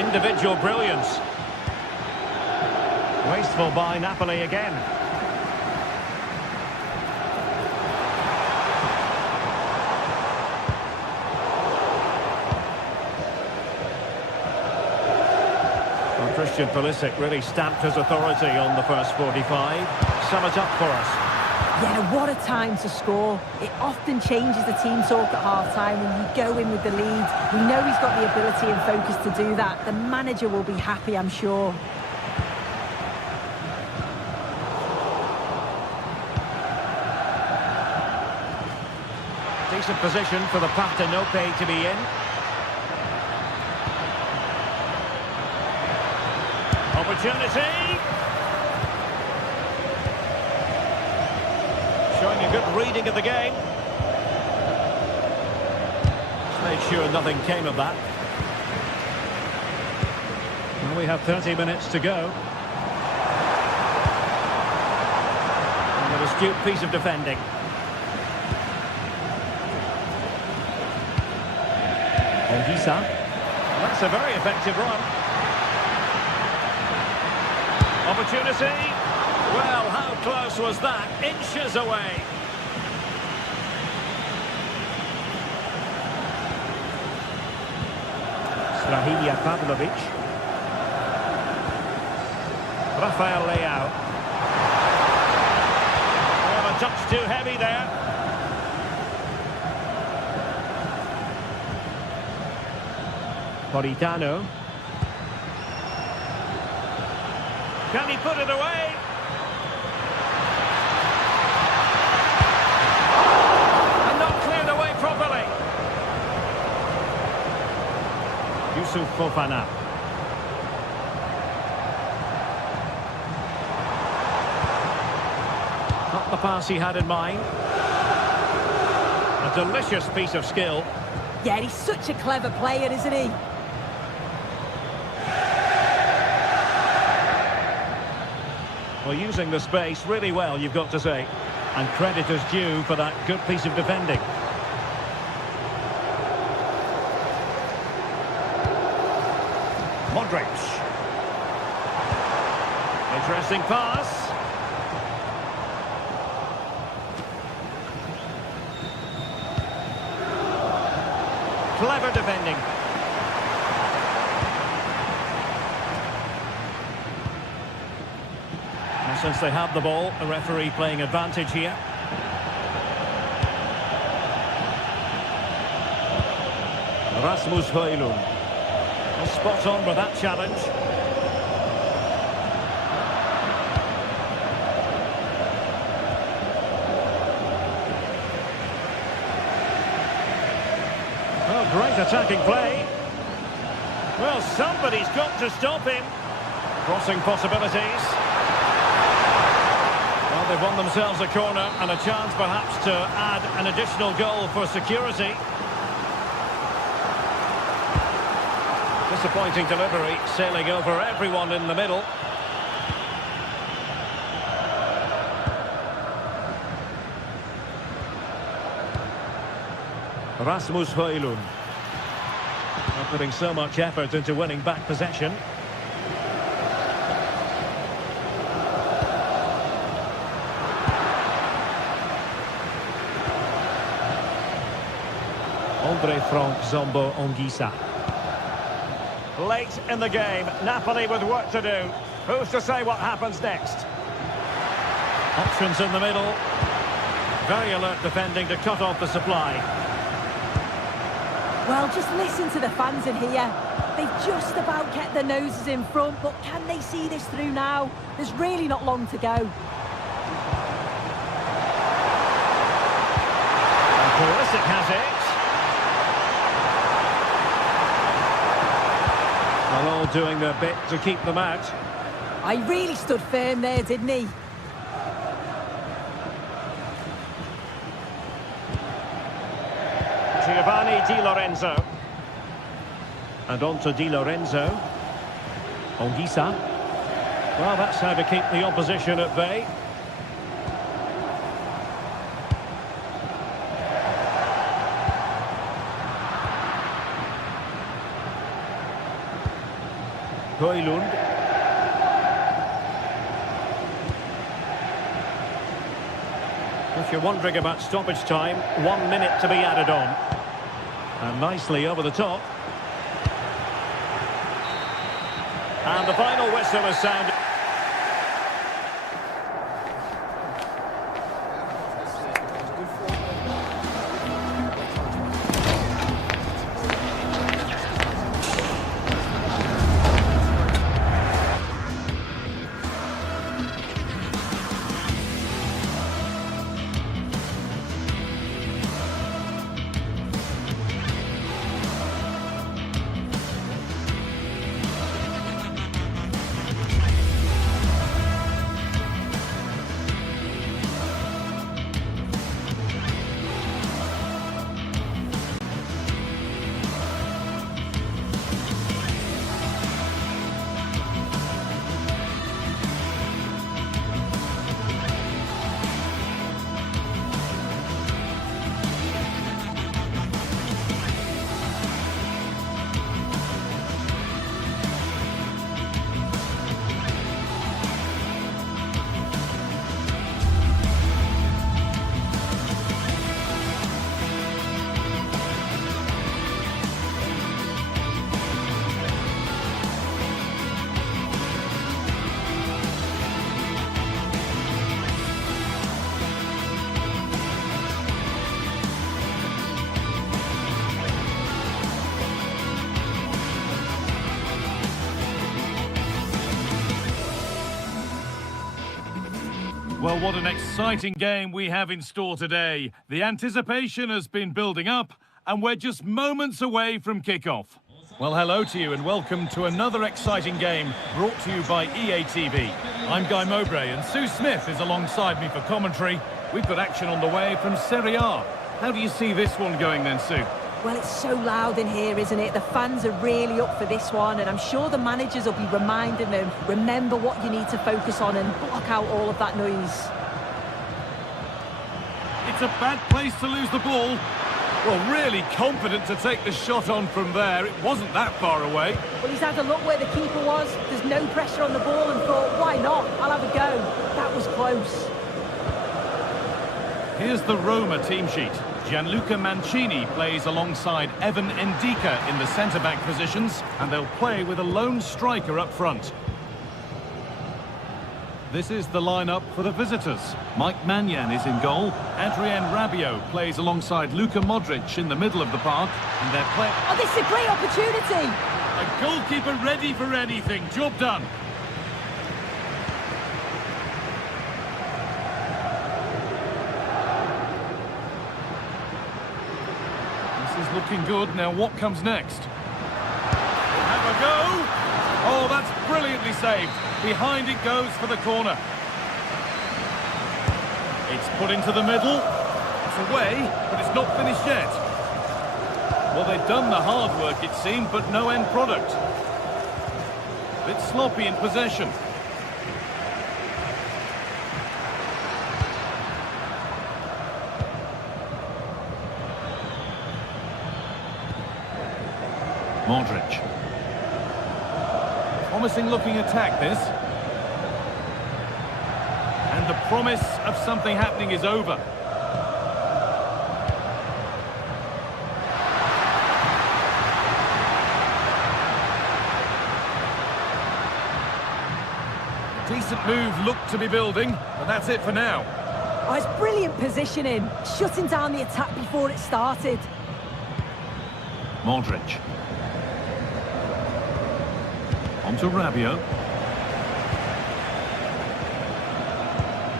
Individual brilliance. Wasteful by Napoli again. Well, Christian Pulisic really stamped his authority on the first 45. Sum it up for us. Yeah, what a time to score. It often changes the team talk at half-time when you go in with the lead. We know he's got the ability and focus to do that. The manager will be happy, I'm sure. Decent position for the Partenope to be in. Opportunity! Showing a good reading of the game. Just made sure nothing came of that. Well, we have 30 minutes to go. And an astute piece of defending. Ongisa. That's a very effective run. Opportunity. Well, how close was that? Inches away. Strahinja Pavlovic. Rafael Leao. Well, a touch too heavy there. Politano. Can he put it away? And not cleared away properly. Yusuf Fofana. Not the pass he had in mind. A delicious piece of skill. Yeah, he's such a clever player, isn't he? Well, using the space really well, you've got to say. And credit is due for that good piece of defending. Modric. Interesting pass. Clever defending. And since they have the ball, the referee playing advantage here. Rasmus Højlund. Well, spot on with that challenge. Great attacking play. Well, somebody's got to stop him. Crossing possibilities. Well, they've won themselves a corner and a chance perhaps to add an additional goal for security. Disappointing delivery, sailing over everyone in the middle. Rasmus Højlund. Not putting so much effort into winning back possession. Andre Frank Zombo Ongisa. Late in the game, Napoli with work to do. Who's to say what happens next? Options in the middle. Very alert defending to cut off the supply. Well, just listen to the fans in here. They've just about kept their noses in front, but can they see this through now? There's really not long to go. And Pulisic has it. Well, all doing their bit to keep them out. I really stood firm there, didn't he? Giovanni Di Lorenzo. And on to Di Lorenzo. Ongisa. Well, that's how to keep the opposition at bay. Højlund. If you're wondering about stoppage time, 1 minute to be added on. And nicely over the top. And the final whistle is sounded. Well, what an exciting game we have in store today. The anticipation has been building up, and we're just moments away from kick-off. Well, hello to you and welcome to another exciting game brought to you by EA TV. I'm Guy Mowbray and Sue Smith is alongside me for commentary. We've got action on the way from Serie A. How do you see this one going then, Sue? Well, it's so loud in here, isn't it? The fans are really up for this one, and I'm sure the managers will be reminding them, remember what you need to focus on and block out all of that noise. It's a bad place to lose the ball. Well, really confident to take the shot on from there. It wasn't that far away. Well, he's had a look where the keeper was. There's no pressure on the ball and thought, why not? I'll have a go. That was close. Here's the Roma team sheet. Gianluca Mancini plays alongside Evan Ndika in the centre-back positions, and they'll play with a lone striker up front. This is the lineup for the visitors. Mike Maignan is in goal. Adrien Rabiot plays alongside Luka Modric in the middle of the park, and they're playing... Oh, this is a great opportunity! A goalkeeper ready for anything. Job done. looking good. Now what comes next? Have a go! Oh, that's brilliantly saved. Behind it goes for the corner. It's put into the middle. It's away, but it's not finished yet. Well, they've done the hard work, it seemed, but no end product. Bit sloppy in possession. Modric. Promising looking attack, this. And the promise of something happening is over. Decent move looked to be building, but that's it for now. Oh, it's brilliant positioning, shutting down the attack before it started. Modric. On to Rabiot.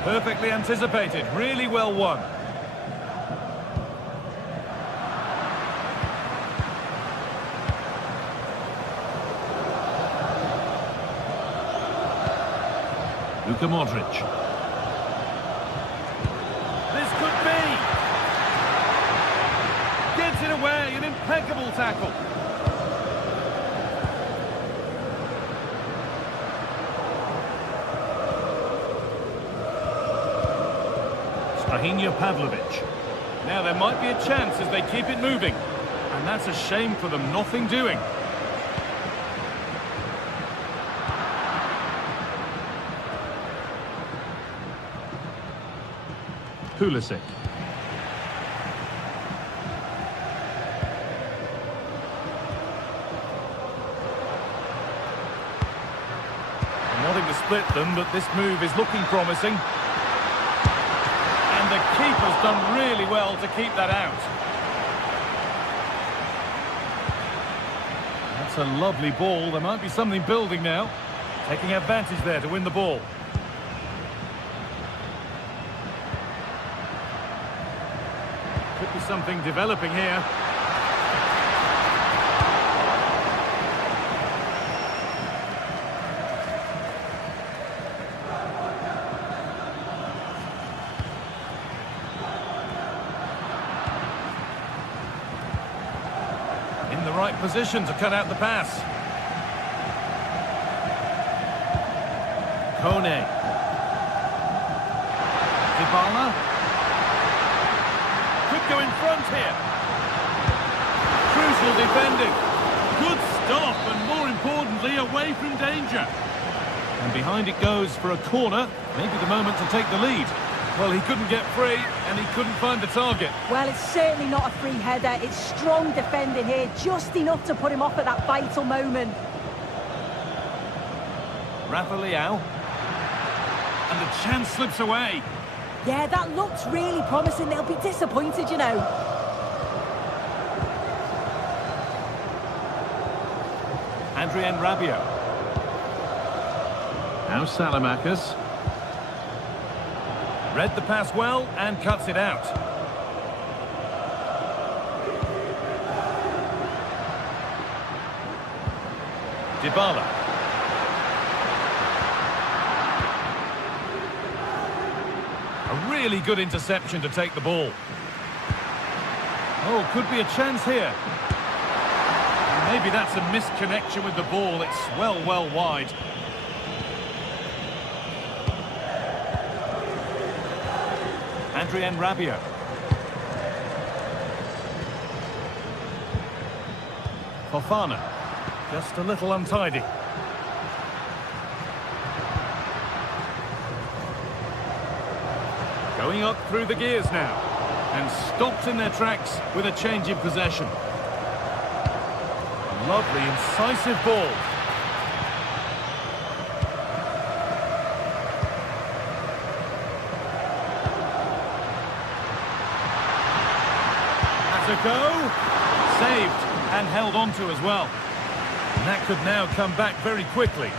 Perfectly anticipated, really well won. Luka Modric. This could be. Gets it away, an impeccable tackle. Pavlovic. Now there might be a chance as they keep it moving. And that's a shame for them, nothing doing. Pulisic. Wanting to split them, but this move is looking promising. And the keeper's done really well to keep that out. That's a lovely ball. There might be something building now. Taking advantage there to win the ball. Could be something developing here. In the right position to cut out the pass. Kone. Dybala. Could go in front here. Crucial defending. Good stop and more importantly away from danger. And behind it goes for a corner. Maybe the moment to take the lead. Well, he couldn't get free and he couldn't find the target. Well, it's certainly not a free header. It's strong defending here, just enough to put him off at that vital moment. Rafa Leao. And the chance slips away. Yeah, that looks really promising. They'll be disappointed, you know. Adrien Rabiot. Now Salamakers. Read the pass well and cuts it out. Dybala. A really good interception to take the ball. Oh, could be a chance here. Maybe that's a misconnection with the ball. It's well wide. Adrien Rabiot. Fofana. Just a little untidy. Going up through the gears now. And stopped in their tracks with a change in possession. A lovely, incisive ball. To go, saved and held on to as well. And that could now come back very quickly.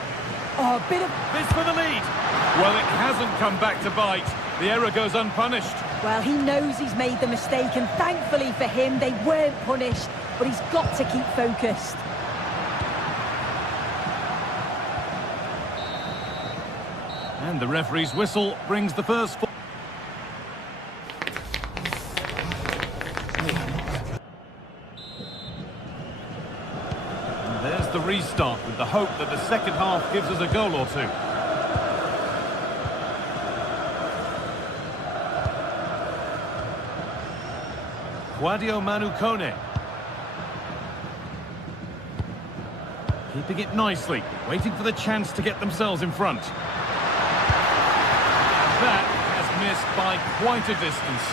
Oh, a bit of... This for the lead. Well, it hasn't come back to bite. The error goes unpunished. Well, he knows he's made the mistake, and thankfully for him, they weren't punished, but he's got to keep focused. And the referee's whistle brings the first... And there's the restart with the hope that the second half gives us a goal or two. Sadio Manu. Keeping it nicely, waiting for the chance to get themselves in front. And that has missed by quite a distance.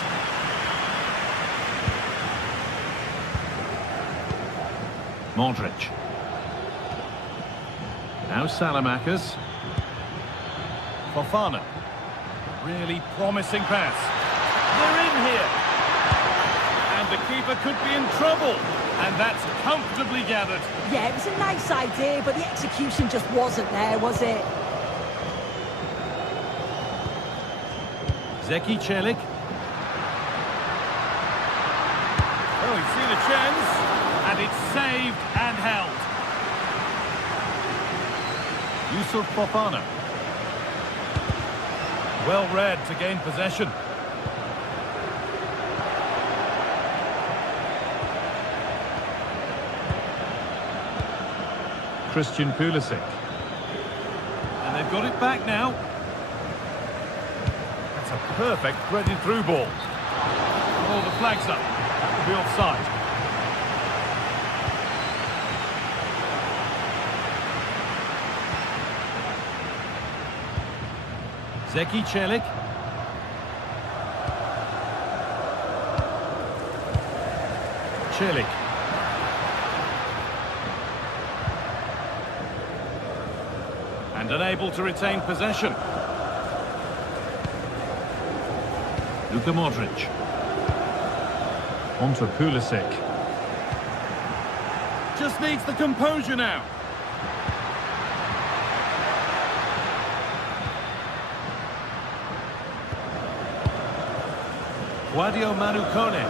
Modric. Now Salamakers. Fofana. Really promising pass. They're in here. And the keeper could be in trouble. And that's comfortably gathered. Yeah, it was a nice idea, but the execution just wasn't there, was it? Zeki Celik. Oh, he's seen a chance. And it's saved and held. Yusuf Fofana. Well read to gain possession. Christian Pulisic. And they've got it back now. That's a perfect threaded through ball. Oh, the flag's up. That will be offside. Zeki Celik. Celik. And unable to retain possession. Luka Modric. On to Pulisic. Just needs the composure now. Sadio Manu. And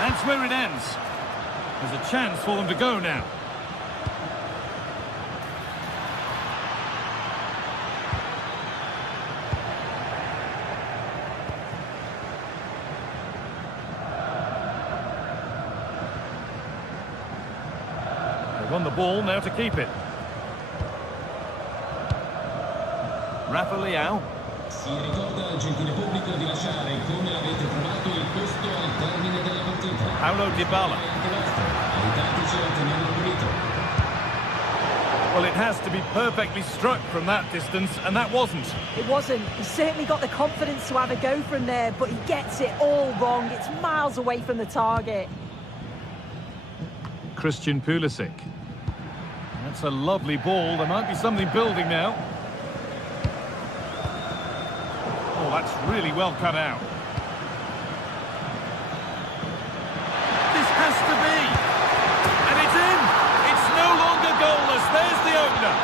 that's where it ends. There's a chance for them to go now. Won the ball, now to keep it. Rafa Leao. Si ricorda, gentile pubblico, di lasciare, come avete trovato, il posto al termine della partita. Paulo Dybala. Aiutateci a tenerlo pulito. Well, it has to be perfectly struck from that distance, and that wasn't. It wasn't. He's certainly got the confidence to have a go from there, but he gets it all wrong. It's miles away from the target. Christian Pulisic. That's a lovely ball. There might be something building now. Oh, that's really well cut out. This has to be. And it's in. It's no longer goalless. There's the opener.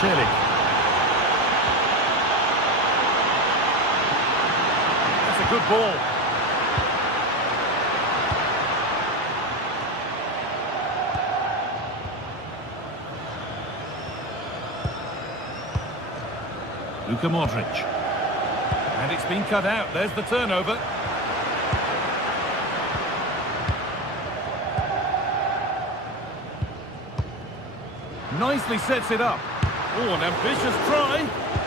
Celik. That's a good ball. Luka Modric. And it's been cut out. There's the turnover. Nicely sets it up. Oh, an ambitious try.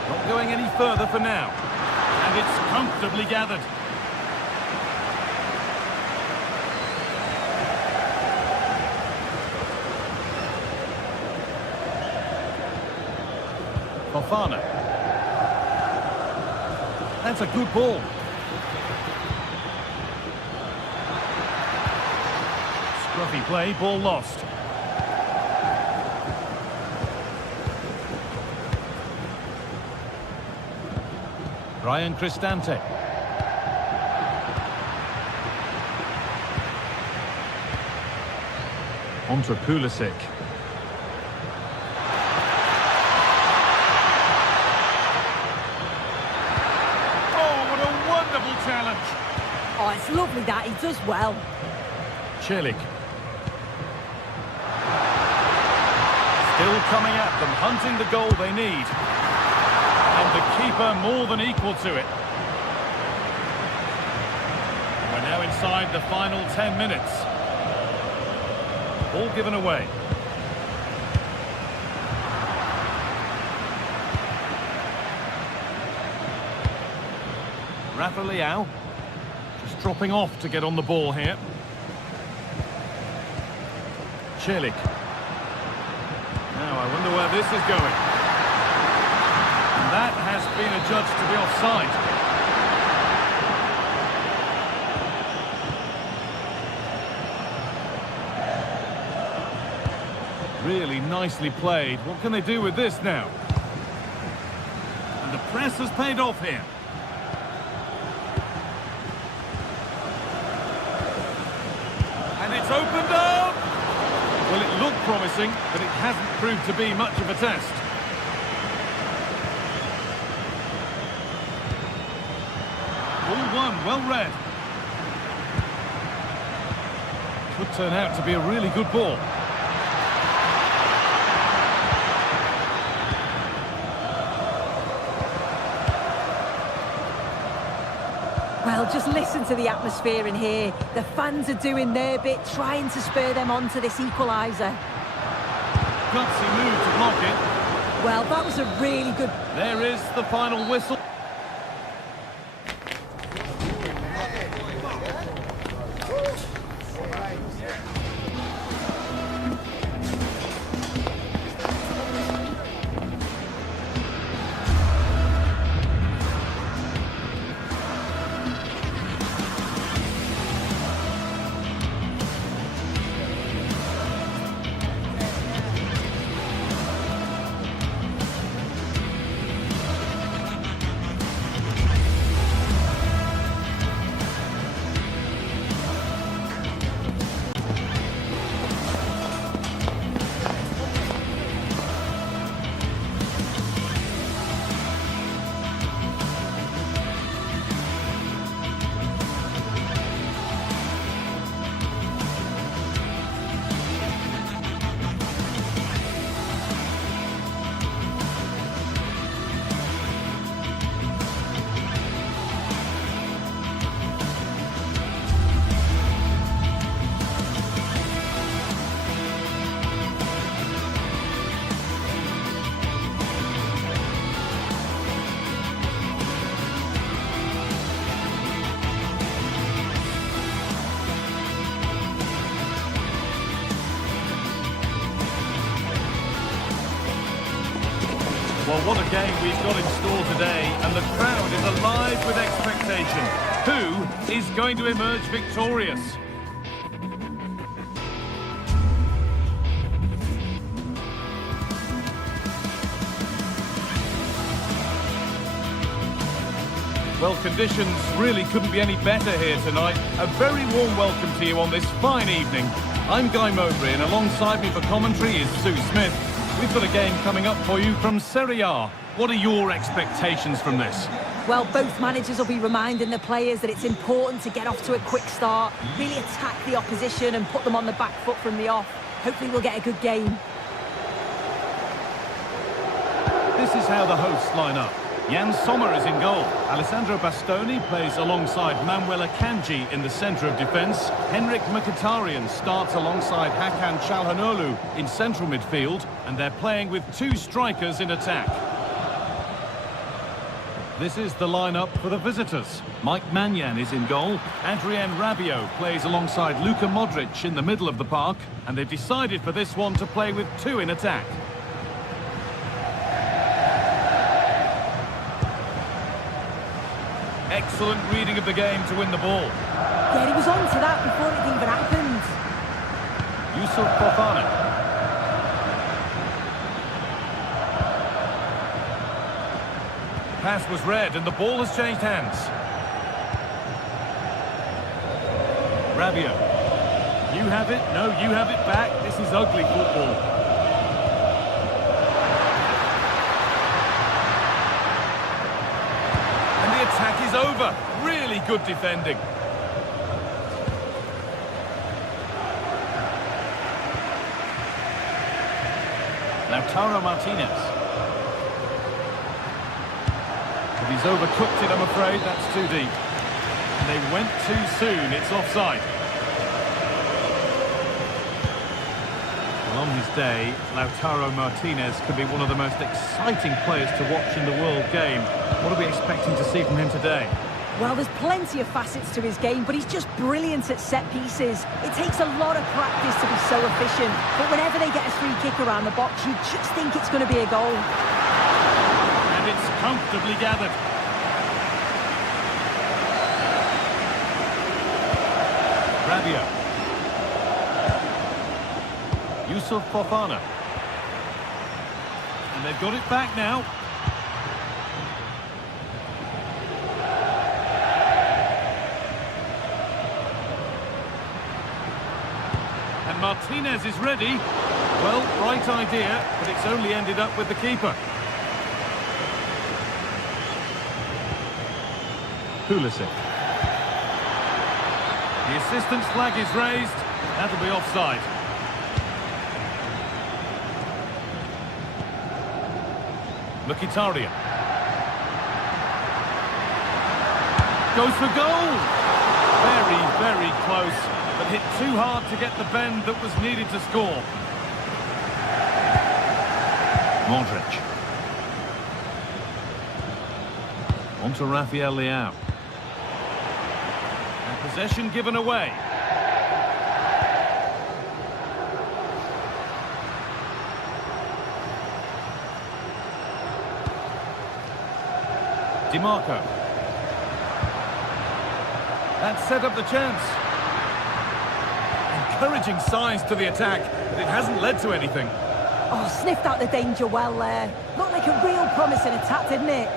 Not going any further for now. And it's comfortably gathered. Fofana. That's a good ball. Scruffy play, ball lost. Ryan Cristante. On to Pulisic. exactly that. He does well. Celik. Still coming at them, hunting the goal they need. And the keeper more than equal to it. We're now inside the final 10 minutes. Ball given away. Rafa Leao. Just dropping off to get on the ball here. Celik. Now I wonder where this is going. And that has been adjudged to be offside. Really nicely played. What can they do with this now? And the press has paid off here. And it's opened up! Well, it looked promising, but it hasn't proved to be much of a test. Ball one, well read. Could turn out to be a really good ball. Well, just listen to the atmosphere in here. The fans are doing their bit, trying to spur them on to this equaliser. Gutsy move to block it. Well, that was a really good... There is the final whistle. Well, what a game we've got in store today, and the crowd is alive with expectation. Who is going to emerge victorious? Well, conditions really couldn't be any better here tonight. A very warm welcome to you on this fine evening. I'm Guy Mowbray, and alongside me for commentary is Sue Smith. We've got a game coming up for you from Serie A. What are your expectations from this? Well, both managers will be reminding the players that it's important to get off to a quick start, really attack the opposition and put them on the back foot from the off. Hopefully we'll get a good game. This is how the hosts line up. Jan Sommer is in goal. Alessandro Bastoni plays alongside Manuel Akanji in the centre of defence. Henrik Mkhitaryan starts alongside Hakan Çalhanoğlu in central midfield, and they're playing with two strikers in attack. This is the lineup for the visitors. Mike Maignan is in goal. Adrien Rabiot plays alongside Luka Modric in the middle of the park, and they've decided for this one to play with two in attack. Excellent reading of the game to win the ball. Yeah, he was on to that before it even happened. Yusuf Fofana. Pass was read and the ball has changed hands. Rabiot. You have it. No, you have it back. This is ugly football. Attack is over. Really good defending. Lautaro Martinez. But he's overcooked it, I'm afraid. That's too deep. And they went too soon. It's offside. Well, on his day, Lautaro Martinez could be one of the most exciting players to watch in the world game. What are we expecting to see from him today? Well, there's plenty of facets to his game, but he's just brilliant at set pieces. It takes a lot of practice to be so efficient, but whenever they get a free kick around the box, you just think it's going to be a goal. And it's comfortably gathered. Rabiot. Yusuf Fofana. And they've got it back now. And Martinez is ready. Well, right idea, but it's only ended up with the keeper. Pulisic. The assistant's flag is raised. That'll be offside. Mkhitaryan. Goes for goal. Very, very close, but hit too hard to get the bend that was needed to score. Modric. On to Rafael Leao. And possession given away. DiMarco. That set up the chance. Encouraging signs to the attack, but it hasn't led to anything. Oh, sniffed out the danger well there. Looked like a real promising attack, didn't it?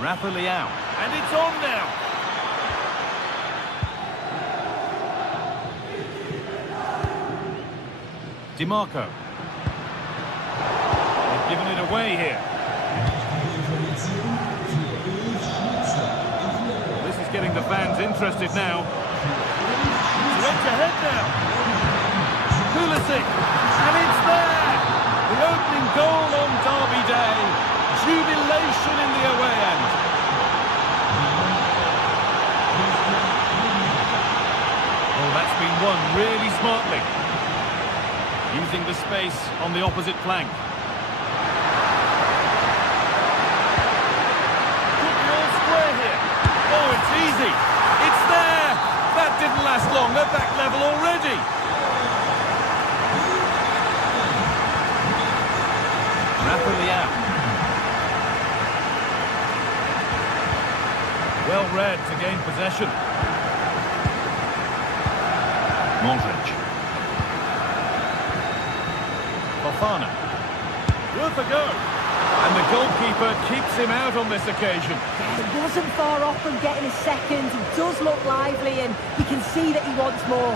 Rafa Leao. And it's on now. DiMarco. They've given it away here. This is getting the fans interested now. Straight ahead now. Pulisic. And it's there. The opening goal on Derby Day. Jubilation in the away end. Oh, that's been won really smartly. Using the space on the opposite flank. Could be all square here. Oh, it's easy. It's there. That didn't last long. They're back level already. Rafa Leao. Well read to gain possession. Modric. Fofana. Worth a go. And the goalkeeper keeps him out on this occasion. He wasn't far off from getting a second. He does look lively and you can see that he wants more.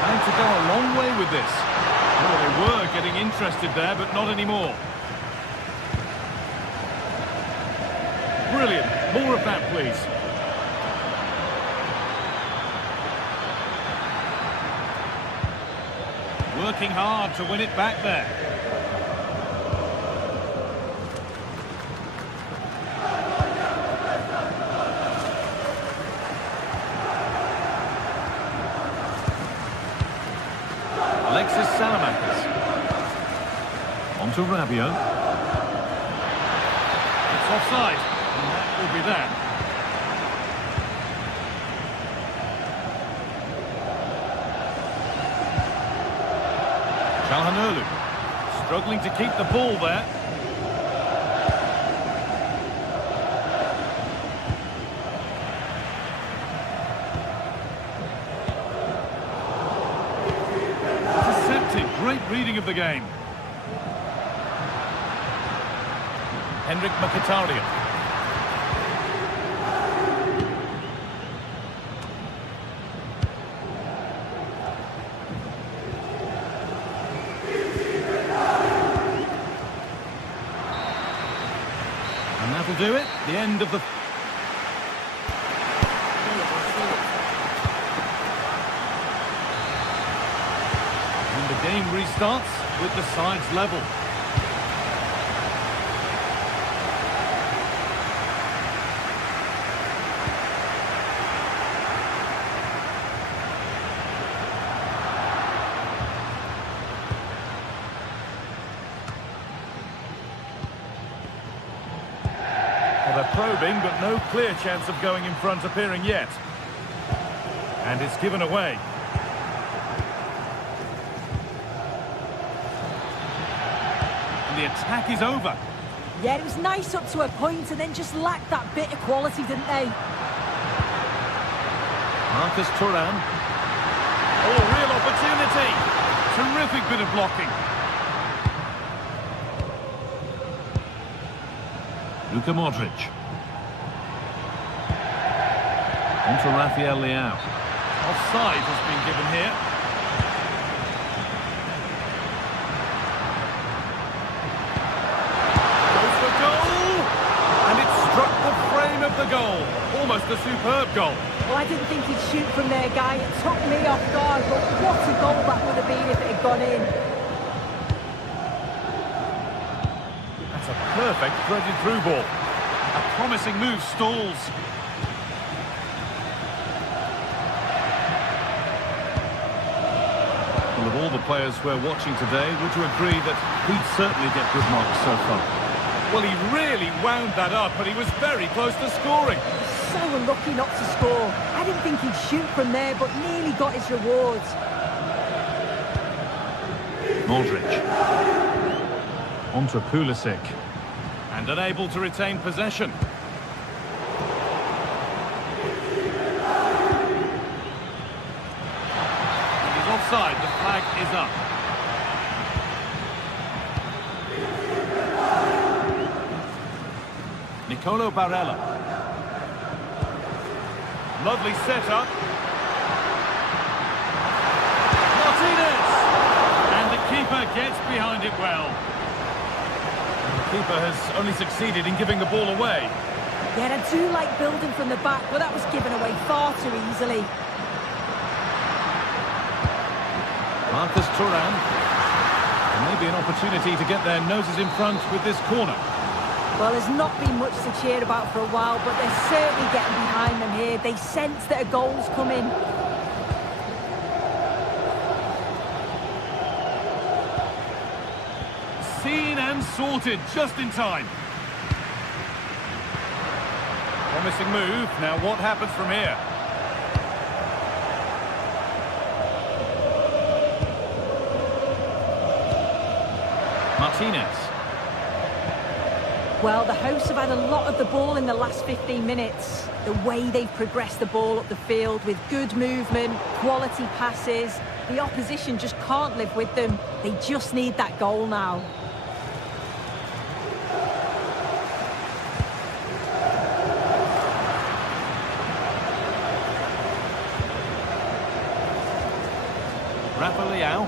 Trying to go a long way with this. Oh, they were getting interested there, but not anymore. Brilliant. More of that, please. Working hard to win it back there. Alexis Salamakis. On to Rabiot. It's offside. And that will be that. Calhanoglu struggling to keep the ball there. Deceptive, great reading of the game. Henrik Mkhitaryan. And that'll do it. The end of the... Game restarts with the sides level. Well, they're probing, but no clear chance of going in front appearing yet. And it's given away. And the attack is over. Yeah, it was nice up to a point and then just lacked that bit of quality, didn't they? Marcus Thuram. Oh, real opportunity. Terrific bit of blocking. Luka Modric. On to Rafael Leao. Offside has been given here. Goes for goal! And it struck the frame of the goal. Almost a superb goal. Well, I didn't think he'd shoot from there, Guy. It took me off guard, but what a goal that would have been if it had gone in. That's a perfect threaded through ball. A promising move stalls. Well, of all the players we're watching today, would you agree that he'd certainly get good marks so far? Well, he really wound that up, but he was very close to scoring. So unlucky not to score. I didn't think he'd shoot from there, but nearly got his rewards. Modric. On to Pulisic. And unable to retain possession. And he's offside. The flag is up. Nicolo Barella. Lovely setup. Martinez! And the keeper gets behind it well. And the keeper has only succeeded in giving the ball away. Yeah, I do like building from the back, but that was given away far too easily. Marcus Thuram. And maybe an opportunity to get their noses in front with this corner. Well, there's not been much to cheer about for a while, but they're certainly getting behind them here. They sense that a goal's coming. Seen and sorted just in time. Promising move. Now what happens from here? Martinez. Well, the hosts have had a lot of the ball in the last 15 minutes. The way they've progressed the ball up the field with good movement, quality passes. The opposition just can't live with them. They just need that goal now. Rafa Leao.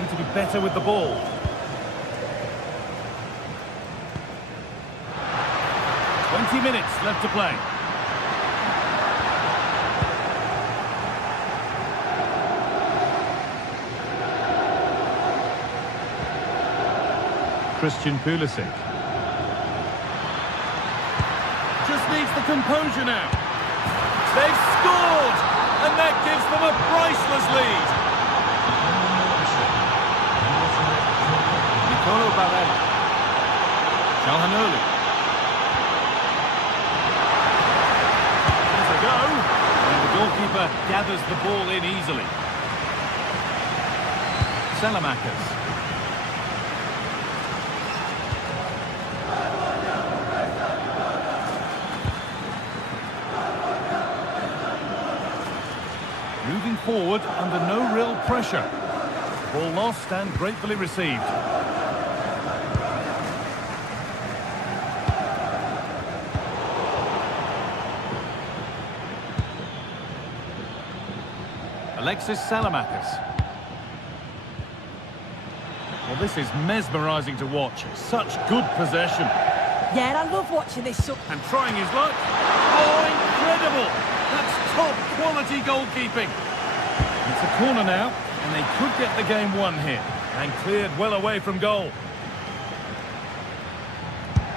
Need to be better with the ball. Minutes left to play. Christian Pulisic. Just needs the composure now. They've scored! And that gives them a priceless lead. Nicolo Barella. Calhanoglu. And the goalkeeper gathers the ball in easily. Salamakers. Moving forward under no real pressure. Ball lost and gratefully received. Alexis Salamakers. Well, this is mesmerising to watch. Such good possession. Yeah, and I love watching this. And trying his luck. Oh, incredible! That's top quality goalkeeping. It's a corner now. And they could get the game won here. And cleared well away from goal.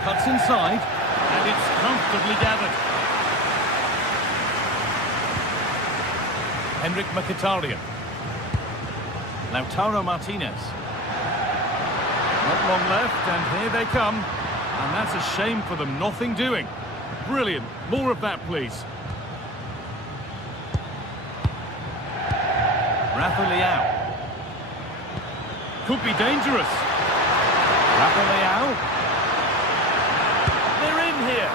Cuts inside. And it's comfortably gathered. Henrik Mkhitaryan. Lautaro Martinez. Not long left, and here they come. And that's a shame for them, nothing doing. Brilliant. More of that, please. Rafa Leao. Could be dangerous. Rafa Leao. They're in here.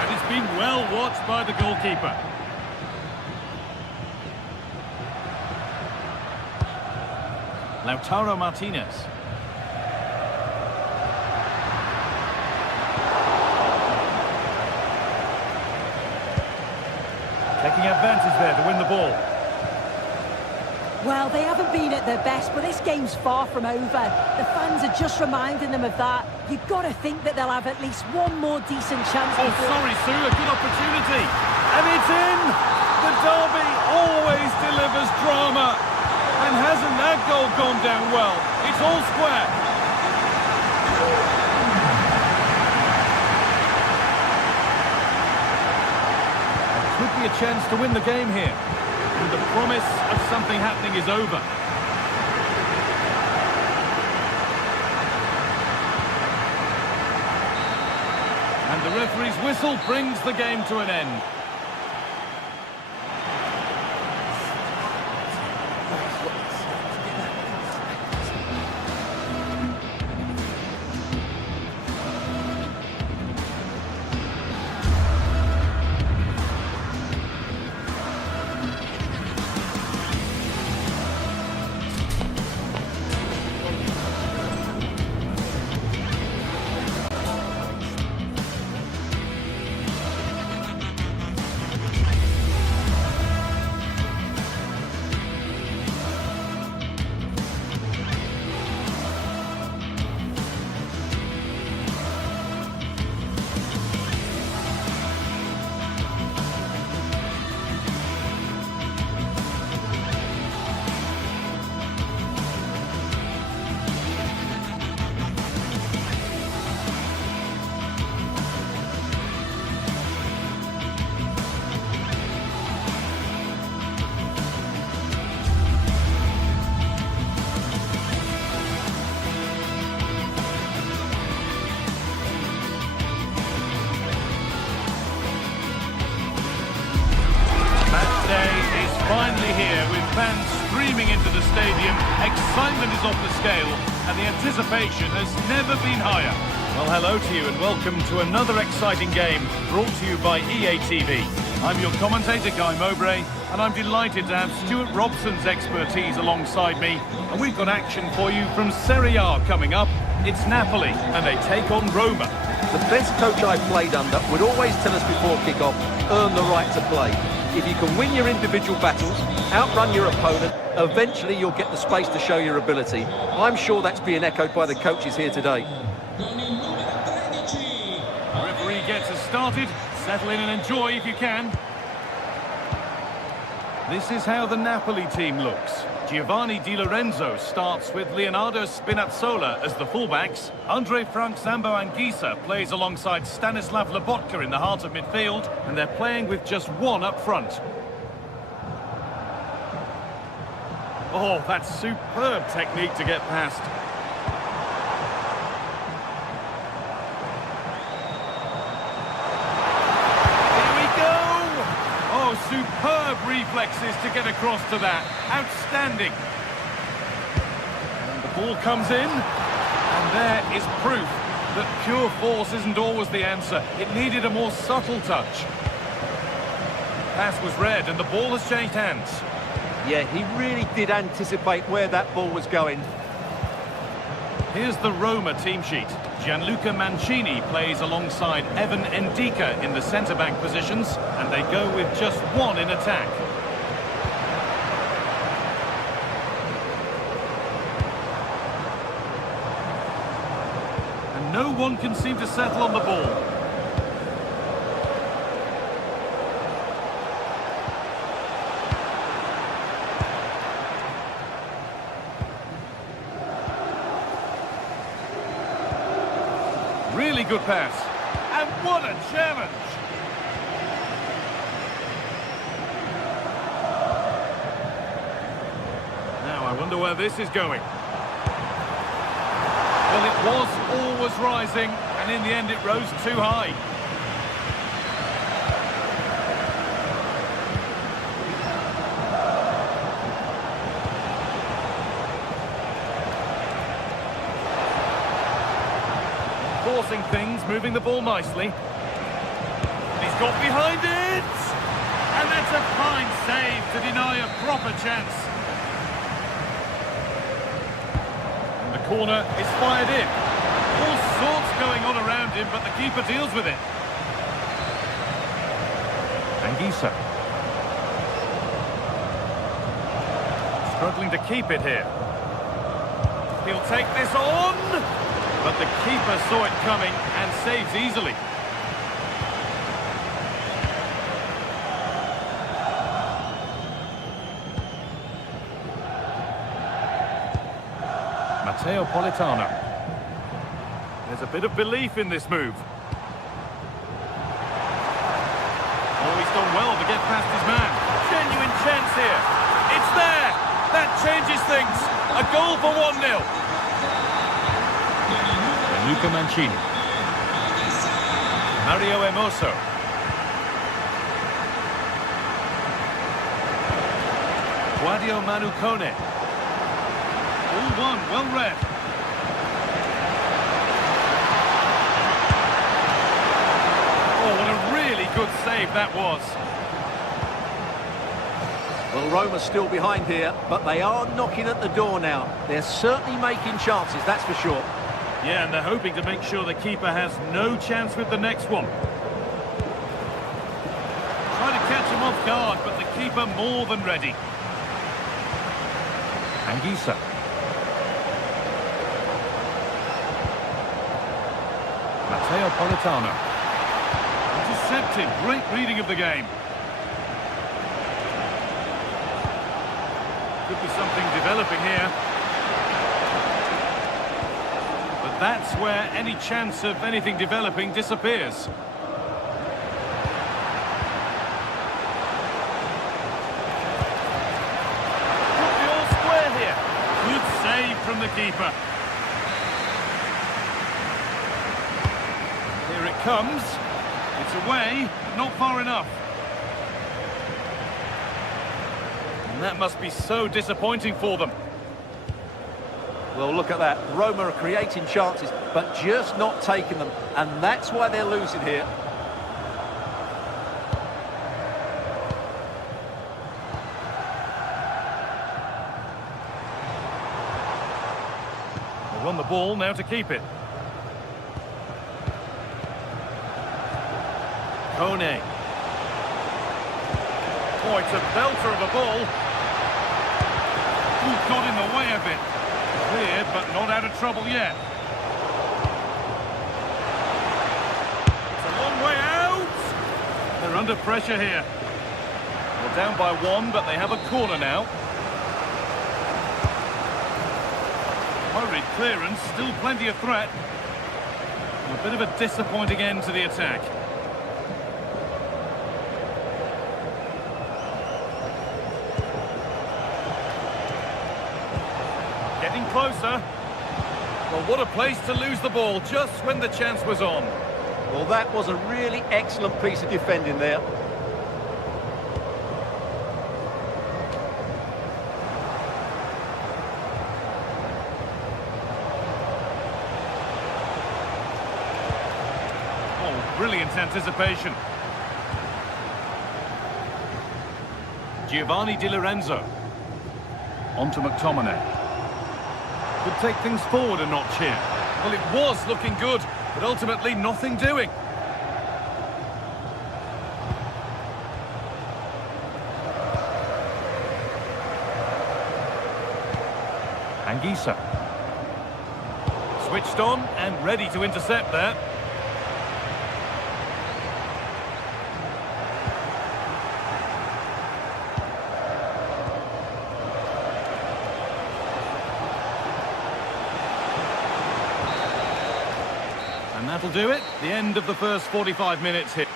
And it's been well watched by the goalkeeper. Lautaro Martinez. Taking advantage there to win the ball. Well, they haven't been at their best, but this game's far from over. The fans are just reminding them of that. You've got to think that they'll have at least one more decent chance. Oh, sorry, Sue, a good opportunity. And it's in! The derby always delivers drama. And hasn't that goal gone down well? It's all square. There could be a chance to win the game here. And the promise of something happening is over. And the referee's whistle brings the game to an end. Finally here, with fans streaming into the stadium, excitement is off the scale, and the anticipation has never been higher. Well, hello to you and welcome to another exciting game brought to you by EA TV. I'm your commentator, Guy Mowbray, and I'm delighted to have Stuart Robson's expertise alongside me. And we've got action for you from Serie A coming up. It's Napoli, and they take on Roma. The best coach I've played under would always tell us before kick-off, earn the right to play. If you can win your individual battles, outrun your opponent, eventually you'll get the space to show your ability. I'm sure that's being echoed by the coaches here today. The referee gets us started. Settle in and enjoy if you can. This is how the Napoli team looks. Giovanni Di Lorenzo starts with Leonardo Spinazzola as the fullbacks. Andre Frank Zambo Anguissa plays alongside Stanislav Lobotka in the heart of midfield, and they're playing with just one up front. Oh, that's superb technique to get past. Superb reflexes to get across to that. Outstanding. And the ball comes in. And there is proof that pure force isn't always the answer. It needed a more subtle touch. Pass was read and the ball has changed hands. Yeah, he really did anticipate where that ball was going. Here's the Roma team sheet. Gianluca Mancini plays alongside Evan Ndika in the centre-back positions, and they go with just one in attack. And no one can seem to settle on the ball. good pass. And what a challenge! Now, I wonder where this is going. Well, it was always rising, and in the end it rose too high. Forcing things, moving the ball nicely. He's got behind it! And that's a fine save to deny a proper chance. And the corner is fired in. All sorts going on around him, but the keeper deals with it. Anguissa. Struggling to keep it here. He'll take this on! But the keeper saw it coming and saves easily. Matteo Politano. There's a bit of belief in this move. Oh, he's done well to get past his man. Genuine chance here. It's there! That changes things. A goal for 1-0. Luca Mancini. Mario Hermoso. Guadio Manucone. All one, well read. Oh, what a really good save that was. Well, Roma's still behind here, but they are knocking at the door now. They're certainly making chances, that's for sure. Yeah, and they're hoping to make sure the keeper has no chance with the next one. Trying to catch him off guard, but the keeper more than ready. Anguissa. Matteo Politano. Intercepted, great reading of the game. Could be something developing here. That's where any chance of anything developing disappears. Put the all square here. Good save from the keeper. Here it comes. It's away, but not far enough. And that must be so disappointing for them. Well, look at that. Roma are creating chances, but just not taking them. And that's why they're losing here. They won the ball, now to keep it. Kone. Oh, it's a belter of a ball. Ooh, got in the way of it. Cleared, but not out of trouble yet. It's a long way out. They're under pressure here. Well, down by 1, but they have a corner now. Hurried clearance, still plenty of threat. A bit of a disappointing end to the attack. Getting closer. Well, what a place to lose the ball just when the chance was on. Well, that was a really excellent piece of defending there. Oh, brilliant anticipation. Giovanni Di Lorenzo. On to McTominay. Could take things forward a notch here. Well, it was looking good, but ultimately nothing doing. Anguissa. Switched on and ready to intercept there. That'll do it. The end of the first 45 minutes here.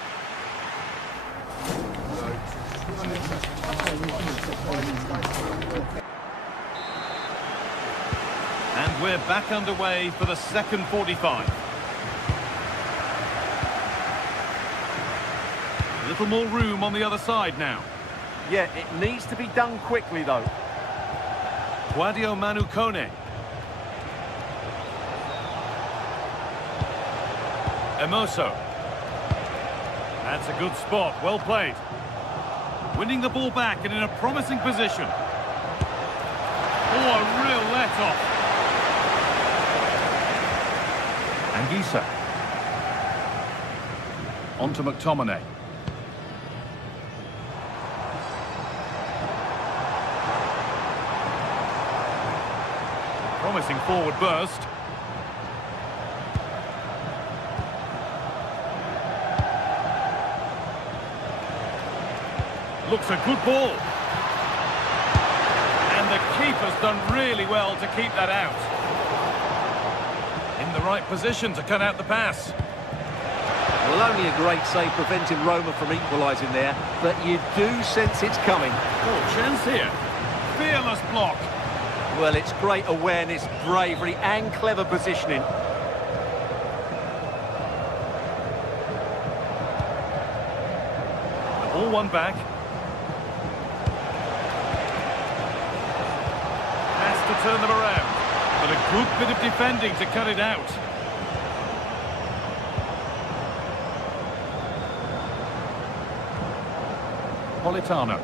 And we're back underway for the second 45. A little more room on the other side now. Yeah, it needs to be done quickly, though. Guadio Manu Kone. Emoso. That's a good spot. Well played. Winning the ball back and in a promising position. Oh, a real let-off. Anguissa. On to McTominay. Promising forward burst. Looks a good ball. And the keeper's done really well to keep that out. In the right position to cut out the pass. Well, only a great save preventing Roma from equalising there, but you do sense it's coming. Oh, chance here. Fearless block. Well, it's great awareness, bravery and clever positioning. All one back. Has to turn them around. But a good bit of defending to cut it out. Politano.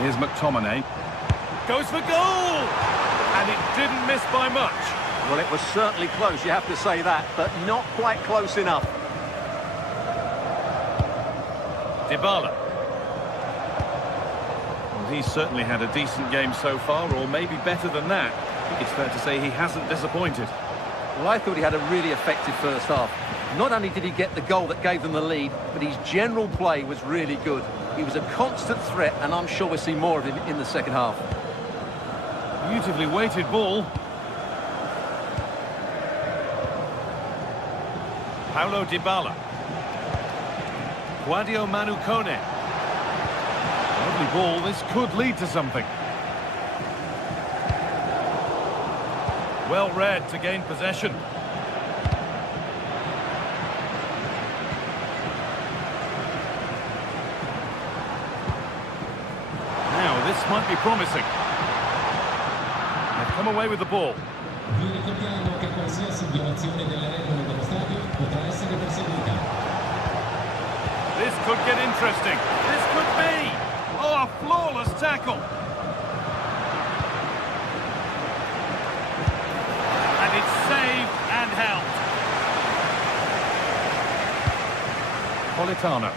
Here's McTominay. Goes for goal! And it didn't miss by much. Well, it was certainly close, you have to say that, but not quite close enough. Dybala. Well, he's certainly had a decent game so far, or maybe better than that. I think it's fair to say he hasn't disappointed. Well, I thought he had a really effective first half. Not only did he get the goal that gave them the lead, but his general play was really good. He was a constant threat, and I'm sure we'll see more of him in the second half. Beautifully weighted ball. Paulo Dybala. Guadio Manu Kone. Lovely ball. This could lead to something. Well read to gain possession. This might be promising. They've come away with the ball. Vi ricordiamo che qualsiasi violazione delle regole dello stadio potrà essere perseguita. This could get interesting. This could be. Oh, a flawless tackle. And it's saved and held. Politano.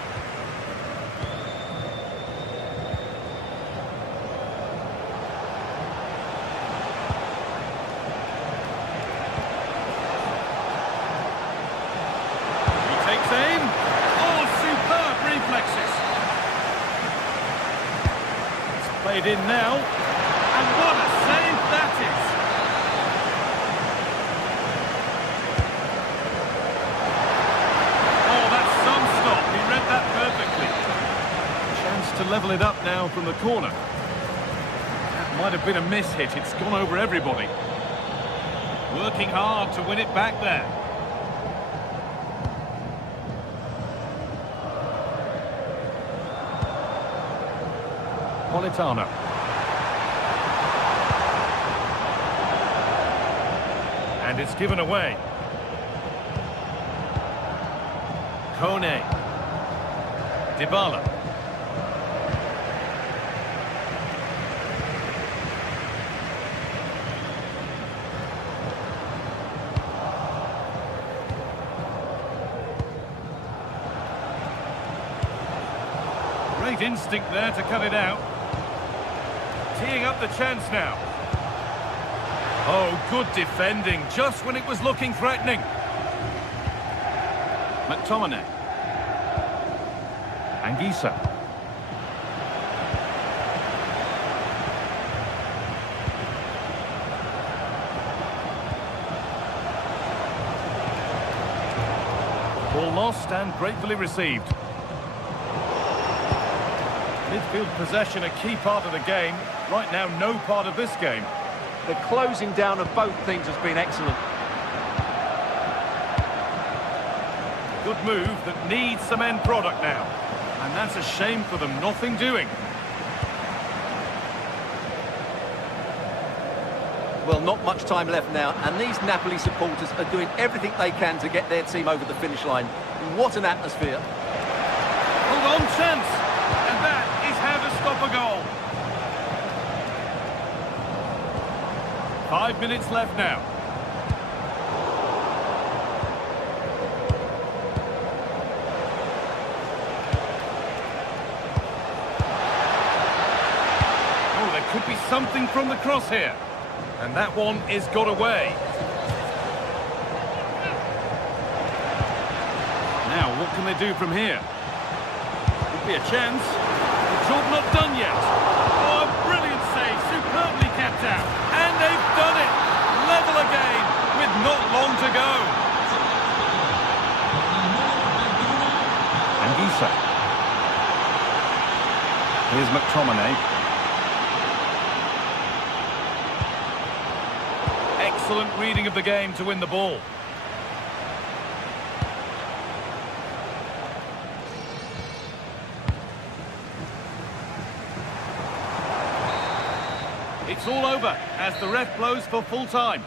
Aim. Oh, superb reflexes. It's played in now. And what a save that is. Oh, that's some stop. He read that perfectly. Chance to level it up now from the corner. That might have been a miss hit. It's gone over everybody. Working hard to win it back there. Politano. And it's given away. Kone. Dybala. Great instinct there to cut it out. Teeing up the chance now. Oh, good defending, just when it was looking threatening. McTominay. Anguissa. Ball lost and gratefully received. Midfield possession a key part of the game. Right now, no part of this game. The closing down of both teams has been excellent. Good move that needs some end product now. And that's a shame for them, nothing doing. Well, not much time left now, and these Napoli supporters are doing everything they can to get their team over the finish line. What an atmosphere. Hold on, chance. And that is how to stop a goal. 5 minutes left now. Oh, there could be something from the cross here. And that one is got away. Now, what can they do from here? Could be a chance. The job not done yet. Oh, a brilliant save. Superbly kept out. And they've done it. Level again with not long to go. And Gisa. Here's McTominay. Excellent reading of the game to win the ball. It's all over as the ref blows for full time.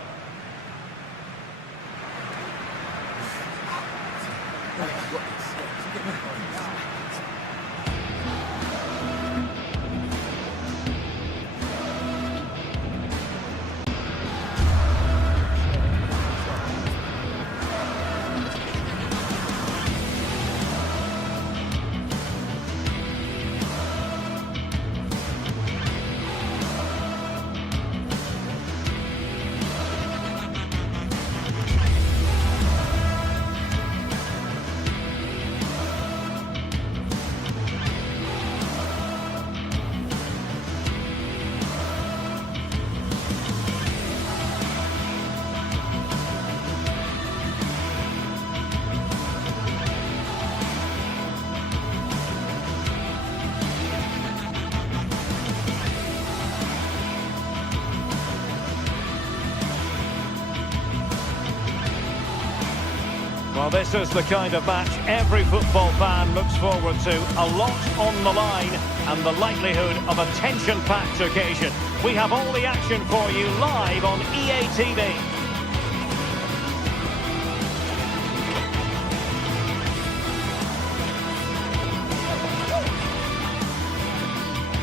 Well, this is the kind of match every football fan looks forward to. A lot on the line and the likelihood of a tension-packed occasion. We have all the action for you live on EA TV.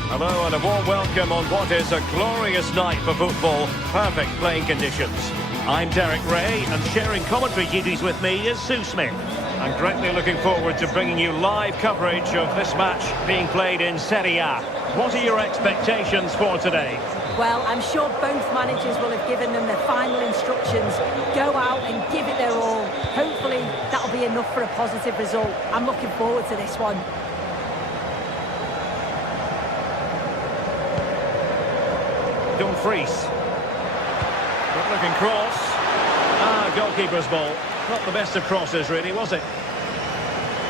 Hello and a warm welcome on what is a glorious night for football. Perfect playing conditions. I'm Derek Ray, and sharing commentary duties with me is Sue Smith. I'm greatly looking forward to bringing you live coverage of this match being played in Serie A. What are your expectations for today? Well, I'm sure both managers will have given them their final instructions. Go out and give it their all. Hopefully, that'll be enough for a positive result. I'm looking forward to this one. Dumfries. Good-looking cross. Goalkeeper's ball. Not the best of crosses, really, was it?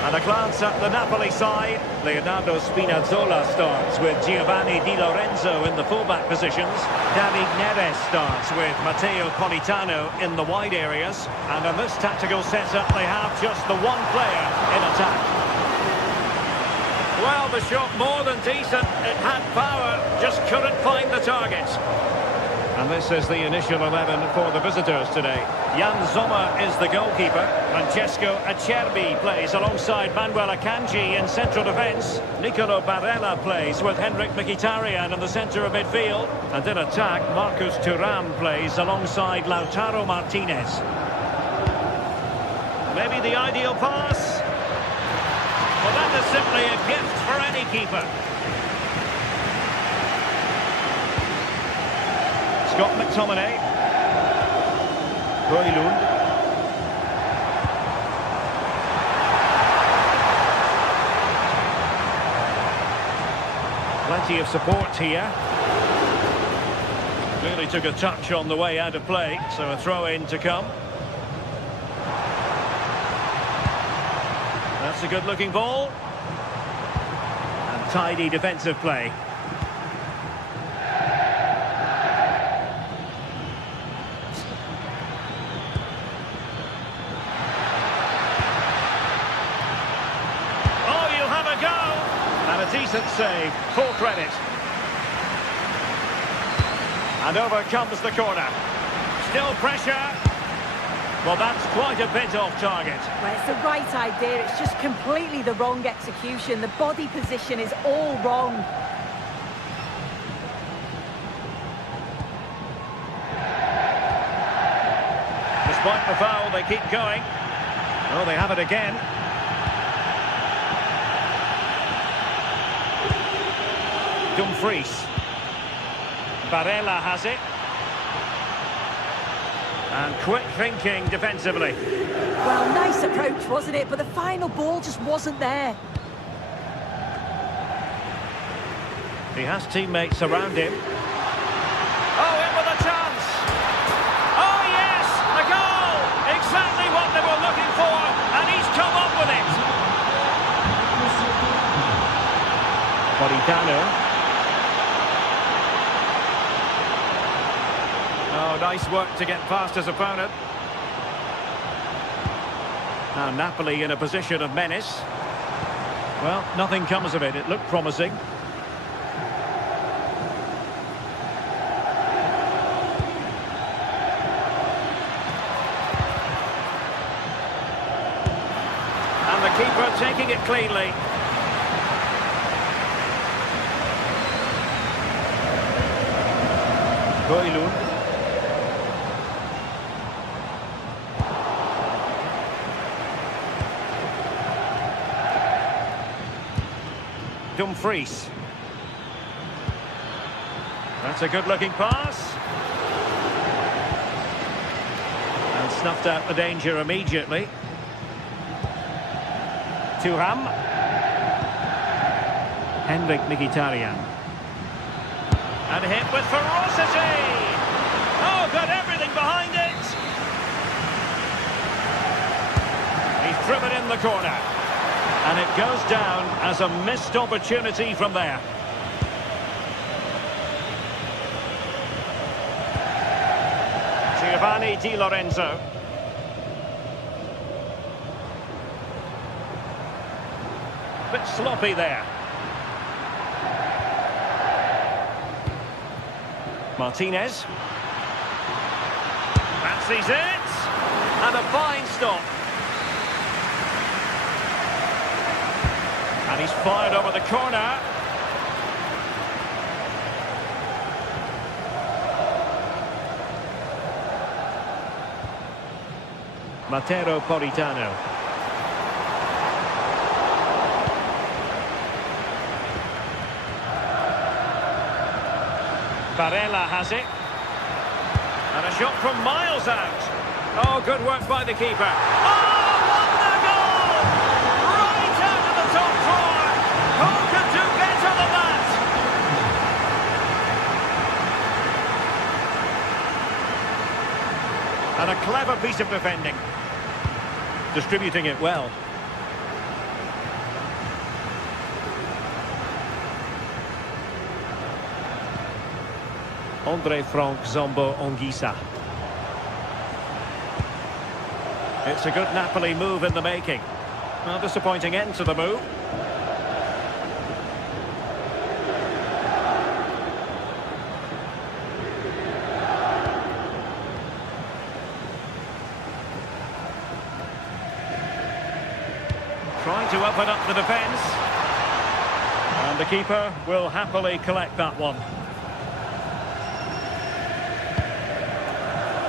And a glance at the Napoli side. Leonardo Spinazzola starts with Giovanni Di Lorenzo in the fullback positions. David Neres starts with Matteo Politano in the wide areas. And in this tactical setup, they have just the one player in attack. Well, the shot more than decent. It had power, just couldn't find the target. And this is the initial 11 for the visitors today. Jan Sommer is the goalkeeper. Francesco Acerbi plays alongside Manuel Akanji in central defence. Nicolo Barella plays with Henrik Mkhitaryan in the centre of midfield. And in attack, Marcus Thuram plays alongside Lautaro Martinez. Maybe the ideal pass? Well, that is simply a gift for any keeper. Scott McTominay. Højlund. Plenty of support here. Clearly took a touch on the way out of play, so a throw-in to come. That's a good-looking ball. And tidy defensive play. And a decent save, full credit. And over comes the corner. Still pressure. Well, that's quite a bit off target. Well, it's the right idea, it's just completely the wrong execution. The body position is all wrong. Despite the foul, they keep going. Oh, they have it again. Dumfries. Barella has it. And quick thinking defensively. Well, nice approach, wasn't it? But the final ball just wasn't there. He has teammates around him. Oh, in with a chance. Oh, yes, a goal. Exactly what they were looking for. And he's come up with it. Politano. Oh, nice work to get past his opponent. Now Napoli in a position of menace. Well, nothing comes of it. It looked promising. And the keeper taking it cleanly. Boylund. Dumfries. That's a good-looking pass. And snuffed out the danger immediately. Thuram. Henrik Mkhitaryan. And hit with ferocity! Oh, got everything behind it! He's driven in the corner. And it goes down as a missed opportunity from there. Giovanni Di Lorenzo. Bit sloppy there. Martinez. Fancies it. And a fine stop. And he's fired over the corner. Matteo Politano. Barella has it. And a shot from miles out. Oh, good work by the keeper. Oh! Who could do better than that? And a clever piece of defending. Distributing it well. Andre Frank Zombo Ongisa. It's a good Napoli move in the making. Well, disappointing end to the move. Trying to open up the defence. And the keeper will happily collect that one.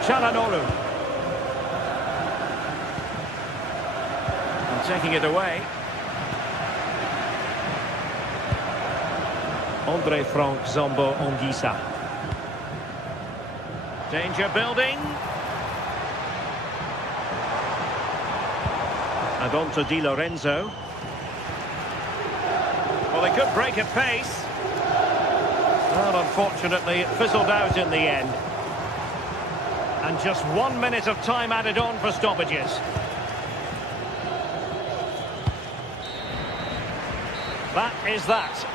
Çalhanoğlu. And taking it away. Andre Frank Zombo Ongisa. Danger building. And on to Di Lorenzo. Well, they could break at pace. Well, unfortunately, it fizzled out in the end. And just 1 minute of time added on for stoppages. That is that.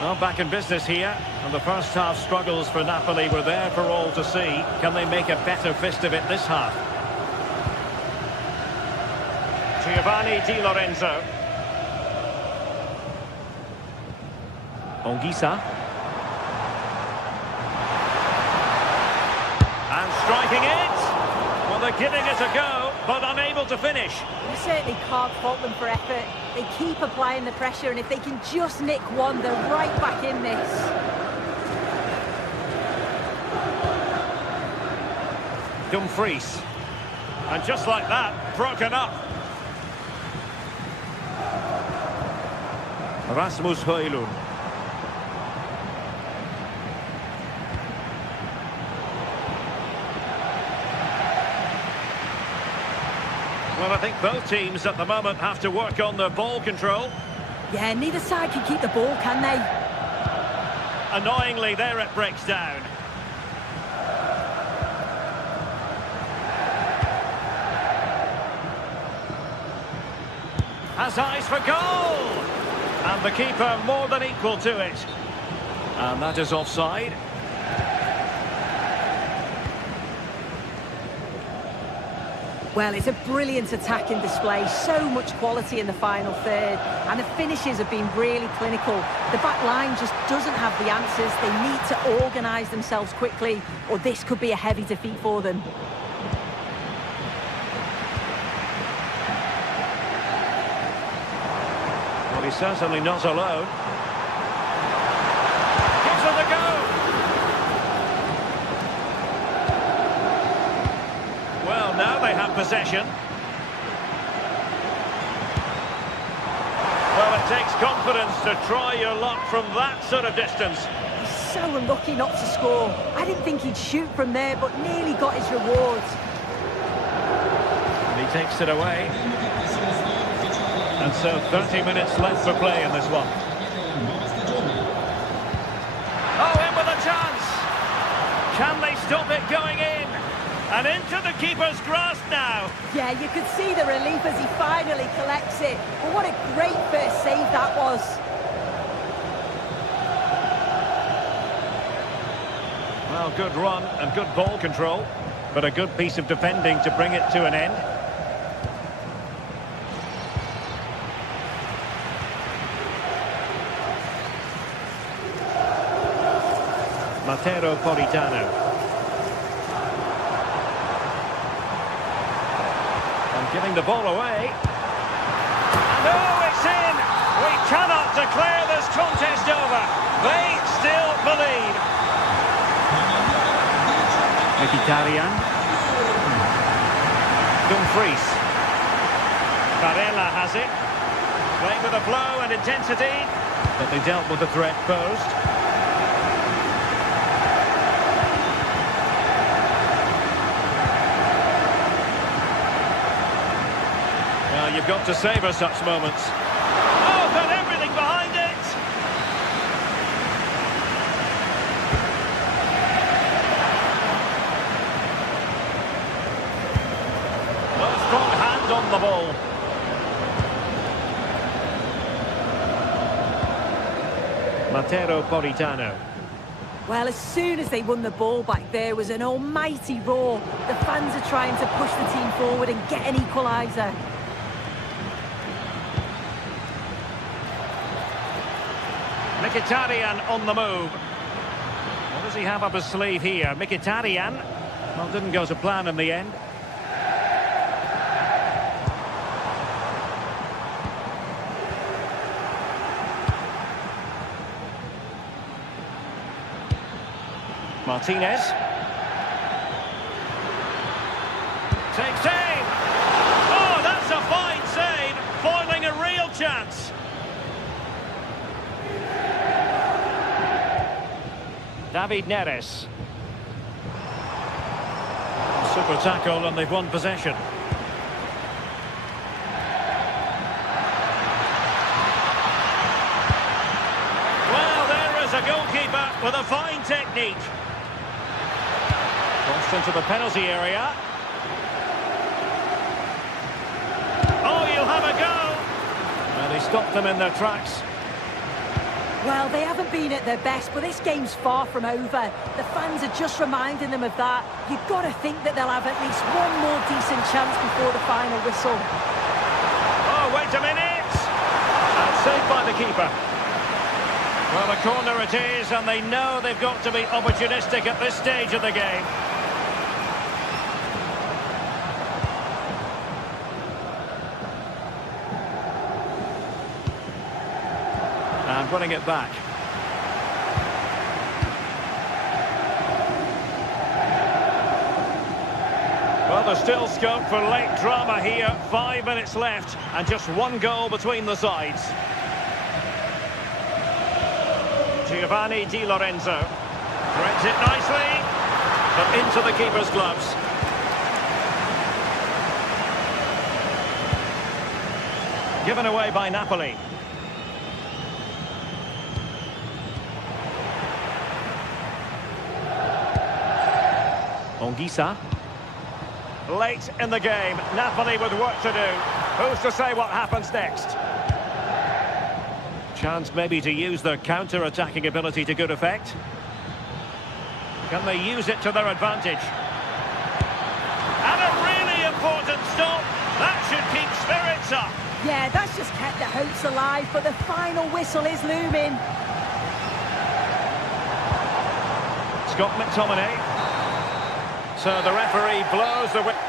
Well, back in business here, and the first half struggles for Napoli were there for all to see. Can they make a better fist of it this half? Giovanni Di Lorenzo. Ongisa. And striking it! Well, they're giving it a go, but unable to finish. You certainly can't fault them for effort. They keep applying the pressure, and if they can just nick one, they're right back in this. Dumfries. And just like that, broken up. Rasmus Højlund. Well, I think both teams at the moment have to work on their ball control. Yeah, neither side can keep the ball, can they? Annoyingly, there it breaks down. Has eyes for goal! And the keeper more than equal to it. And that is offside. Well, it's a brilliant attacking display, so much quality in the final third, and the finishes have been really clinical. The back line just doesn't have the answers. They need to organise themselves quickly, or this could be a heavy defeat for them. Well, he's certainly not alone. Gives it a go! Well, now they have possession. Well, it takes confidence to try your luck from that sort of distance. He's so unlucky not to score. I didn't think he'd shoot from there, but nearly got his rewards. And he takes it away. And so 30 minutes left for play in this one. Oh, in with a chance! Can they stop it going in? And into the keeper's grasp now. Yeah, you could see the relief as he finally collects it. But what a great first save that was. Well, good run and good ball control, but a good piece of defending to bring it to an end. Matteo Politano. Giving the ball away. And oh, it's in! We cannot declare this contest over. They still believe. Mkhitaryan. Dumfries. Varela has it. Playing with a flow and intensity. But they dealt with the threat posed. You've got to savour such moments. Oh, got everything behind it! Well, strong hand on the ball. Matteo Politano. Well, as soon as they won the ball back, there was an almighty roar. The fans are trying to push the team forward and get an equaliser. Mkhitaryan on the move. What does he have up his sleeve here? Mkhitaryan. Well, didn't go to plan in the end. Martinez. Takes aim. Oh, that's a fine save. Foiling a real chance. David Neres. Super tackle and they've won possession. Well, there is a goalkeeper with a fine technique. cross into the penalty area. Oh, you'll have a go! And he stopped them in their tracks. Well, they haven't been at their best, but this game's far from over. The fans are just reminding them of that. You've got to think that they'll have at least one more decent chance before the final whistle. Oh, wait a minute! And saved by the keeper. Well, a corner it is, and they know they've got to be opportunistic at this stage of the game. And running it back. Well, there's still scope for late drama here. 5 minutes left, and just one goal between the sides. Giovanni Di Lorenzo threads it nicely, but into the keeper's gloves. Given away by Napoli. Ongisa. Late in the game, Napoli with work to do. Who's to say what happens next? Chance maybe to use their counter-attacking ability to good effect. Can they use it to their advantage? And a really important stop. That should keep spirits up. Yeah, that's just kept the hopes alive, but the final whistle is looming. Scott McTominay. So the referee blows the whistle.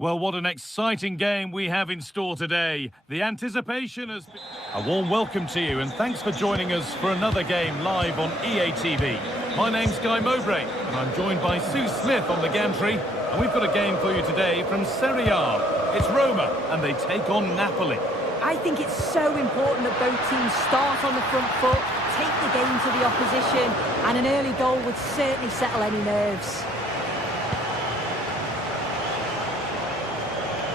Well, what an exciting game we have in store today. The anticipation has been... A warm welcome to you and thanks for joining us for another game live on EA TV. My name's Guy Mowbray and I'm joined by Sue Smith on the gantry, and we've got a game for you today from Serie A. It's Roma and they take on Napoli. I think it's so important that both teams start on the front foot, take the game to the opposition, and an early goal would certainly settle any nerves.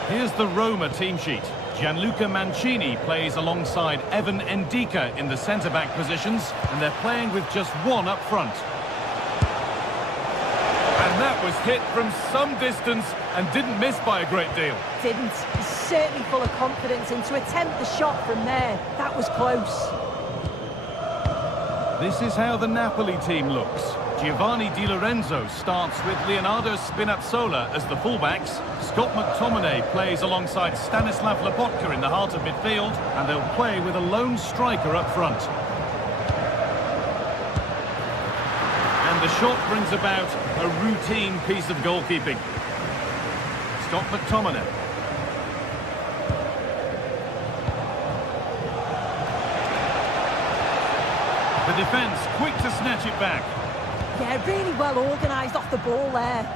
Here's the Roma team sheet. Gianluca Mancini plays alongside Evan Ndika in the centre-back positions, and they're playing with just one up front. And that was hit from some distance and didn't miss by a great deal. Didn't. He's certainly full of confidence, and to attempt the shot from there, that was close. This is how the Napoli team looks. Giovanni Di Lorenzo starts with Leonardo Spinazzola as the fullbacks. Scott McTominay plays alongside Stanislav Lobotka in the heart of midfield, and they'll play with a lone striker up front. And the shot brings about a routine piece of goalkeeping. Scott McTominay. The defence quick to snatch it back. Yeah, really well organised off the ball there.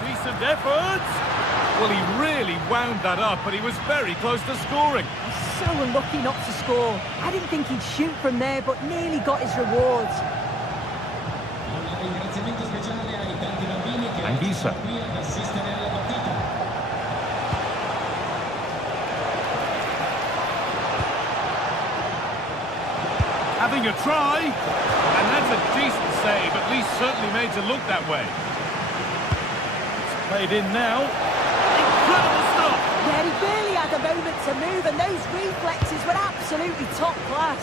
Decent effort. Well, he really wound that up, but he was very close to scoring. He's so unlucky not to score. I didn't think he'd shoot from there, but nearly got his rewards. Anguissa. Having a try, and that's a decent save, at least certainly made to look that way. It's played in now. Incredible stuff! Yeah, he barely had a moment to move, and those reflexes were absolutely top class.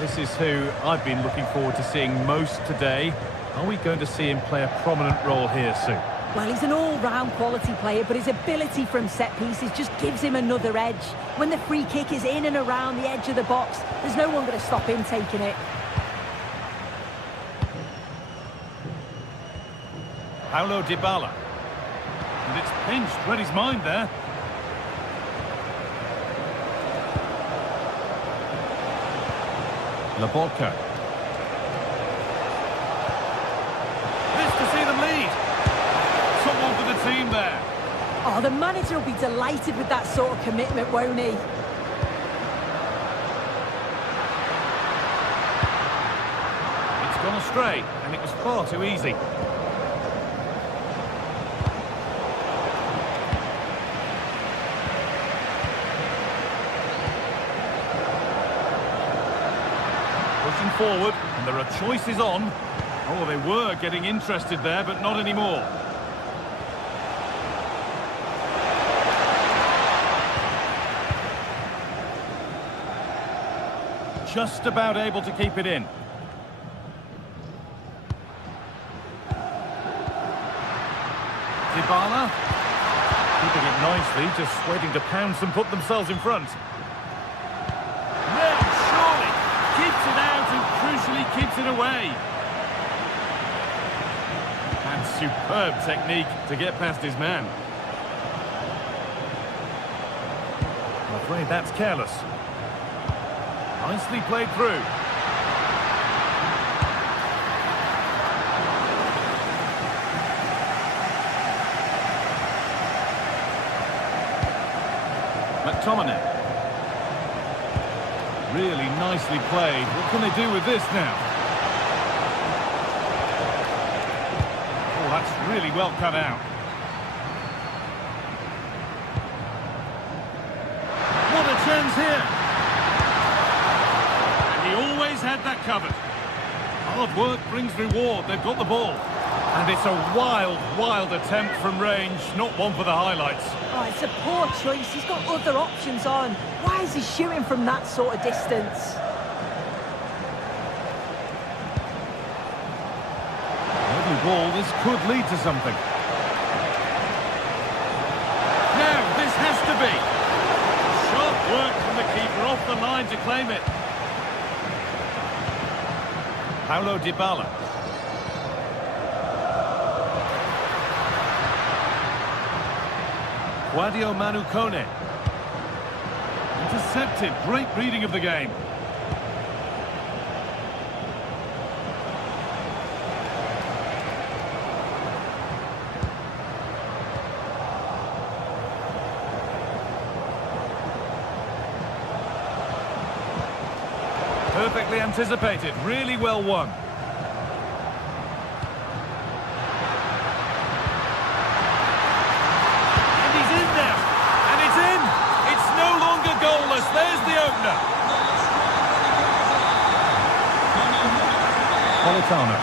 This is who I've been looking forward to seeing most today. Are we going to see him play a prominent role here, Sue? Well, he's an all-round quality player, but his ability from set pieces just gives him another edge. When the free kick is in and around the edge of the box, there's no one going to stop him taking it. Paulo Dybala. And it's pinched. Read his mind there. Lobotka. This to see them lead. Someone for the team there. Oh, the manager will be delighted with that sort of commitment, won't he? It's gone astray, and it was far too easy. Pushing forward, and there are choices on. Oh, they were getting interested there, but not anymore. Just about able to keep it in. Dybala. Keeping it nicely, just waiting to pounce and put themselves in front. Now, surely, keeps it out and crucially keeps it away. And superb technique to get past his man. I'm afraid that's careless. Nicely played through. McTominay. Really nicely played. What can they do with this now? Oh, that's really well cut out. What a chance here! Always had that covered. Hard work brings reward. They've got the ball. And it's a wild, wild attempt from range. Not one for the highlights. Oh, it's a poor choice. He's got other options on. Why is he shooting from that sort of distance? Lovely ball. This could lead to something. Now, this has to be. Sharp work from the keeper off the line to claim it. Paulo Dybala. Manu Kone. Intercepted. Great reading of the game. Perfectly anticipated. Really well won. There's the opener. Politano.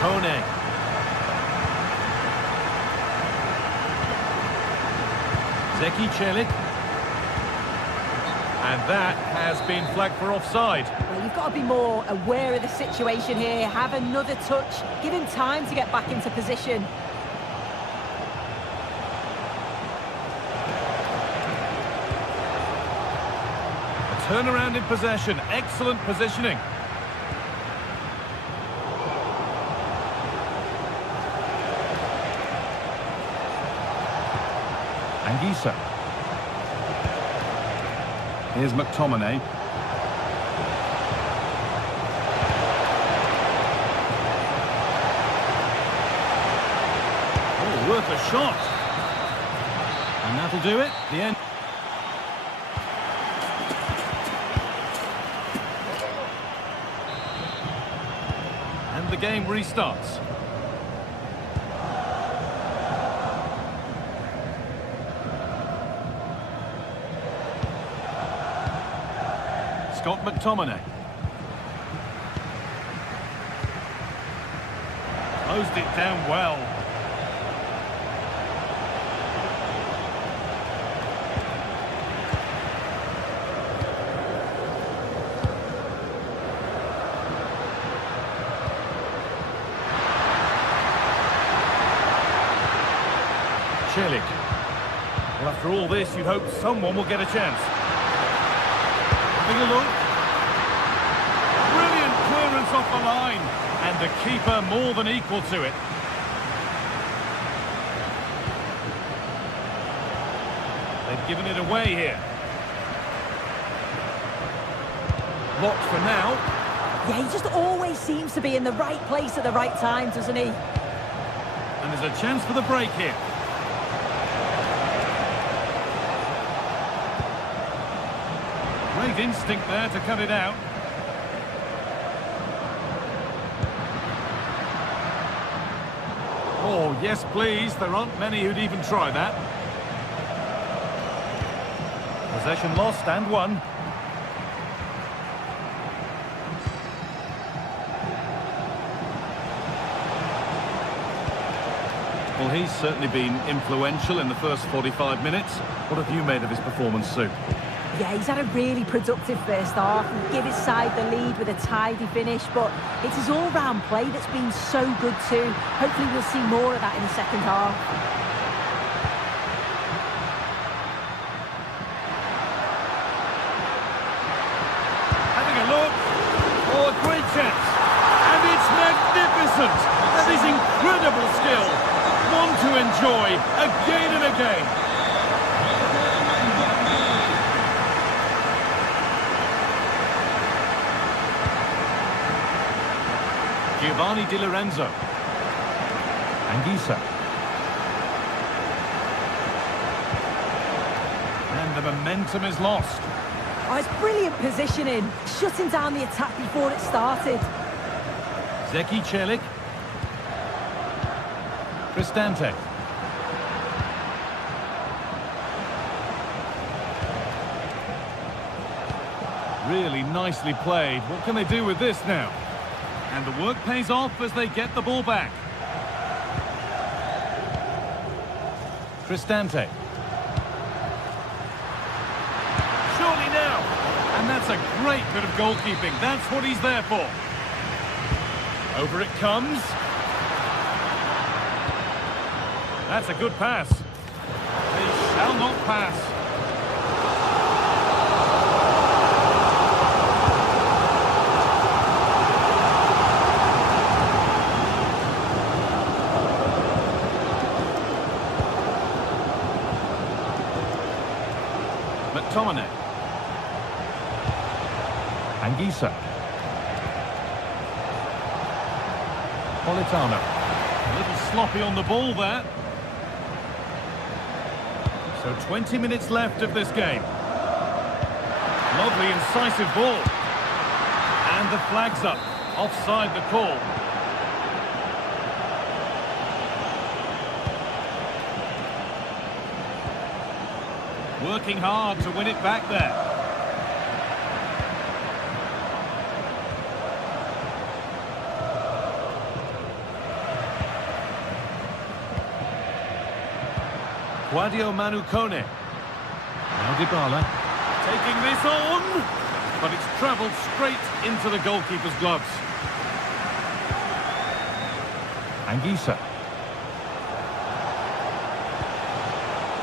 Kone. Zeki Celik. And that has been flagged for offside. Well, you've got to be more aware of the situation here. Have another touch. Give him time to get back into position. A turnaround in possession. Excellent positioning. Anguissa. Here's McTominay. Oh, worth a shot. And that'll do it. The end. And the game restarts. Scott McTominay. Closed it down well. Celik. Well, after all this, you'd hope someone will get a chance. Having a look. Brilliant clearance off the line. And the keeper more than equal to it. They've given it away here. Blocked for now. Yeah, he just always seems to be in the right place at the right time, doesn't he? And there's a chance for the break here. Great instinct there to cut it out. Oh, yes, please. There aren't many who'd even try that. Possession lost and won. Well, he's certainly been influential in the first 45 minutes. What have you made of his performance, Sue? Yeah, he's had a really productive first half and give his side the lead with a tidy finish, but it's his all-round play that's been so good too. Hopefully we'll see more of that in the second half. Having a look. Oh, a great chance. And it's magnificent. That is incredible skill. One to enjoy again and again. Giovanni Di Lorenzo. Anguissa. And the momentum is lost. Oh, it's brilliant positioning, shutting down the attack before it started. Zeki Celik. Cristante. Really nicely played. What can they do with this now? And the work pays off as they get the ball back. Cristante. Surely now. And that's a great bit of goalkeeping. That's what he's there for. Over it comes. That's a good pass. They shall not pass. McTominay. Anguissa. Politano. A little sloppy on the ball there. So 20 minutes left of this game. Lovely incisive ball. And the flag's up. Offside the call. Working hard to win it back there. Guadio Manukone. Now Dybala. Taking this on, but it's travelled straight into the goalkeeper's gloves. Anguissa.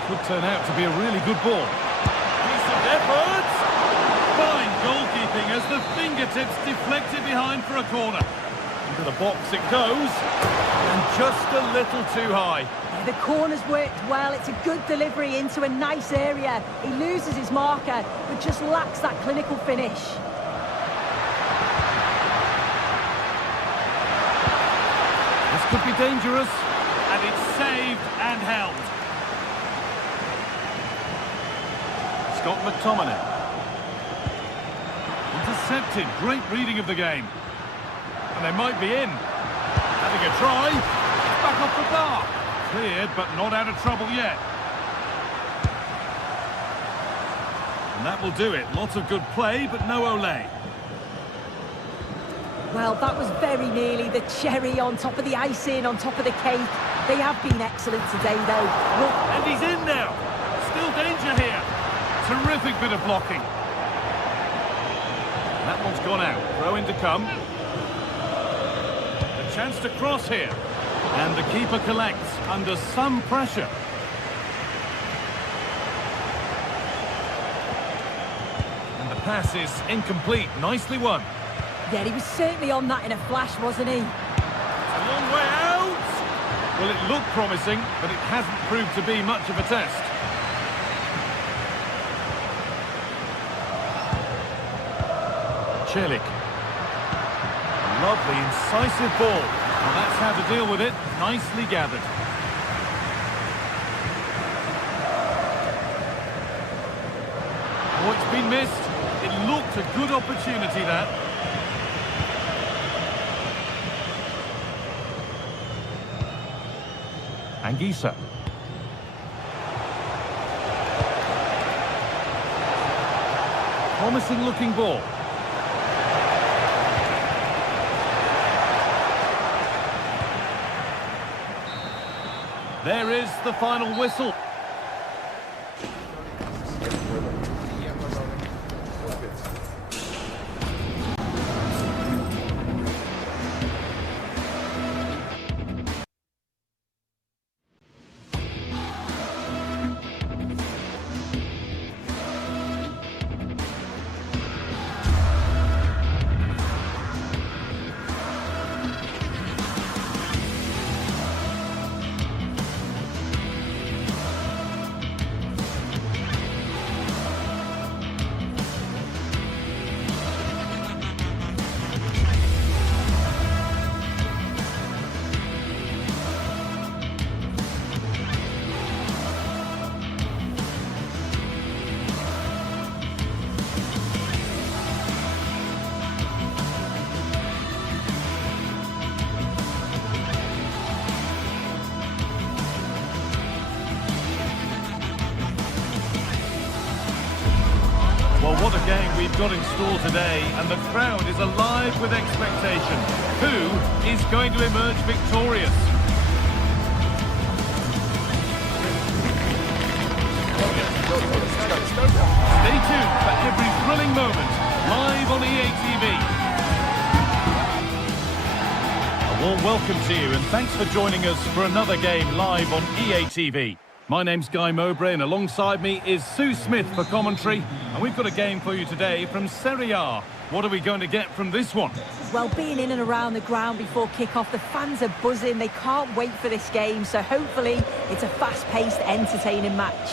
Could turn out to be a really good ball. Decent effort! Fine goalkeeping as the fingertips deflected behind for a corner. Into the box it goes, and just a little too high. Yeah, the corner's worked well. It's a good delivery into a nice area. He loses his marker, but just lacks that clinical finish. This could be dangerous, and it's saved and held. Scott McTominay. Intercepted. Great reading of the game. And they might be in. Having a try. Back off the bar. Cleared, but not out of trouble yet. And that will do it. Lots of good play, but no Olé. Well, that was very nearly the cherry on top of the icing, on top of the cake. They have been excellent today, though. And he's in now. Still danger here. Terrific bit of blocking. That one's gone out. Throw in to come. A chance to cross here. And the keeper collects under some pressure. And the pass is incomplete. Nicely won. Yeah, he was certainly on that in a flash, wasn't he? It's a long way out. Well, it looked promising, but it hasn't proved to be much of a test. Celik. Lovely, incisive ball. Well, that's how to deal with it. Nicely gathered. Oh, it's been missed. It looked a good opportunity, that. Anguissa. Promising looking ball. There is the final whistle. Well, what a game we've got in store today, and the crowd is alive with expectation. Who is going to emerge victorious? Stay tuned for every thrilling moment, live on EA TV. A warm welcome to you, and thanks for joining us for another game live on EA TV. My name's Guy Mowbray, and alongside me is Sue Smith for commentary. And we've got a game for you today from Serie A. What are we going to get from this one? Well, being in and around the ground before kick-off, the fans are buzzing. They can't wait for this game. So hopefully it's a fast-paced, entertaining match.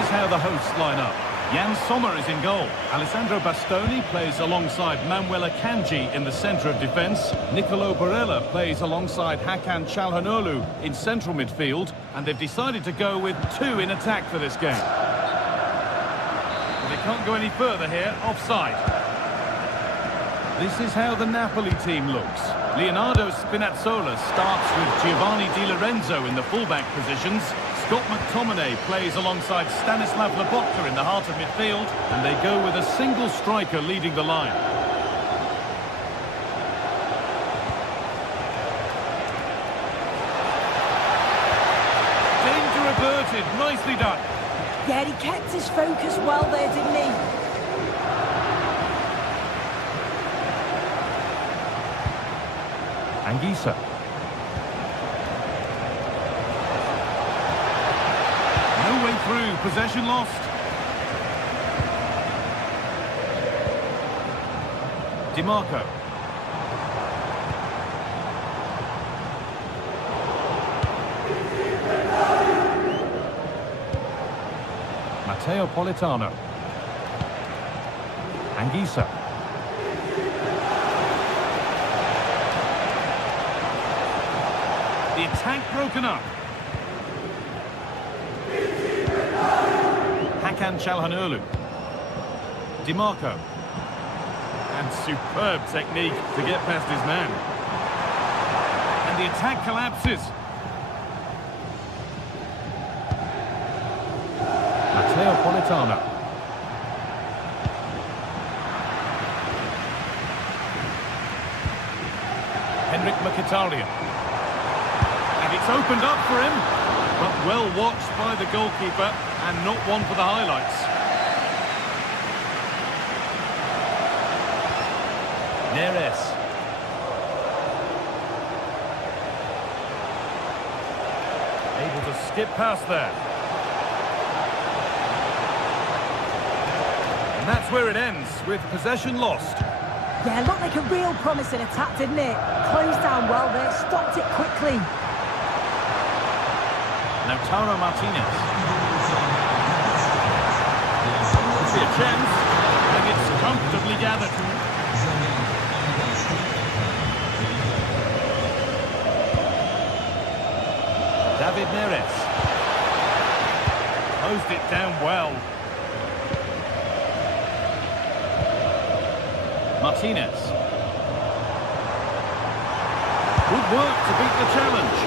is how the hosts line up. Jan Sommer is in goal. Alessandro Bastoni plays alongside Manuel Akanji in the centre of defence. Nicolo Barella plays alongside Hakan Çalhanoğlu in central midfield. And they've decided to go with 2 in attack for this game. They can't go any further here, offside. This is how the Napoli team looks. Leonardo Spinazzola starts with Giovanni Di Lorenzo in the fullback positions. Scott McTominay plays alongside Stanislav Lobotka in the heart of midfield, and they go with a single striker leading the line. Danger averted, nicely done. Yeah, he kept his focus well there, didn't he? Anguissa. No way through, possession lost. DiMarco. Matteo Politano. Anguissa. The attack broken up. Hakan Çalhanoğlu. DiMarco. And superb technique to get past his man. And the attack collapses. Matteo Politano. Henrik Mkhitaryan. And it's opened up for him, but well watched by the goalkeeper and not one for the highlights. Neres. Able to skip past there. And that's where it ends, with possession lost. Yeah, looked like a real promising attack, didn't it? Closed down well there, stopped it quickly. Lautaro Martinez. Could be a chance, and it's comfortably gathered. David Neres. Closed it down well. Martinez. Good work to beat the challenge.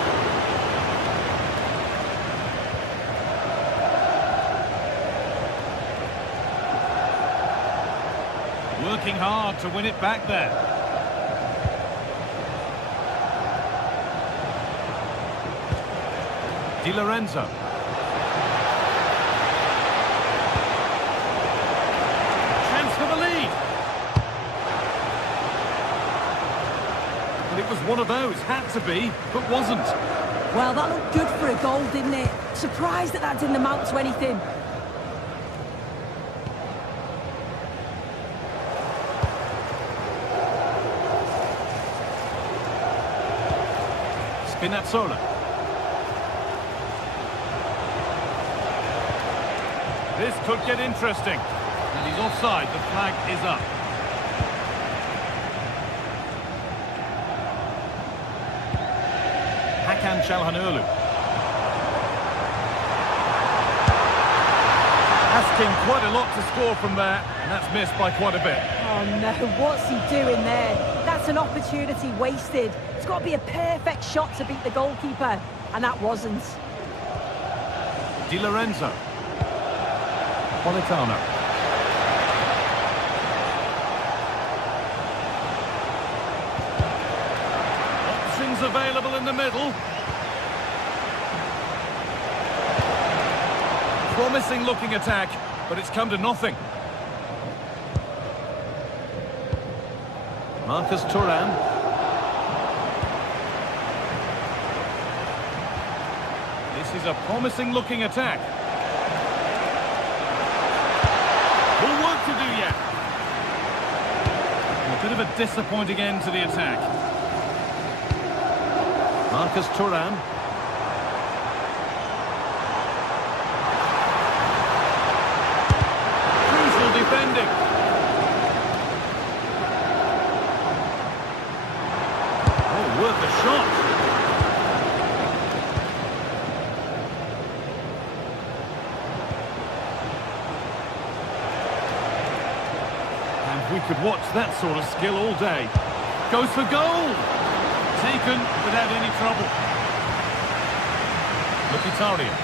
Working hard to win it back there. Di Lorenzo. Chance for the lead. Well, it was one of those, had to be, but wasn't. Well, that looked good for a goal, didn't it? Surprised that didn't amount to anything. Spinazzola. This could get interesting. And he's offside, the flag is up. Hakan Çalhanoğlu. Asking quite a lot to score from there, and that's missed by quite a bit. Oh no, what's he doing there? That's an opportunity wasted. It's got to be a perfect shot to beat the goalkeeper, and that wasn't. Di Lorenzo. Politano. Options available in the middle. Promising looking attack, but it's come to nothing. Marcus Thuram. This is a promising looking attack. More work to do yet. And a bit of a disappointing end to the attack. Marcus Thuram. the shot. And we could watch that sort of skill all day. Goes for goal. Taken without any trouble. Mkhitaryan.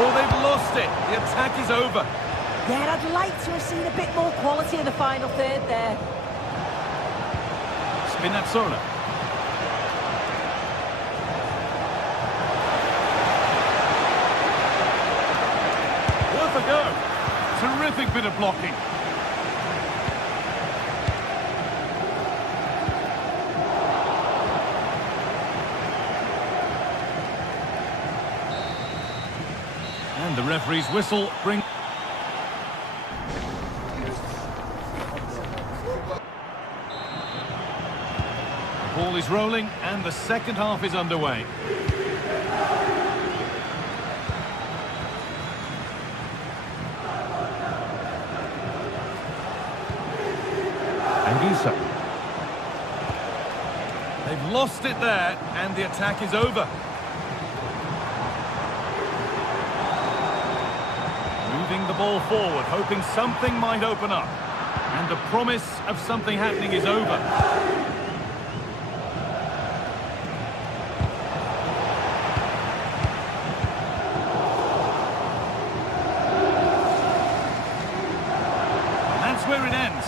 Oh, they've lost it. The attack is over. Yeah, I'd like to have seen a bit more quality in the final third there. Spinazzola. Worth a go. Terrific bit of blocking. And the referee's whistle brings... The ball is rolling and the second half is underway. Anguissa. They've lost it there and the attack is over. Moving the ball forward, hoping something might open up. And the promise of something happening is over. Where it ends.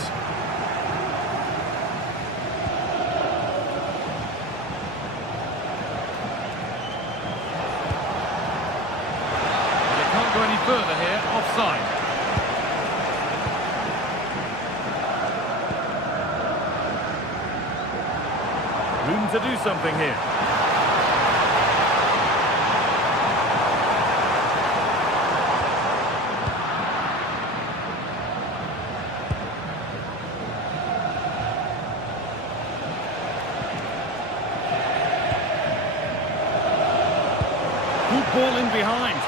They can't go any further here, offside. Room to do something here. Good ball in behind.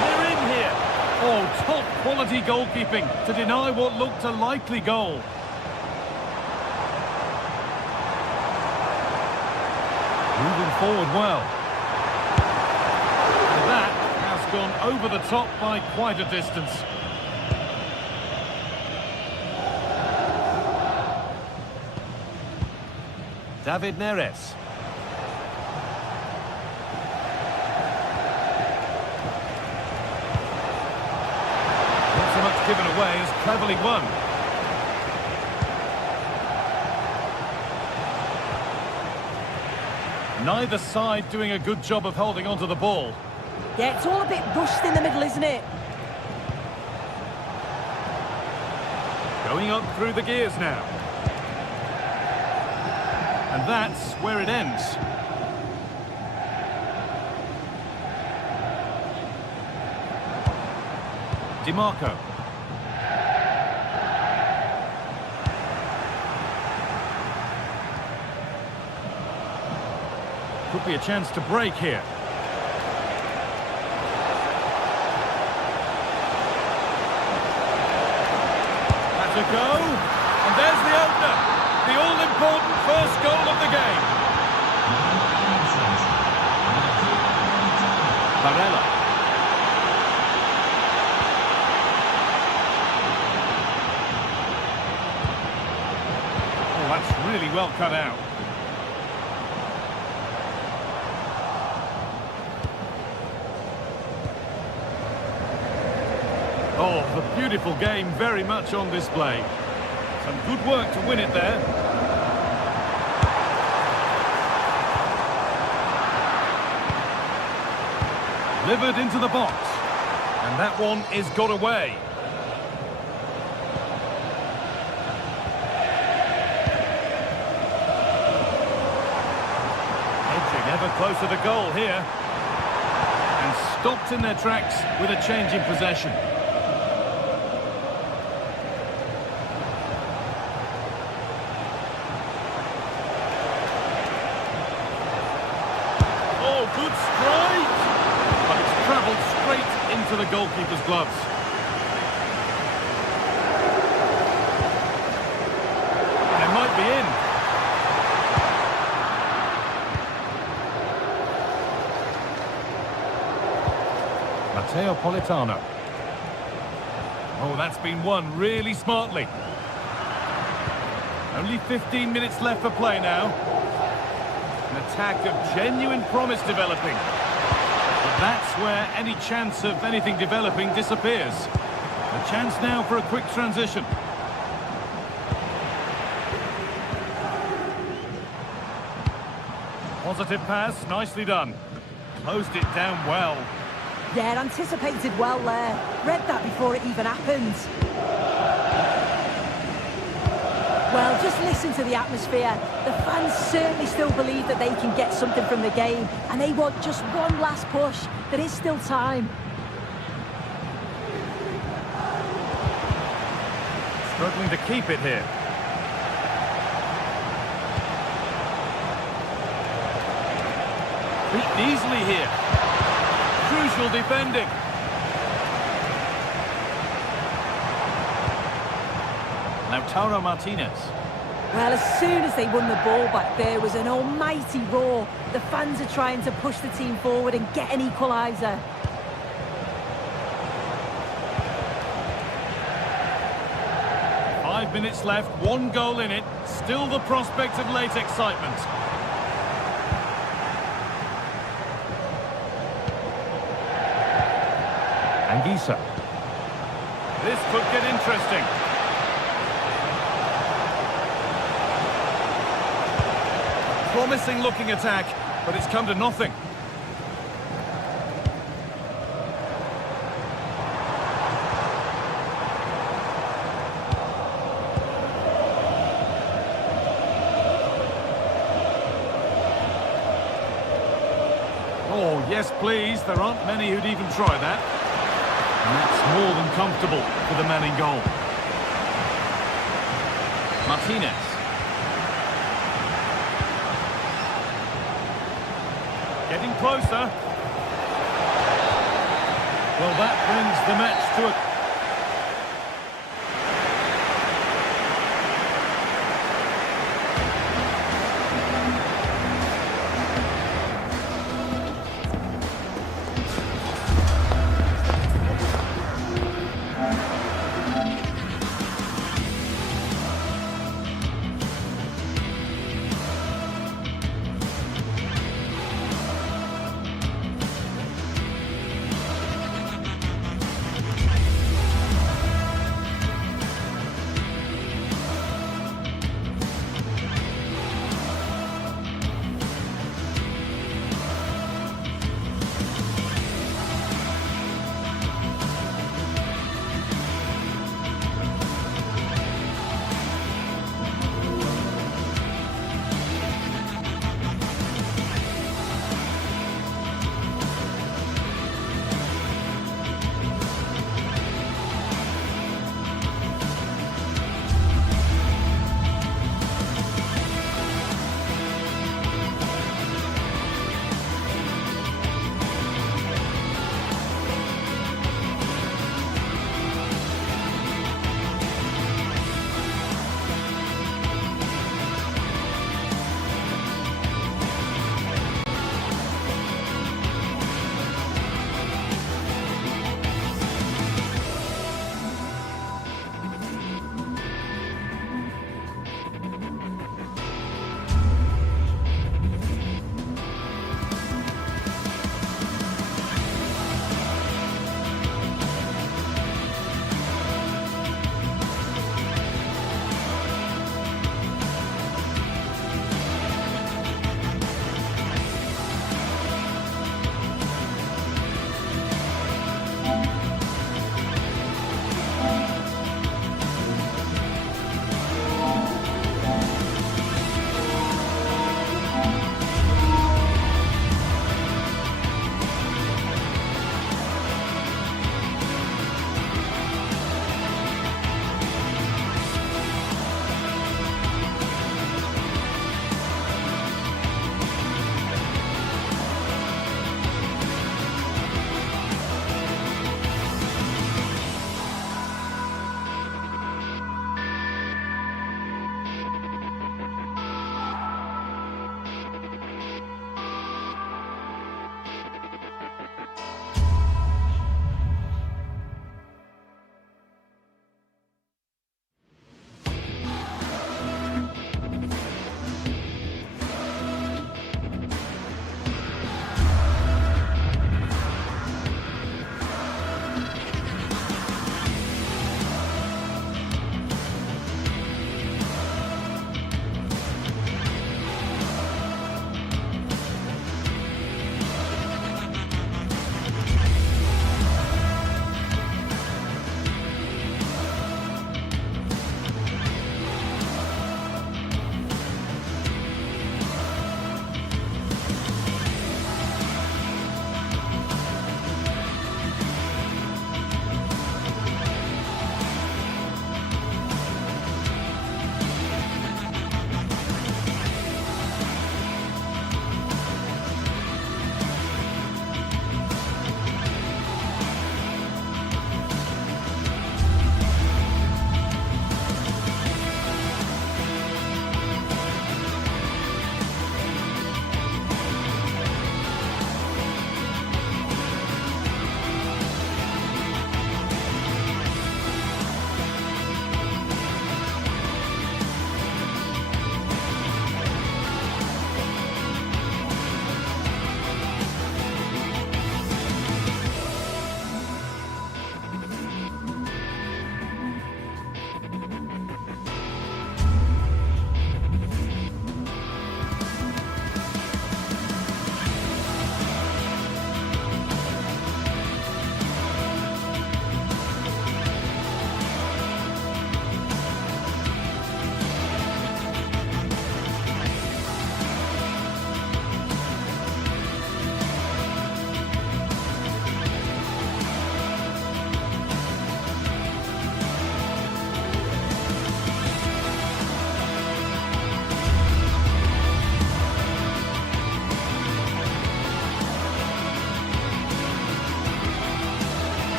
They're in here. Oh, top quality goalkeeping to deny what looked a likely goal. Moving forward well. And that has gone over the top by quite a distance. David Neres. Given away is cleverly won. Neither side doing a good job of holding onto the ball. Yeah, it's all a bit rushed in the middle, isn't it? Going up through the gears now. And that's where it ends. DiMarco. Could be a chance to break here. That's a go. And there's the opener. The all-important first goal of the game. Barella. Oh, that's really well cut out. Oh, the beautiful game very much on display. Some good work to win it there. Delivered into the box. And that one is got away. Edging ever closer to goal here. And stopped in their tracks with a change in possession. Good strike, but it's travelled straight into the goalkeeper's gloves. be in. Matteo Politano. Oh, that's been won really smartly. Only 15 minutes left for play now. An attack of genuine promise developing. But that's where any chance of anything developing disappears. A chance now for a quick transition. Positive pass, nicely done. Closed it down well. Yeah, anticipated well there. Read that before it even happened. Well, just listen to the atmosphere. The fans certainly still believe that they can get something from the game, and they want just one last push. There is still time. Struggling to keep it here. Beaten easily here. Crucial defending. Lautaro Martinez. Well, as soon as they won the ball back, there was an almighty roar. The fans are trying to push the team forward and get an equaliser. Five minutes left, one goal in it. Still the prospect of late excitement. Anguissa. This could get interesting. Promising looking attack, but it's come to nothing. Oh, yes, please. There aren't many who'd even try that. And that's more than comfortable for the man in goal. Martinez. Getting closer. Well, that brings the match to a...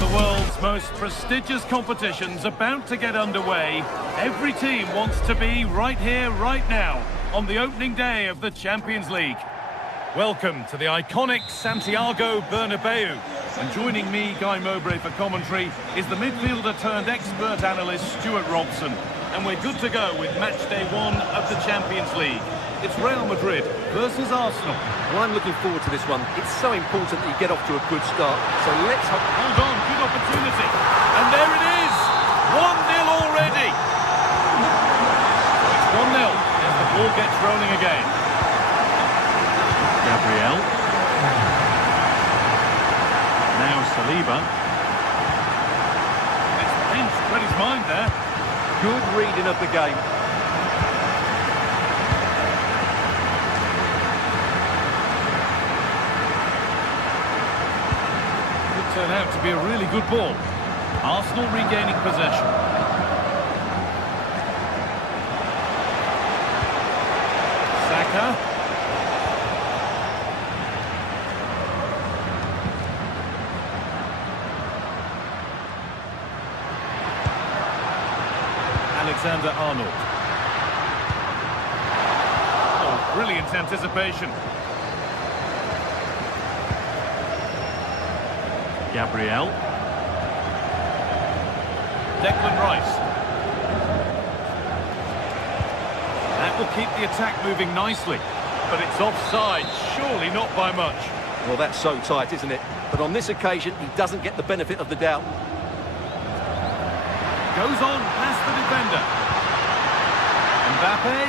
the world's most prestigious competitions about to get underway, every team wants to be right here, right now, on the opening day of the Champions League. Welcome to the iconic Santiago Bernabeu. And joining me, Guy Mowbray, for commentary is the midfielder-turned-expert analyst Stuart Robson. And we're good to go with match day 1 of the Champions League. It's Real Madrid versus Arsenal. Well, I'm looking forward to this one. It's so important that you get off to a good start. So let's hope... Hold on, good opportunity. And there it is! 1-0 already! It's 1-0 as the ball gets rolling again. Gabriel. Now Saliba. It's Pinch, read his mind there. Good reading of the game. Could turn out to be a really good ball. Arsenal regaining possession. Saka. Alexander-Arnold. Oh, brilliant anticipation. Gabriel. Declan Rice. That will keep the attack moving nicely. But it's offside, surely not by much. Well, that's so tight, isn't it? But on this occasion, he doesn't get the benefit of the doubt. Goes on past the defender. Mbappe.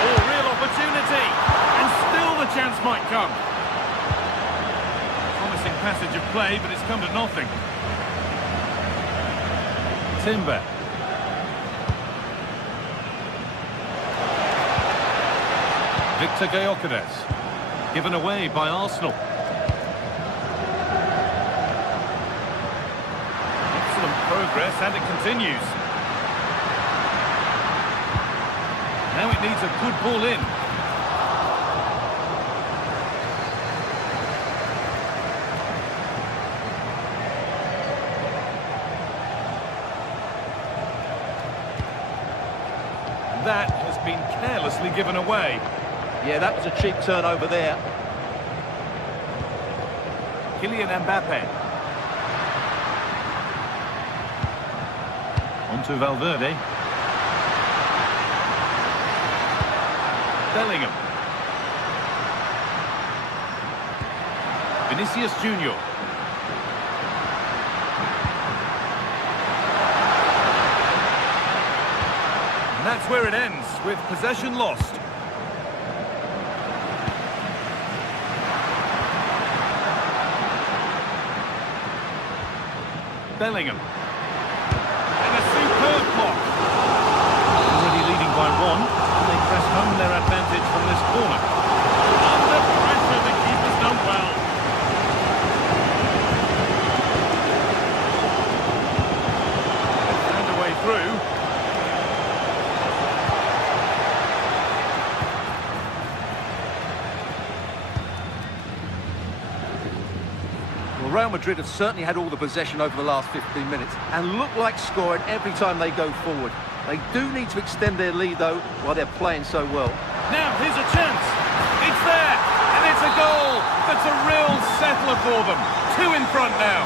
Oh, real opportunity. And still the chance might come. Promising passage of play, but it's come to nothing. Timber. Victor Gyökeres. Given away by Arsenal. Progress, and it continues. Now it needs a good ball in. That has been carelessly given away. Yeah, that was a cheap turnover there. Kylian Mbappe. To Valverde. Bellingham. Vinicius Junior. And that's where it ends, with possession lost. Bellingham. Already leading by 1. They press home their advantage from this corner. Under pressure, the keeper's done well. Found a way through. Well, Real Madrid have certainly had all the possession over the last 15 minutes and look like scoring every time they go forward. They do need to extend their lead, though, while they're playing so well. Now, here's a chance. It's there, and it's a goal. That's a real settler for them. 2 in front now.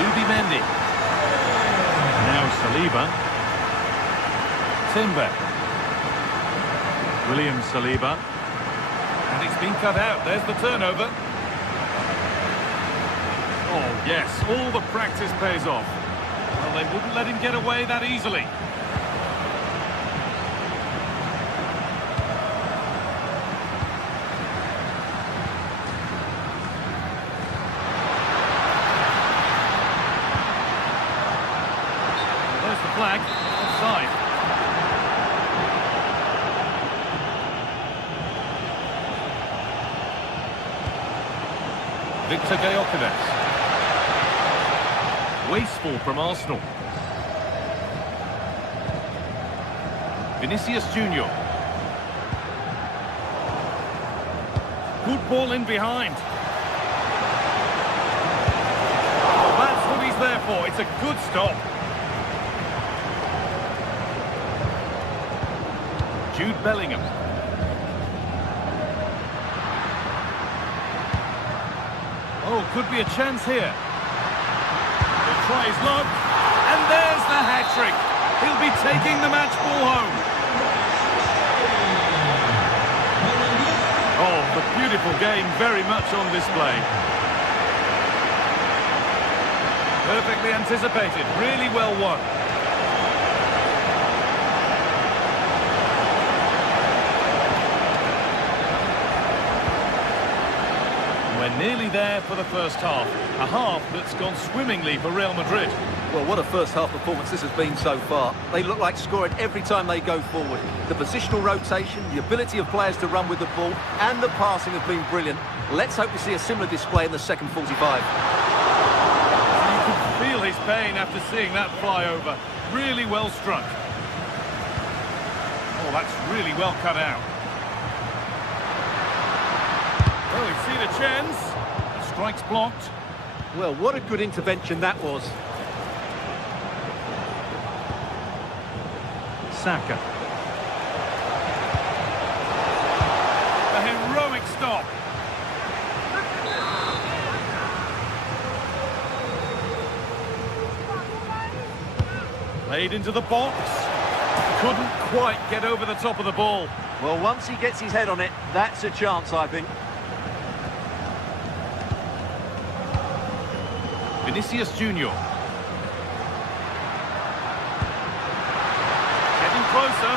Zubimendi. Now Saliba. Timber. William Saliba. And it's been cut out. There's the turnover. Oh, yes, all the practice pays off. Well, they wouldn't let him get away that easily. There's the flag. Offside. Victor Gyökeres. Wasteful from Arsenal. Vinicius Junior. Good ball in behind. Well, that's what he's there for. It's a good stop. Jude Bellingham. Oh, could be a chance here. He'll try his luck. And there's the hat-trick. He'll be taking the match ball home. Oh, the beautiful game very much on display. Perfectly anticipated. Really well won. We're nearly there for the first half. A half that's gone swimmingly for Real Madrid. Well, what a first-half performance this has been so far. They look like scoring every time they go forward. The positional rotation, the ability of players to run with the ball, and the passing have been brilliant. Let's hope we see a similar display in the second 45. You can feel his pain after seeing that fly over. Really well struck. Oh, that's really well cut out. Well, he's seen a chance. The strike's blocked. Well, what a good intervention that was. Saka. A heroic stop. Played into the box. Couldn't quite get over the top of the ball. Well, once he gets his head on it, that's a chance, I think. Vinicius Junior. Getting closer.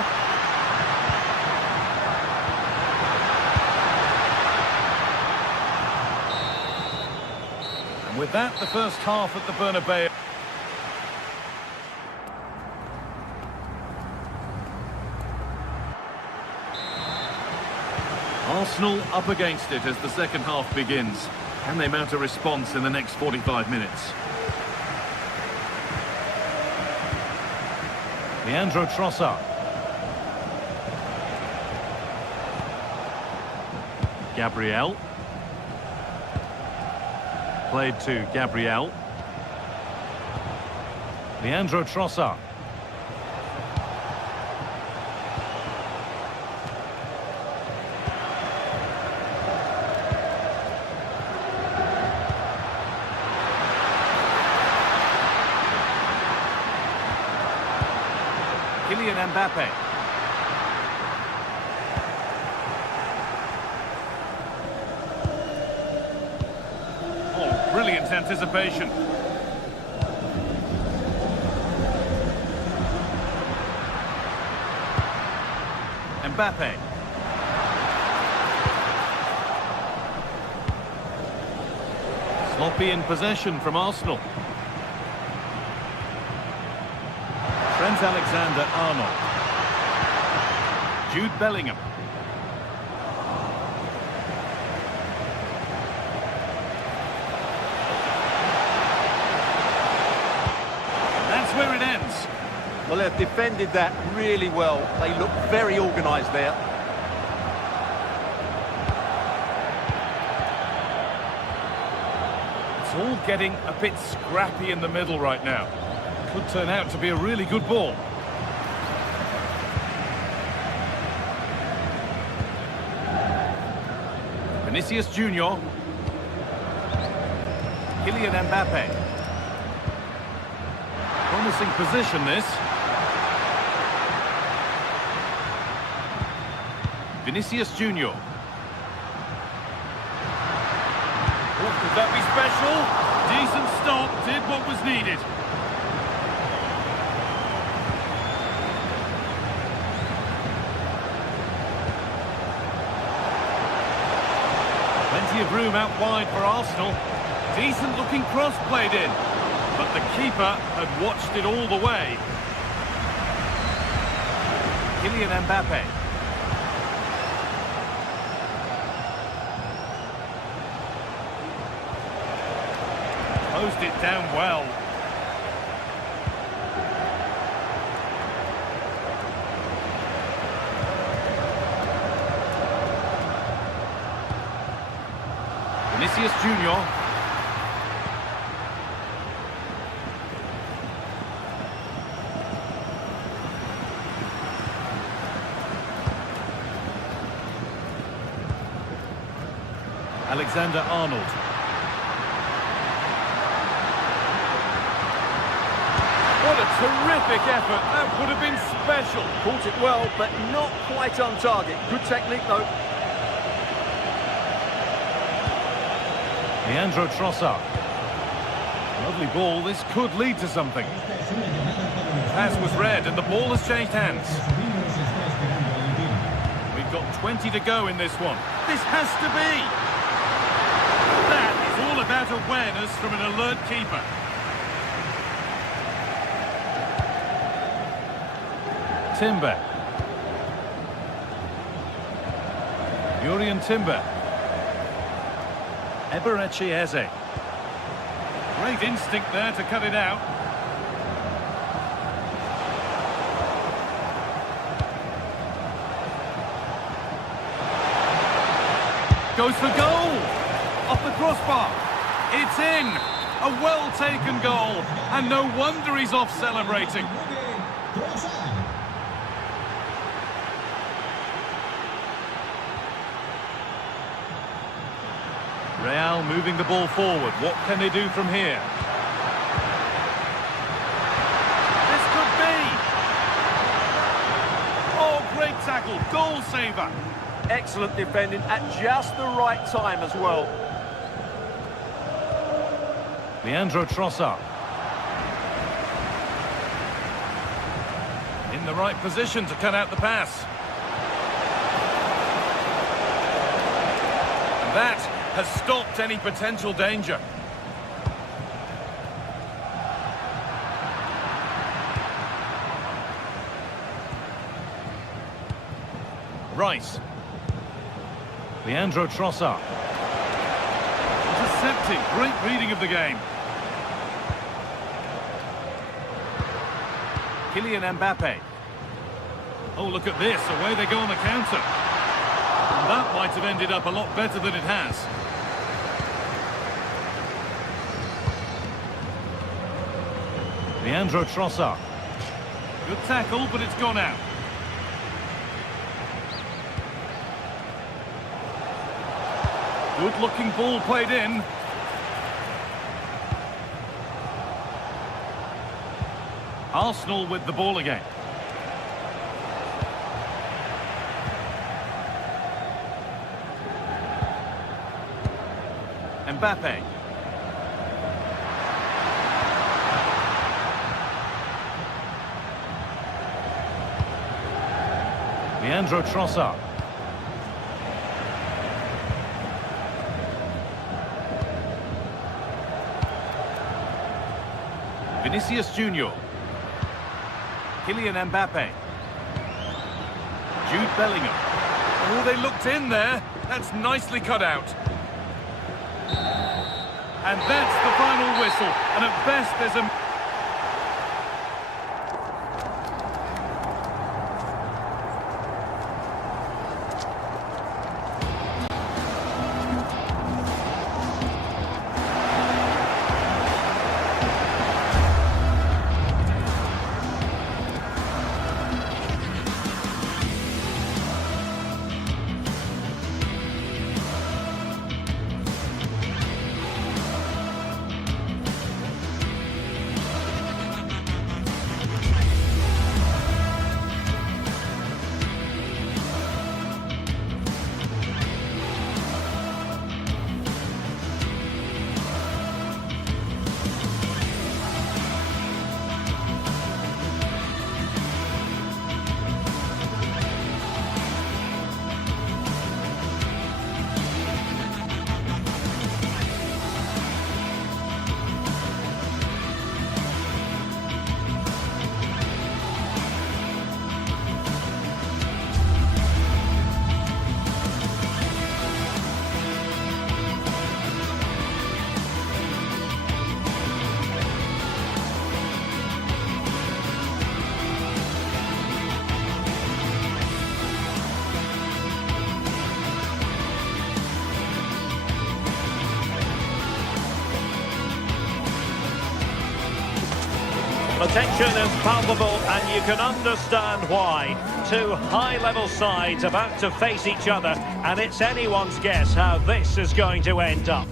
And with that, the first half at the Bernabeu. Arsenal up against it as the second half begins. Can they mount a response in the next 45 minutes? Leandro Trossard. Gabriel. Played to Gabriel. Leandro Trossard. Kylian Mbappe. Oh, brilliant anticipation. Mbappe. Sloppy in possession from Arsenal. Trent Alexander-Arnold. Jude Bellingham. That's where it ends. Well, they've defended that really well. They look very organised there. It's all getting a bit scrappy in the middle right now. Could turn out to be a really good ball. Vinicius Junior. Kylian Mbappe. Promising position, this. Vinicius Junior. Oh, could that be special? Decent stop, did what was needed. Plenty of room out wide for Arsenal. Decent looking cross played in. But the keeper had watched it all the way. Kylian Mbappe. Closed it down well. Vinicius Junior. Alexander-Arnold. What a terrific effort. That would have been special. Caught it well, but not quite on target. Good technique, though. Leandro Trossard. Lovely ball. This could lead to something. Pass was read and the ball has changed hands. We've got 20 to go in this one. This has to be. That is all about awareness from an alert keeper. Timber. Jurriën Timber. Eberechi Eze. Great instinct there to cut it out. Goes for goal! Off the crossbar. It's in! A well-taken goal. And no wonder he's off celebrating. Real moving the ball forward. What can they do from here? This could be! Oh, great tackle. Goal saver. Excellent defending at just the right time as well. Leandro Trossard. In the right position to cut out the pass. And that has stopped any potential danger. Rice. Leandro Trossard. Intercepting. Great reading of the game. Kylian Mbappe. Oh, look at this. Away they go on the counter. And that might have ended up a lot better than it has. Leandro Trossard. Good tackle, but it's gone out. Good-looking ball played in. Arsenal with the ball again. Mbappe. Leandro Trossard. Vinicius Junior. Kylian Mbappe. Jude Bellingham. Oh, they looked in there. That's nicely cut out. And that's the final whistle. And at best, there's a... The tension is palpable, and you can understand why. Two high-level sides about to face each other, and it's anyone's guess how this is going to end up.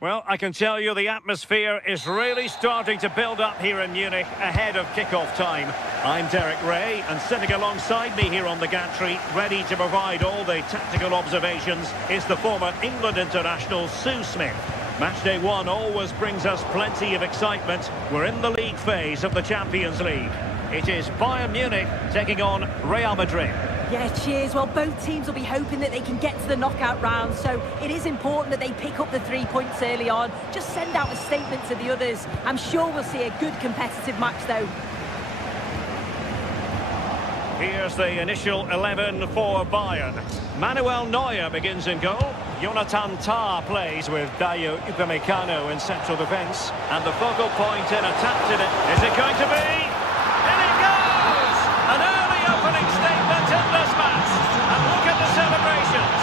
Well, I can tell you the atmosphere is really starting to build up here in Munich ahead of kick-off time. I'm Derek Ray, and sitting alongside me here on the gantry, ready to provide all the tactical observations, is the former England international Sue Smith. Matchday 1 always brings us plenty of excitement. We're in the league phase of the Champions League. It is Bayern Munich taking on Real Madrid. Yeah, cheers. Well, both teams will be hoping that they can get to the knockout round, so it is important that they pick up the 3 points early on. Just send out a statement to the others. I'm sure we'll see a good competitive match, though. Here's the initial 11 for Bayern. Manuel Neuer begins in goal. Jonathan Tah plays with Dayo Upamecano in central defence. And the focal point in attack today. Is it going to be? In it goes! An early opening statement in this match. And look at the celebrations.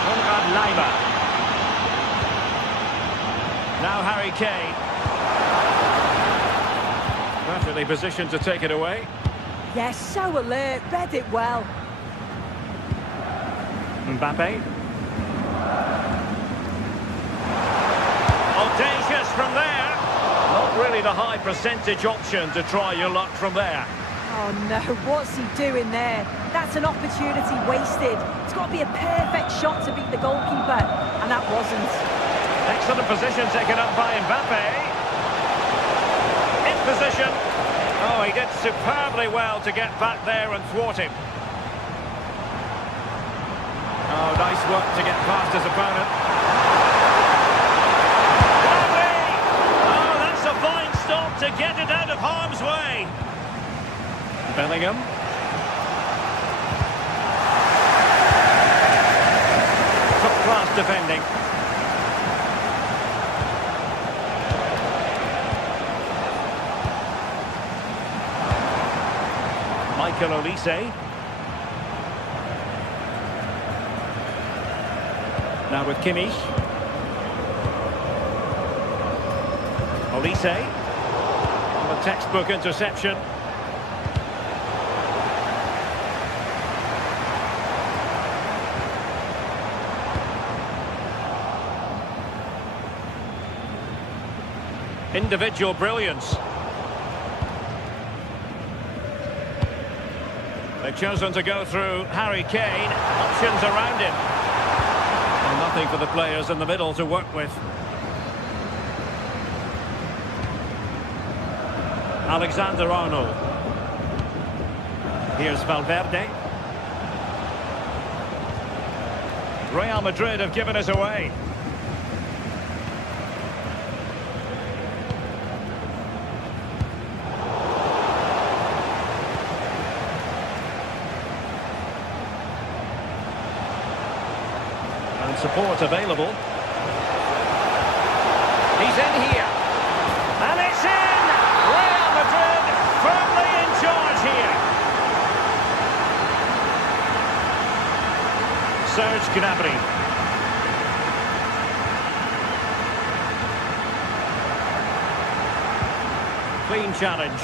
Konrad Leiber. Now Harry Kane. Perfectly positioned to take it away. Yes, so alert, read it well. Mbappe. Audacious from there. Not really the high percentage option to try your luck from there. Oh no, what's he doing there? That's an opportunity wasted. It's got to be a perfect shot to beat the goalkeeper, and that wasn't. Excellent position taken up by Mbappe. In position. Oh, he did superbly well to get back there and thwart him. Oh, nice work to get past his opponent. Lovely! Oh, that's a fine stop to get it out of harm's way. Bellingham. Top-class defending. Michael Olise. Now with Kimmich. Olise. And the textbook interception. Individual brilliance. They've chosen to go through Harry Kane. Options around him. And nothing for the players in the middle to work with. Alexander-Arnold. Here's Valverde. Real Madrid have given us away. Support available. He's in here. And it's in! Real Madrid firmly in charge here. Serge Gnabry. Clean challenge.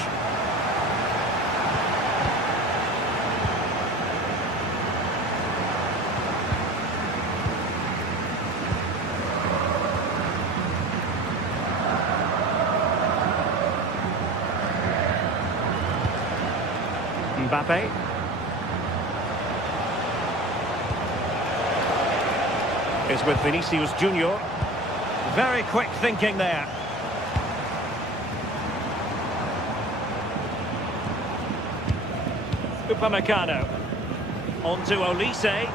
Mbappe. Is with Vinicius Junior. Very quick thinking there. Upamecano. On to Olise.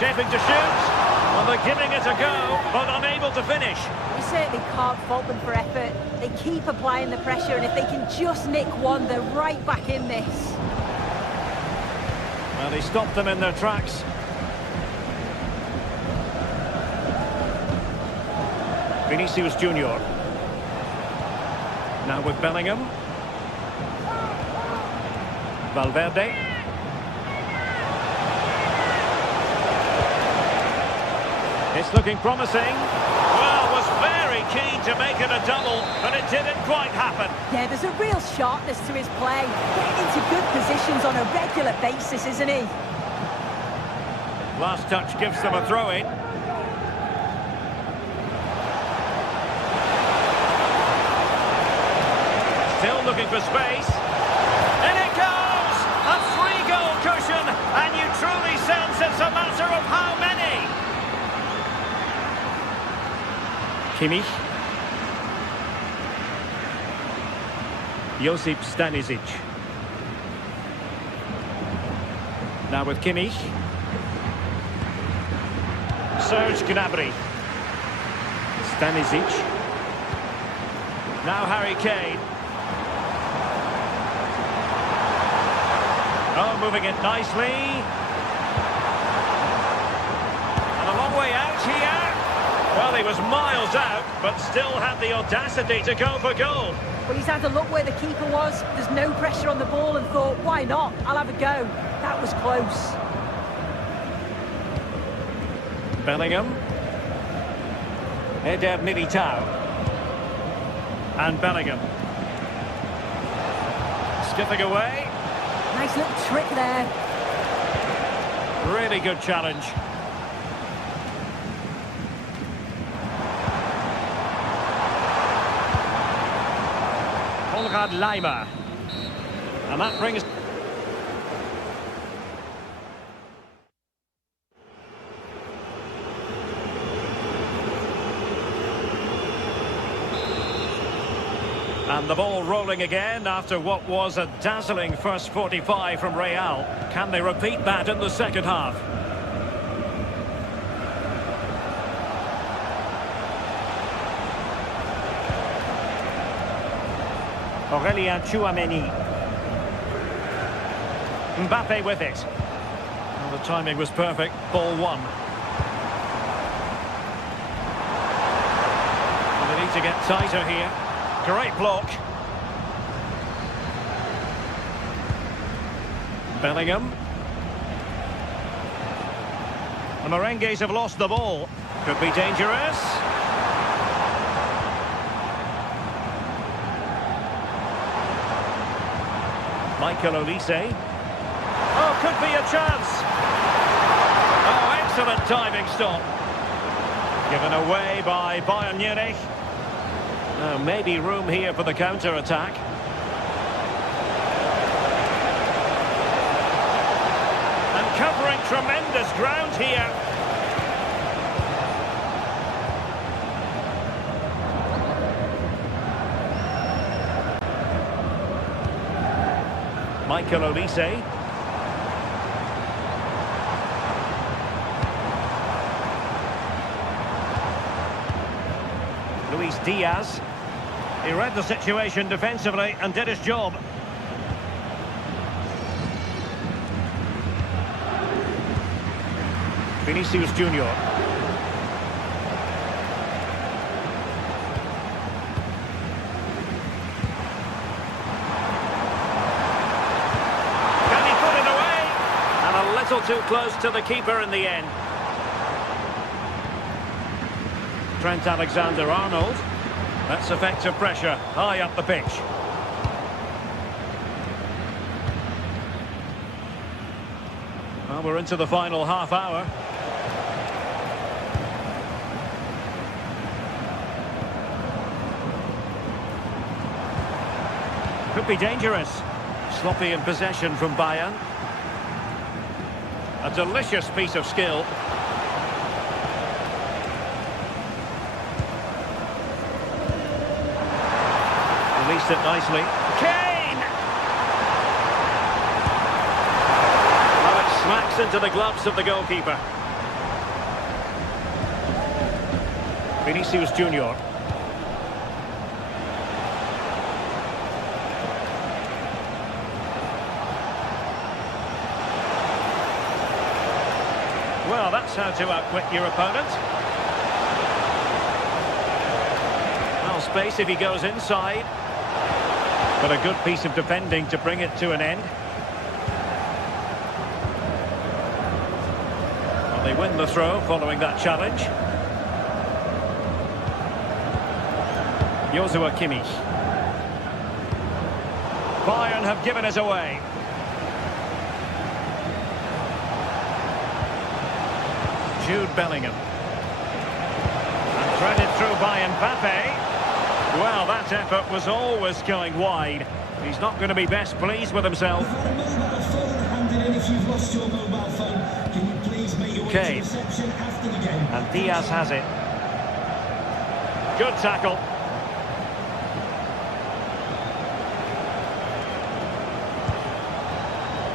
Shaping to shoot. Well, they're giving it a go, but unable to finish. You certainly can't fault them for effort. They keep applying the pressure, and if they can just nick one, they're right back in this. Well, they stopped them in their tracks. Vinicius Junior. Now with Bellingham. Valverde. It's looking promising. Well, was very keen to make it a double, but it didn't quite happen. Yeah, there's a real sharpness to his play. Getting into good positions on a regular basis, isn't he? Last touch gives them a throw-in. Still looking for space. And it goes! A 3-goal cushion, and you truly sense it's a matter of how many. Kimmich. Josip Stanisic. Now with Kimmich. Serge Gnabry. Stanisic. Now Harry Kane. Oh, moving it nicely. And a long way out here. Well, he was miles out, but still had the audacity to go for goal. Well, he's had a look where the keeper was. There's no pressure on the ball and thought, why not? I'll have a go. That was close. Bellingham. Eder Militao. And Bellingham. Skipping away. Nice little trick there. Really good challenge. Konrad Laimer. And that brings... And the ball rolling again after what was a dazzling first 45 from Real. Can they repeat that in the second half? Aurelien Tchouameni. Mbappe with it. Well, the timing was perfect. Ball one. Well, they need to get tighter here. Great block. Bellingham. The Merengues have lost the ball. Could be dangerous. Michael Olise. Oh, could be a chance. Oh, excellent diving stop. Given away by Bayern Munich. Oh, maybe room here for the counter-attack. And covering tremendous ground here. Michael Olise. Luis Diaz. He read the situation defensively and did his job. Vinicius Junior. Can he put it away? And a little too close to the keeper in the end. Trent Alexander-Arnold. That's effective pressure, high up the pitch. Well, we're into the final half hour. Could be dangerous. Sloppy in possession from Bayern. A delicious piece of skill. Released it nicely. Kane! Well, it smacks into the gloves of the goalkeeper. Vinicius Junior. Well, that's how to outwit your opponent. Well, space if he goes inside. But a good piece of defending to bring it to an end. Well, they win the throw following that challenge. Joshua Kimmich. Bayern have given us away. Jude Bellingham. And threaded through by Mbappe. Well, that effort was always going wide. He's not going to be best pleased with himself. Kane. And Diaz has it. Good tackle.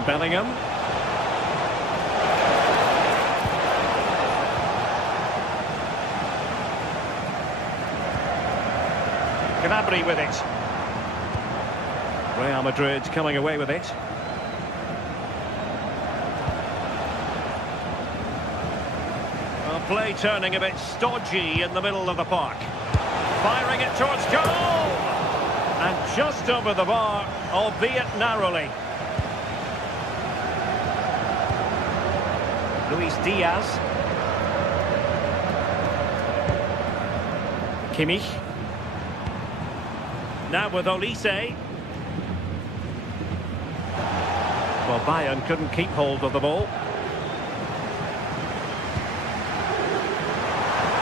Bellingham. Gnabry with it. Real Madrid coming away with it. Well, play turning a bit stodgy in the middle of the park. Firing it towards goal! And just over the bar, albeit narrowly. Luis Diaz. Kimmich. Now with Olise. Well, Bayern couldn't keep hold of the ball.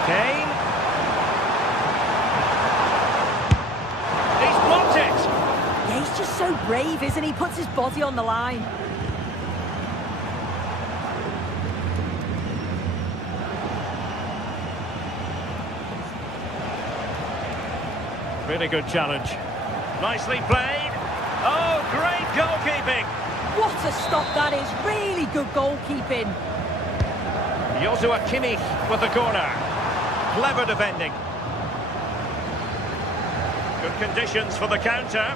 Kane. He's blocked it! Yeah, he's just so brave, isn't he? Puts his body on the line. Really good challenge. Nicely played. Oh, great goalkeeping. What a stop that is. Really good goalkeeping. Joshua Kimmich with the corner. Clever defending. Good conditions for the counter.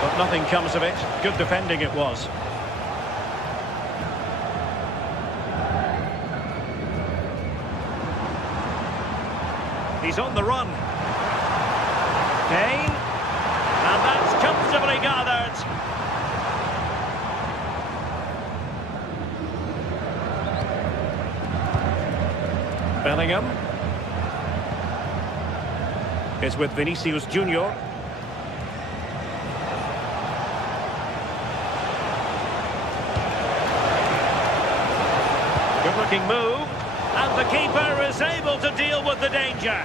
But nothing comes of it. Good defending it was. He's on the run. Kane. And that's comfortably gathered. Bellingham. Is with Vinicius Junior. Good looking move. And the keeper is able to deal with the danger.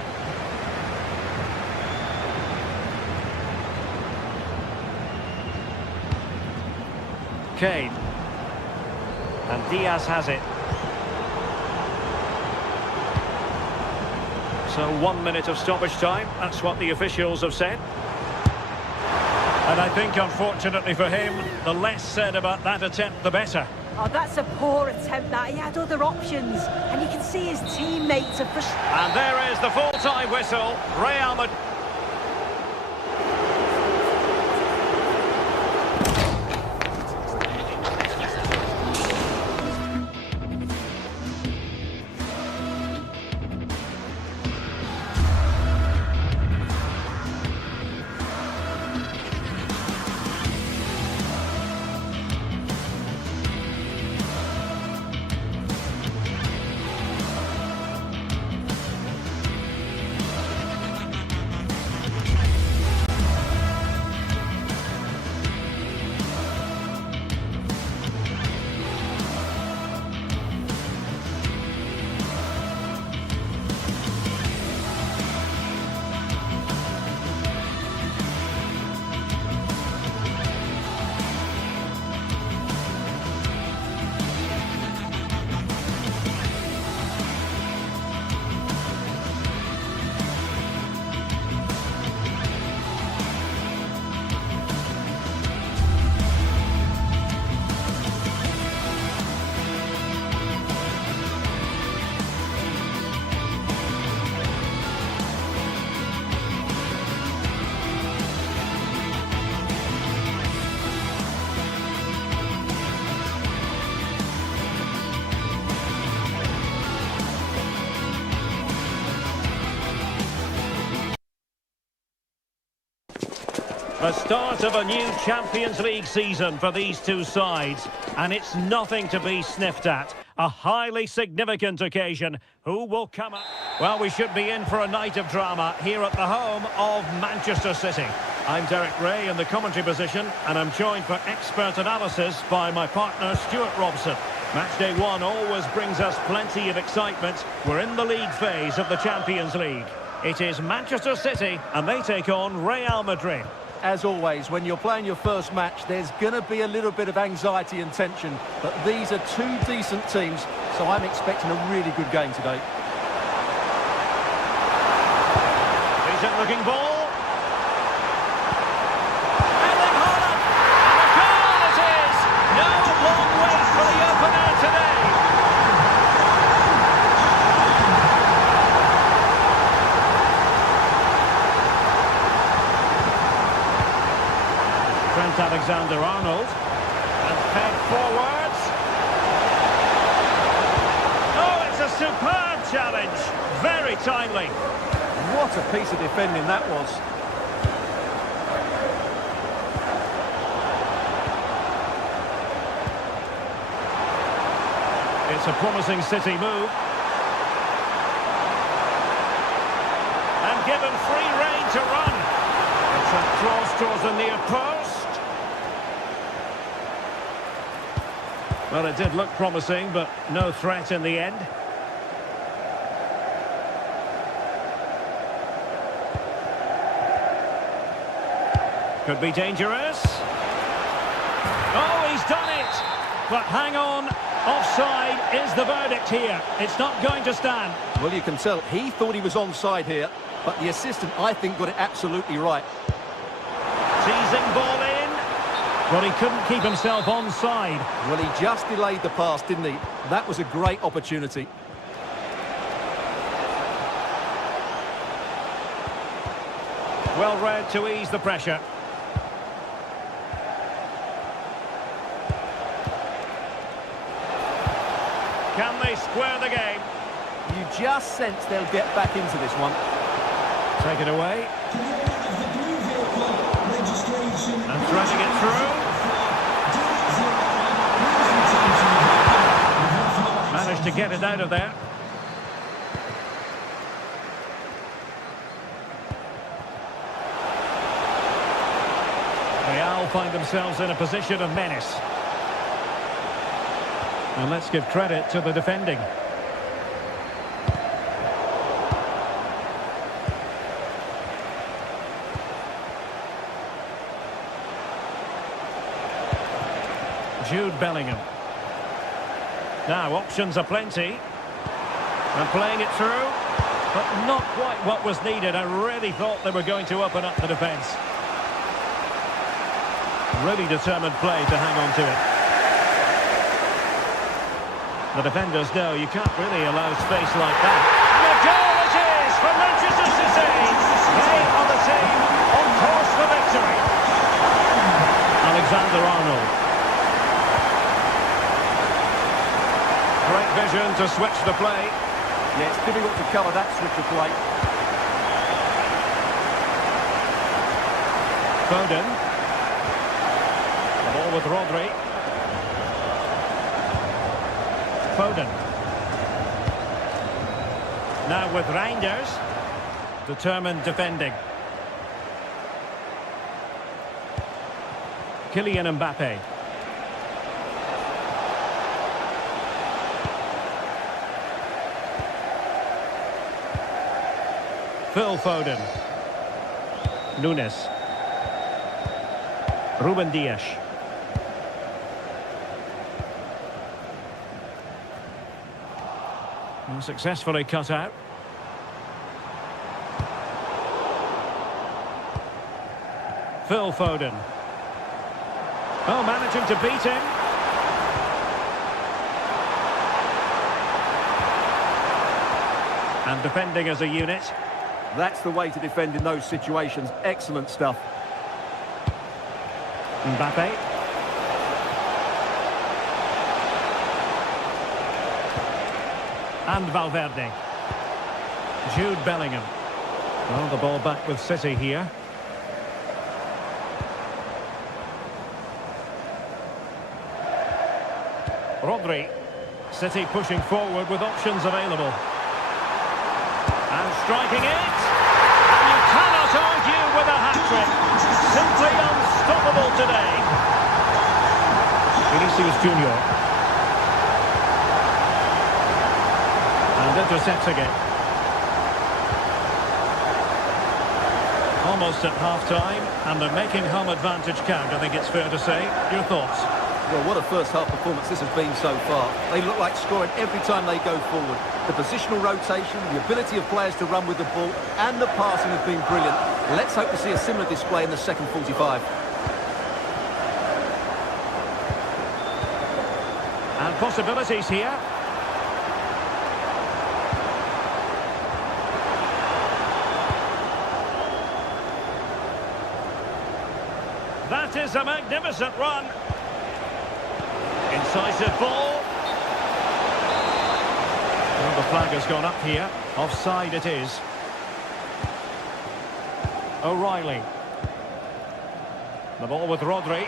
Kane. And Diaz has it. So 1 minute of stoppage time. That's what the officials have said. And I think, unfortunately for him, the less said about that attempt, the better. Oh, that's a poor attempt, that. He had other options. And you can see his teammates are frustrated. And there is the full-time whistle. Real Madrid. The start of a new Champions League season for these two sides, and it's nothing to be sniffed at. A highly significant occasion. Who will come up? Well, we should be in for a night of drama here at the home of Manchester City. I'm Derek Ray in the commentary position, and I'm joined for expert analysis by my partner Stuart Robson. Match day one always brings us plenty of excitement. We're in the league phase of the Champions League. It is Manchester City, and they take on Real Madrid. As always, when you're playing your first match, there's going to be a little bit of anxiety and tension. But these are two decent teams, so I'm expecting a really good game today. Decent looking ball. Erling Haaland. And a goal it is! No long wait for the opener today. Trent Alexander-Arnold, and fed forwards. Oh, it's a superb challenge. Very timely. What a piece of defending that was. It's a promising City move. And given free rein to run. It's a cross towards the near post. Well, it did look promising, but no threat in the end. Could be dangerous. Oh, he's done it! But hang on, offside is the verdict here. It's not going to stand. Well, you can tell he thought he was onside here, but the assistant, I think, got it absolutely right. Teasing ball in. Well, he couldn't keep himself onside. Well, he just delayed the pass, didn't he? That was a great opportunity. Well read to ease the pressure. Can they square the game? You just sense they'll get back into this one. Take it away. And threading it through. Managed to get it out of there. Real find themselves in a position of menace. And let's give credit to the defending. Jude Bellingham. Now, options are plenty. And playing it through, but not quite what was needed. I really thought they were going to open up the defence. Really determined play to hang on to it. The defenders know you can't really allow space like that. And a goal it is for Manchester City. They are the team on course for victory. Alexander-Arnold. Great vision to switch the play. Yeah, it's difficult to cover that switch of play. Foden. The ball with Rodri. Foden. Now with Reinders. Determined defending. Kylian Mbappe. Phil Foden. Nunes. Ruben Dias. Successfully cut out. Phil Foden. Oh, managing to beat him. And defending as a unit. That's the way to defend in those situations. Excellent stuff. Mbappe. And Valverde. Jude Bellingham. Well, the ball back with City here. Rodri. City pushing forward with options available. And striking it. And you cannot argue with a hat-trick. Simply unstoppable today. Vinicius Junior. And intercepting it. Almost at half-time, and they're making home advantage count, I think it's fair to say. Your thoughts? Well, what a first-half performance this has been so far. They look like scoring every time they go forward. The positional rotation, the ability of players to run with the ball, and the passing have been brilliant. Let's hope to see a similar display in the second 45. And possibilities here. That is a magnificent run. Incisive ball. Well, the flag has gone up here. Offside it is. O'Reilly. The ball with Rodri.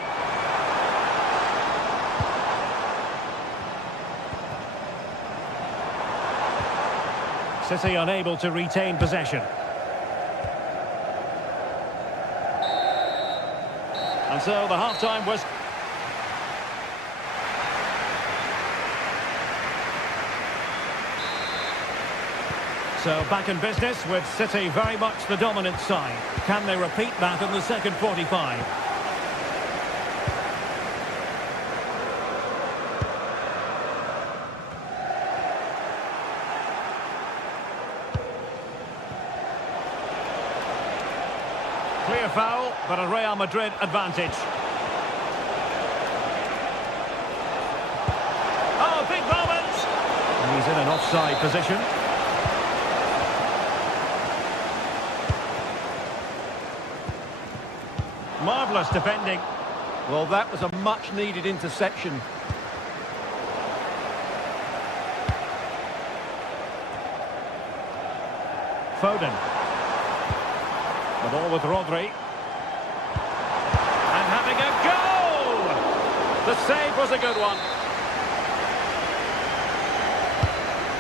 City unable to retain possession. And so the half-time was... So back in business with City very much the dominant side. Can they repeat that in the second 45? Clear foul, but a Real Madrid advantage. Oh, big moment! And he's in an offside position. Marvellous defending. Well, that was a much-needed interception. Foden. The ball with Rodri. And having a go! The save was a good one.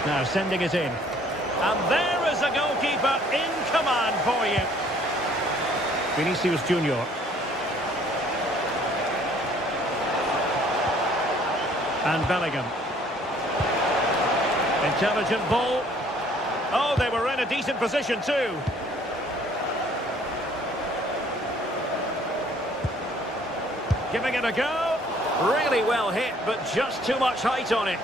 Now sending it in. And there is a goalkeeper in command for you. Vinicius Junior. And Bellingham. Intelligent ball. Oh, they were in a decent position too. Giving it a go. Really well hit, but just too much height on it.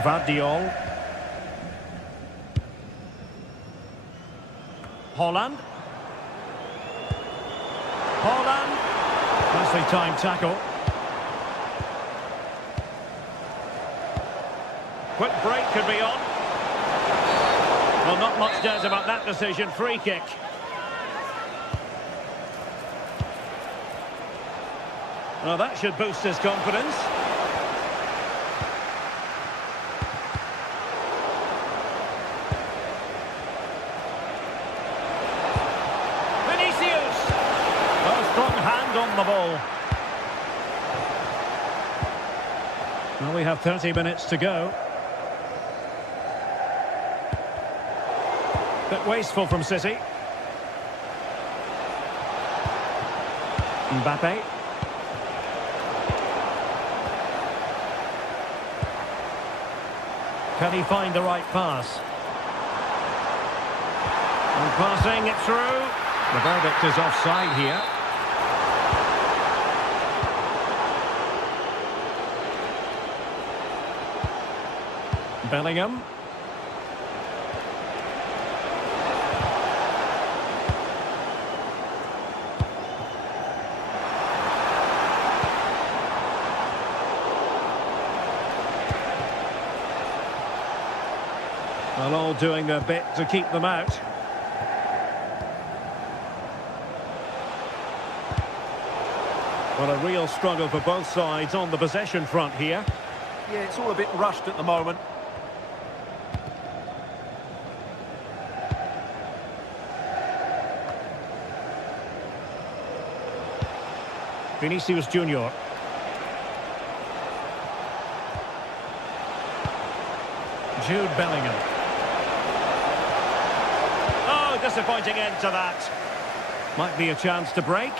Gvardiol. Holland. Nicely timed tackle. Quick break could be on. Well, not much doubt about that decision. Free kick. Well, that should boost his confidence. On the ball. Well, we have 30 minutes to go. Bit wasteful from City. Mbappe. Can he find the right pass? And passing it through. The verdict is offside here. Bellingham. Well, all doing their bit to keep them out. Well, a real struggle for both sides on the possession front here. Yeah, it's all a bit rushed at the moment. Vinicius Junior. Jude Bellingham. Oh, disappointing end to that. Might be a chance to break.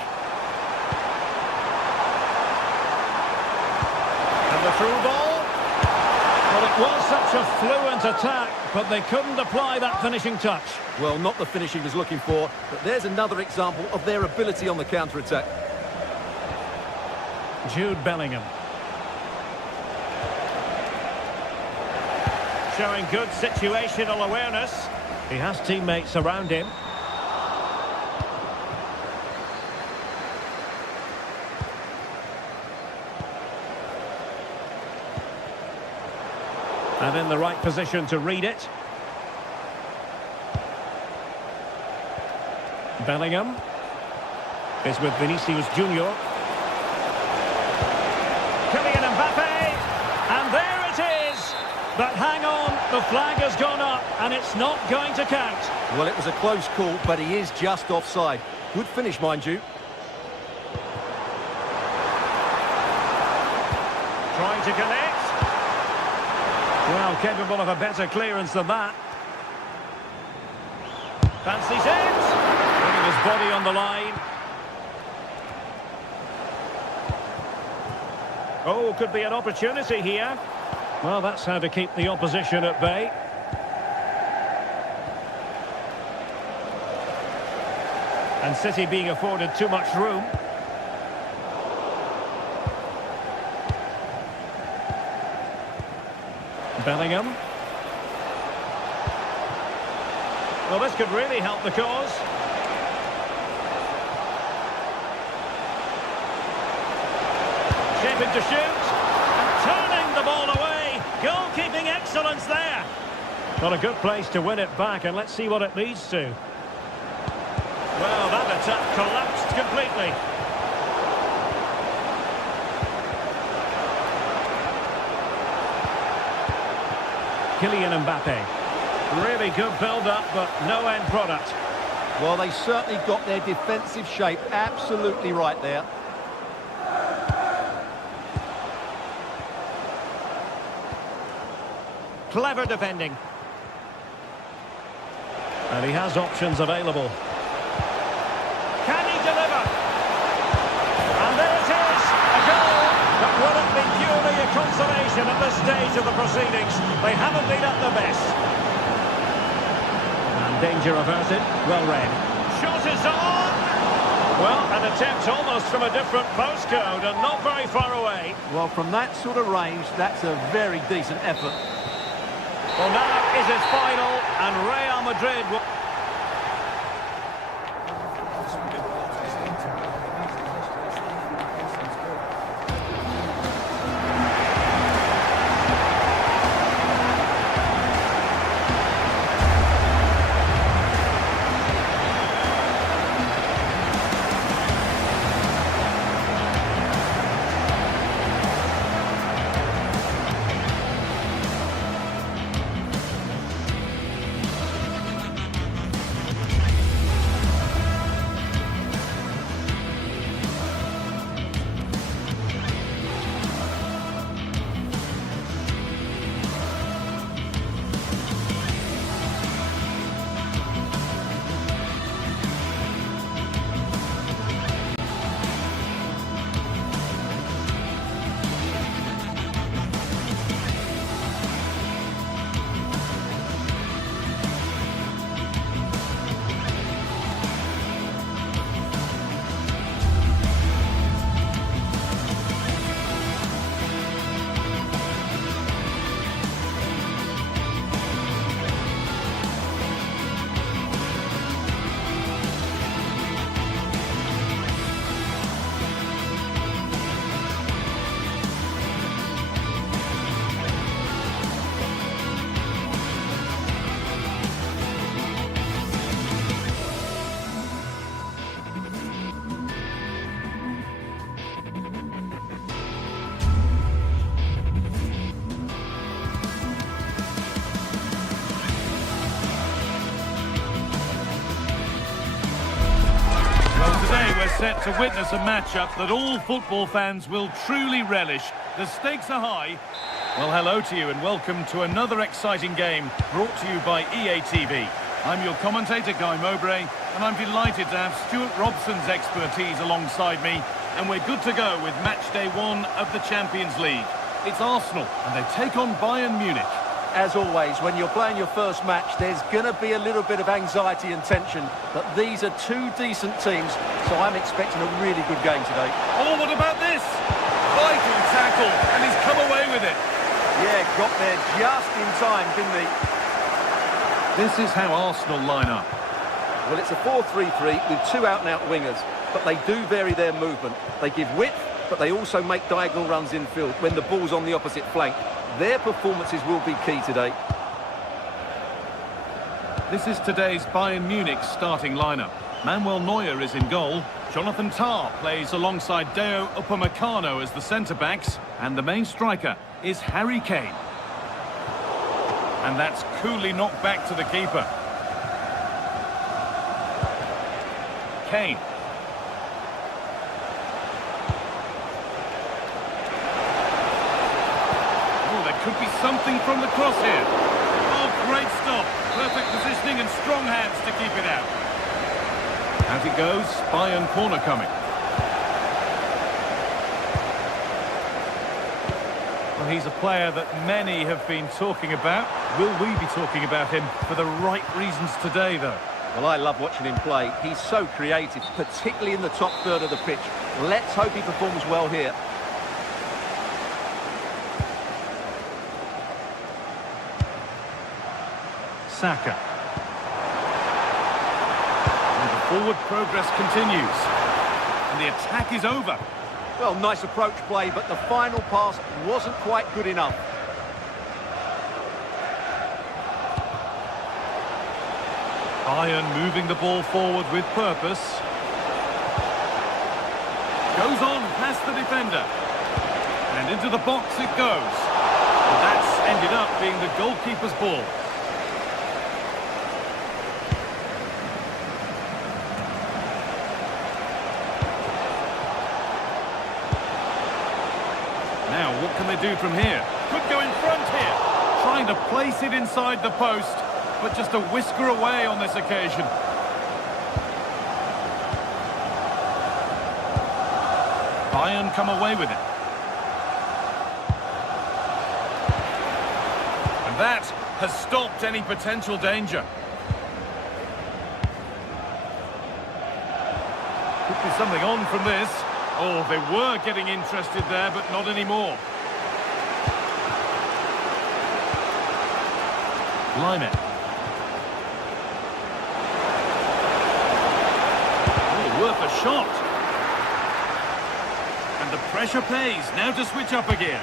And the through ball. Well, it was such a fluent attack, but they couldn't apply that finishing touch. Well, not the finish he was looking for, but there's another example of their ability on the counter-attack. Jude Bellingham. Showing good situational awareness. He has teammates around him. And in the right position to read it. Bellingham is with Vinicius Junior. Kylian Mbappe. And there it is. But hang on, the flag has gone up and it's not going to count. Well, it was a close call, but he is just offside. Good finish, mind you. Trying to connect. Well, capable of a better clearance than that. Fancies it. Putting his body on the line. Oh, could be an opportunity here. Well, that's how to keep the opposition at bay. And City being afforded too much room. Bellingham. Well, this could really help the cause. Shaping to shoot. And turning the ball away. Goalkeeping excellence there. Not a good place to win it back, and let's see what it leads to. Well, that attack collapsed completely. Kylian Mbappe. Really good build-up, but no end product. Well, they certainly got their defensive shape absolutely right there. Clever defending. And he has options available. Can he deliver? And there it is, a goal. But will it be purely a consolation at this stage of the proceedings? They haven't been at their best. And danger averted. Well read. Shot is on. Well, an attempt almost from a different postcode and not very far away. Well, from that sort of range, that's a very decent effort. Well, now is it final, and Real Madrid will... we're set to witness a matchup that all football fans will truly relish. The stakes are high. Well, hello to you and welcome to another exciting game brought to you by EA TV. I'm your commentator, Guy Mowbray, and I'm delighted to have Stuart Robson's expertise alongside me, and we're good to go with match day 1 of the Champions League. It's Arsenal, and they take on Bayern Munich. As always, when you're playing your first match, there's going to be a little bit of anxiety and tension, but these are two decent teams, so I'm expecting a really good game today. Oh, what about this? Vital tackle, and he's come away with it. Yeah, got there just in time, didn't he? This is how Arsenal line up. Well, it's a 4-3-3 with two out-and-out wingers, but they do vary their movement. They give width, but they also make diagonal runs infield when the ball's on the opposite flank. Their performances will be key today. This is today's Bayern Munich starting lineup. Manuel Neuer is in goal. Jonathan Tah plays alongside Deo Upamecano as the centre-backs. And the main striker is Harry Kane. And that's coolly knocked back to the keeper. Kane. Could be something from the cross here. Oh, great stop. Perfect positioning and strong hands to keep it out. Out it goes. Bayern corner coming. Well, he's a player that many have been talking about. Will we be talking about him for the right reasons today, though? Well, I love watching him play. He's so creative, particularly in the top third of the pitch. Let's hope he performs well here. Saka. And the forward progress continues. And the attack is over. Well, nice approach play, but the final pass wasn't quite good enough. Bayern moving the ball forward with purpose. Goes on past the defender. And into the box it goes. And that's ended up being the goalkeeper's ball. Now, what can they do from here? Could go in front here. Trying to place it inside the post, but just a whisker away on this occasion. Bayern come away with it. And that has stopped any potential danger. Could be something on from this. Oh, they were getting interested there, but not anymore. Line it. Oh, worth a shot. And the pressure pays. Now to switch up again.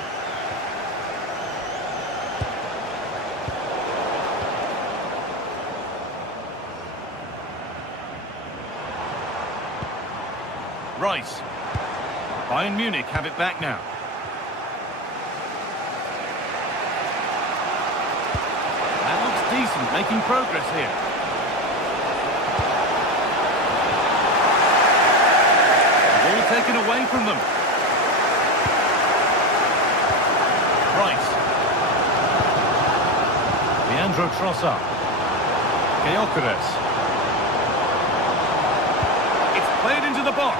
Rice. Bayern Munich have it back now. That looks decent, making progress here. The ball taken away from them. Rice. Leandro Trossard. Gyökeres. It's played into the box.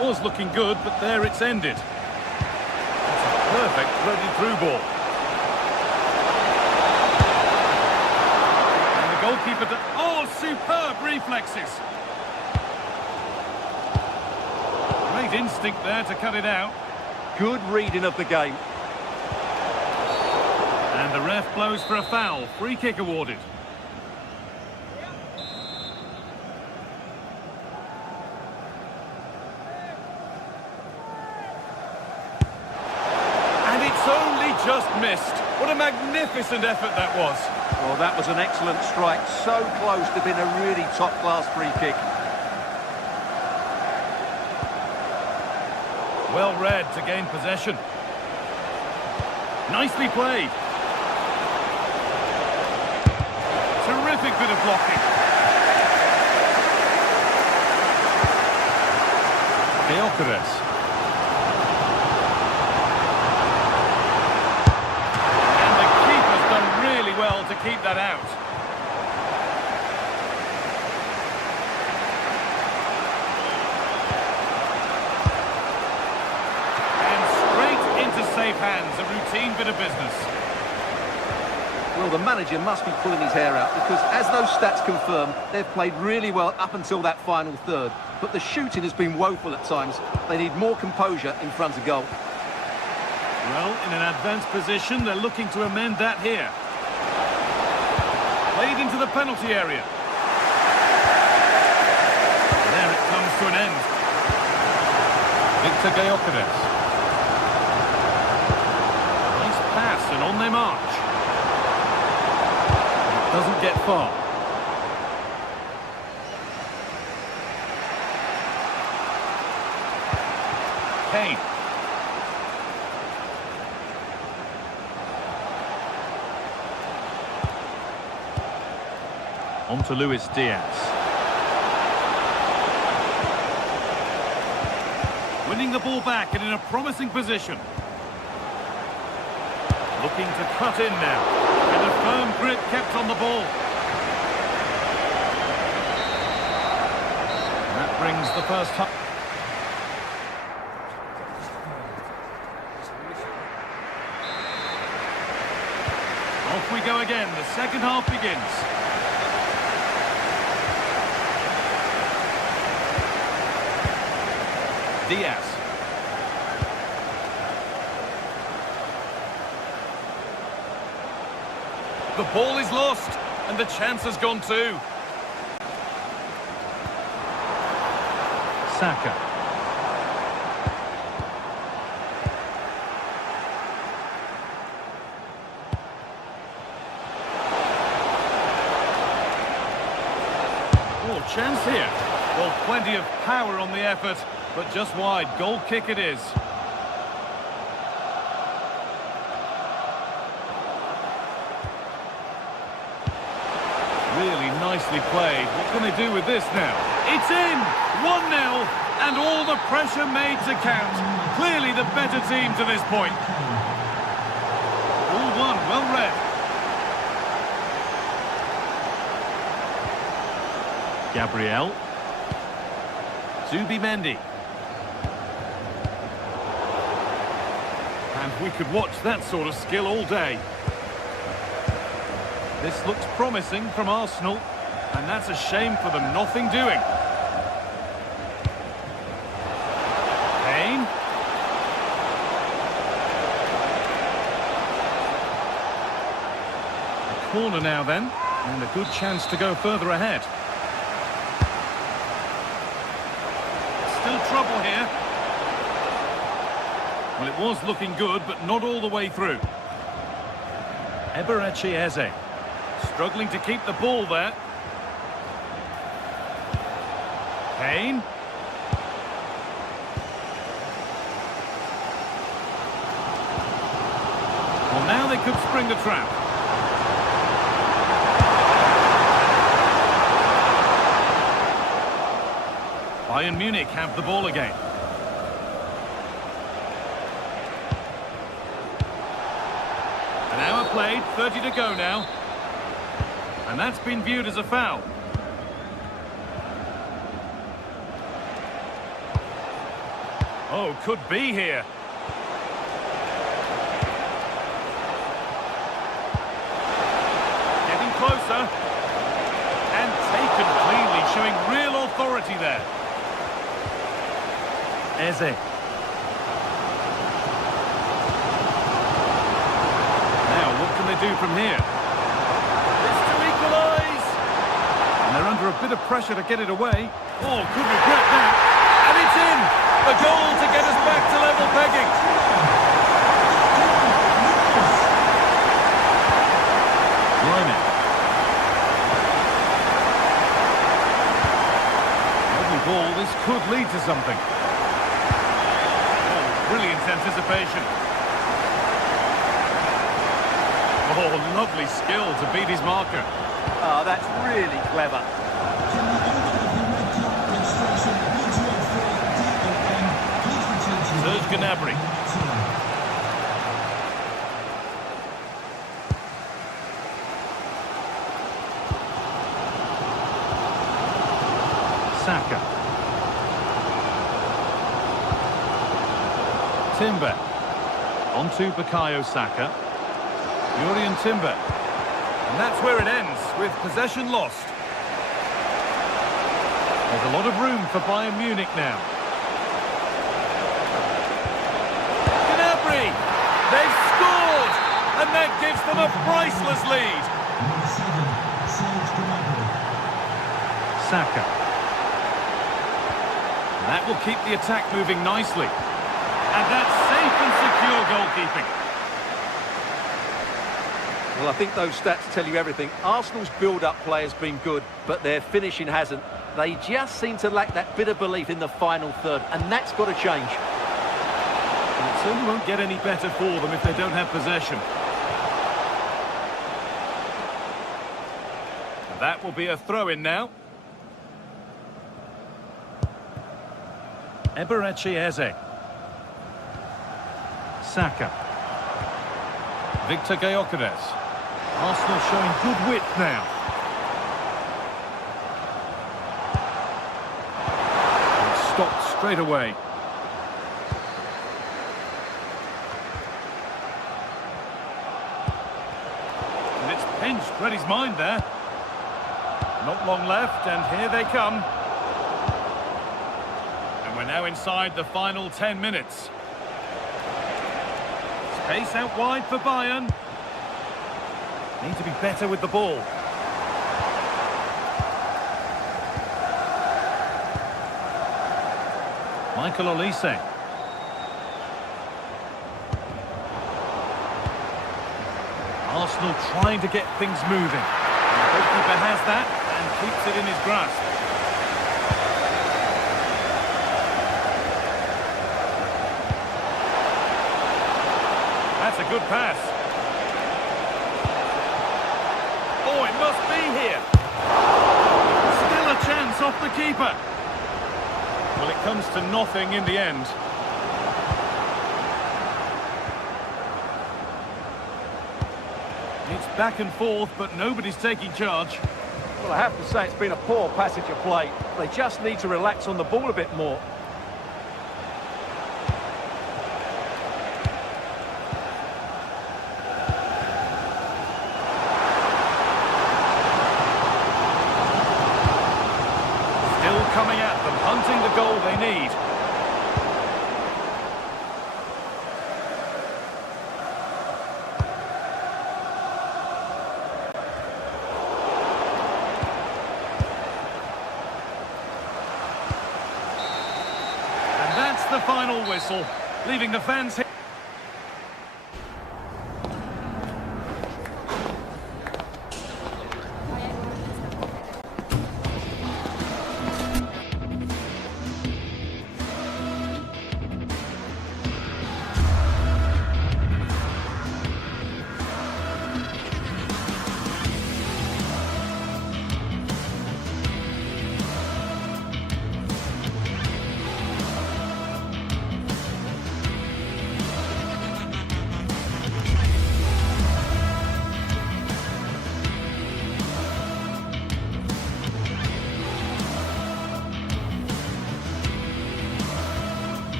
Was looking good, but there it's ended. That's a perfect threaded-through ball. And the goalkeeper... Oh, superb reflexes! Great instinct there to cut it out. Good reading of the game. And the ref blows for a foul. Free kick awarded. Just missed. What a magnificent effort that was. Well, that was an excellent strike. So close to being a really top-class free kick. Well read to gain possession. Nicely played. Terrific bit of blocking. Gyökeres. And the keeper's done really well to keep that out. And straight into safe hands, a routine bit of business. Well, the manager must be pulling his hair out because, as those stats confirm, they've played really well up until that final third. But the shooting has been woeful at times. They need more composure in front of goal. Well, in an advanced position, they're looking to amend that here. Played into the penalty area. There it comes to an end. Victor Gyökeres. Nice pass and on their march. Doesn't get far. Kane. On to Luis Diaz. Winning the ball back and in a promising position. Looking to cut in now. And a firm grip kept on the ball. That brings the first half. Off we go again. The second half begins. Diaz. The ball is lost, and the chance has gone too. Saka. Oh, chance here. Well, plenty of power on the effort, but just wide. Goal kick it is. Really nicely played. What can they do with this now? It's in! 1-0, and all the pressure made to count. Clearly the better team to this point. All one, well read. Gabriel. Zubimendi. And we could watch that sort of skill all day. This looks promising from Arsenal, and that's a shame for them. Nothing doing. Kane. A corner now then, and a good chance to go further ahead. Still trouble here. Well, it was looking good, but not all the way through. Eberechi Eze. Struggling to keep the ball there. Kane. Well, now they could spring the trap. Bayern Munich have the ball again. An hour played, 30 to go now. And that's been viewed as a foul. Oh, could be here. Getting closer. And taken cleanly, showing real authority there. Eze. Now, what can they do from here? And they're under a bit of pressure to get it away. Oh, could regret that. And it's in! A goal to get us back to level pegging. Lyman. Lovely ball. This could lead to something. Oh, brilliant anticipation. Oh, lovely skill to beat his marker. Oh, that's really clever. Gnabry. Saka. Timber. On to Bukayo Saka. Urian Timber. And that's where it ends, with possession lost. There's a lot of room for Bayern Munich now. Gnabry! They've scored! And that gives them a priceless lead. Saka. That will keep the attack moving nicely. And that's safe and secure goalkeeping. Well, I think those stats tell you everything. Arsenal's build-up play has been good, but their finishing hasn't. They just seem to lack that bit of belief in the final third, and that's got to change. It certainly won't get any better for them if they don't have possession. And that will be a throw-in now. Eberechi Eze. Saka. Victor Gyökeres. Arsenal showing good width now. And stopped straight away. And it's pinched, read his mind there. Not long left, and here they come. And we're now inside the final 10 minutes. Space out wide for Bayern. Need to be better with the ball. Michael Olise. Arsenal trying to get things moving. And the goalkeeper has that and keeps it in his grasp. That's a good pass. Oh, it must be here. Still a chance off the keeper. Well, it comes to nothing in the end. It's back and forth, but nobody's taking charge. Well, I have to say it's been a poor passage of play. They just need to relax on the ball a bit more. Coming at them, hunting the goal they need. And that's the final whistle, leaving the fans here.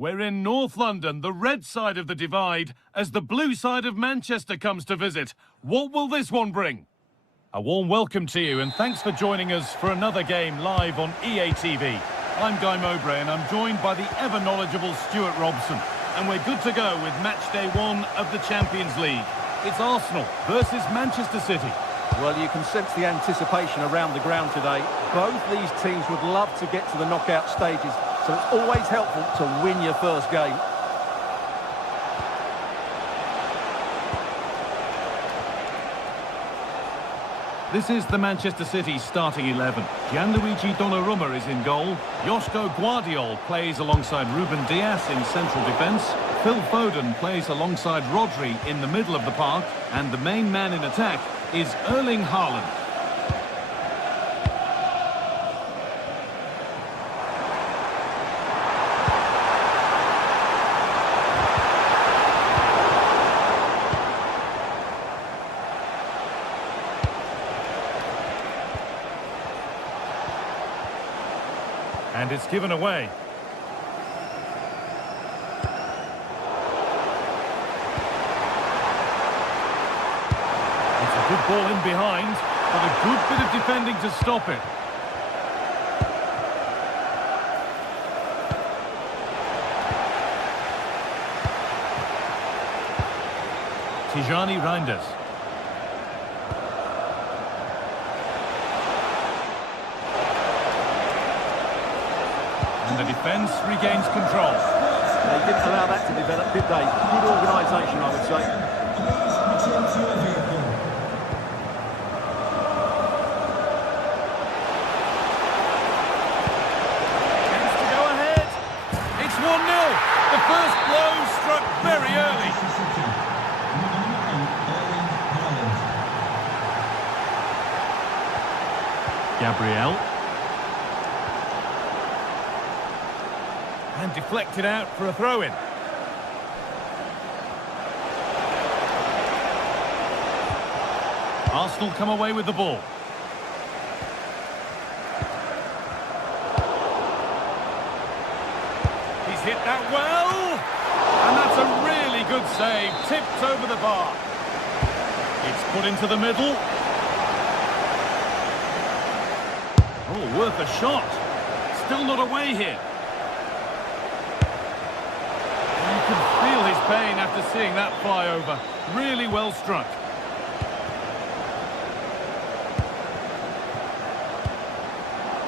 We're in North London, the red side of the divide, as the blue side of Manchester comes to visit. What will this one bring? A warm welcome to you and thanks for joining us for another game live on EA TV. I'm Guy Mowbray and I'm joined by the ever-knowledgeable Stuart Robson. and we're good to go with match day 1 of the Champions League. It's Arsenal versus Manchester City. Well, you can sense the anticipation around the ground today. Both these teams would love to get to the knockout stages, so it's always helpful to win your first game. This is the Manchester City starting 11. Gianluigi Donnarumma is in goal. Josko Guardiol plays alongside Ruben Dias in central defence. Phil Foden plays alongside Rodri in the middle of the park. And the main man in attack is Erling Haaland. And it's given away. It's a good ball in behind, but a good bit of defending to stop it. Tijani Reinders. And the defence regains control. They didn't allow that to develop, did they? Good organisation, I would say. Chance to go ahead. It's 1-0. The first blow struck very early. Gabriel. And deflected out for a throw-in. Arsenal come away with the ball. He's hit that well. And that's a really good save. Tipped over the bar. It's put into the middle. Oh, worth a shot. Still not away here. You can feel his pain after seeing that fly over. Really well struck.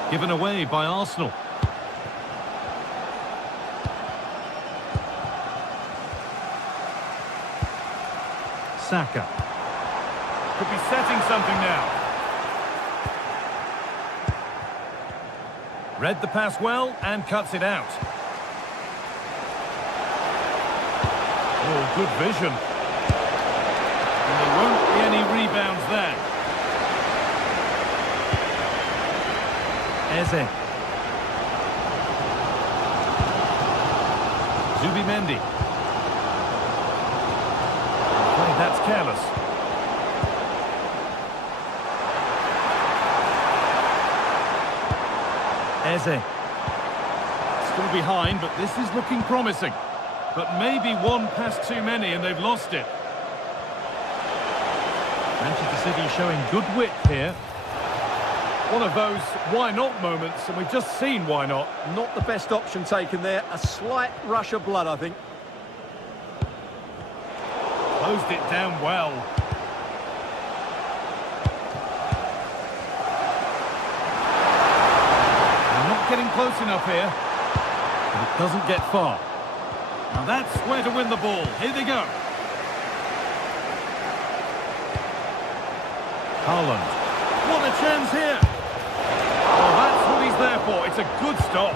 Given away by Arsenal. Saka. Could be setting something now. Read the pass well and cuts it out. Oh, good vision. And there won't be any rebounds there. Eze. Zubimendi. Okay, that's careless. Eze. Still behind, but this is looking promising. But maybe one pass too many and they've lost it. Manchester City showing good width here. One of those why not moments, and we've just seen why not. Not the best option taken there. A slight rush of blood, I think. Closed it down well. Not getting close enough here. But it doesn't get far. Now that's where to win the ball. Here they go. Haaland. What a chance here. Well, that's what he's there for. It's a good stop.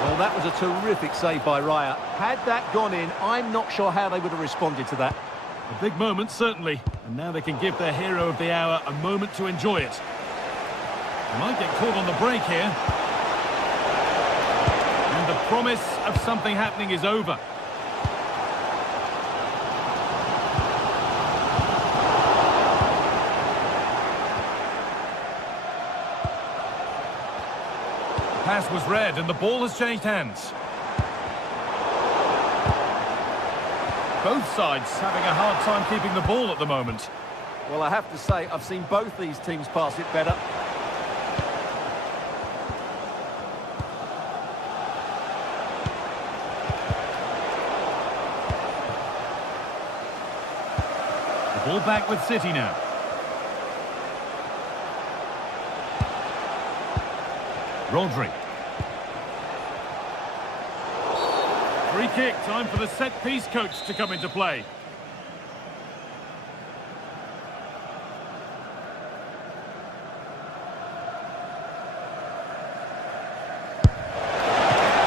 Well, that was a terrific save by Raya. Had that gone in, I'm not sure how they would have responded to that. A big moment, certainly. And now they can give their hero of the hour a moment to enjoy it. They might get caught on the break here. And the promise of something happening is over. The pass was read and the ball has changed hands. Both sides having a hard time keeping the ball at the moment. Well, I have to say, I've seen both these teams pass it better. Ball back with City now. Rodri. Free kick, time for the set-piece coach to come into play.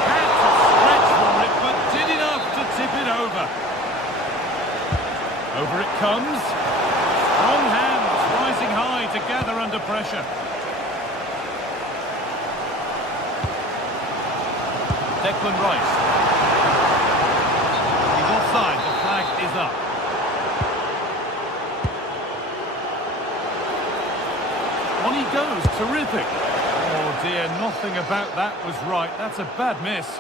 Had to stretch for it, but did enough to tip it over. Over it comes. Strong hands rising high to gather under pressure. Declan Rice. He's offside, the flag is up. On he goes, terrific. Oh dear, nothing about that was right. That's a bad miss.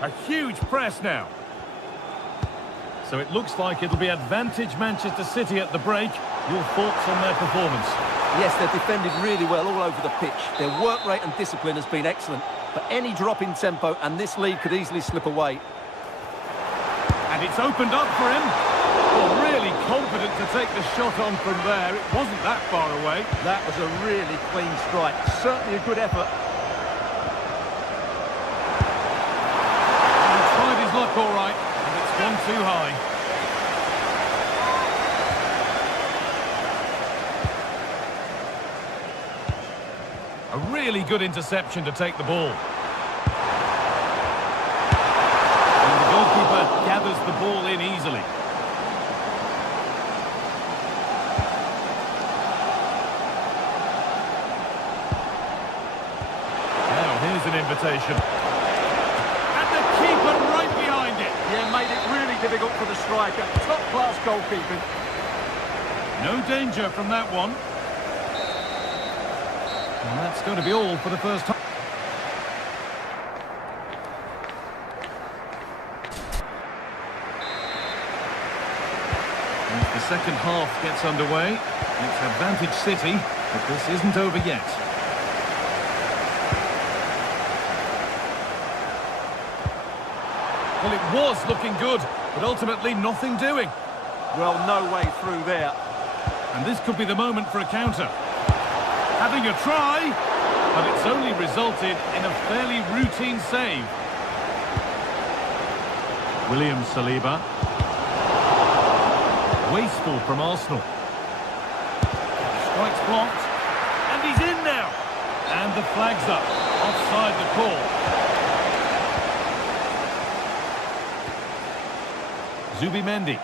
A huge press now. So it looks like it'll be advantage Manchester City at the break. Your thoughts on their performance? Yes, they've defended really well all over the pitch. Their work rate and discipline has been excellent. But any drop in tempo and this lead could easily slip away. And it's opened up for him. Well, really confident to take the shot on from there. It wasn't that far away. That was a really clean strike. Certainly a good effort. He tried his luck all right, and it's gone too high. A really good interception to take the ball. And the goalkeeper gathers the ball in easily. Now here's an invitation. And the keeper right behind it. Yeah, made it really difficult for the striker. Top-class goalkeeping. No danger from that one. And that's going to be all for the first time. As the second half gets underway, it's advantage City, but this isn't over yet. Well, it was looking good, but ultimately nothing doing. Well, no way through there. And this could be the moment for a counter. Having a try, but it's only resulted in a fairly routine save. William Saliba. Wasteful from Arsenal. Strikes blocked, and he's in now. And the flag's up, offside the call. Zubimendi.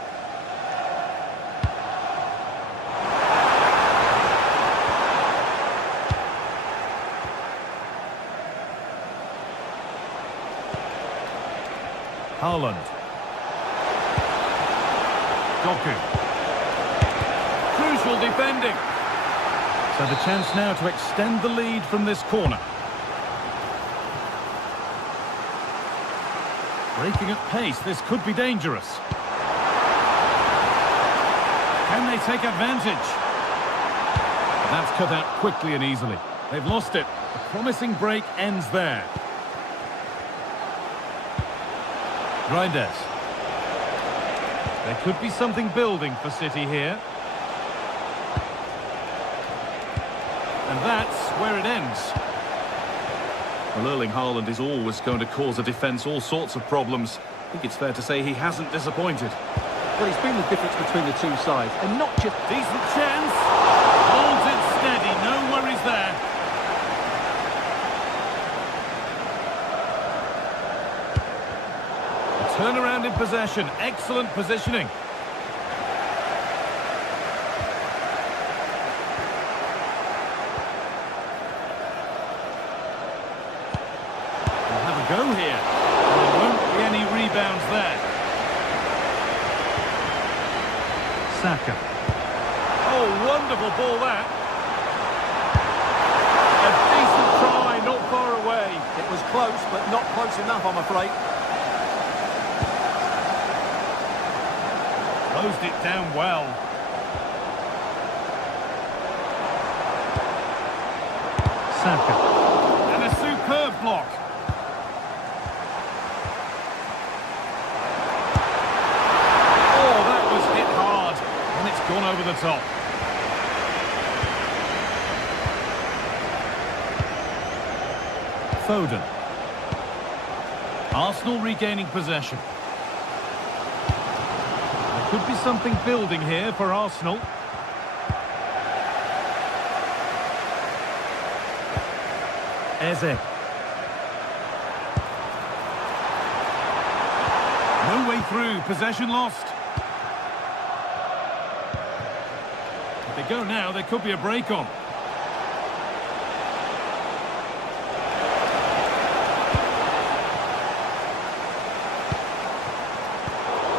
Haaland. Doku. Crucial defending. So the chance now to extend the lead from this corner. Breaking at pace, this could be dangerous. Can they take advantage? That's cut out quickly and easily. They've lost it. A promising break ends there. Reinders. There could be something building for City here. And that's where it ends. Well, Erling Haaland is always going to cause a defence all sorts of problems. I think it's fair to say he hasn't disappointed. Well, he's been the difference between the two sides. And not just... Decent chance. Holds it steady. No worries there. Turnaround in possession, excellent positioning. We'll have a go here. There won't be any rebounds there. Saka. Oh, wonderful ball that. A decent try, not far away. It was close, but not close enough, I'm afraid. Closed it down well. Saka. And a superb block. gone over the top. Foden. Arsenal regaining possession. There could be something building here for Arsenal. Eze. No way through, possession lost. If they go now, there could be a break on.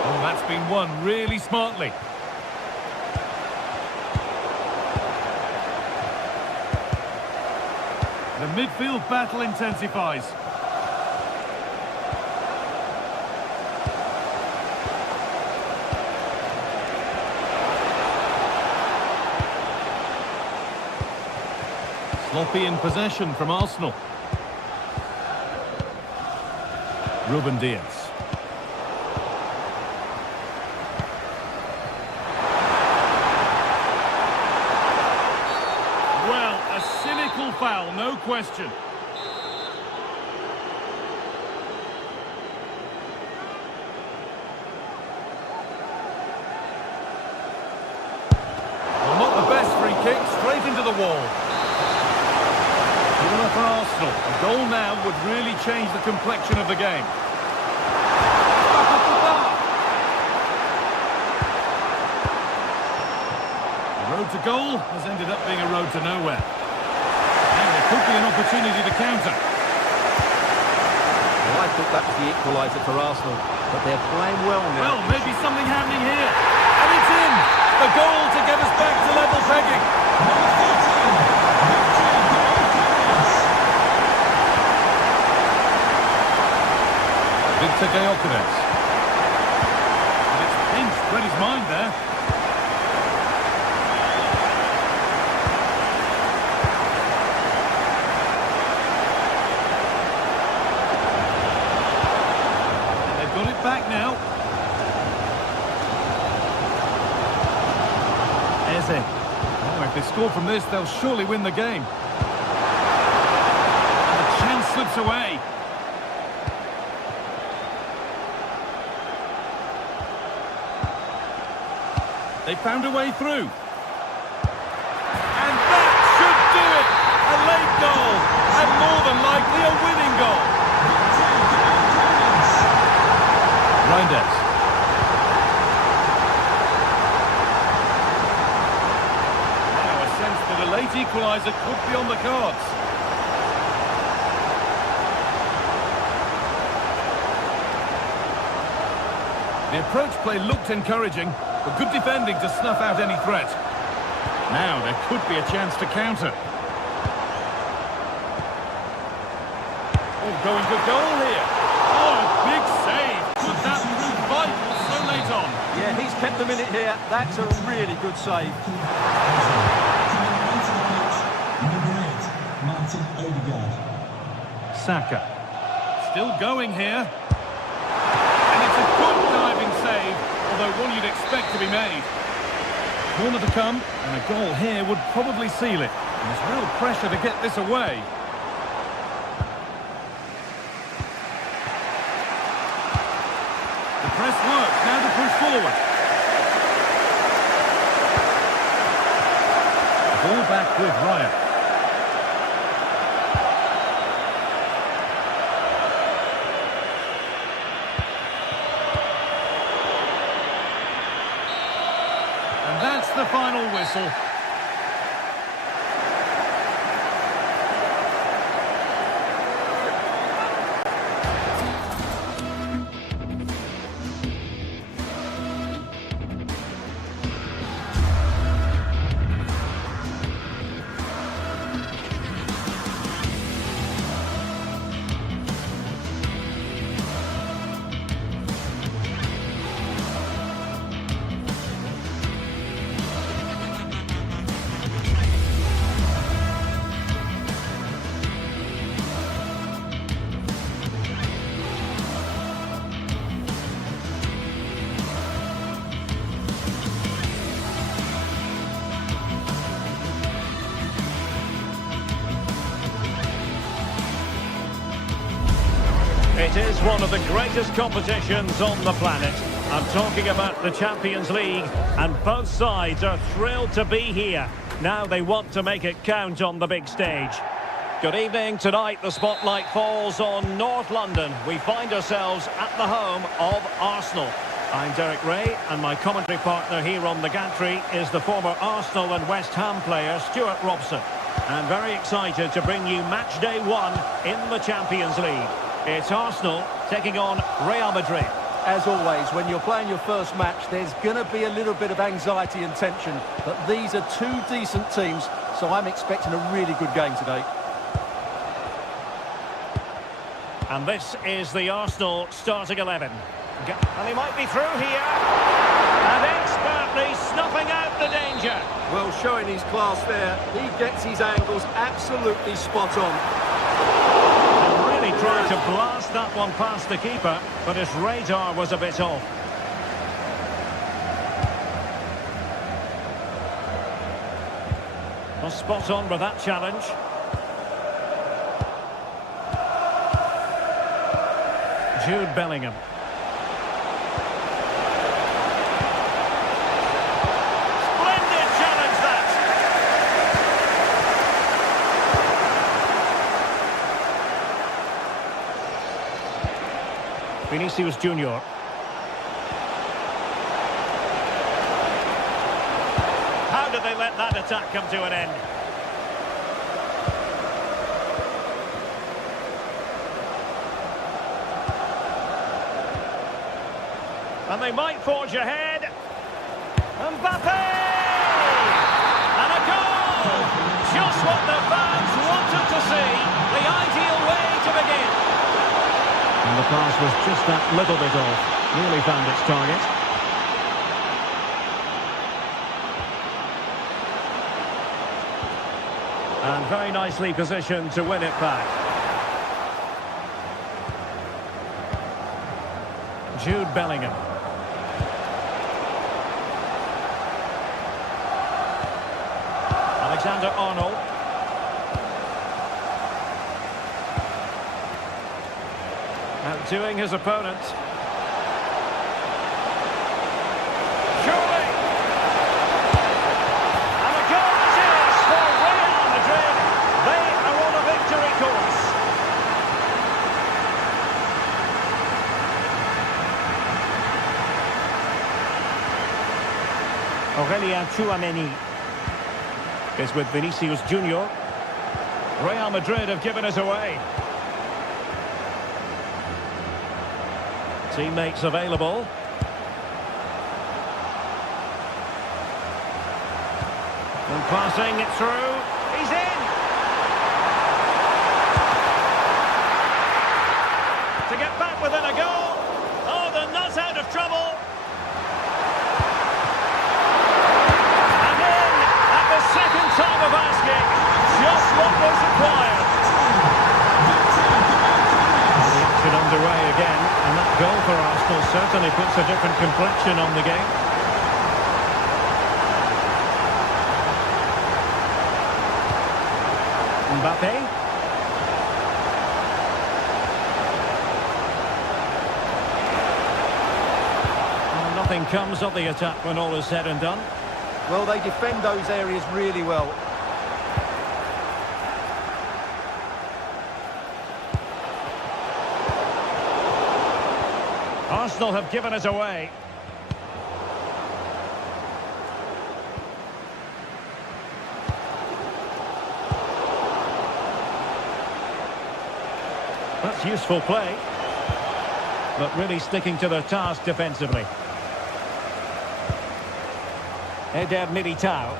Oh, that's been won really smartly. The midfield battle intensifies. Sloppy in possession from Arsenal. Ruben Diaz. Well, a cynical foul, no question. Well, not the best free kick, straight into the wall. Corner for Arsenal. A goal now would really change the complexion of the game. The road to goal has ended up being a road to nowhere. Now there could be an opportunity to counter. Well, I thought that was the equaliser for Arsenal, but they're playing well now. Well, maybe something happening here. And it's in! The goal to get us back to level pegging. Victor Gyökeres. And it's pinched, read his mind there. And they've got it back now. Eze. Oh, if they score from this, they'll surely win the game. And the chance slips away. They found a way through. And that should do it! A late goal, and more than likely a winning goal. Reinders. Now a sense that a late equaliser could be on the cards. The approach play looked encouraging, but good defending to snuff out any threat. Now there could be a chance to counter. Oh, going for goal here. Oh, big save. Could that prove vital so late on? Yeah, he's kept them in it here. That's a really good save. Saka. Still going here. And it's a good diving save, although one you'd expect to be made. Corner to come, and a goal here would probably seal it. And there's real pressure to get this away. The press works, now to push forward. Ball back with Ryan. That's the final whistle. It is one of the greatest competitions on the planet. I'm talking about the Champions League, and both sides are thrilled to be here. Now they want to make it count on the big stage. Good evening. Tonight the spotlight falls on North London. We find ourselves at the home of Arsenal. I'm Derek Ray, and my commentary partner here on the gantry is the former Arsenal and West Ham player Stuart Robson. I'm very excited to bring you match day 1 in the Champions League. It's Arsenal taking on Real Madrid. As always, when you're playing your first match, there's going to be a little bit of anxiety and tension. But these are two decent teams, so I'm expecting a really good game today. And this is the Arsenal starting 11. And he might be through here. And expertly snuffing out the danger. Well, showing his class there. He gets his angles absolutely spot on. Really tried to blast that one past the keeper, but his radar was a bit off. Well, spot on with that challenge. Jude Bellingham. Splendid challenge that. Vinicius Junior. How did they let that attack come to an end? And they might forge ahead. Mbappe! And a goal! Just what the fans wanted to see. The ideal way to begin. And the pass was just that little bit off. Really found its target. And very nicely positioned to win it back. Jude Bellingham. Alexander-Arnold. Outdoing his opponent. Surely! And a goal it is for Real Madrid. They are on a victory course. Aurélien Tchouameni is with Vinicius Junior. Real Madrid have given us away. Teammates available. And passing it through. He's in! To get back within a goal. Oh, they're not out of trouble. Second time of asking, just what was required. The action underway again, and that goal for Arsenal certainly puts a different complexion on the game. Mbappe. Well, nothing comes of the attack when all is said and done. Well, they defend those areas really well. Arsenal have given us away. That's useful play. But really sticking to their task defensively. Eder Militao.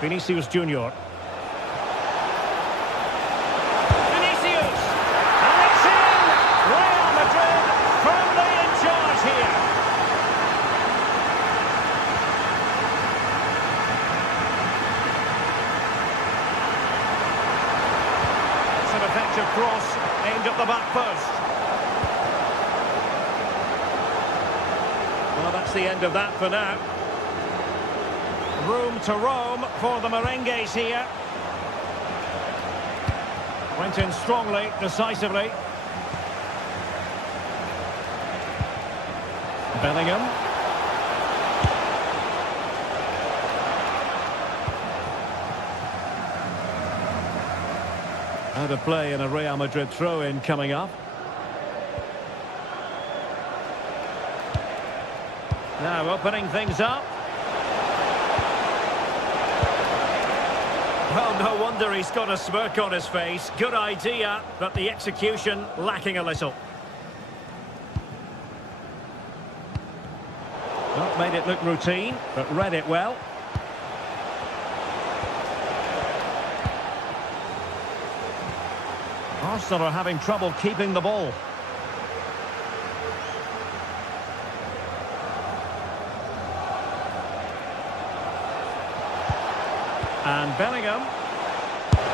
Vinicius Junior. Vinicius! And it's in! Real Madrid firmly in charge here. It's an effective cross aimed at the back post. Well, that's the end of that for now. Room to roam for the merengues here. Went in strongly, decisively. Bellingham. Out of play and a Real Madrid throw-in coming up. Now opening things up. Well, no wonder he's got a smirk on his face. Good idea, but the execution lacking a little. Not made it look routine, but read it well. Arsenal are having trouble keeping the ball. And Bellingham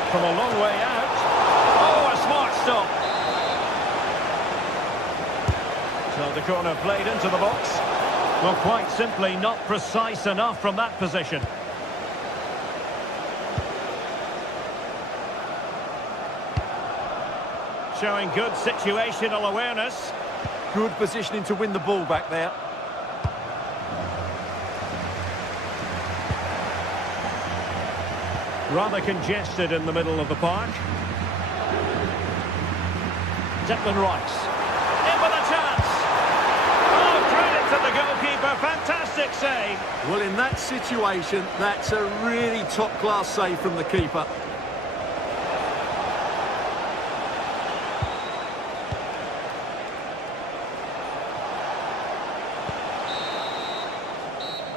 from a long way out. Oh, a smart stop. So the corner played into the box. Well, quite simply not precise enough from that position. Showing good situational awareness. Good positioning to win the ball back there. Rather congested in the middle of the park. Declan Rice. In with a chance. Oh, credit to the goalkeeper. Fantastic save. Well, in that situation, that's a really top-class save from the keeper.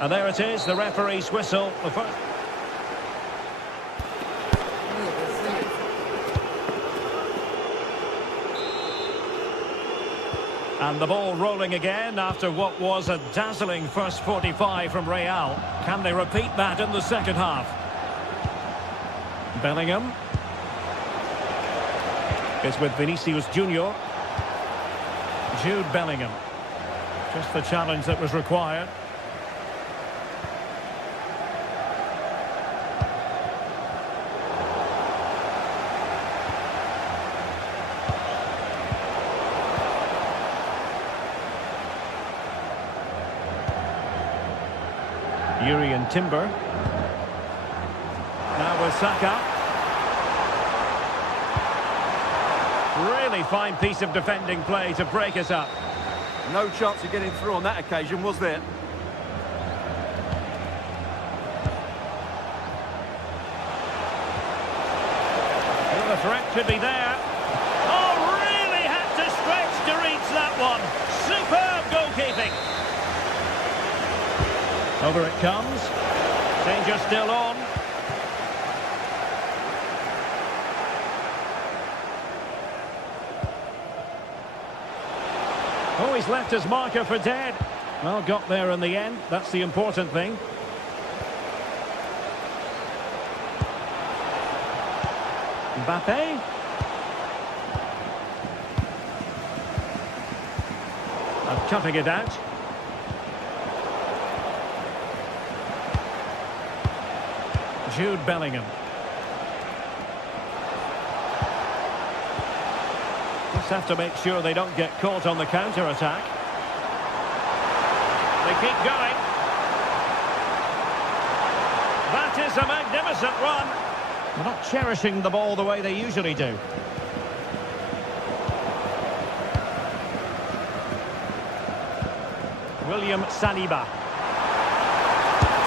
And there it is, the referee's whistle. The first. And the ball rolling again after what was a dazzling first 45 from Real. Can they repeat that in the second half? Bellingham. It's with Vinicius Junior. Jude Bellingham. Just the challenge that was required. Yuri and Timber. Now with Saka. Really fine piece of defending play to break us up. No chance of getting through on that occasion, was there? Well, the threat could be there. Oh, really had to stretch to reach that one. Superb goalkeeping. Over it comes. Danger still on. Oh, he's left his marker for dead. Well, got there in the end. That's the important thing. Mbappe. And cutting it out. Jude Bellingham. Just have to make sure they don't get caught on the counter-attack. They keep going. That is a magnificent run. They're not cherishing the ball the way they usually do. William Saliba.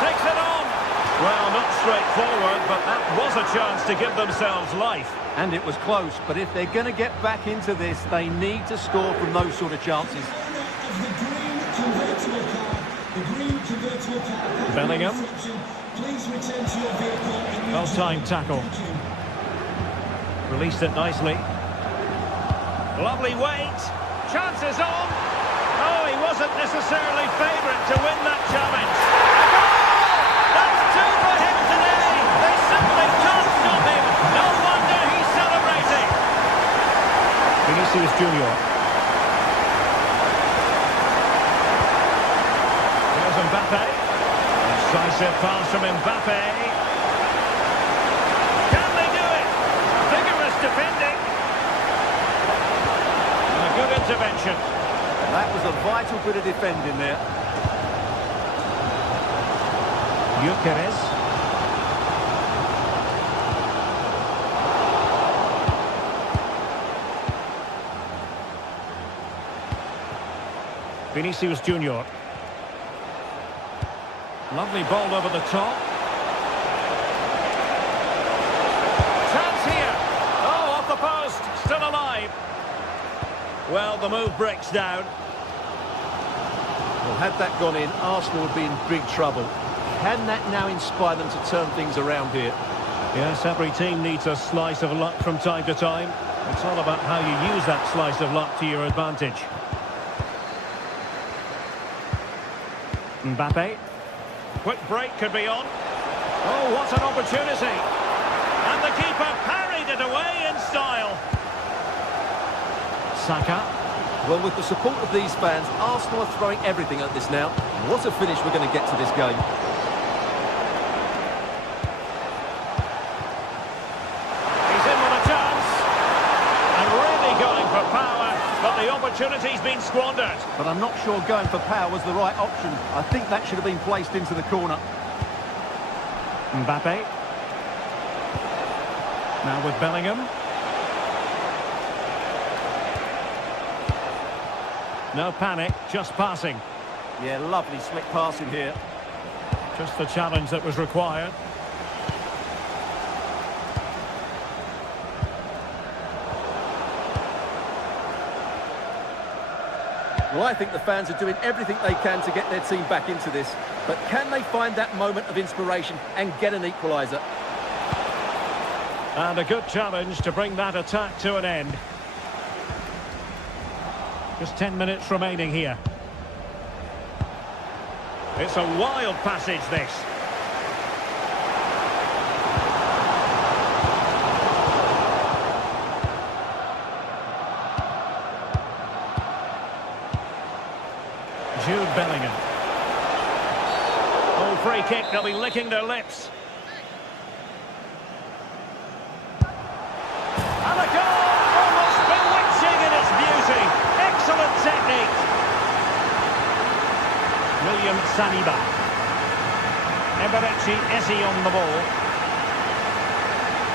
Takes it on. Well, not straightforward, but that was a chance to give themselves life. And it was close, but if they're going to get back into this, they need to score from those sort of chances. Bellingham. Well-timed tackle. Released it nicely. Lovely weight. Chances on. Oh, he wasn't necessarily favourite to win that challenge. That's two for him today. They simply can't stop him. No wonder he's celebrating. Vinicius Junior. There's Mbappe. Decisive pass from Mbappe. Can they do it? Vigorous defending. And a good intervention. That was a vital bit of defending there. Gyökeres. Vinicius Junior. Lovely ball over the top. Chance here. Oh, off the post. Still alive. Well, the move breaks down. Well, had that gone in, Arsenal would be in big trouble. Can that now inspire them to turn things around here? Yes, every team needs a slice of luck from time to time. It's all about how you use that slice of luck to your advantage. Mbappe. Quick break could be on. Oh, what an opportunity. And the keeper parried it away in style. Saka. Well, with the support of these fans, Arsenal are throwing everything at this now. What a finish we're going to get to this game. He's in with a chance. And really going for power, but the opportunity's been squandered. But I'm not sure going for power was the right option. I think that should have been placed into the corner. Mbappe. Now with Bellingham. No panic, just passing. Yeah, lovely slick passing here. Just the challenge that was required. Well, I think the fans are doing everything they can to get their team back into this. But can they find that moment of inspiration and get an equaliser? And a good challenge to bring that attack to an end. Just 10 minutes remaining here. It's a wild passage, this. Jude Bellingham. Oh, free kick, they'll be licking their lips. And a goal! Almost bewitching in its beauty. Excellent technique. William Saliba. Eberechi Eze on the ball.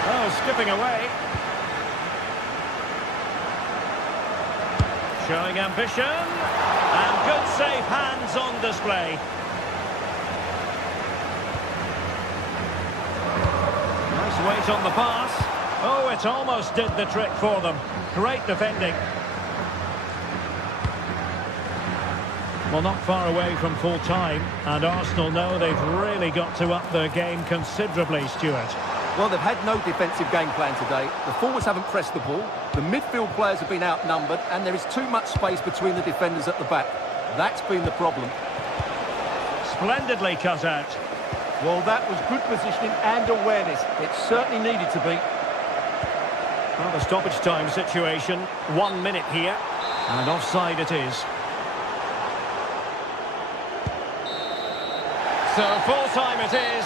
Oh, skipping away. Showing ambition. And good safe hands on display. Nice weight on the pass. Oh, it almost did the trick for them. Great defending. Well, not far away from full time, and Arsenal know they've really got to up their game considerably, Stuart. Well, they've had no defensive game plan today. The forwards haven't pressed the ball. The midfield players have been outnumbered, and there is too much space between the defenders at the back. That's been the problem. Splendidly cut out. Well, that was good positioning and awareness. It certainly needed to be. Well, the stoppage time situation, 1 minute here, and offside it is. So full time it is.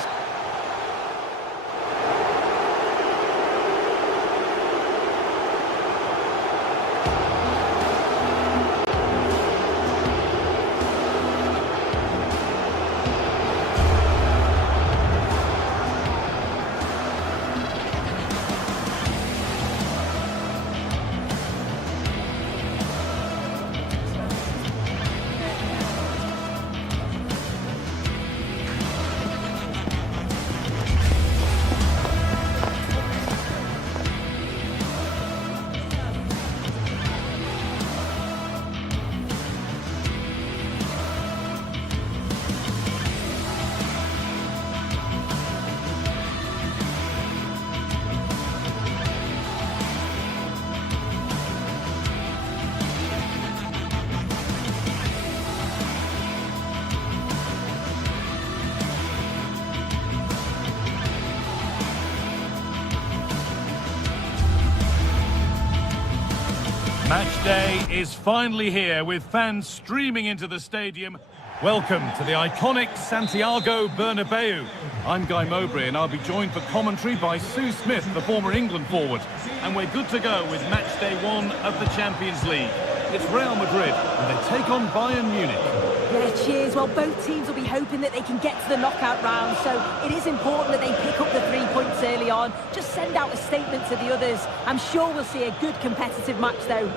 Match day is finally here with fans streaming into the stadium. Welcome to the iconic Santiago Bernabeu. I'm Guy Mowbray and I'll be joined for commentary by Sue Smith, the former England forward. And we're good to go with match day 1 of the Champions League. It's Real Madrid, and they take on Bayern Munich. Yeah, cheers. Well, both teams will be hoping that they can get to the knockout round, so it is important that they pick up the 3 points early on. Just send out a statement to the others. I'm sure we'll see a good competitive match, though.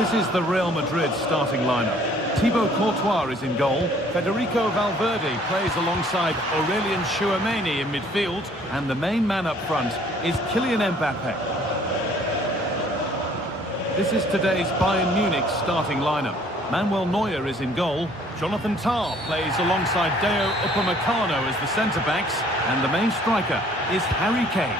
This is the Real Madrid starting lineup. Thibaut Courtois is in goal. Federico Valverde plays alongside Aurelien Tchouameni in midfield. And the main man up front is Kylian Mbappe. This is today's Bayern Munich starting lineup. Manuel Neuer is in goal. Jonathan Tah plays alongside Deo Upamecano as the centre-backs. And the main striker is Harry Kane.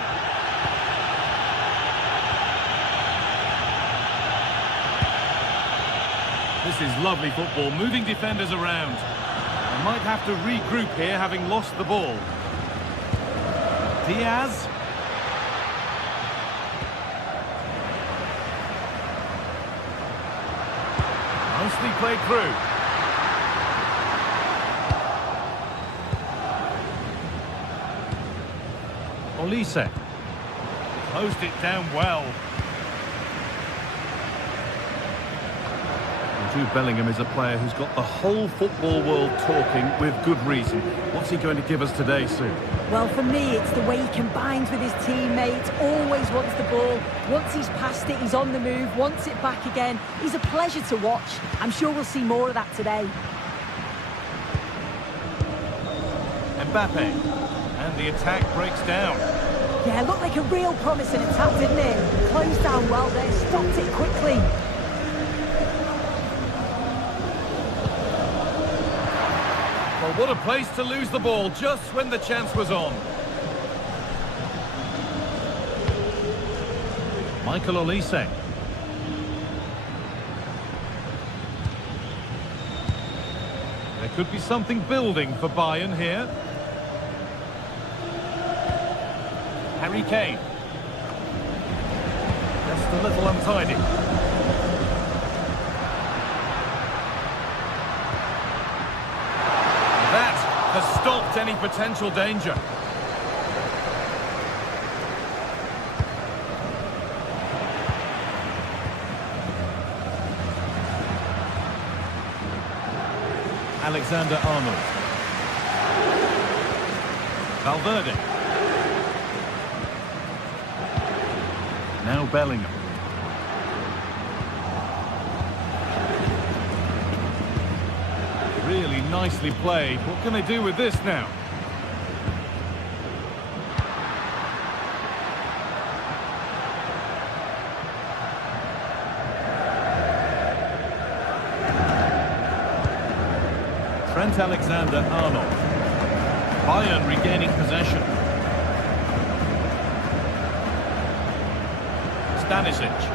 This is lovely football, moving defenders around. They might have to regroup here, having lost the ball. Diaz. Nicely played through. Olise. Closed it down well. Jude Bellingham is a player who's got the whole football world talking with good reason. What's he going to give us today, Sue? Well, for me, it's the way he combines with his teammates, always wants the ball. Once he's passed it, he's on the move, wants it back again. He's a pleasure to watch. I'm sure we'll see more of that today. Mbappe. And the attack breaks down. Yeah, looked like a real promising attack, didn't it? Closed down well there, stopped it quickly. Well, what a place to lose the ball just when the chance was on. Michael Olise. There could be something building for Bayern here. Harry Kane. Just a little untidy. Has stopped any potential danger. Alexander-Arnold. Valverde. Now Bellingham. Really nicely played. What can they do with this now? Trent Alexander-Arnold. Bayern regaining possession. Stanisic.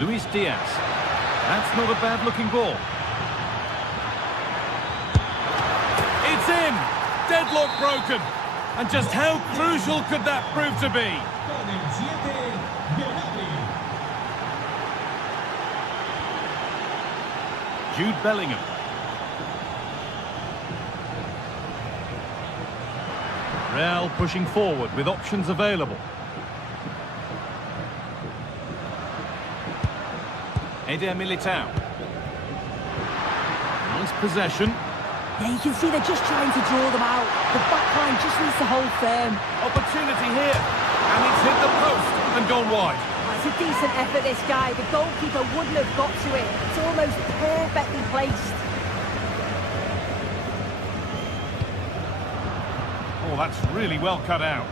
Luis Diaz. That's not a bad-looking ball. It's in! Deadlock broken. And just how crucial could that prove to be? Jude Bellingham. Real pushing forward with options available. Eder Militao. Nice possession. Yeah, you can see they're just trying to draw them out. The back line just needs to hold firm. Opportunity here. And it's hit the post and gone wide. It's a decent effort, this guy. The goalkeeper wouldn't have got to it. It's almost perfectly placed. Oh, that's really well cut out.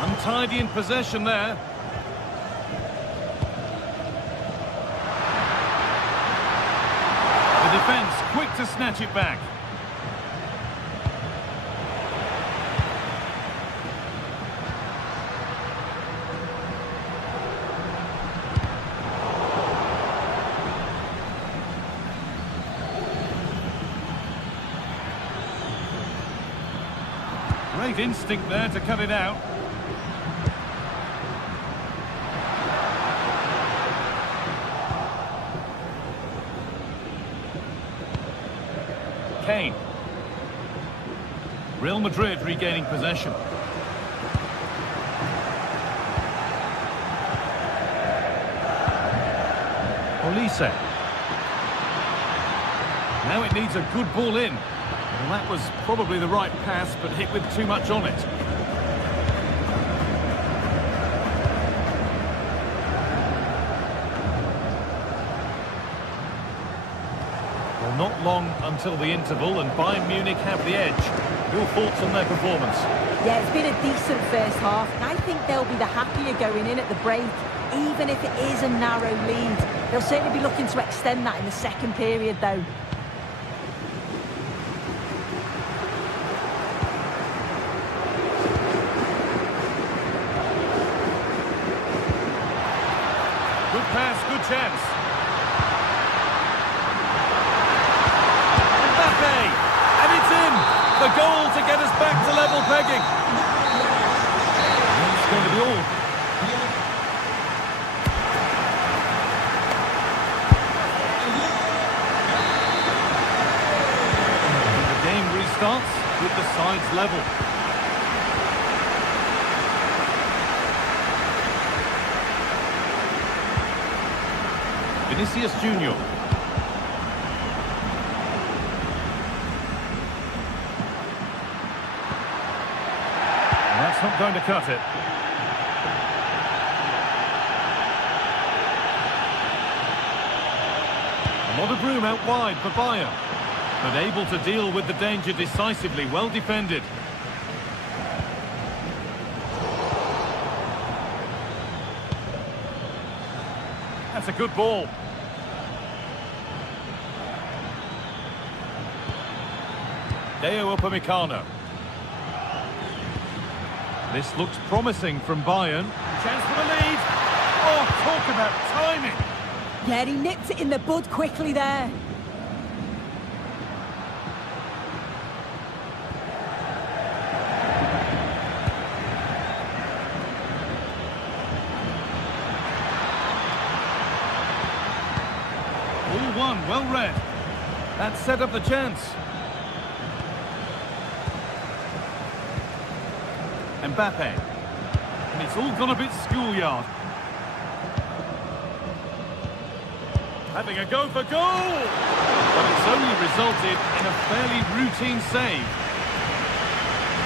Untidy in possession there. The defence quick to snatch it back. Great instinct there to cut it out. Kane. Real Madrid regaining possession. Olise. Now it needs a good ball in. Well, that was probably the right pass, but hit with too much on it. Well, not long until the interval, and Bayern Munich have the edge. Your thoughts on their performance? Yeah, it's been a decent first half, and I think they'll be the happier going in at the break, even if it is a narrow lead. They'll certainly be looking to extend that in the second period, though. Good pass, good chance. Mbappe! And it's in! The goal to get us back to level pegging. It's going to be all. The game restarts with the sides level. Vinicius Junior. That's not going to cut it. A lot of room out wide for Bayern, but able to deal with the danger decisively. Well defended. That's a good ball. Deo Upamecano. This looks promising from Bayern. Chance for the lead. Oh, talk about timing. Yeah, he nipped it in the bud quickly there. All one, well read. That set up the chance. Mbappe. And it's all gone a bit schoolyard. Having a go for goal! But it's only resulted in a fairly routine save.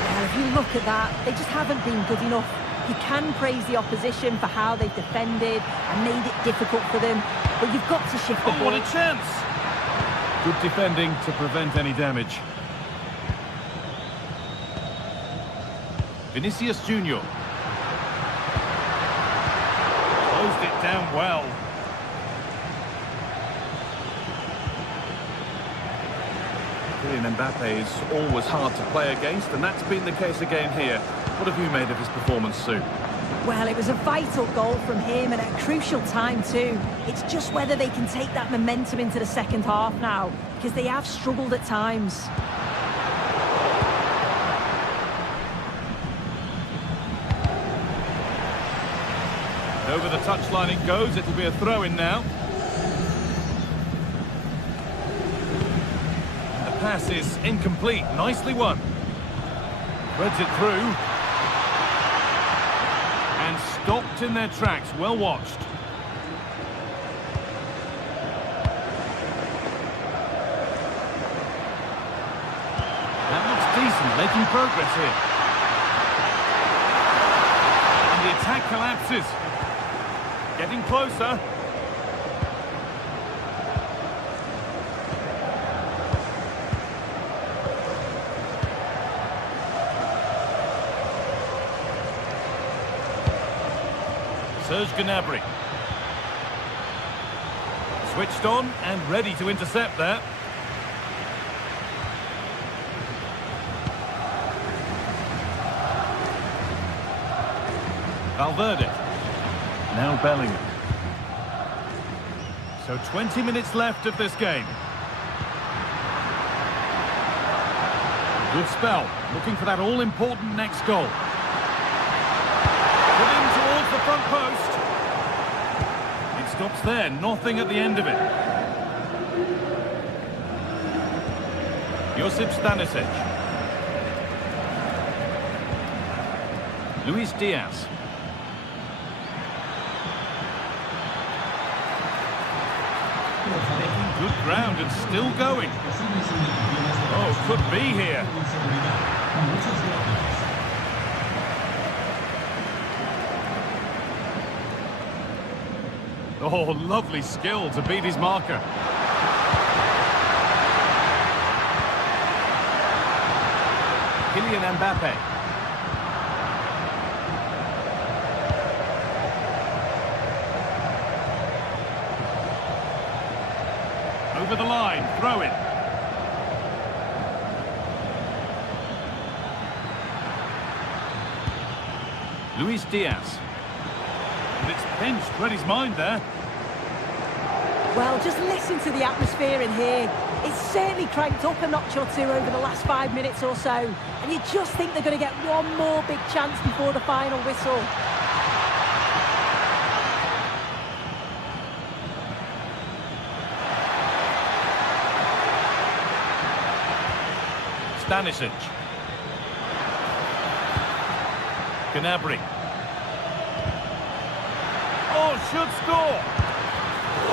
Well, if you look at that, they just haven't been good enough. You can praise the opposition for how they've defended and made it difficult for them, but you've got to shift the Oh, ball. what a chance! Good defending to prevent any damage. Vinicius Junior. Closed it down well. Kylian Mbappe is always hard to play against, and that's been the case again here. What have you made of his performance, Sue? Well, it was a vital goal from him and at a crucial time too. It's just whether they can take that momentum into the second half now, because they have struggled at times. Over the touchline it goes. It'll be a throw-in now. The pass is incomplete. Nicely won. Threads it through. And stopped in their tracks. Well watched. That looks decent. Making progress here. And the attack collapses. Getting closer. Serge Gnabry. Switched on and ready to intercept there. Valverde. Now Bellingham. So 20 minutes left of this game. Good spell. Looking for that all-important next goal. Put in towards the front post. It stops there. Nothing at the end of it. Josip Stanisic. Luis Diaz. Making good ground and still going. Oh, could be here. Oh, lovely skill to beat his marker. Kylian Mbappe. Over the line, throw it. Luis Diaz. And it's pinched, read his mind there. Well, just listen to the atmosphere in here. It's certainly cranked up a notch or two over the last 5 minutes or so. And you just think they're going to get one more big chance before the final whistle. Stanisic. Gnabry. Oh, should score!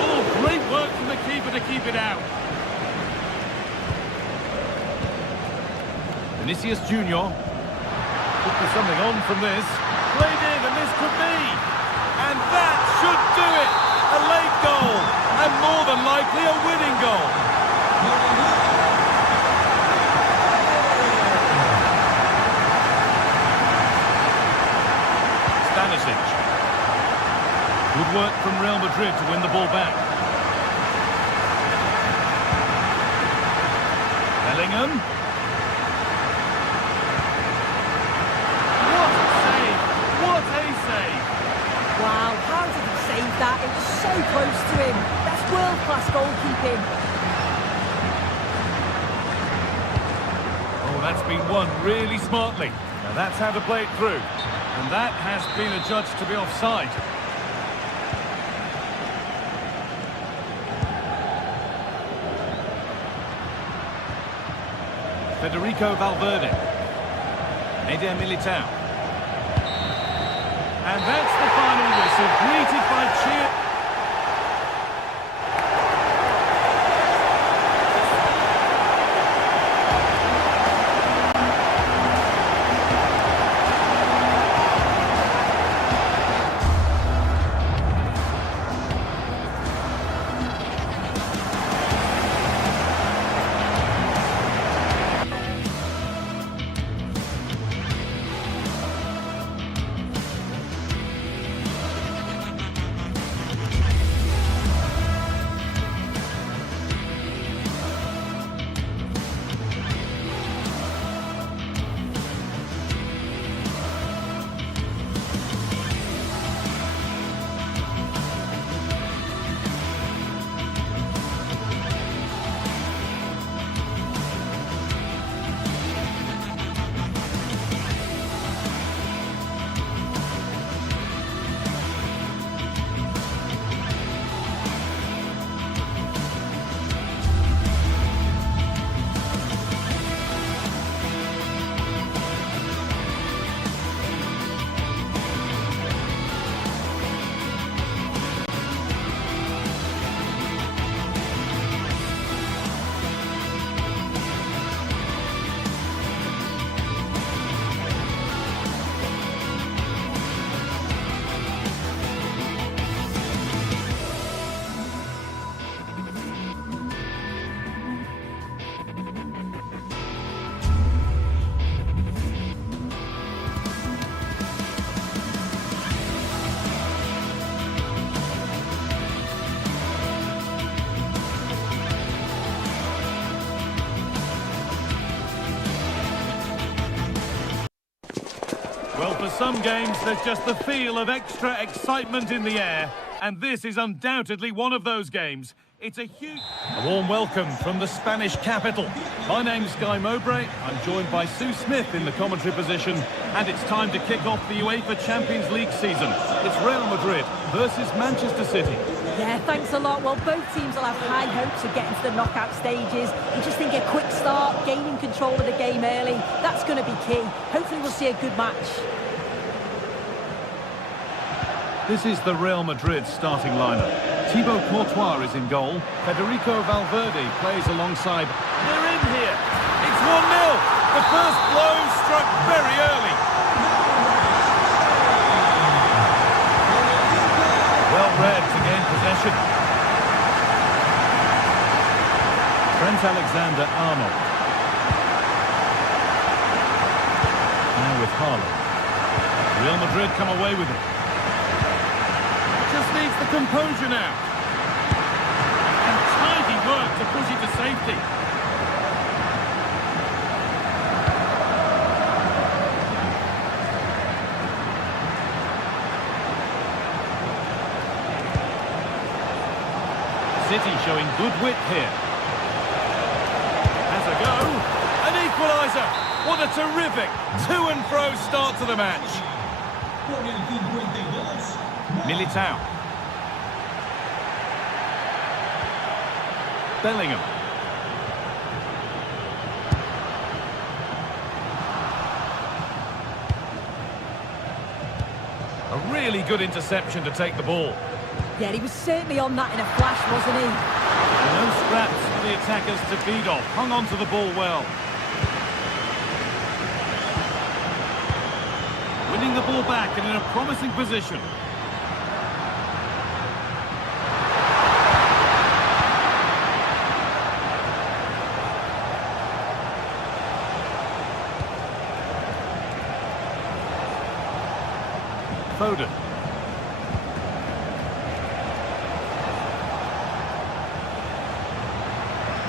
Oh, great work from the keeper to keep it out. Vinicius Junior. Could be something on from this. Played in, and this could be. And that should do it! A late goal, and more than likely a winning goal. Stanisic. Good work from Real Madrid to win the ball back. Bellingham. What a save! What a save! Wow, how did he save that? It was so close to him. That's world-class goalkeeping. Oh, that's been won really smartly. Now that's how to play it through. And that has been adjudged to be offside. Federico Valverde. Eder Militao. And that's the final whistle, greeted by cheer. Well, for some games, there's just the feel of extra excitement in the air. And this is undoubtedly one of those games. It's a warm welcome from the Spanish capital. My name's Guy Mowbray. I'm joined by Sue Smith in the commentary position, and it's time to kick off the UEFA Champions League season. It's Real Madrid versus Manchester City. Yeah, thanks a lot. Well, both teams will have high hopes of getting to the knockout stages. You just think a quick start, gaining control of the game early, that's going to be key. Hopefully we'll see a good match. This is the Real Madrid starting lineup. Thibaut Courtois is in goal. Federico Valverde plays alongside. They're in here. It's 1-0. The first blow struck very early. Well read to gain possession. Trent Alexander-Arnold. Now with Haaland. Real Madrid come away with it. Just needs the composure now. And tidy work to push it to safety. City showing good wit here. Has a go. An equaliser. What a terrific to and fro start to the match. Con el 52. Militao. Bellingham. A really good interception to take the ball. Yeah, he was certainly on that in a flash, wasn't he? No scraps for the attackers to feed off. Hung on to the ball well. Winning the ball back and in a promising position. Foden.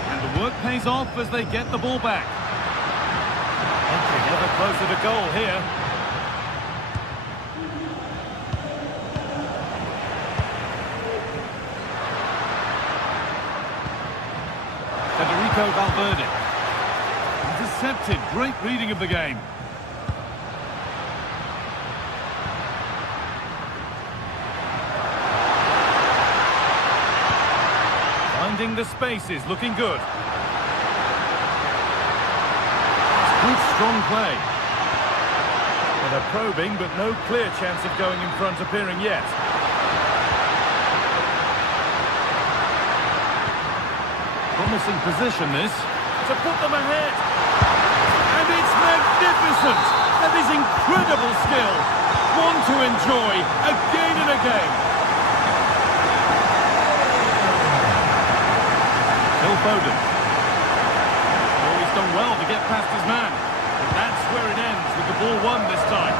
And the work pays off as they get the ball back. Entering ever closer to goal here. Federico Valverde. Intercepted. Great reading of the game. Finding the spaces, looking good. Good, strong play. And a probing, but no clear chance of going in front appearing yet. Promising position, this. To put them ahead. And it's magnificent. That is incredible skill. One to enjoy again and again. Foden. Oh, he's done well to get past his man. But that's where it ends with the ball won this time.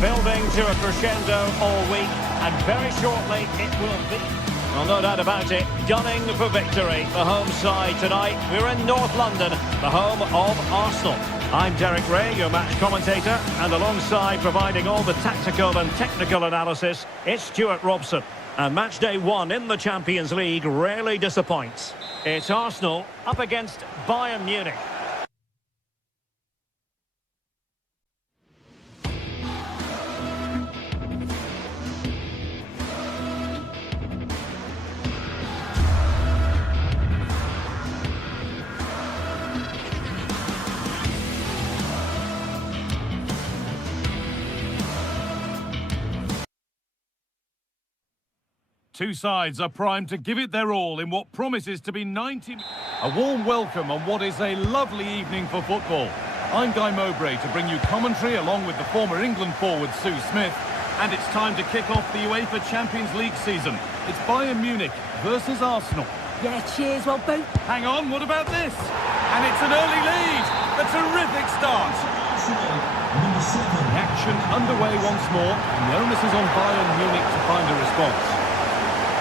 building to a crescendo all week, and very shortly it will be. Well, no doubt about it, gunning for victory. The home side tonight. We're in North London, the home of Arsenal. I'm Derek Ray, your match commentator, and alongside providing all the tactical and technical analysis, it's Stuart Robson. And match day 1 in the Champions League rarely disappoints. It's Arsenal up against Bayern Munich. Two sides are primed to give it their all in what promises to be 90... A warm welcome on what is a lovely evening for football. I'm Guy Mowbray to bring you commentary along with the former England forward Sue Smith. And it's time to kick off the UEFA Champions League season. It's Bayern Munich versus Arsenal. Yeah, cheers. Well, both... Hang on, what about this? And it's an early lead. A terrific start. The action underway once more. And the onus is on Bayern Munich to find a response.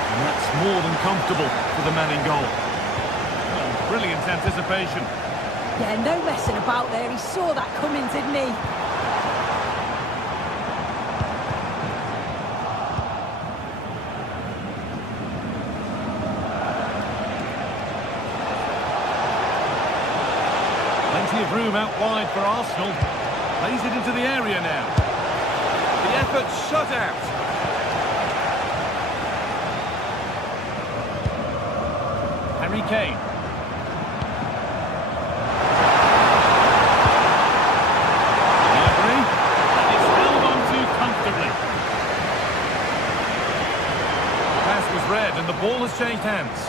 And that's more than comfortable for the man in goal. Well, brilliant anticipation. Yeah, no messing about there. He saw that coming, didn't he? Plenty of room out wide for Arsenal. Plays it into the area now. The effort shut out. Harry Kane. Gnabry, and it's held on to comfortably. The pass was read and the ball has changed hands.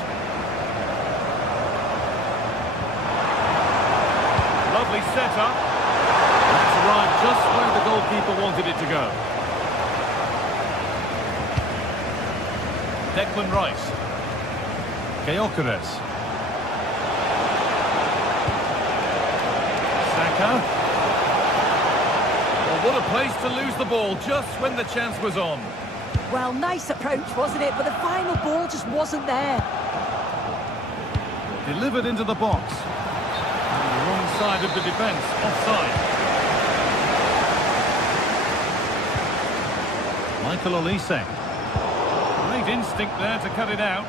Lovely setup. That's arrived just where the goalkeeper wanted it to go. Declan Rice. Gyökeres. Saka. Well, what a place to lose the ball just when the chance was on. Well, nice approach, wasn't it? But the final ball just wasn't there. Delivered into the box. On the wrong side of the defence, offside. Michael Olise. Great instinct there to cut it out.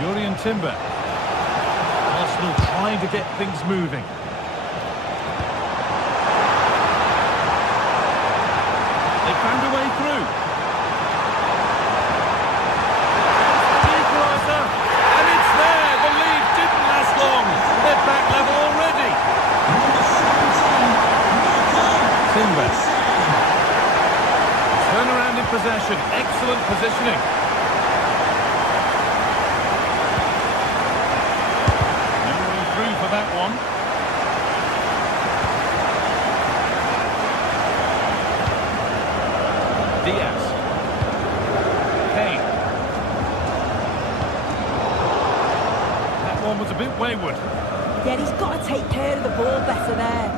Jurrien Timber. Arsenal trying to get things moving. They found a way through. The equaliser, and it's there. The lead didn't last long. They're back level already. Timber. Turnaround in possession. Excellent positioning. For that one. Diaz. Kane. That one was a bit wayward. Yeah, he's got to take care of the ball better there.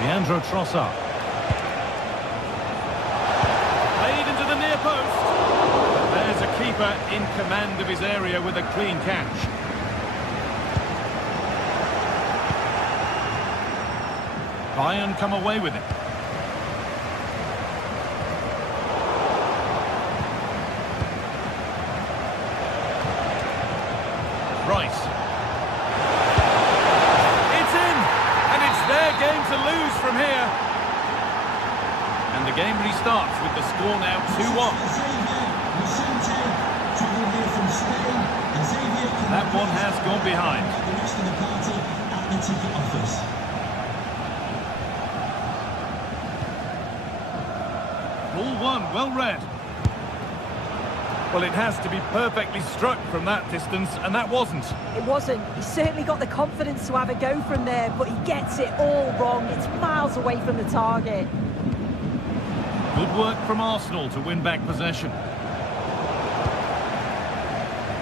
Leandro Trossard. Post. There's a keeper in command of his area with a clean catch. Bayern come away with it. Rice. It's in! And it's their game to lose from here. And the game restarts with the score now 2-1. That one has gone behind. Ball one, well read. Well, it has to be perfectly struck from that distance, and that wasn't. It wasn't. He's certainly got the confidence to have a go from there, but he gets it all wrong. It's miles away from the target. Good work from Arsenal to win back possession.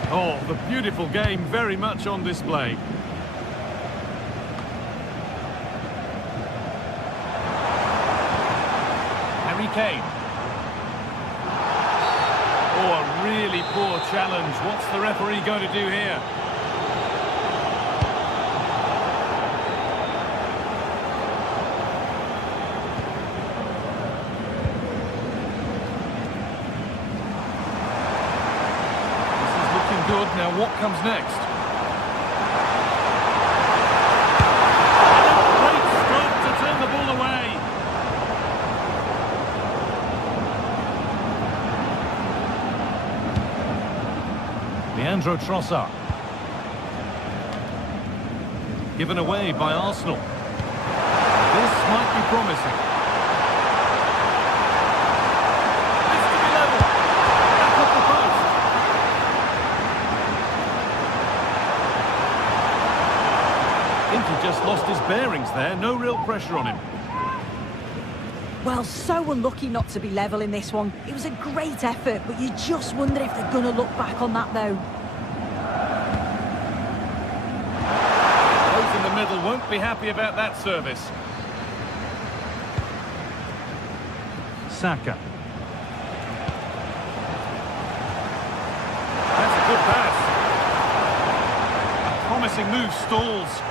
Oh, the beautiful game very much on display. Harry Kane. Oh, a really poor challenge. What's the referee going to do here? Good. Now what comes next? Great stop to turn the ball away. Leandro Trossard. Given away by Arsenal. This might be promising. This could be level. Back off the post. I think he just lost his bearings there. No real pressure on him. Well, so unlucky not to be level in this one. It was a great effort, but you just wonder if they're going to look back on that, though. Those in the middle won't be happy about that service. Saka. That's a good pass. A promising move stalls.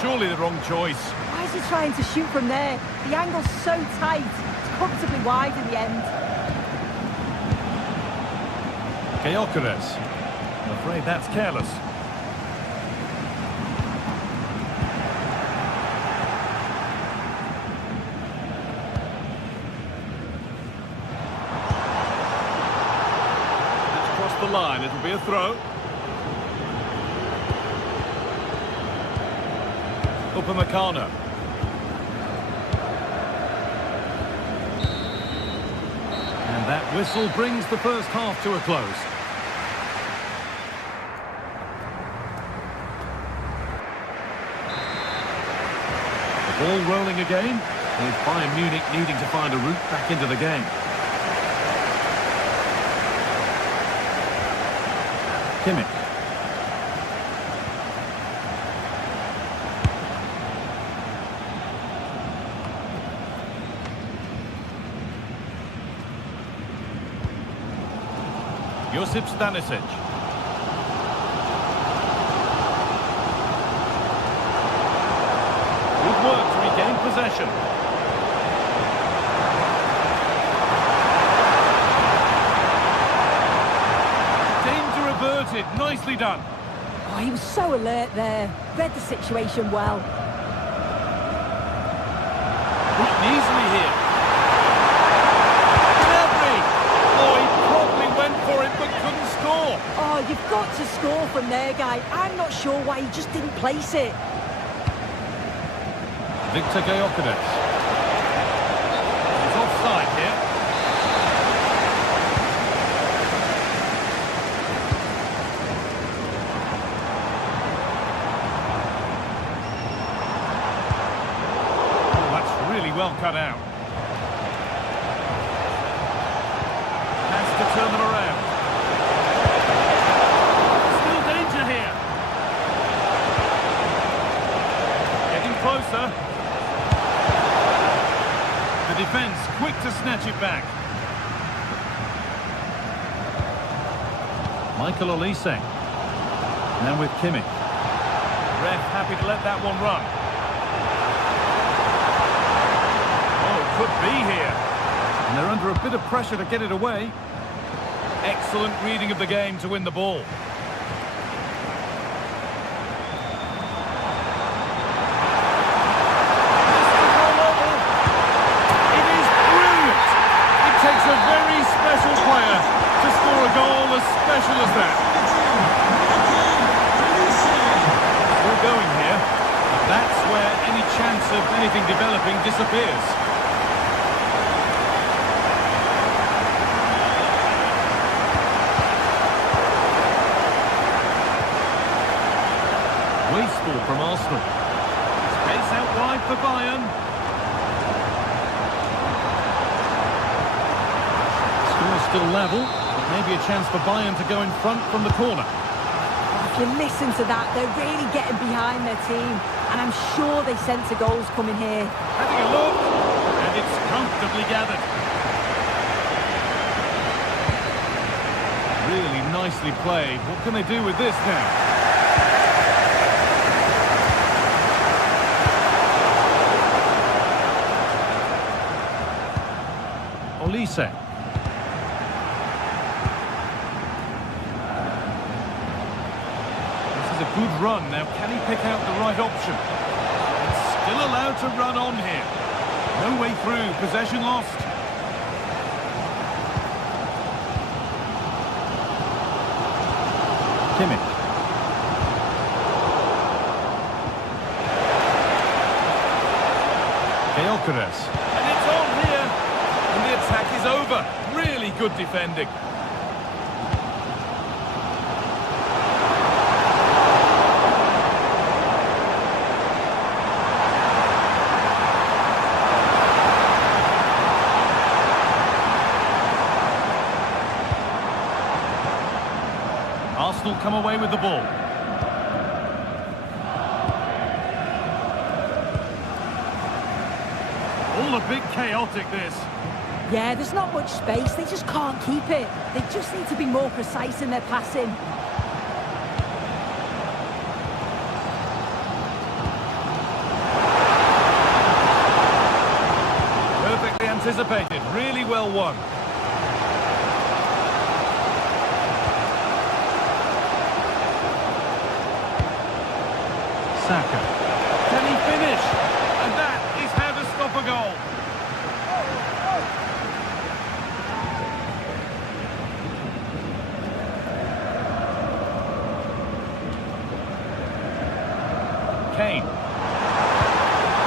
Surely the wrong choice. Why is he trying to shoot from there? The angle's so tight. It's comfortably wide in the end. Gyökeres. I'm afraid that's careless. That's crossed the line. It'll be a throw. Upamecano. And that whistle brings the first half to a close. The ball rolling again, with Bayern Munich needing to find a route back into the game. Kimmich. Josip Stanisic. Good work to regain possession. Danger averted. Nicely done. Oh, he was so alert there. Read the situation well. Beaten easily here. Oh, you've got to score from there, guy. I'm not sure why he just didn't place it. Victor Gyökeres. He's offside here. Oh, that's really well cut out. Has to turn them around. Closer. The defence quick to snatch it back. Michael Olise. Now with Kimmich. Ref happy to let that one run. Oh, could be here. And they're under a bit of pressure to get it away. Excellent reading of the game to win the ball. Special as that. Still going here. But that's where any chance of anything developing disappears. Wasteful from Arsenal. Space out wide for Bayern. Score still level, but maybe a chance for Bayern to go in front from the corner. If you listen to that, they're really getting behind their team, and I'm sure they sense a goal's coming here. Having a look, and it's comfortably gathered. Really nicely played. What can they do with this now? Olise. A good run. Now, can he pick out the right option? It's still allowed to run on here. No way through. Possession lost. Kimmich. Gyökeres. And it's on here. And the attack is over. Really good defending. Arsenal come away with the ball. All a bit chaotic, this. Yeah, there's not much space. They just can't keep it. They just need to be more precise in their passing. Perfectly anticipated. Really well won. Saka. Can he finish? And that is how to stop a goal. Kane.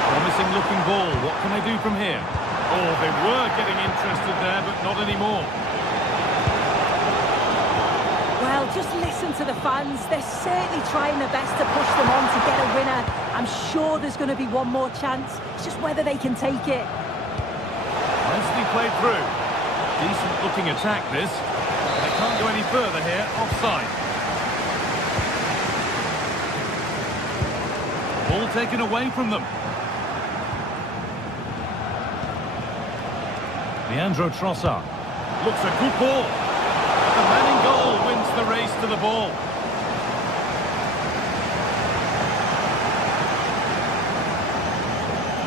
Promising looking ball. What can they do from here? Oh, they were getting interested there, but not anymore. Well, just listen to the fans. They're certainly trying their best to push them on to get a winner. I'm sure there's going to be one more chance. It's just whether they can take it. Nicely played through. Decent looking attack, this. They can't go any further here. Offside. Ball taken away from them. Leandro Trossard. Looks a good ball. The man in goal wins the race to the ball.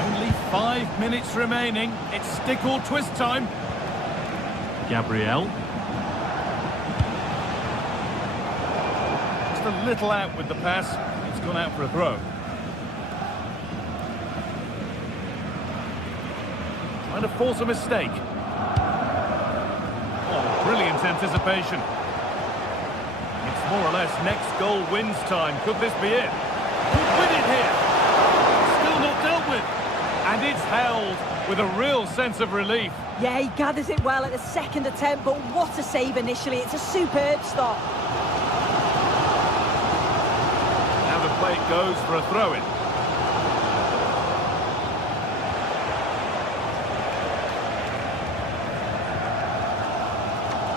Only 5 minutes remaining. It's stick or twist time. Gabriel. Just a little out with the pass. It's gone out for a throw. Trying to force a mistake. Oh, brilliant anticipation. It's more or less next goal wins time. Could this be it? Could win it here. Still not dealt with. And it's held with a real sense of relief. Yeah, he gathers it well at the second attempt, but what a save initially. It's a superb stop. Now the play goes for a throw-in.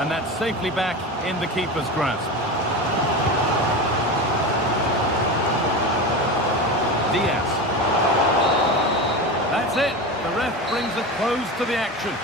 And that's safely back in the keeper's grasp. Diaz. That's it. The ref brings a close to the action.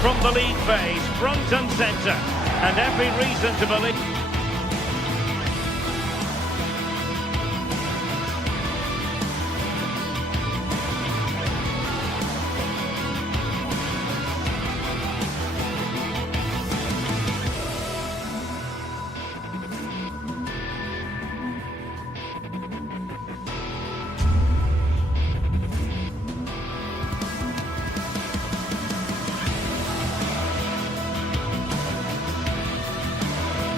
from the league phase, front and centre. And every reason to believe...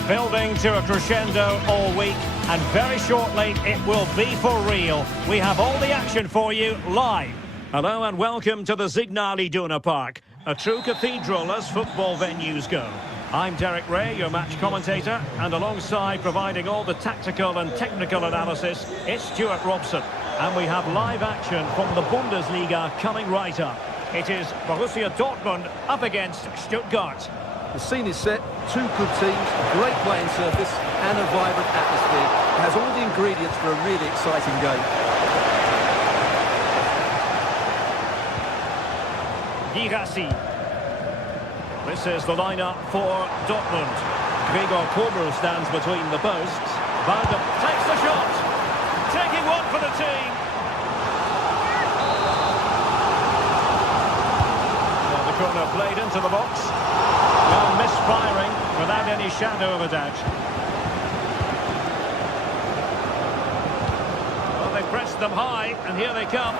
Building to a crescendo all week, and very shortly it will be for real. We have all the action for you live. Hello and welcome to the Signal Iduna Park, a true cathedral as football venues go. I'm Derek Ray, your match commentator, and alongside providing all the tactical and technical analysis, it's Stuart Robson. And we have live action from the Bundesliga coming right up. It is Borussia Dortmund up against Stuttgart. The scene is set, two good teams, great playing surface and a vibrant atmosphere. It has all the ingredients for a really exciting game. Girassi. This is the lineup for Dortmund. Gregor Kobel stands between the posts. Bauder takes the shot. Taking one for the team. Well, the corner played into the box. Well, misfiring without any shadow of a doubt. Well, they pressed them high, and here they come.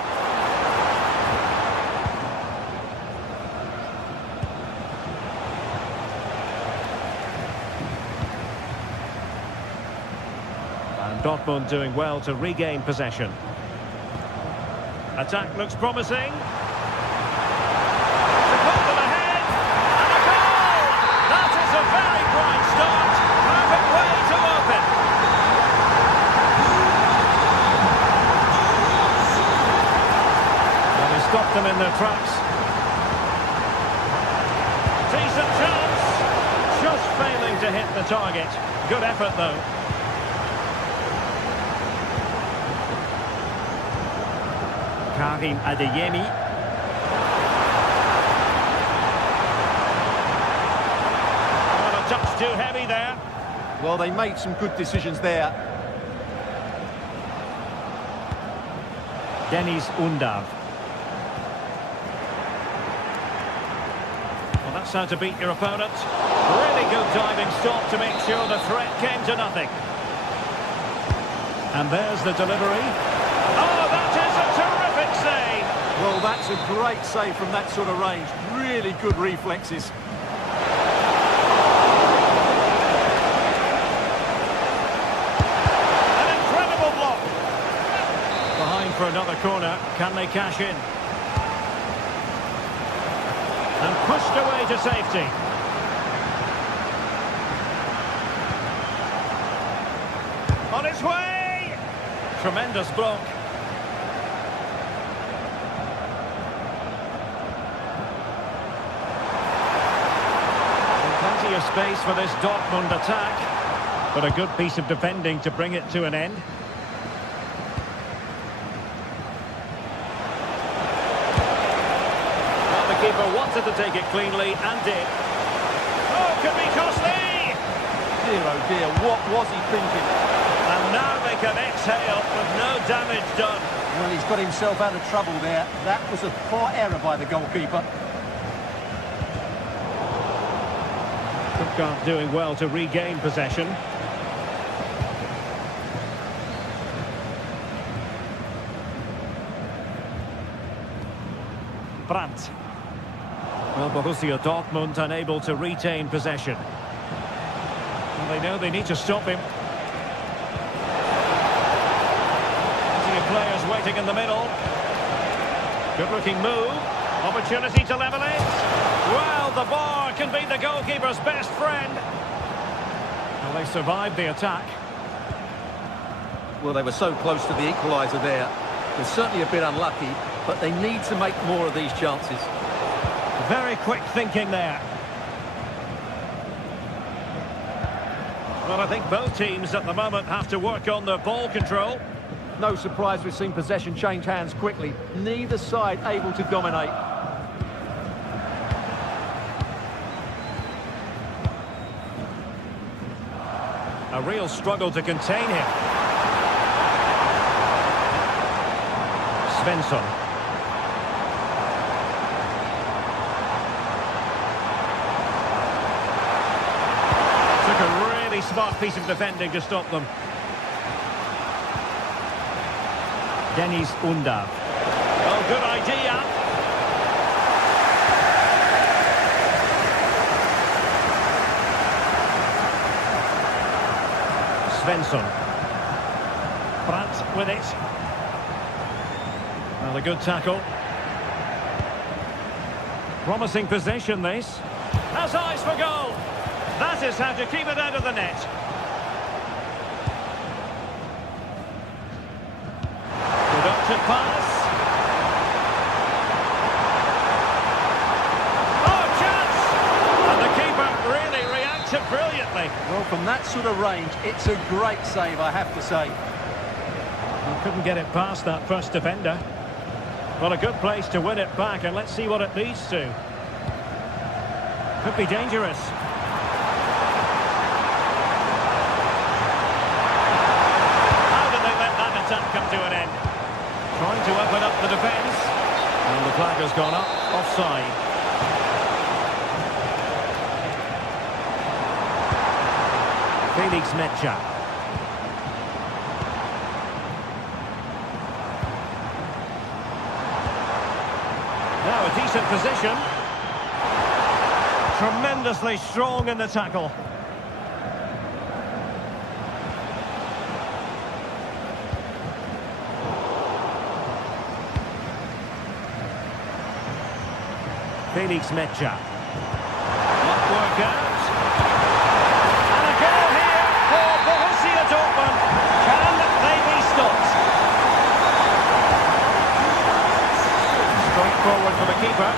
And Dortmund doing well to regain possession. Attack looks promising. Stopped them in their tracks. Decent chance. Just failing to hit the target. Good effort, though. Karim Adeyemi. Well, a touch too heavy there. Well, they made some good decisions there. Dennis Undav. That's how to beat your opponent. Really good diving stop to make sure the threat came to nothing. And there's the delivery. Oh, that is a terrific save! Well, that's a great save from that sort of range. Really good reflexes. An incredible block. Behind for another corner. Can they cash in? And pushed away to safety. On its way! Tremendous block. And plenty of space for this Dortmund attack. But a good piece of defending to bring it to an end. The keeper wanted to take it cleanly and did. Oh, could be costly! Dear oh dear, what was he thinking? And now they can exhale with no damage done. Well, he's got himself out of trouble there. That was a poor error by the goalkeeper. Stuttgart doing well to regain possession. Brandt. Well, Borussia Dortmund unable to retain possession. Well, they know they need to stop him. Plenty of players waiting in the middle. Good-looking move. Opportunity to level it. Well, the bar can be the goalkeeper's best friend. Well, they survived the attack. Well, they were so close to the equaliser there. They're certainly a bit unlucky, but they need to make more of these chances. Very quick thinking there. Well, I think both teams at the moment have to work on their ball control. No surprise we've seen possession change hands quickly. Neither side able to dominate. A real struggle to contain him. Svensson. Took a really smart piece of defending to stop them. Dennis Undav. Oh, good idea. Svensson. Brandt with it. Well, a good tackle. Promising possession, this. Has eyes for goal. That is how to keep it out of the net. Good option pass. Oh, chance! And the keeper really reacted brilliantly. Well, from that sort of range, it's a great save, I have to say. He couldn't get it past that first defender. Well, a good place to win it back, and let's see what it leads to. Could be dangerous. How did they let that attack come to an end? Trying to open up the defence. And the flag has gone up, offside. Felix Mecha. Now a decent position. Tremendously strong in the tackle. Felix Mecha. Not work out. And a goal here for Borussia Dortmund. Can they be stopped? Straight forward for the keeper.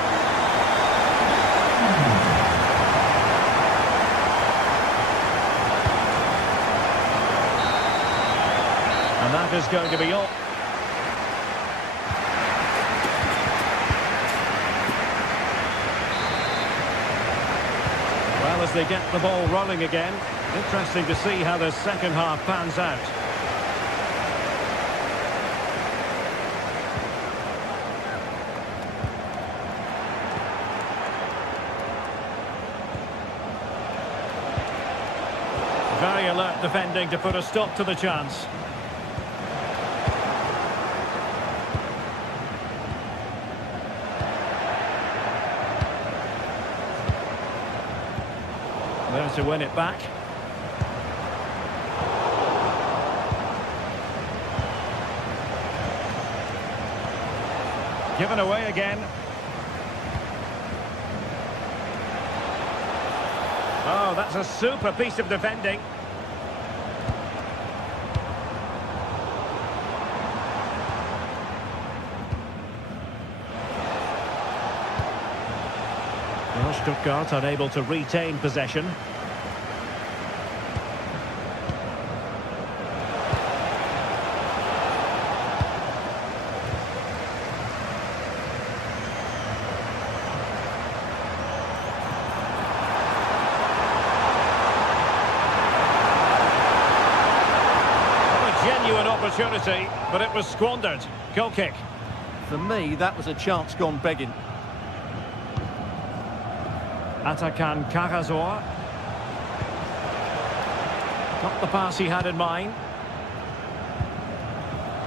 And that is going to be all. Well, as they get the ball rolling again, interesting to see how the second half pans out. Very alert defending to put a stop to the chance. There to win it back. Given away again. Oh, that's a super piece of defending. Well, Stuttgart unable to retain possession. Genuine opportunity, but it was squandered. Goal kick. For me, that was a chance gone begging. Atakan Karazor. Not the pass he had in mind.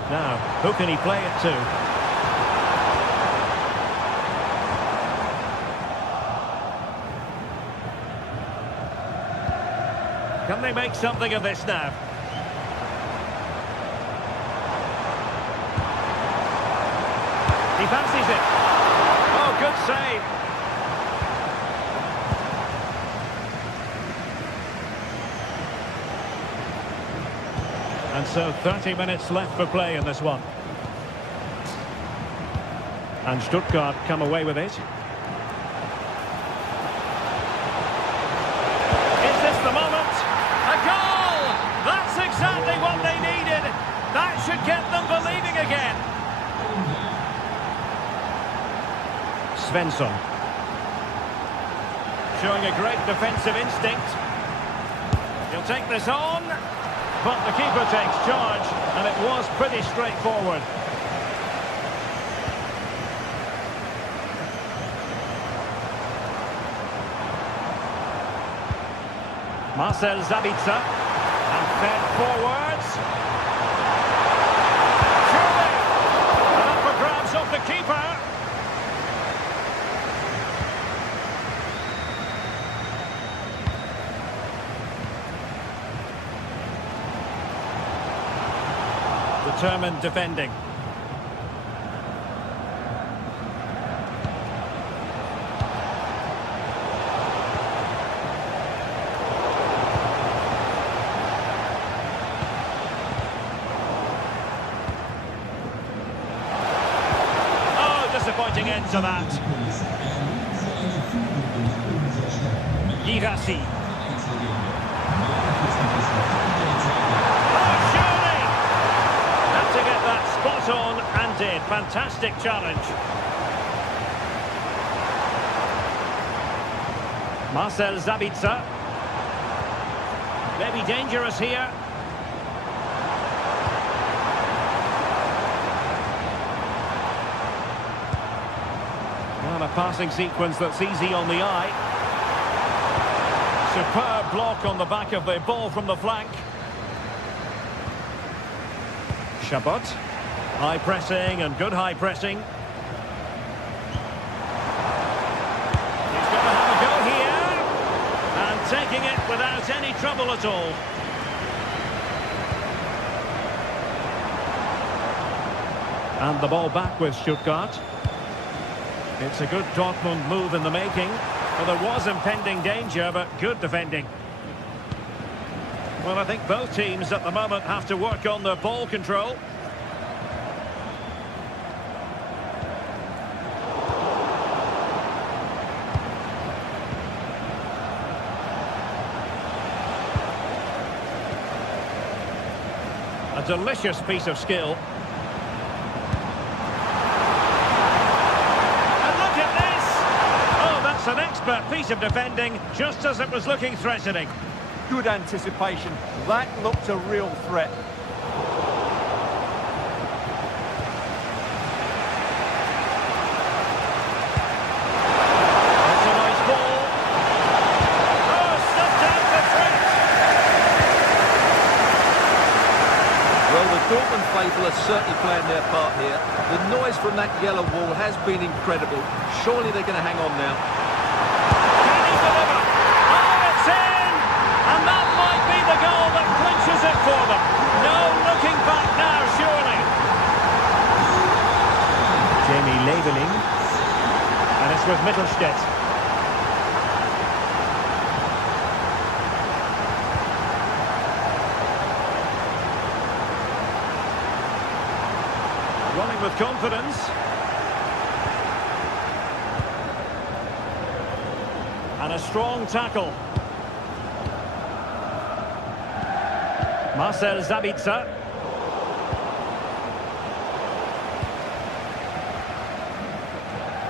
Now, who can he play it to? Can they make something of this now? He fancies it. Oh, good save. And so 30 minutes left for play in this one. And Stuttgart come away with it. Is this the moment? A goal! That's exactly what they needed. That should get them believing again. Svensson. Showing a great defensive instinct. He'll take this on, but the keeper takes charge, and it was pretty straightforward. Marcel Sabitzer, and fed forwards. Surely! And up for grabs off the keeper. Determined defending. Disappointing end to that. Girassi. Oh, surely! Had to get that spot on and did. Fantastic challenge. Marcel Sabitzer. Maybe dangerous here. Well, a passing sequence that's easy on the eye. Superb block on the back of the ball from the flank. Chabot. High pressing and good high pressing. He's going to have a go here. And taking it without any trouble at all. And the ball back with Stuttgart. It's a good Dortmund move in the making. Well, there was impending danger, but good defending. Well, I think both teams at the moment have to work on their ball control. A delicious piece of skill. An expert piece of defending, just as it was looking threatening. Good anticipation. That looked a real threat. That's a nice ball. Oh, stuffed out the threat. Well, the Dortmund faithful are certainly playing their part here. The noise from that yellow wall has been incredible. Surely they're going to hang on now. And that might be the goal that clinches it for them. No looking back now, surely. Jamie Leveling. And it's with Mittelstädt. Running with confidence. And a strong tackle. Marcel Sabitzer.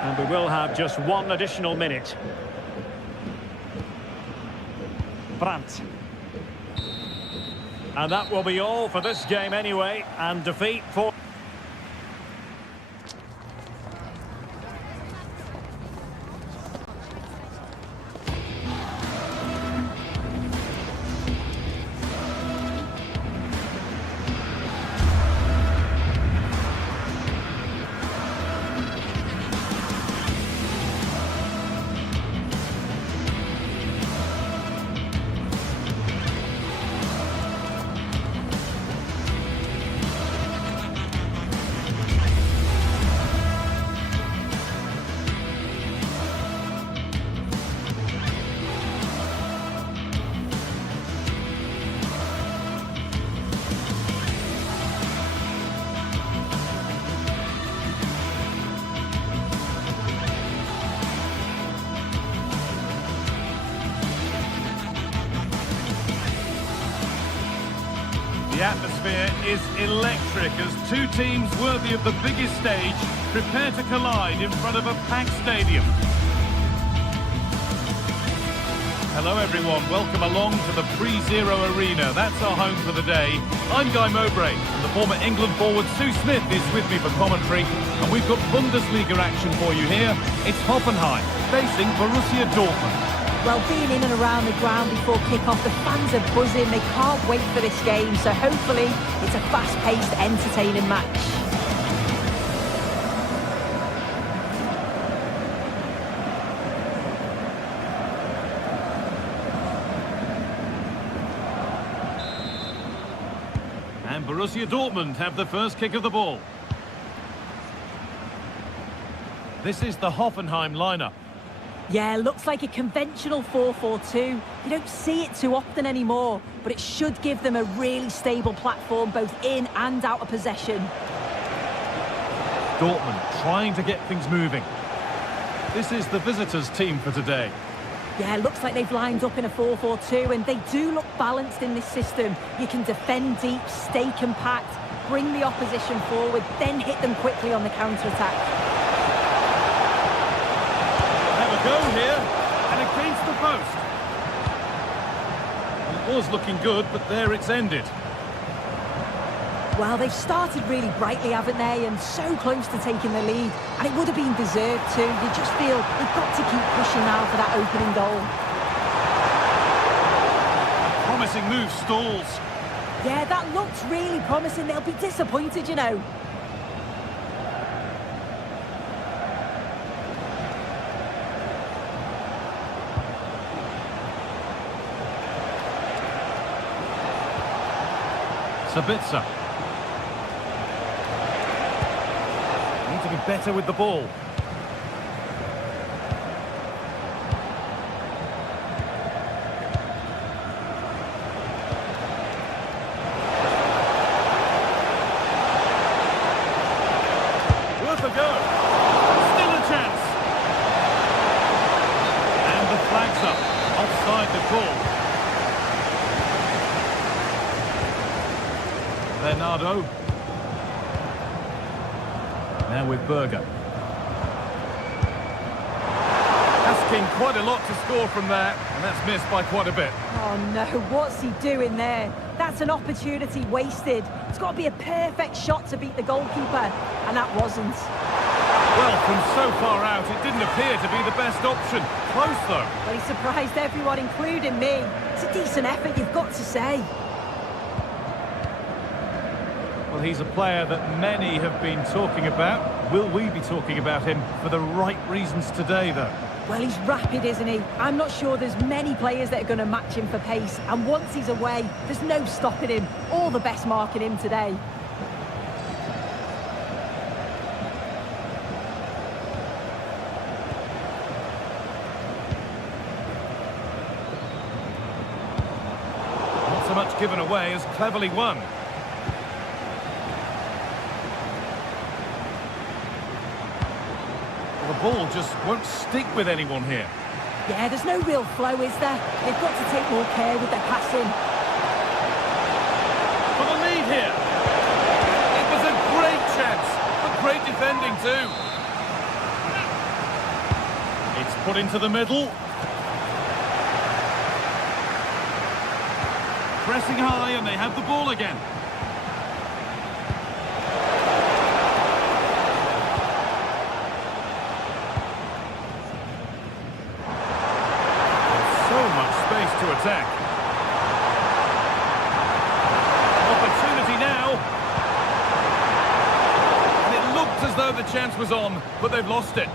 And we will have just one additional minute. Brandt. And that will be all for this game anyway, and defeat for... The atmosphere is electric as two teams worthy of the biggest stage prepare to collide in front of a packed stadium. Hello everyone, welcome along to the Pre-Zero Arena. That's our home for the day. I'm Guy Mowbray, and the former England forward Sue Smith is with me for commentary. And we've got Bundesliga action for you here. It's Hoffenheim facing Borussia Dortmund. Well, being in and around the ground before kick-off, the fans are buzzing. They can't wait for this game, so hopefully it's a fast-paced, entertaining match. And Borussia Dortmund have the first kick of the ball. This is the Hoffenheim lineup. Yeah, looks like a conventional 4-4-2. You don't see it too often anymore, but it should give them a really stable platform both in and out of possession. Dortmund trying to get things moving. This is the visitors' team for today. Yeah, looks like they've lined up in a 4-4-2, and they do look balanced in this system. You can defend deep, stay compact, bring the opposition forward, then hit them quickly on the counter-attack. Have a go here, and against the post. It was looking good, but there it's ended. Well, they've started really brightly, haven't they? And so close to taking the lead. And it would have been deserved too. You just feel they've got to keep pushing now for that opening goal. Promising move stalls. Yeah, that looks really promising. They'll be disappointed, you know. Sabitzer. Need to be better with the ball. Worth a go. Still a chance. And the flag's up. Offside the call. Bernardo. Now with Berger. Asking quite a lot to score from there, and that's missed by quite a bit. Oh no, what's he doing there? That's an opportunity wasted. It's got to be a perfect shot to beat the goalkeeper, and that wasn't. Well, from so far out, it didn't appear to be the best option. Close, though. Well, he surprised everyone, including me. It's a decent effort, you've got to say. Well, he's a player that many have been talking about. Will we be talking about him for the right reasons today, though? Well, he's rapid, isn't he? I'm not sure there's many players that are going to match him for pace. And once he's away, there's no stopping him. All the best marking him today. Not so much given away as cleverly won. The ball just won't stick with anyone here. Yeah, there's no real flow, is there? They've got to take more care with their passing. For the lead here. It was a great chance, but great defending too. It's put into the middle. Pressing high, and they have the ball again. To attack. Opportunity now. And it looked as though the chance was on, but they've lost it.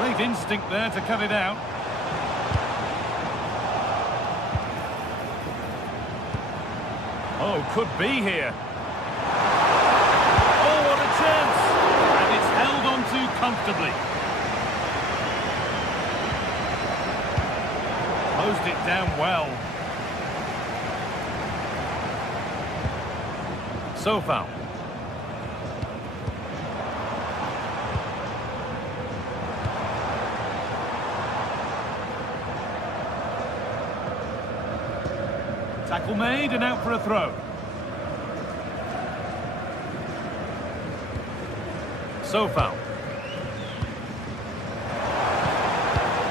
Great instinct there to cut it out. Oh, could be here. Oh, what a chance! And it's held on to comfortably. Closed it down well. So foul. Tackle made and out for a throw. So foul.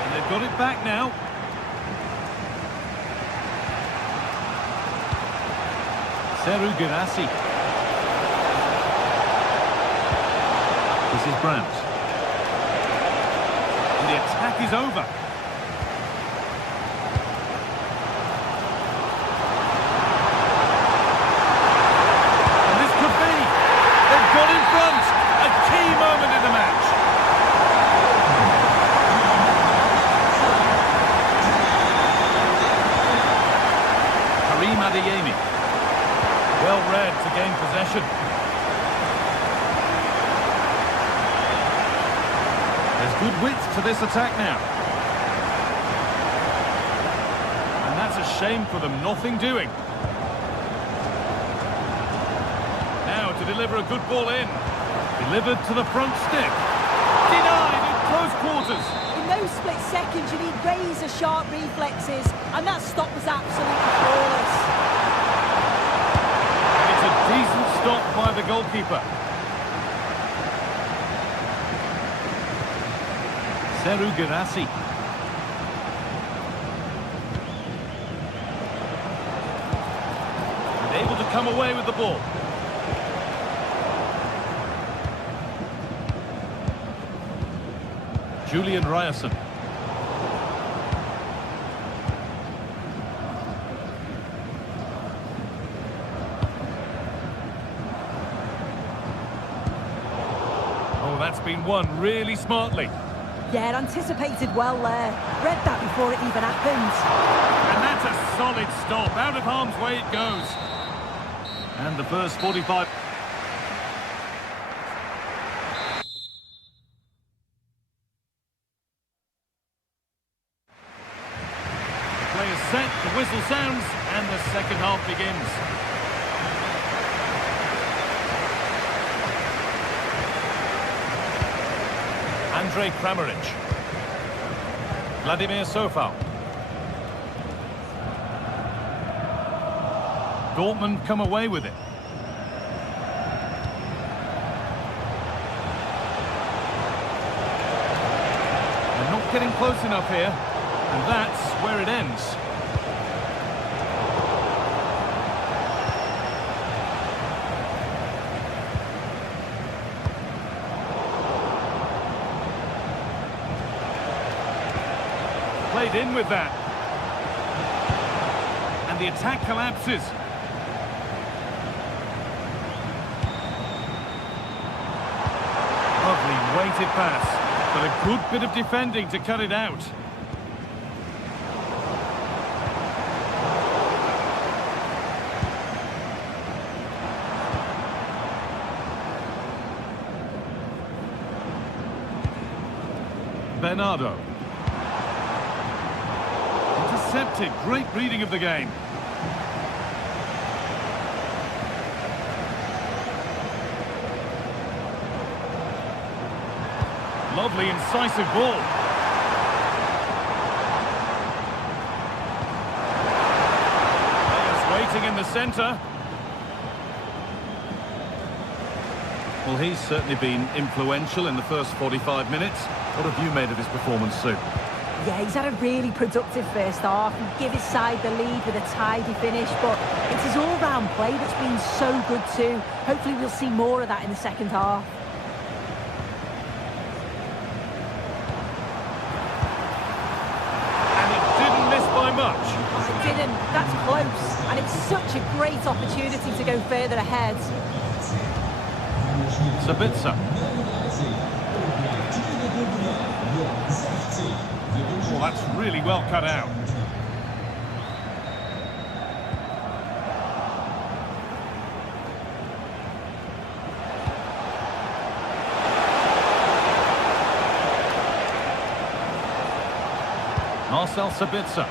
And they've got it back now. Seru Girassi. This is Brandt. And the attack is over. And this could be. They've got in front. A key moment in the match. Karim Adeyemi. Well read to gain possession. There's good width to this attack now. And that's a shame for them, nothing doing. Now to deliver a good ball in. Delivered to the front stick. Denied in close quarters. In those split seconds, you need razor-sharp reflexes, and that stop was absolutely flawless. It's a decent stop by the goalkeeper. Seru Girassi. And able to come away with the ball. Julian Ryerson. Oh, that's been won really smartly. Yeah, anticipated well there. Read that before it even happened. And that's a solid stop. Out of harm's way it goes. And the first 45... Play is set, the whistle sounds, and the second half begins. Andrej Kramaric. Vladimir Sofal. Dortmund come away with it. They're not getting close enough here, and that's where it ends. Played in with that. And the attack collapses. Lovely weighted pass, but a good bit of defending to cut it out. Bernardo. Intercepted, great reading of the game. Lovely, incisive ball. Players waiting in the centre. Well, he's certainly been influential in the first 45 minutes. What have you made of his performance, Sue? Yeah, he's had a really productive first half. He gave his side the lead with a tidy finish, but it's his all-round play that's been so good too. Hopefully we'll see more of that in the second half. Much. It didn't. That's close. And it's such a great opportunity to go further ahead. Sabitzer. Well, that's really well cut out. Marcel Sabitzer.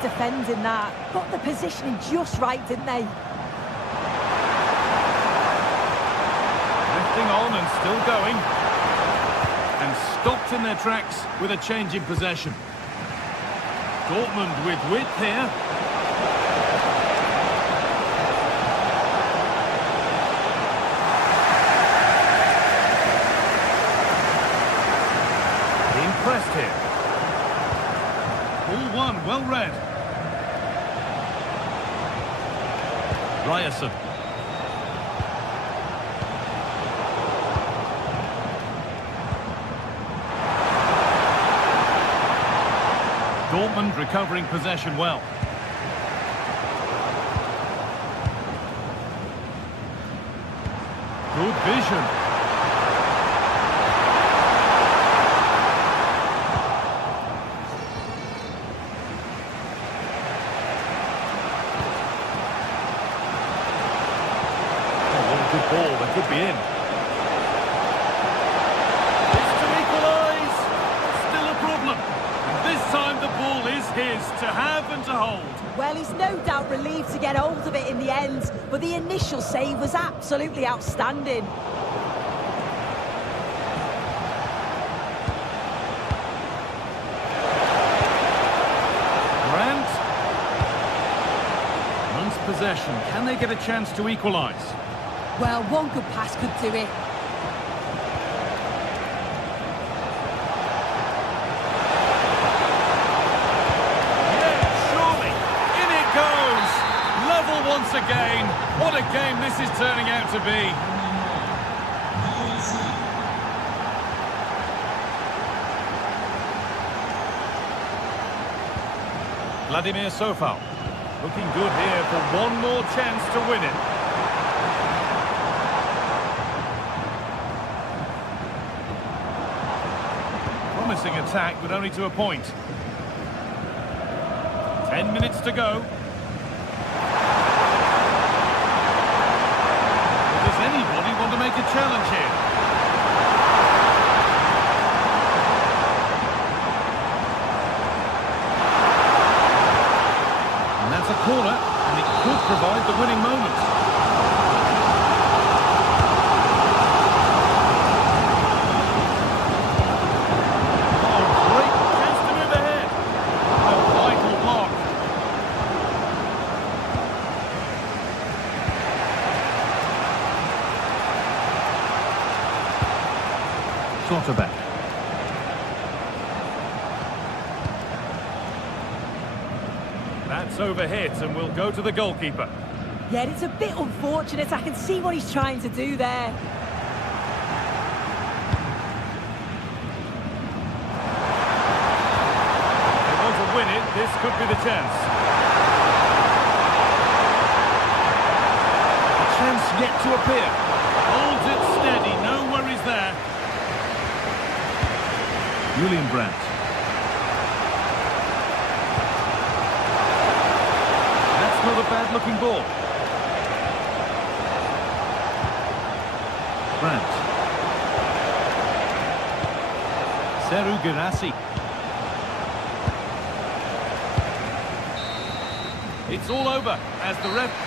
Defending that, got the positioning just right, didn't they? Lifting on and still going, and stopped in their tracks with a change in possession. Dortmund with width here. Being pressed here. Ball one, well read. Ryerson. Dortmund recovering possession well. Good vision. Oh, what a good ball. That could be in. It's to equalise. Still a problem. This time the ball is his to have and to hold. Well, he's no doubt relieved to get hold of it in the end, but the initial save was absolutely outstanding. Grant. Runs possession. Can they get a chance to equalise? Well, one good pass could do it. Once again, what a game this is turning out to be. Vladimir Sofal looking good here for one more chance to win it. Promising attack, but only to a point. 10 minutes to go. Anybody want to make a challenge here? And that's a corner, and it could provide the winning moment. Oh, great chance to move ahead. A vital block. Back. That's overhit and will go to the goalkeeper. Yeah, it's a bit unfortunate. I can see what he's trying to do there. They want to win it. This could be the chance. A chance yet to appear. Holds it steady. No worries there. Julian Brandt. That's not a bad-looking ball. Brandt. Seru Girassi. It's all over as the ref...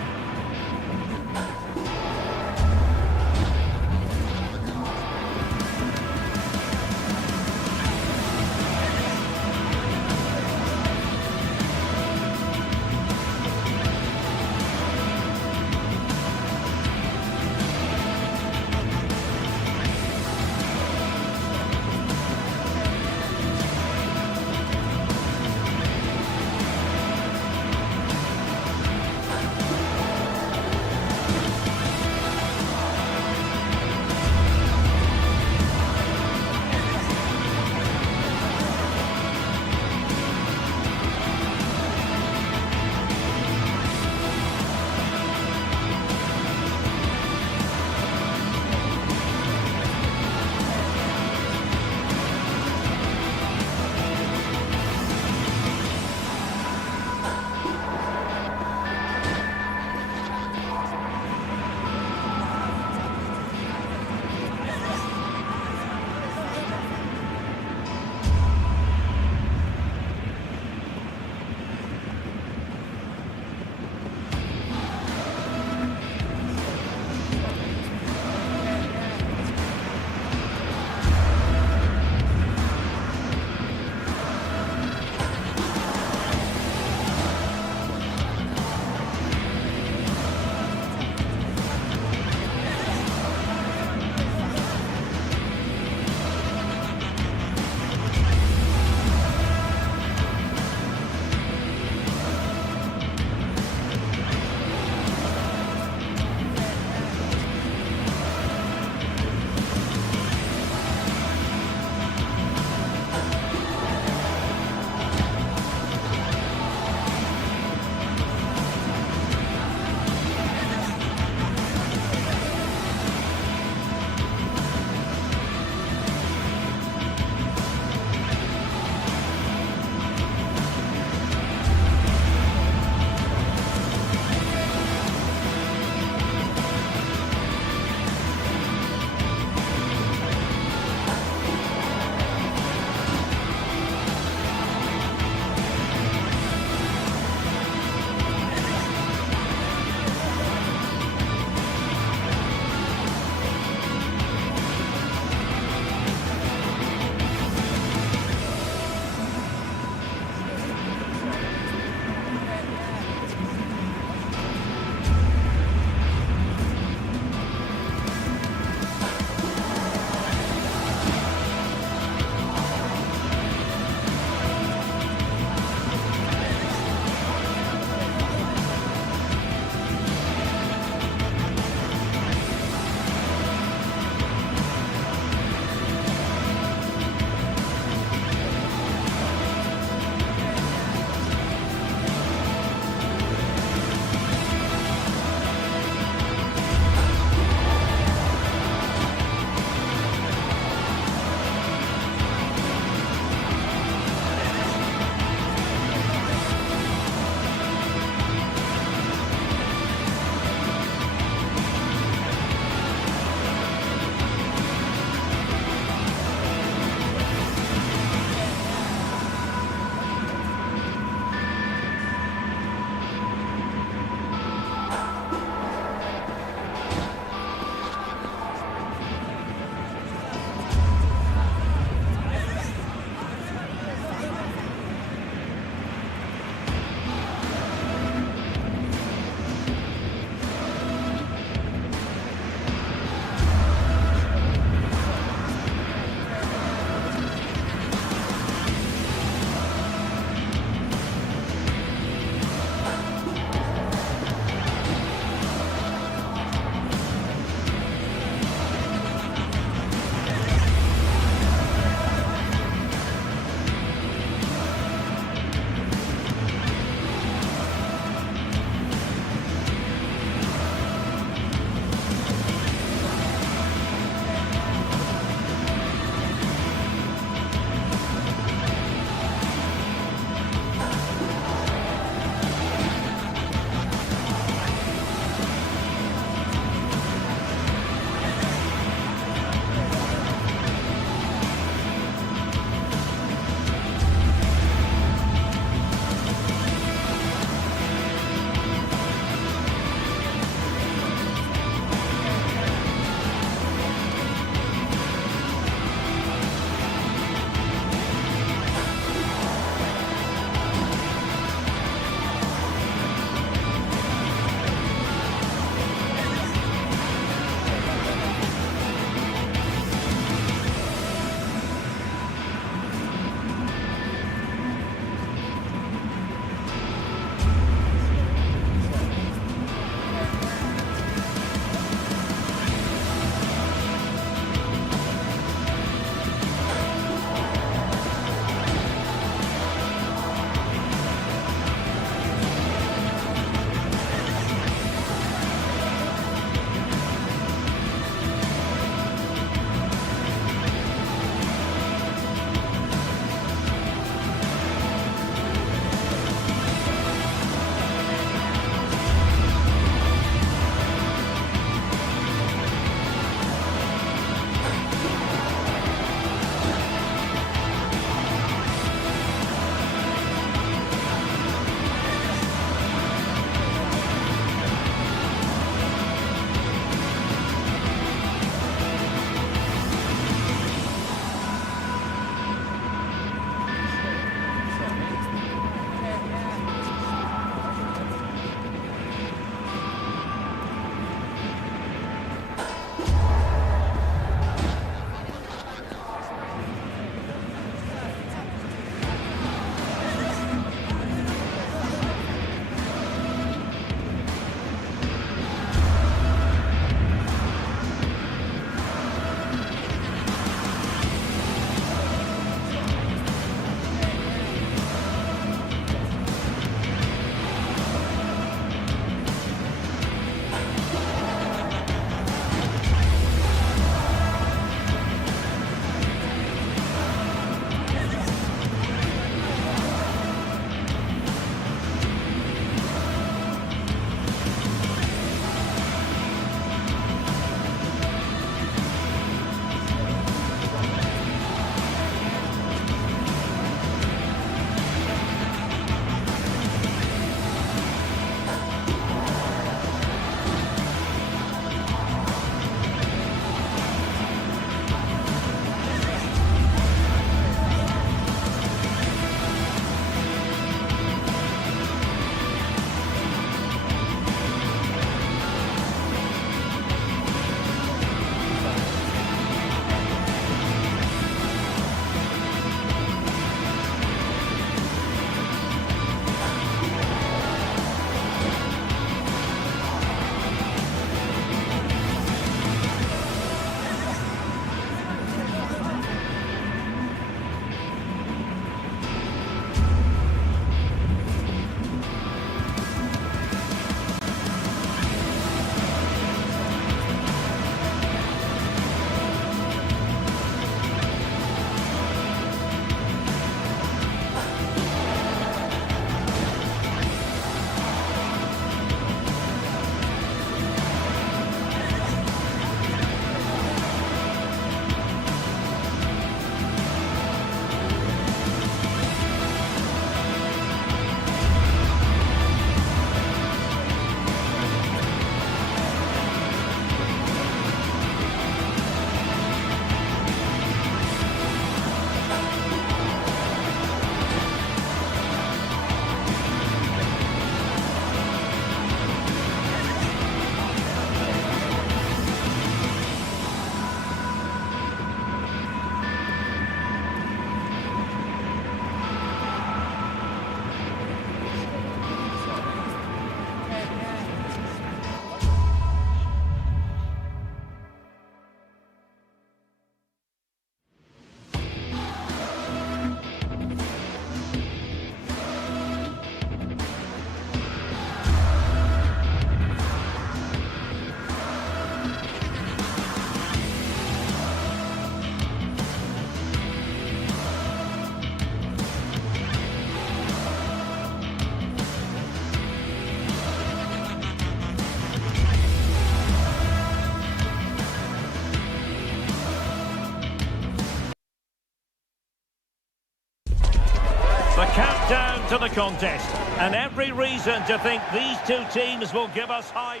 contest. And every reason to think these two teams will give us high...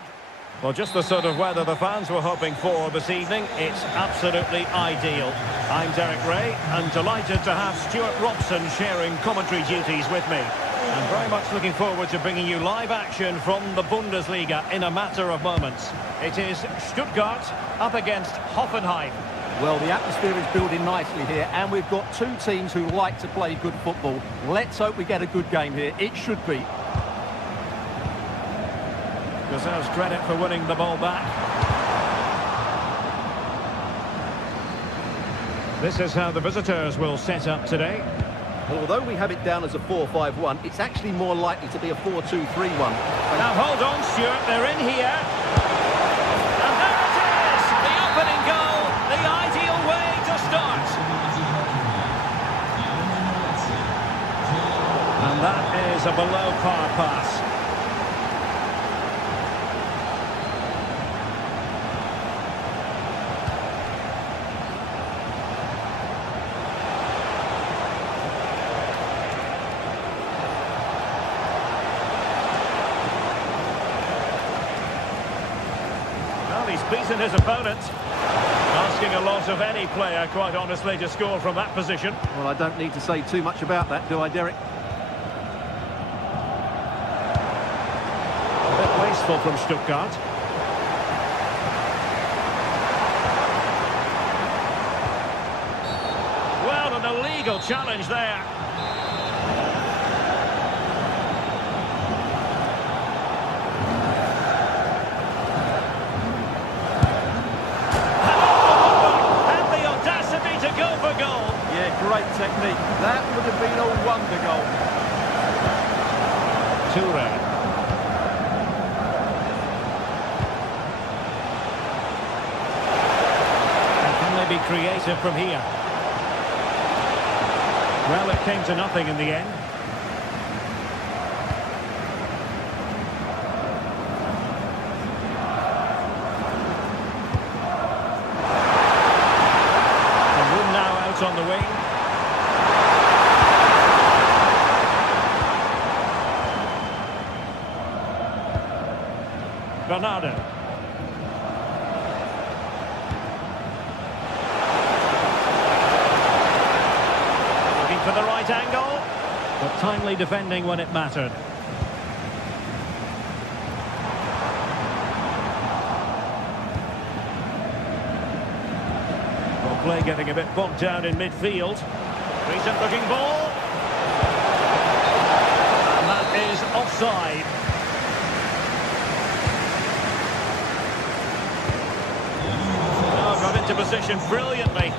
Well, just the sort of weather the fans were hoping for this evening. It's absolutely ideal. I'm Derek Ray, and delighted to have Stuart Robson sharing commentary duties with me. And very much looking forward to bringing you live action from the Bundesliga in a matter of moments. It is Stuttgart up against Hoffenheim. Well, the atmosphere is building nicely here, and we've got two teams who like to play good football. Let's hope we get a good game here. It should be. Deserves credit for winning the ball back. This is how the visitors will set up today. Well, although we have it down as a 4-5-1, it's actually more likely to be a 4-2-3-1. Now hold on, Stuart, they're in here. And there it is! The opening goal, the ideal way to start. And that is a below-par pass. He's beaten his opponent. Asking a lot of any player, quite honestly, to score from that position. Well, I don't need to say too much about that, do I, Derek? A bit wasteful from Stuttgart. Well, an illegal challenge there. Great technique. That would have been a wonder goal. Toure. And can they be creative from here? Well, it came to nothing in the end. And Wood now out on the wing. Bernardo. Looking for the right angle, but timely defending when it mattered. Well, play getting a bit bogged down in midfield. Decent looking ball. And that is offside. Got into position brilliantly.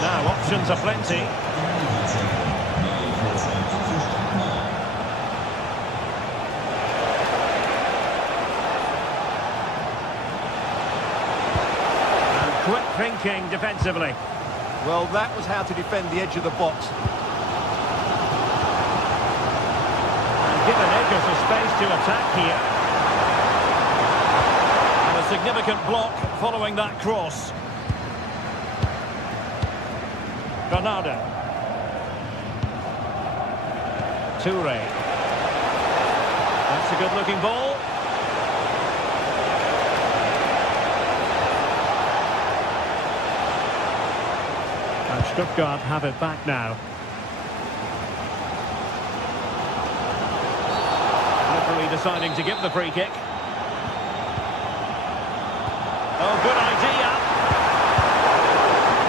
Now options are plenty. And quick thinking defensively. Well, that was how to defend the edge of the box. And given acres of space to attack here. Significant block following that cross. Bernardo. Toure. That's a good looking ball. And Stuttgart have it back now. Referee deciding to give the free kick. Oh, good idea.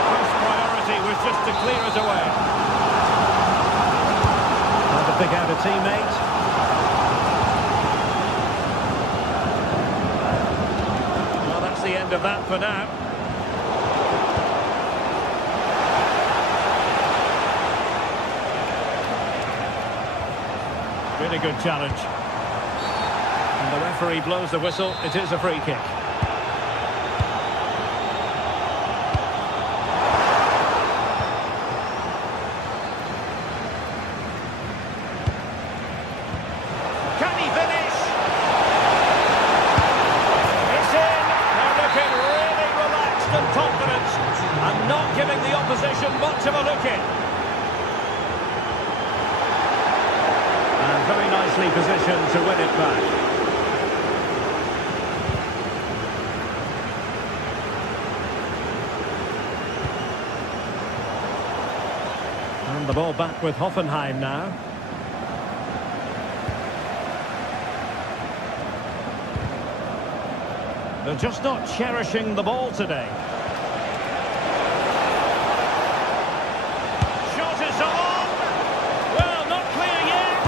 First priority was just to clear it away. Trying to pick out a teammate. Well, that's the end of that for now. Really good challenge. And the referee blows the whistle. It is a free kick. And not giving the opposition much of a look in. nicely positioned to win it back. And the ball back with Hoffenheim now. They're just not cherishing the ball today. Shot is on! Well, not clear yet!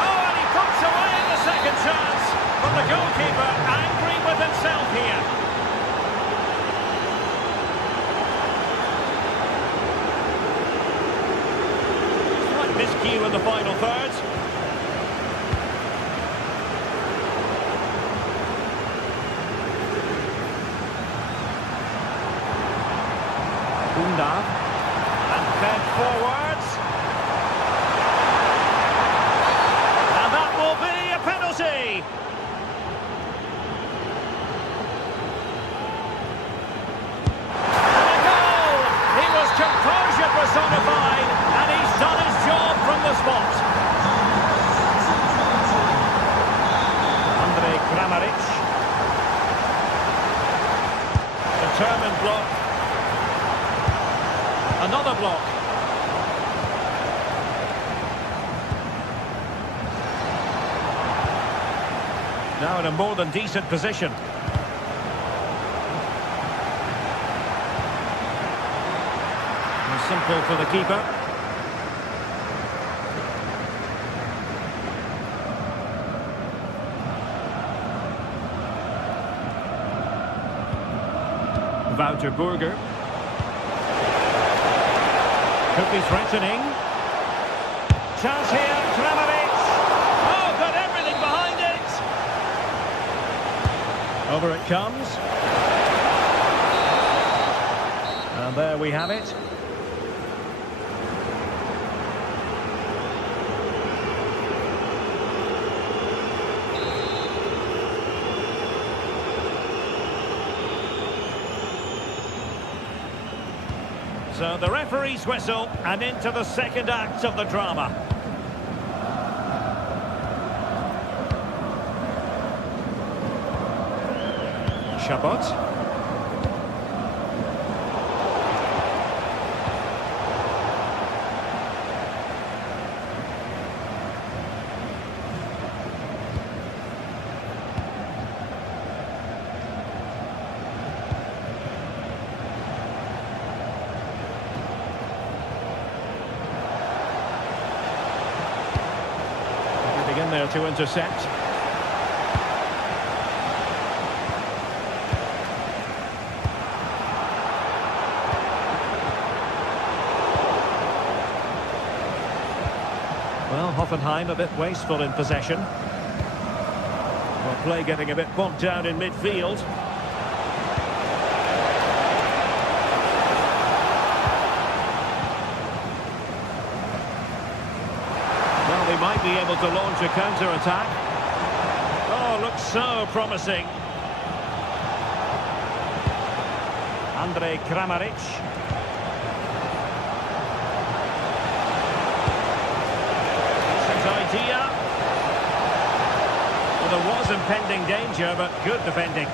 Oh, and he puts away the second chance. But the goalkeeper angry with himself here. Slight miscue in the final third. And fed forwards. And that will be a penalty. And a goal! He was composure personified, and he's done his job from the spot. Andrej Kramaric. Determined block. Another block. Now in a more than decent position. And simple for the keeper. Wouter Burger. Could be threatening. Chance here, Kramaric. Oh, got everything behind it. Over it comes. And there we have it. So the referee's whistle, and into the second act of the drama. Chabot. In there to intercept. Well, Hoffenheim a bit wasteful in possession. Well, play getting a bit bogged down in midfield. They might be able to launch a counter-attack. Oh, looks so promising. Andrej Kramaric. Decent idea. Well, there was impending danger, but good defending.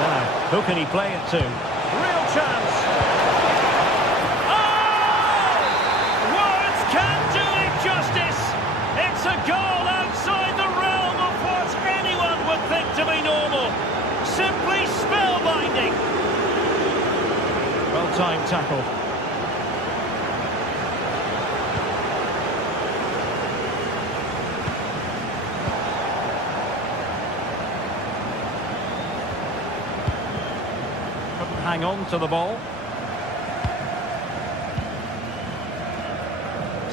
Now, who can he play it to? Real chance. Oh! Words can't do it justice. It's a goal outside the realm of what anyone would think to be normal. Simply spellbinding. Well-timed tackle. Hang on to the ball.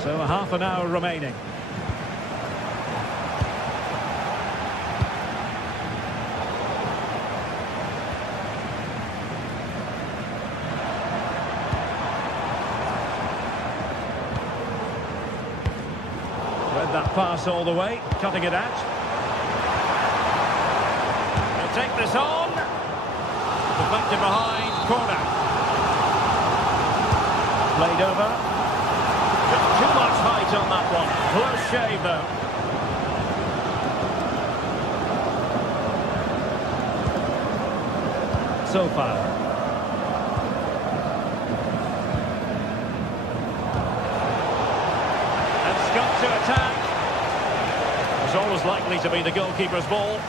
So a half an hour remaining. Read that pass all the way, cutting it out. They'll take this on. Deflected behind, corner. Played over. Just too much height on that one. Close shave, though. So far. And Scott to attack. It's always likely to be the goalkeeper's ball.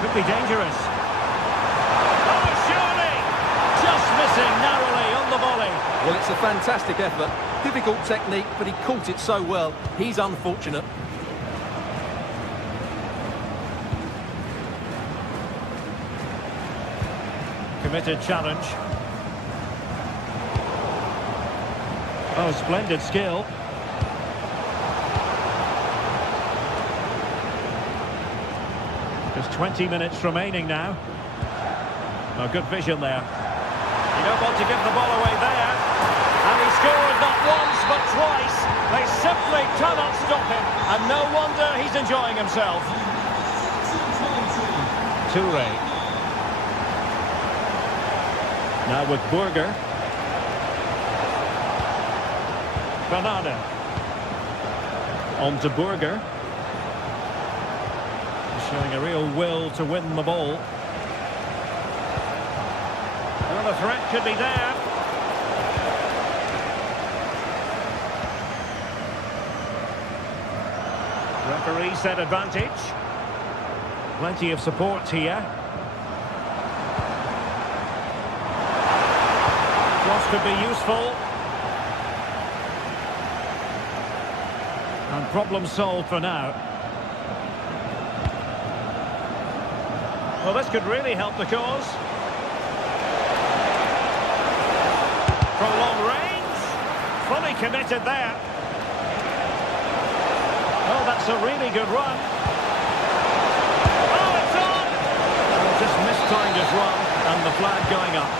Could be dangerous. Oh, surely! Just missing narrowly on the volley. Well, it's a fantastic effort. Difficult technique, but he caught it so well. He's unfortunate. Committed challenge. Oh, splendid skill. Just 20 minutes remaining now. Oh, good vision there. You don't want to give the ball away there. And he scored not once, but twice. They simply cannot stop him. And no wonder he's enjoying himself. Toure. Now with Burger. Bernardo. On to Burger. Showing a real will to win the ball. Well, the threat could be there. Referee said advantage. Plenty of support here. Cross could be useful. And problem solved for now. Well, this could really help the cause. From long range. Fully committed there. Oh, that's a really good run. Oh, it's on! Well, just mistimed his run, and the flag going up.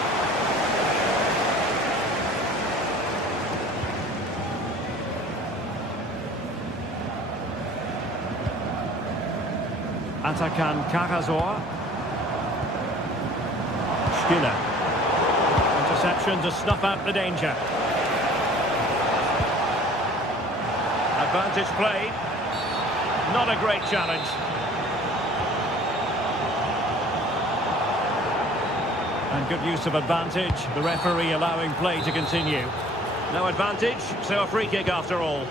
Atakan Karazor. Skiller. Interception to snuff out the danger. Advantage played. Not a great challenge. And good use of advantage. The referee allowing play to continue. No advantage, so a free kick after all.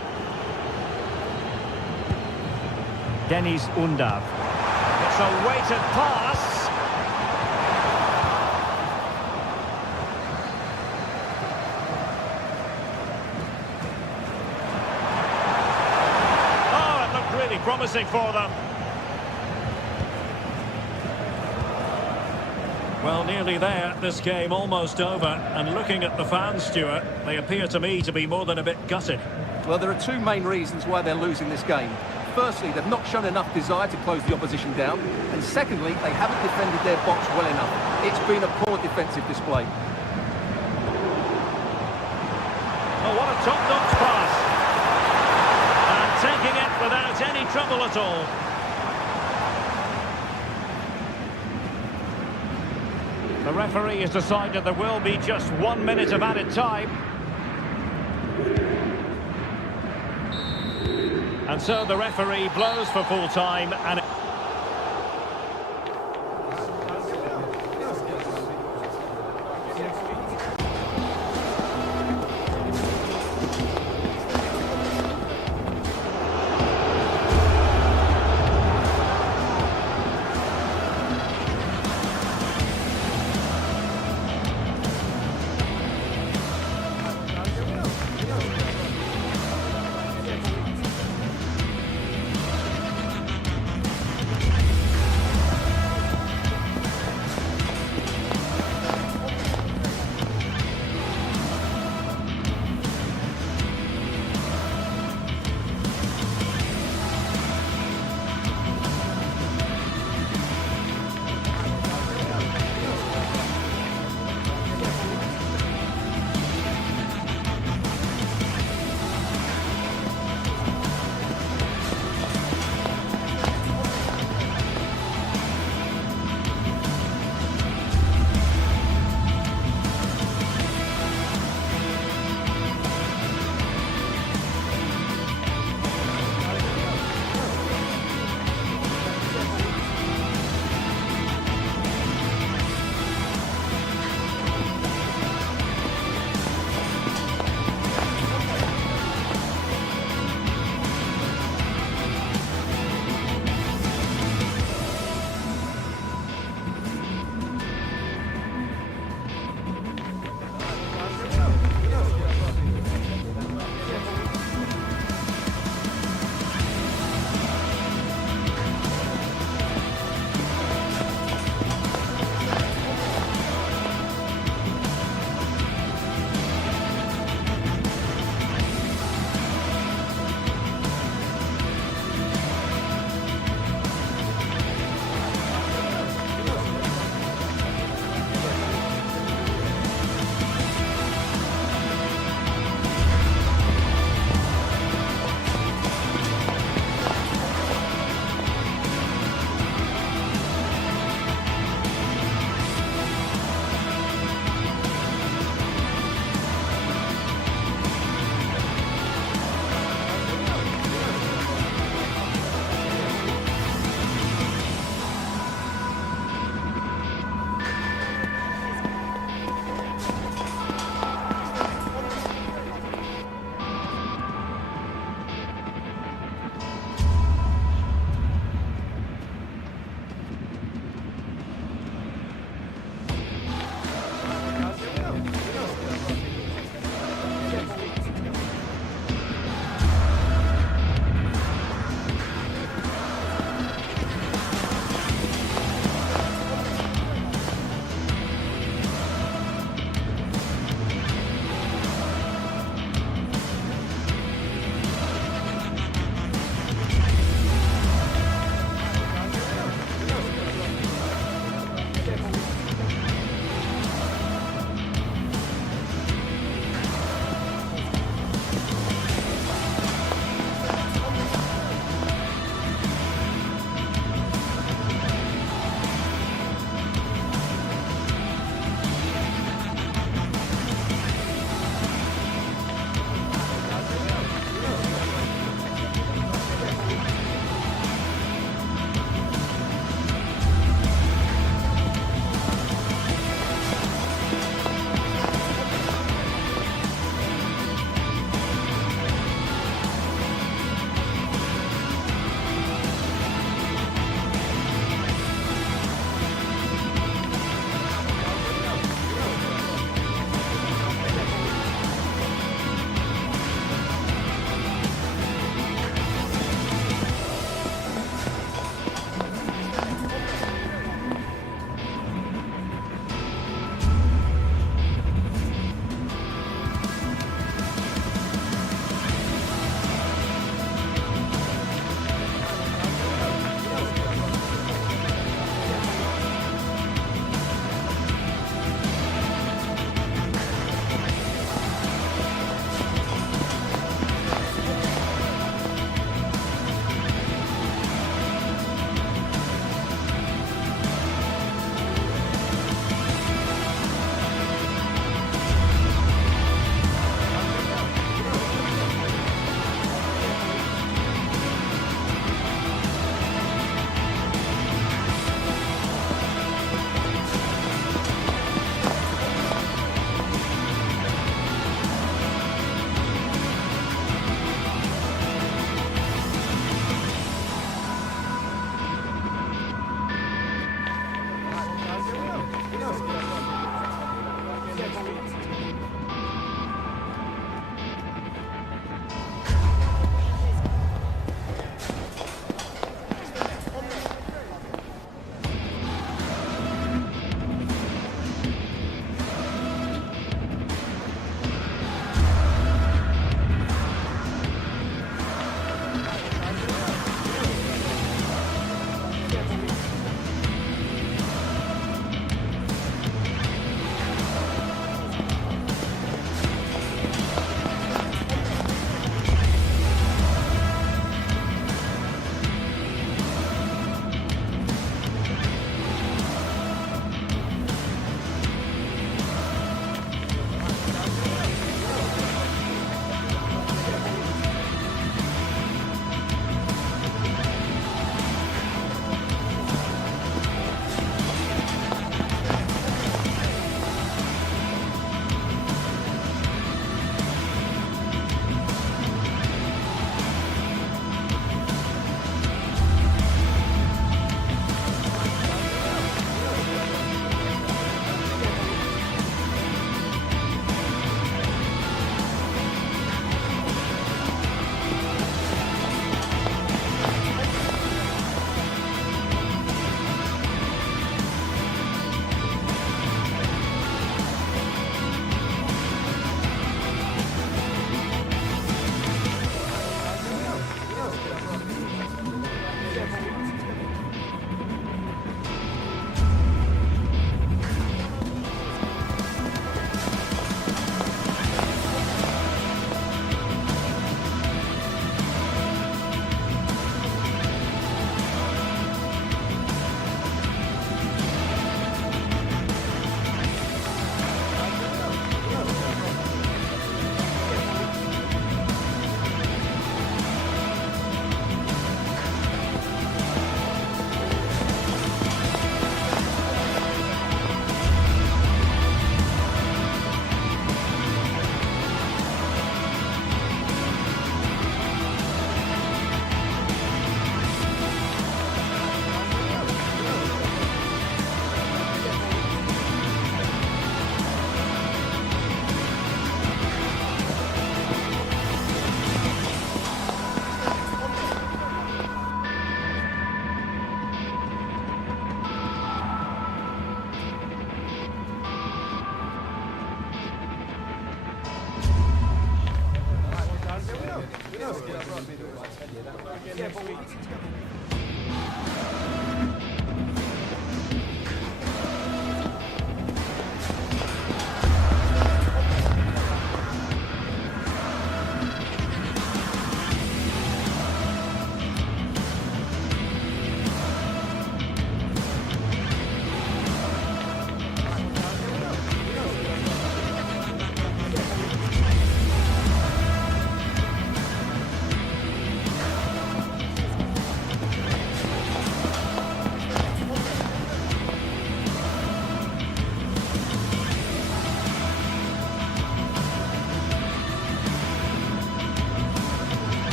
Deniz Undav. It's a weighted pass. Promising for them. Well, nearly there. This game almost over. And looking at the fans, Stuart, they appear to me to be more than a bit gutted. Well, there are two main reasons why they're losing this game. Firstly, they've not shown enough desire to close the opposition down. And secondly, they haven't defended their box well enough. It's been a poor defensive display. Oh, what a top-notch pass. Taking it without any trouble at all. The referee has decided there will be just 1 minute of added time. And so the referee blows for full time and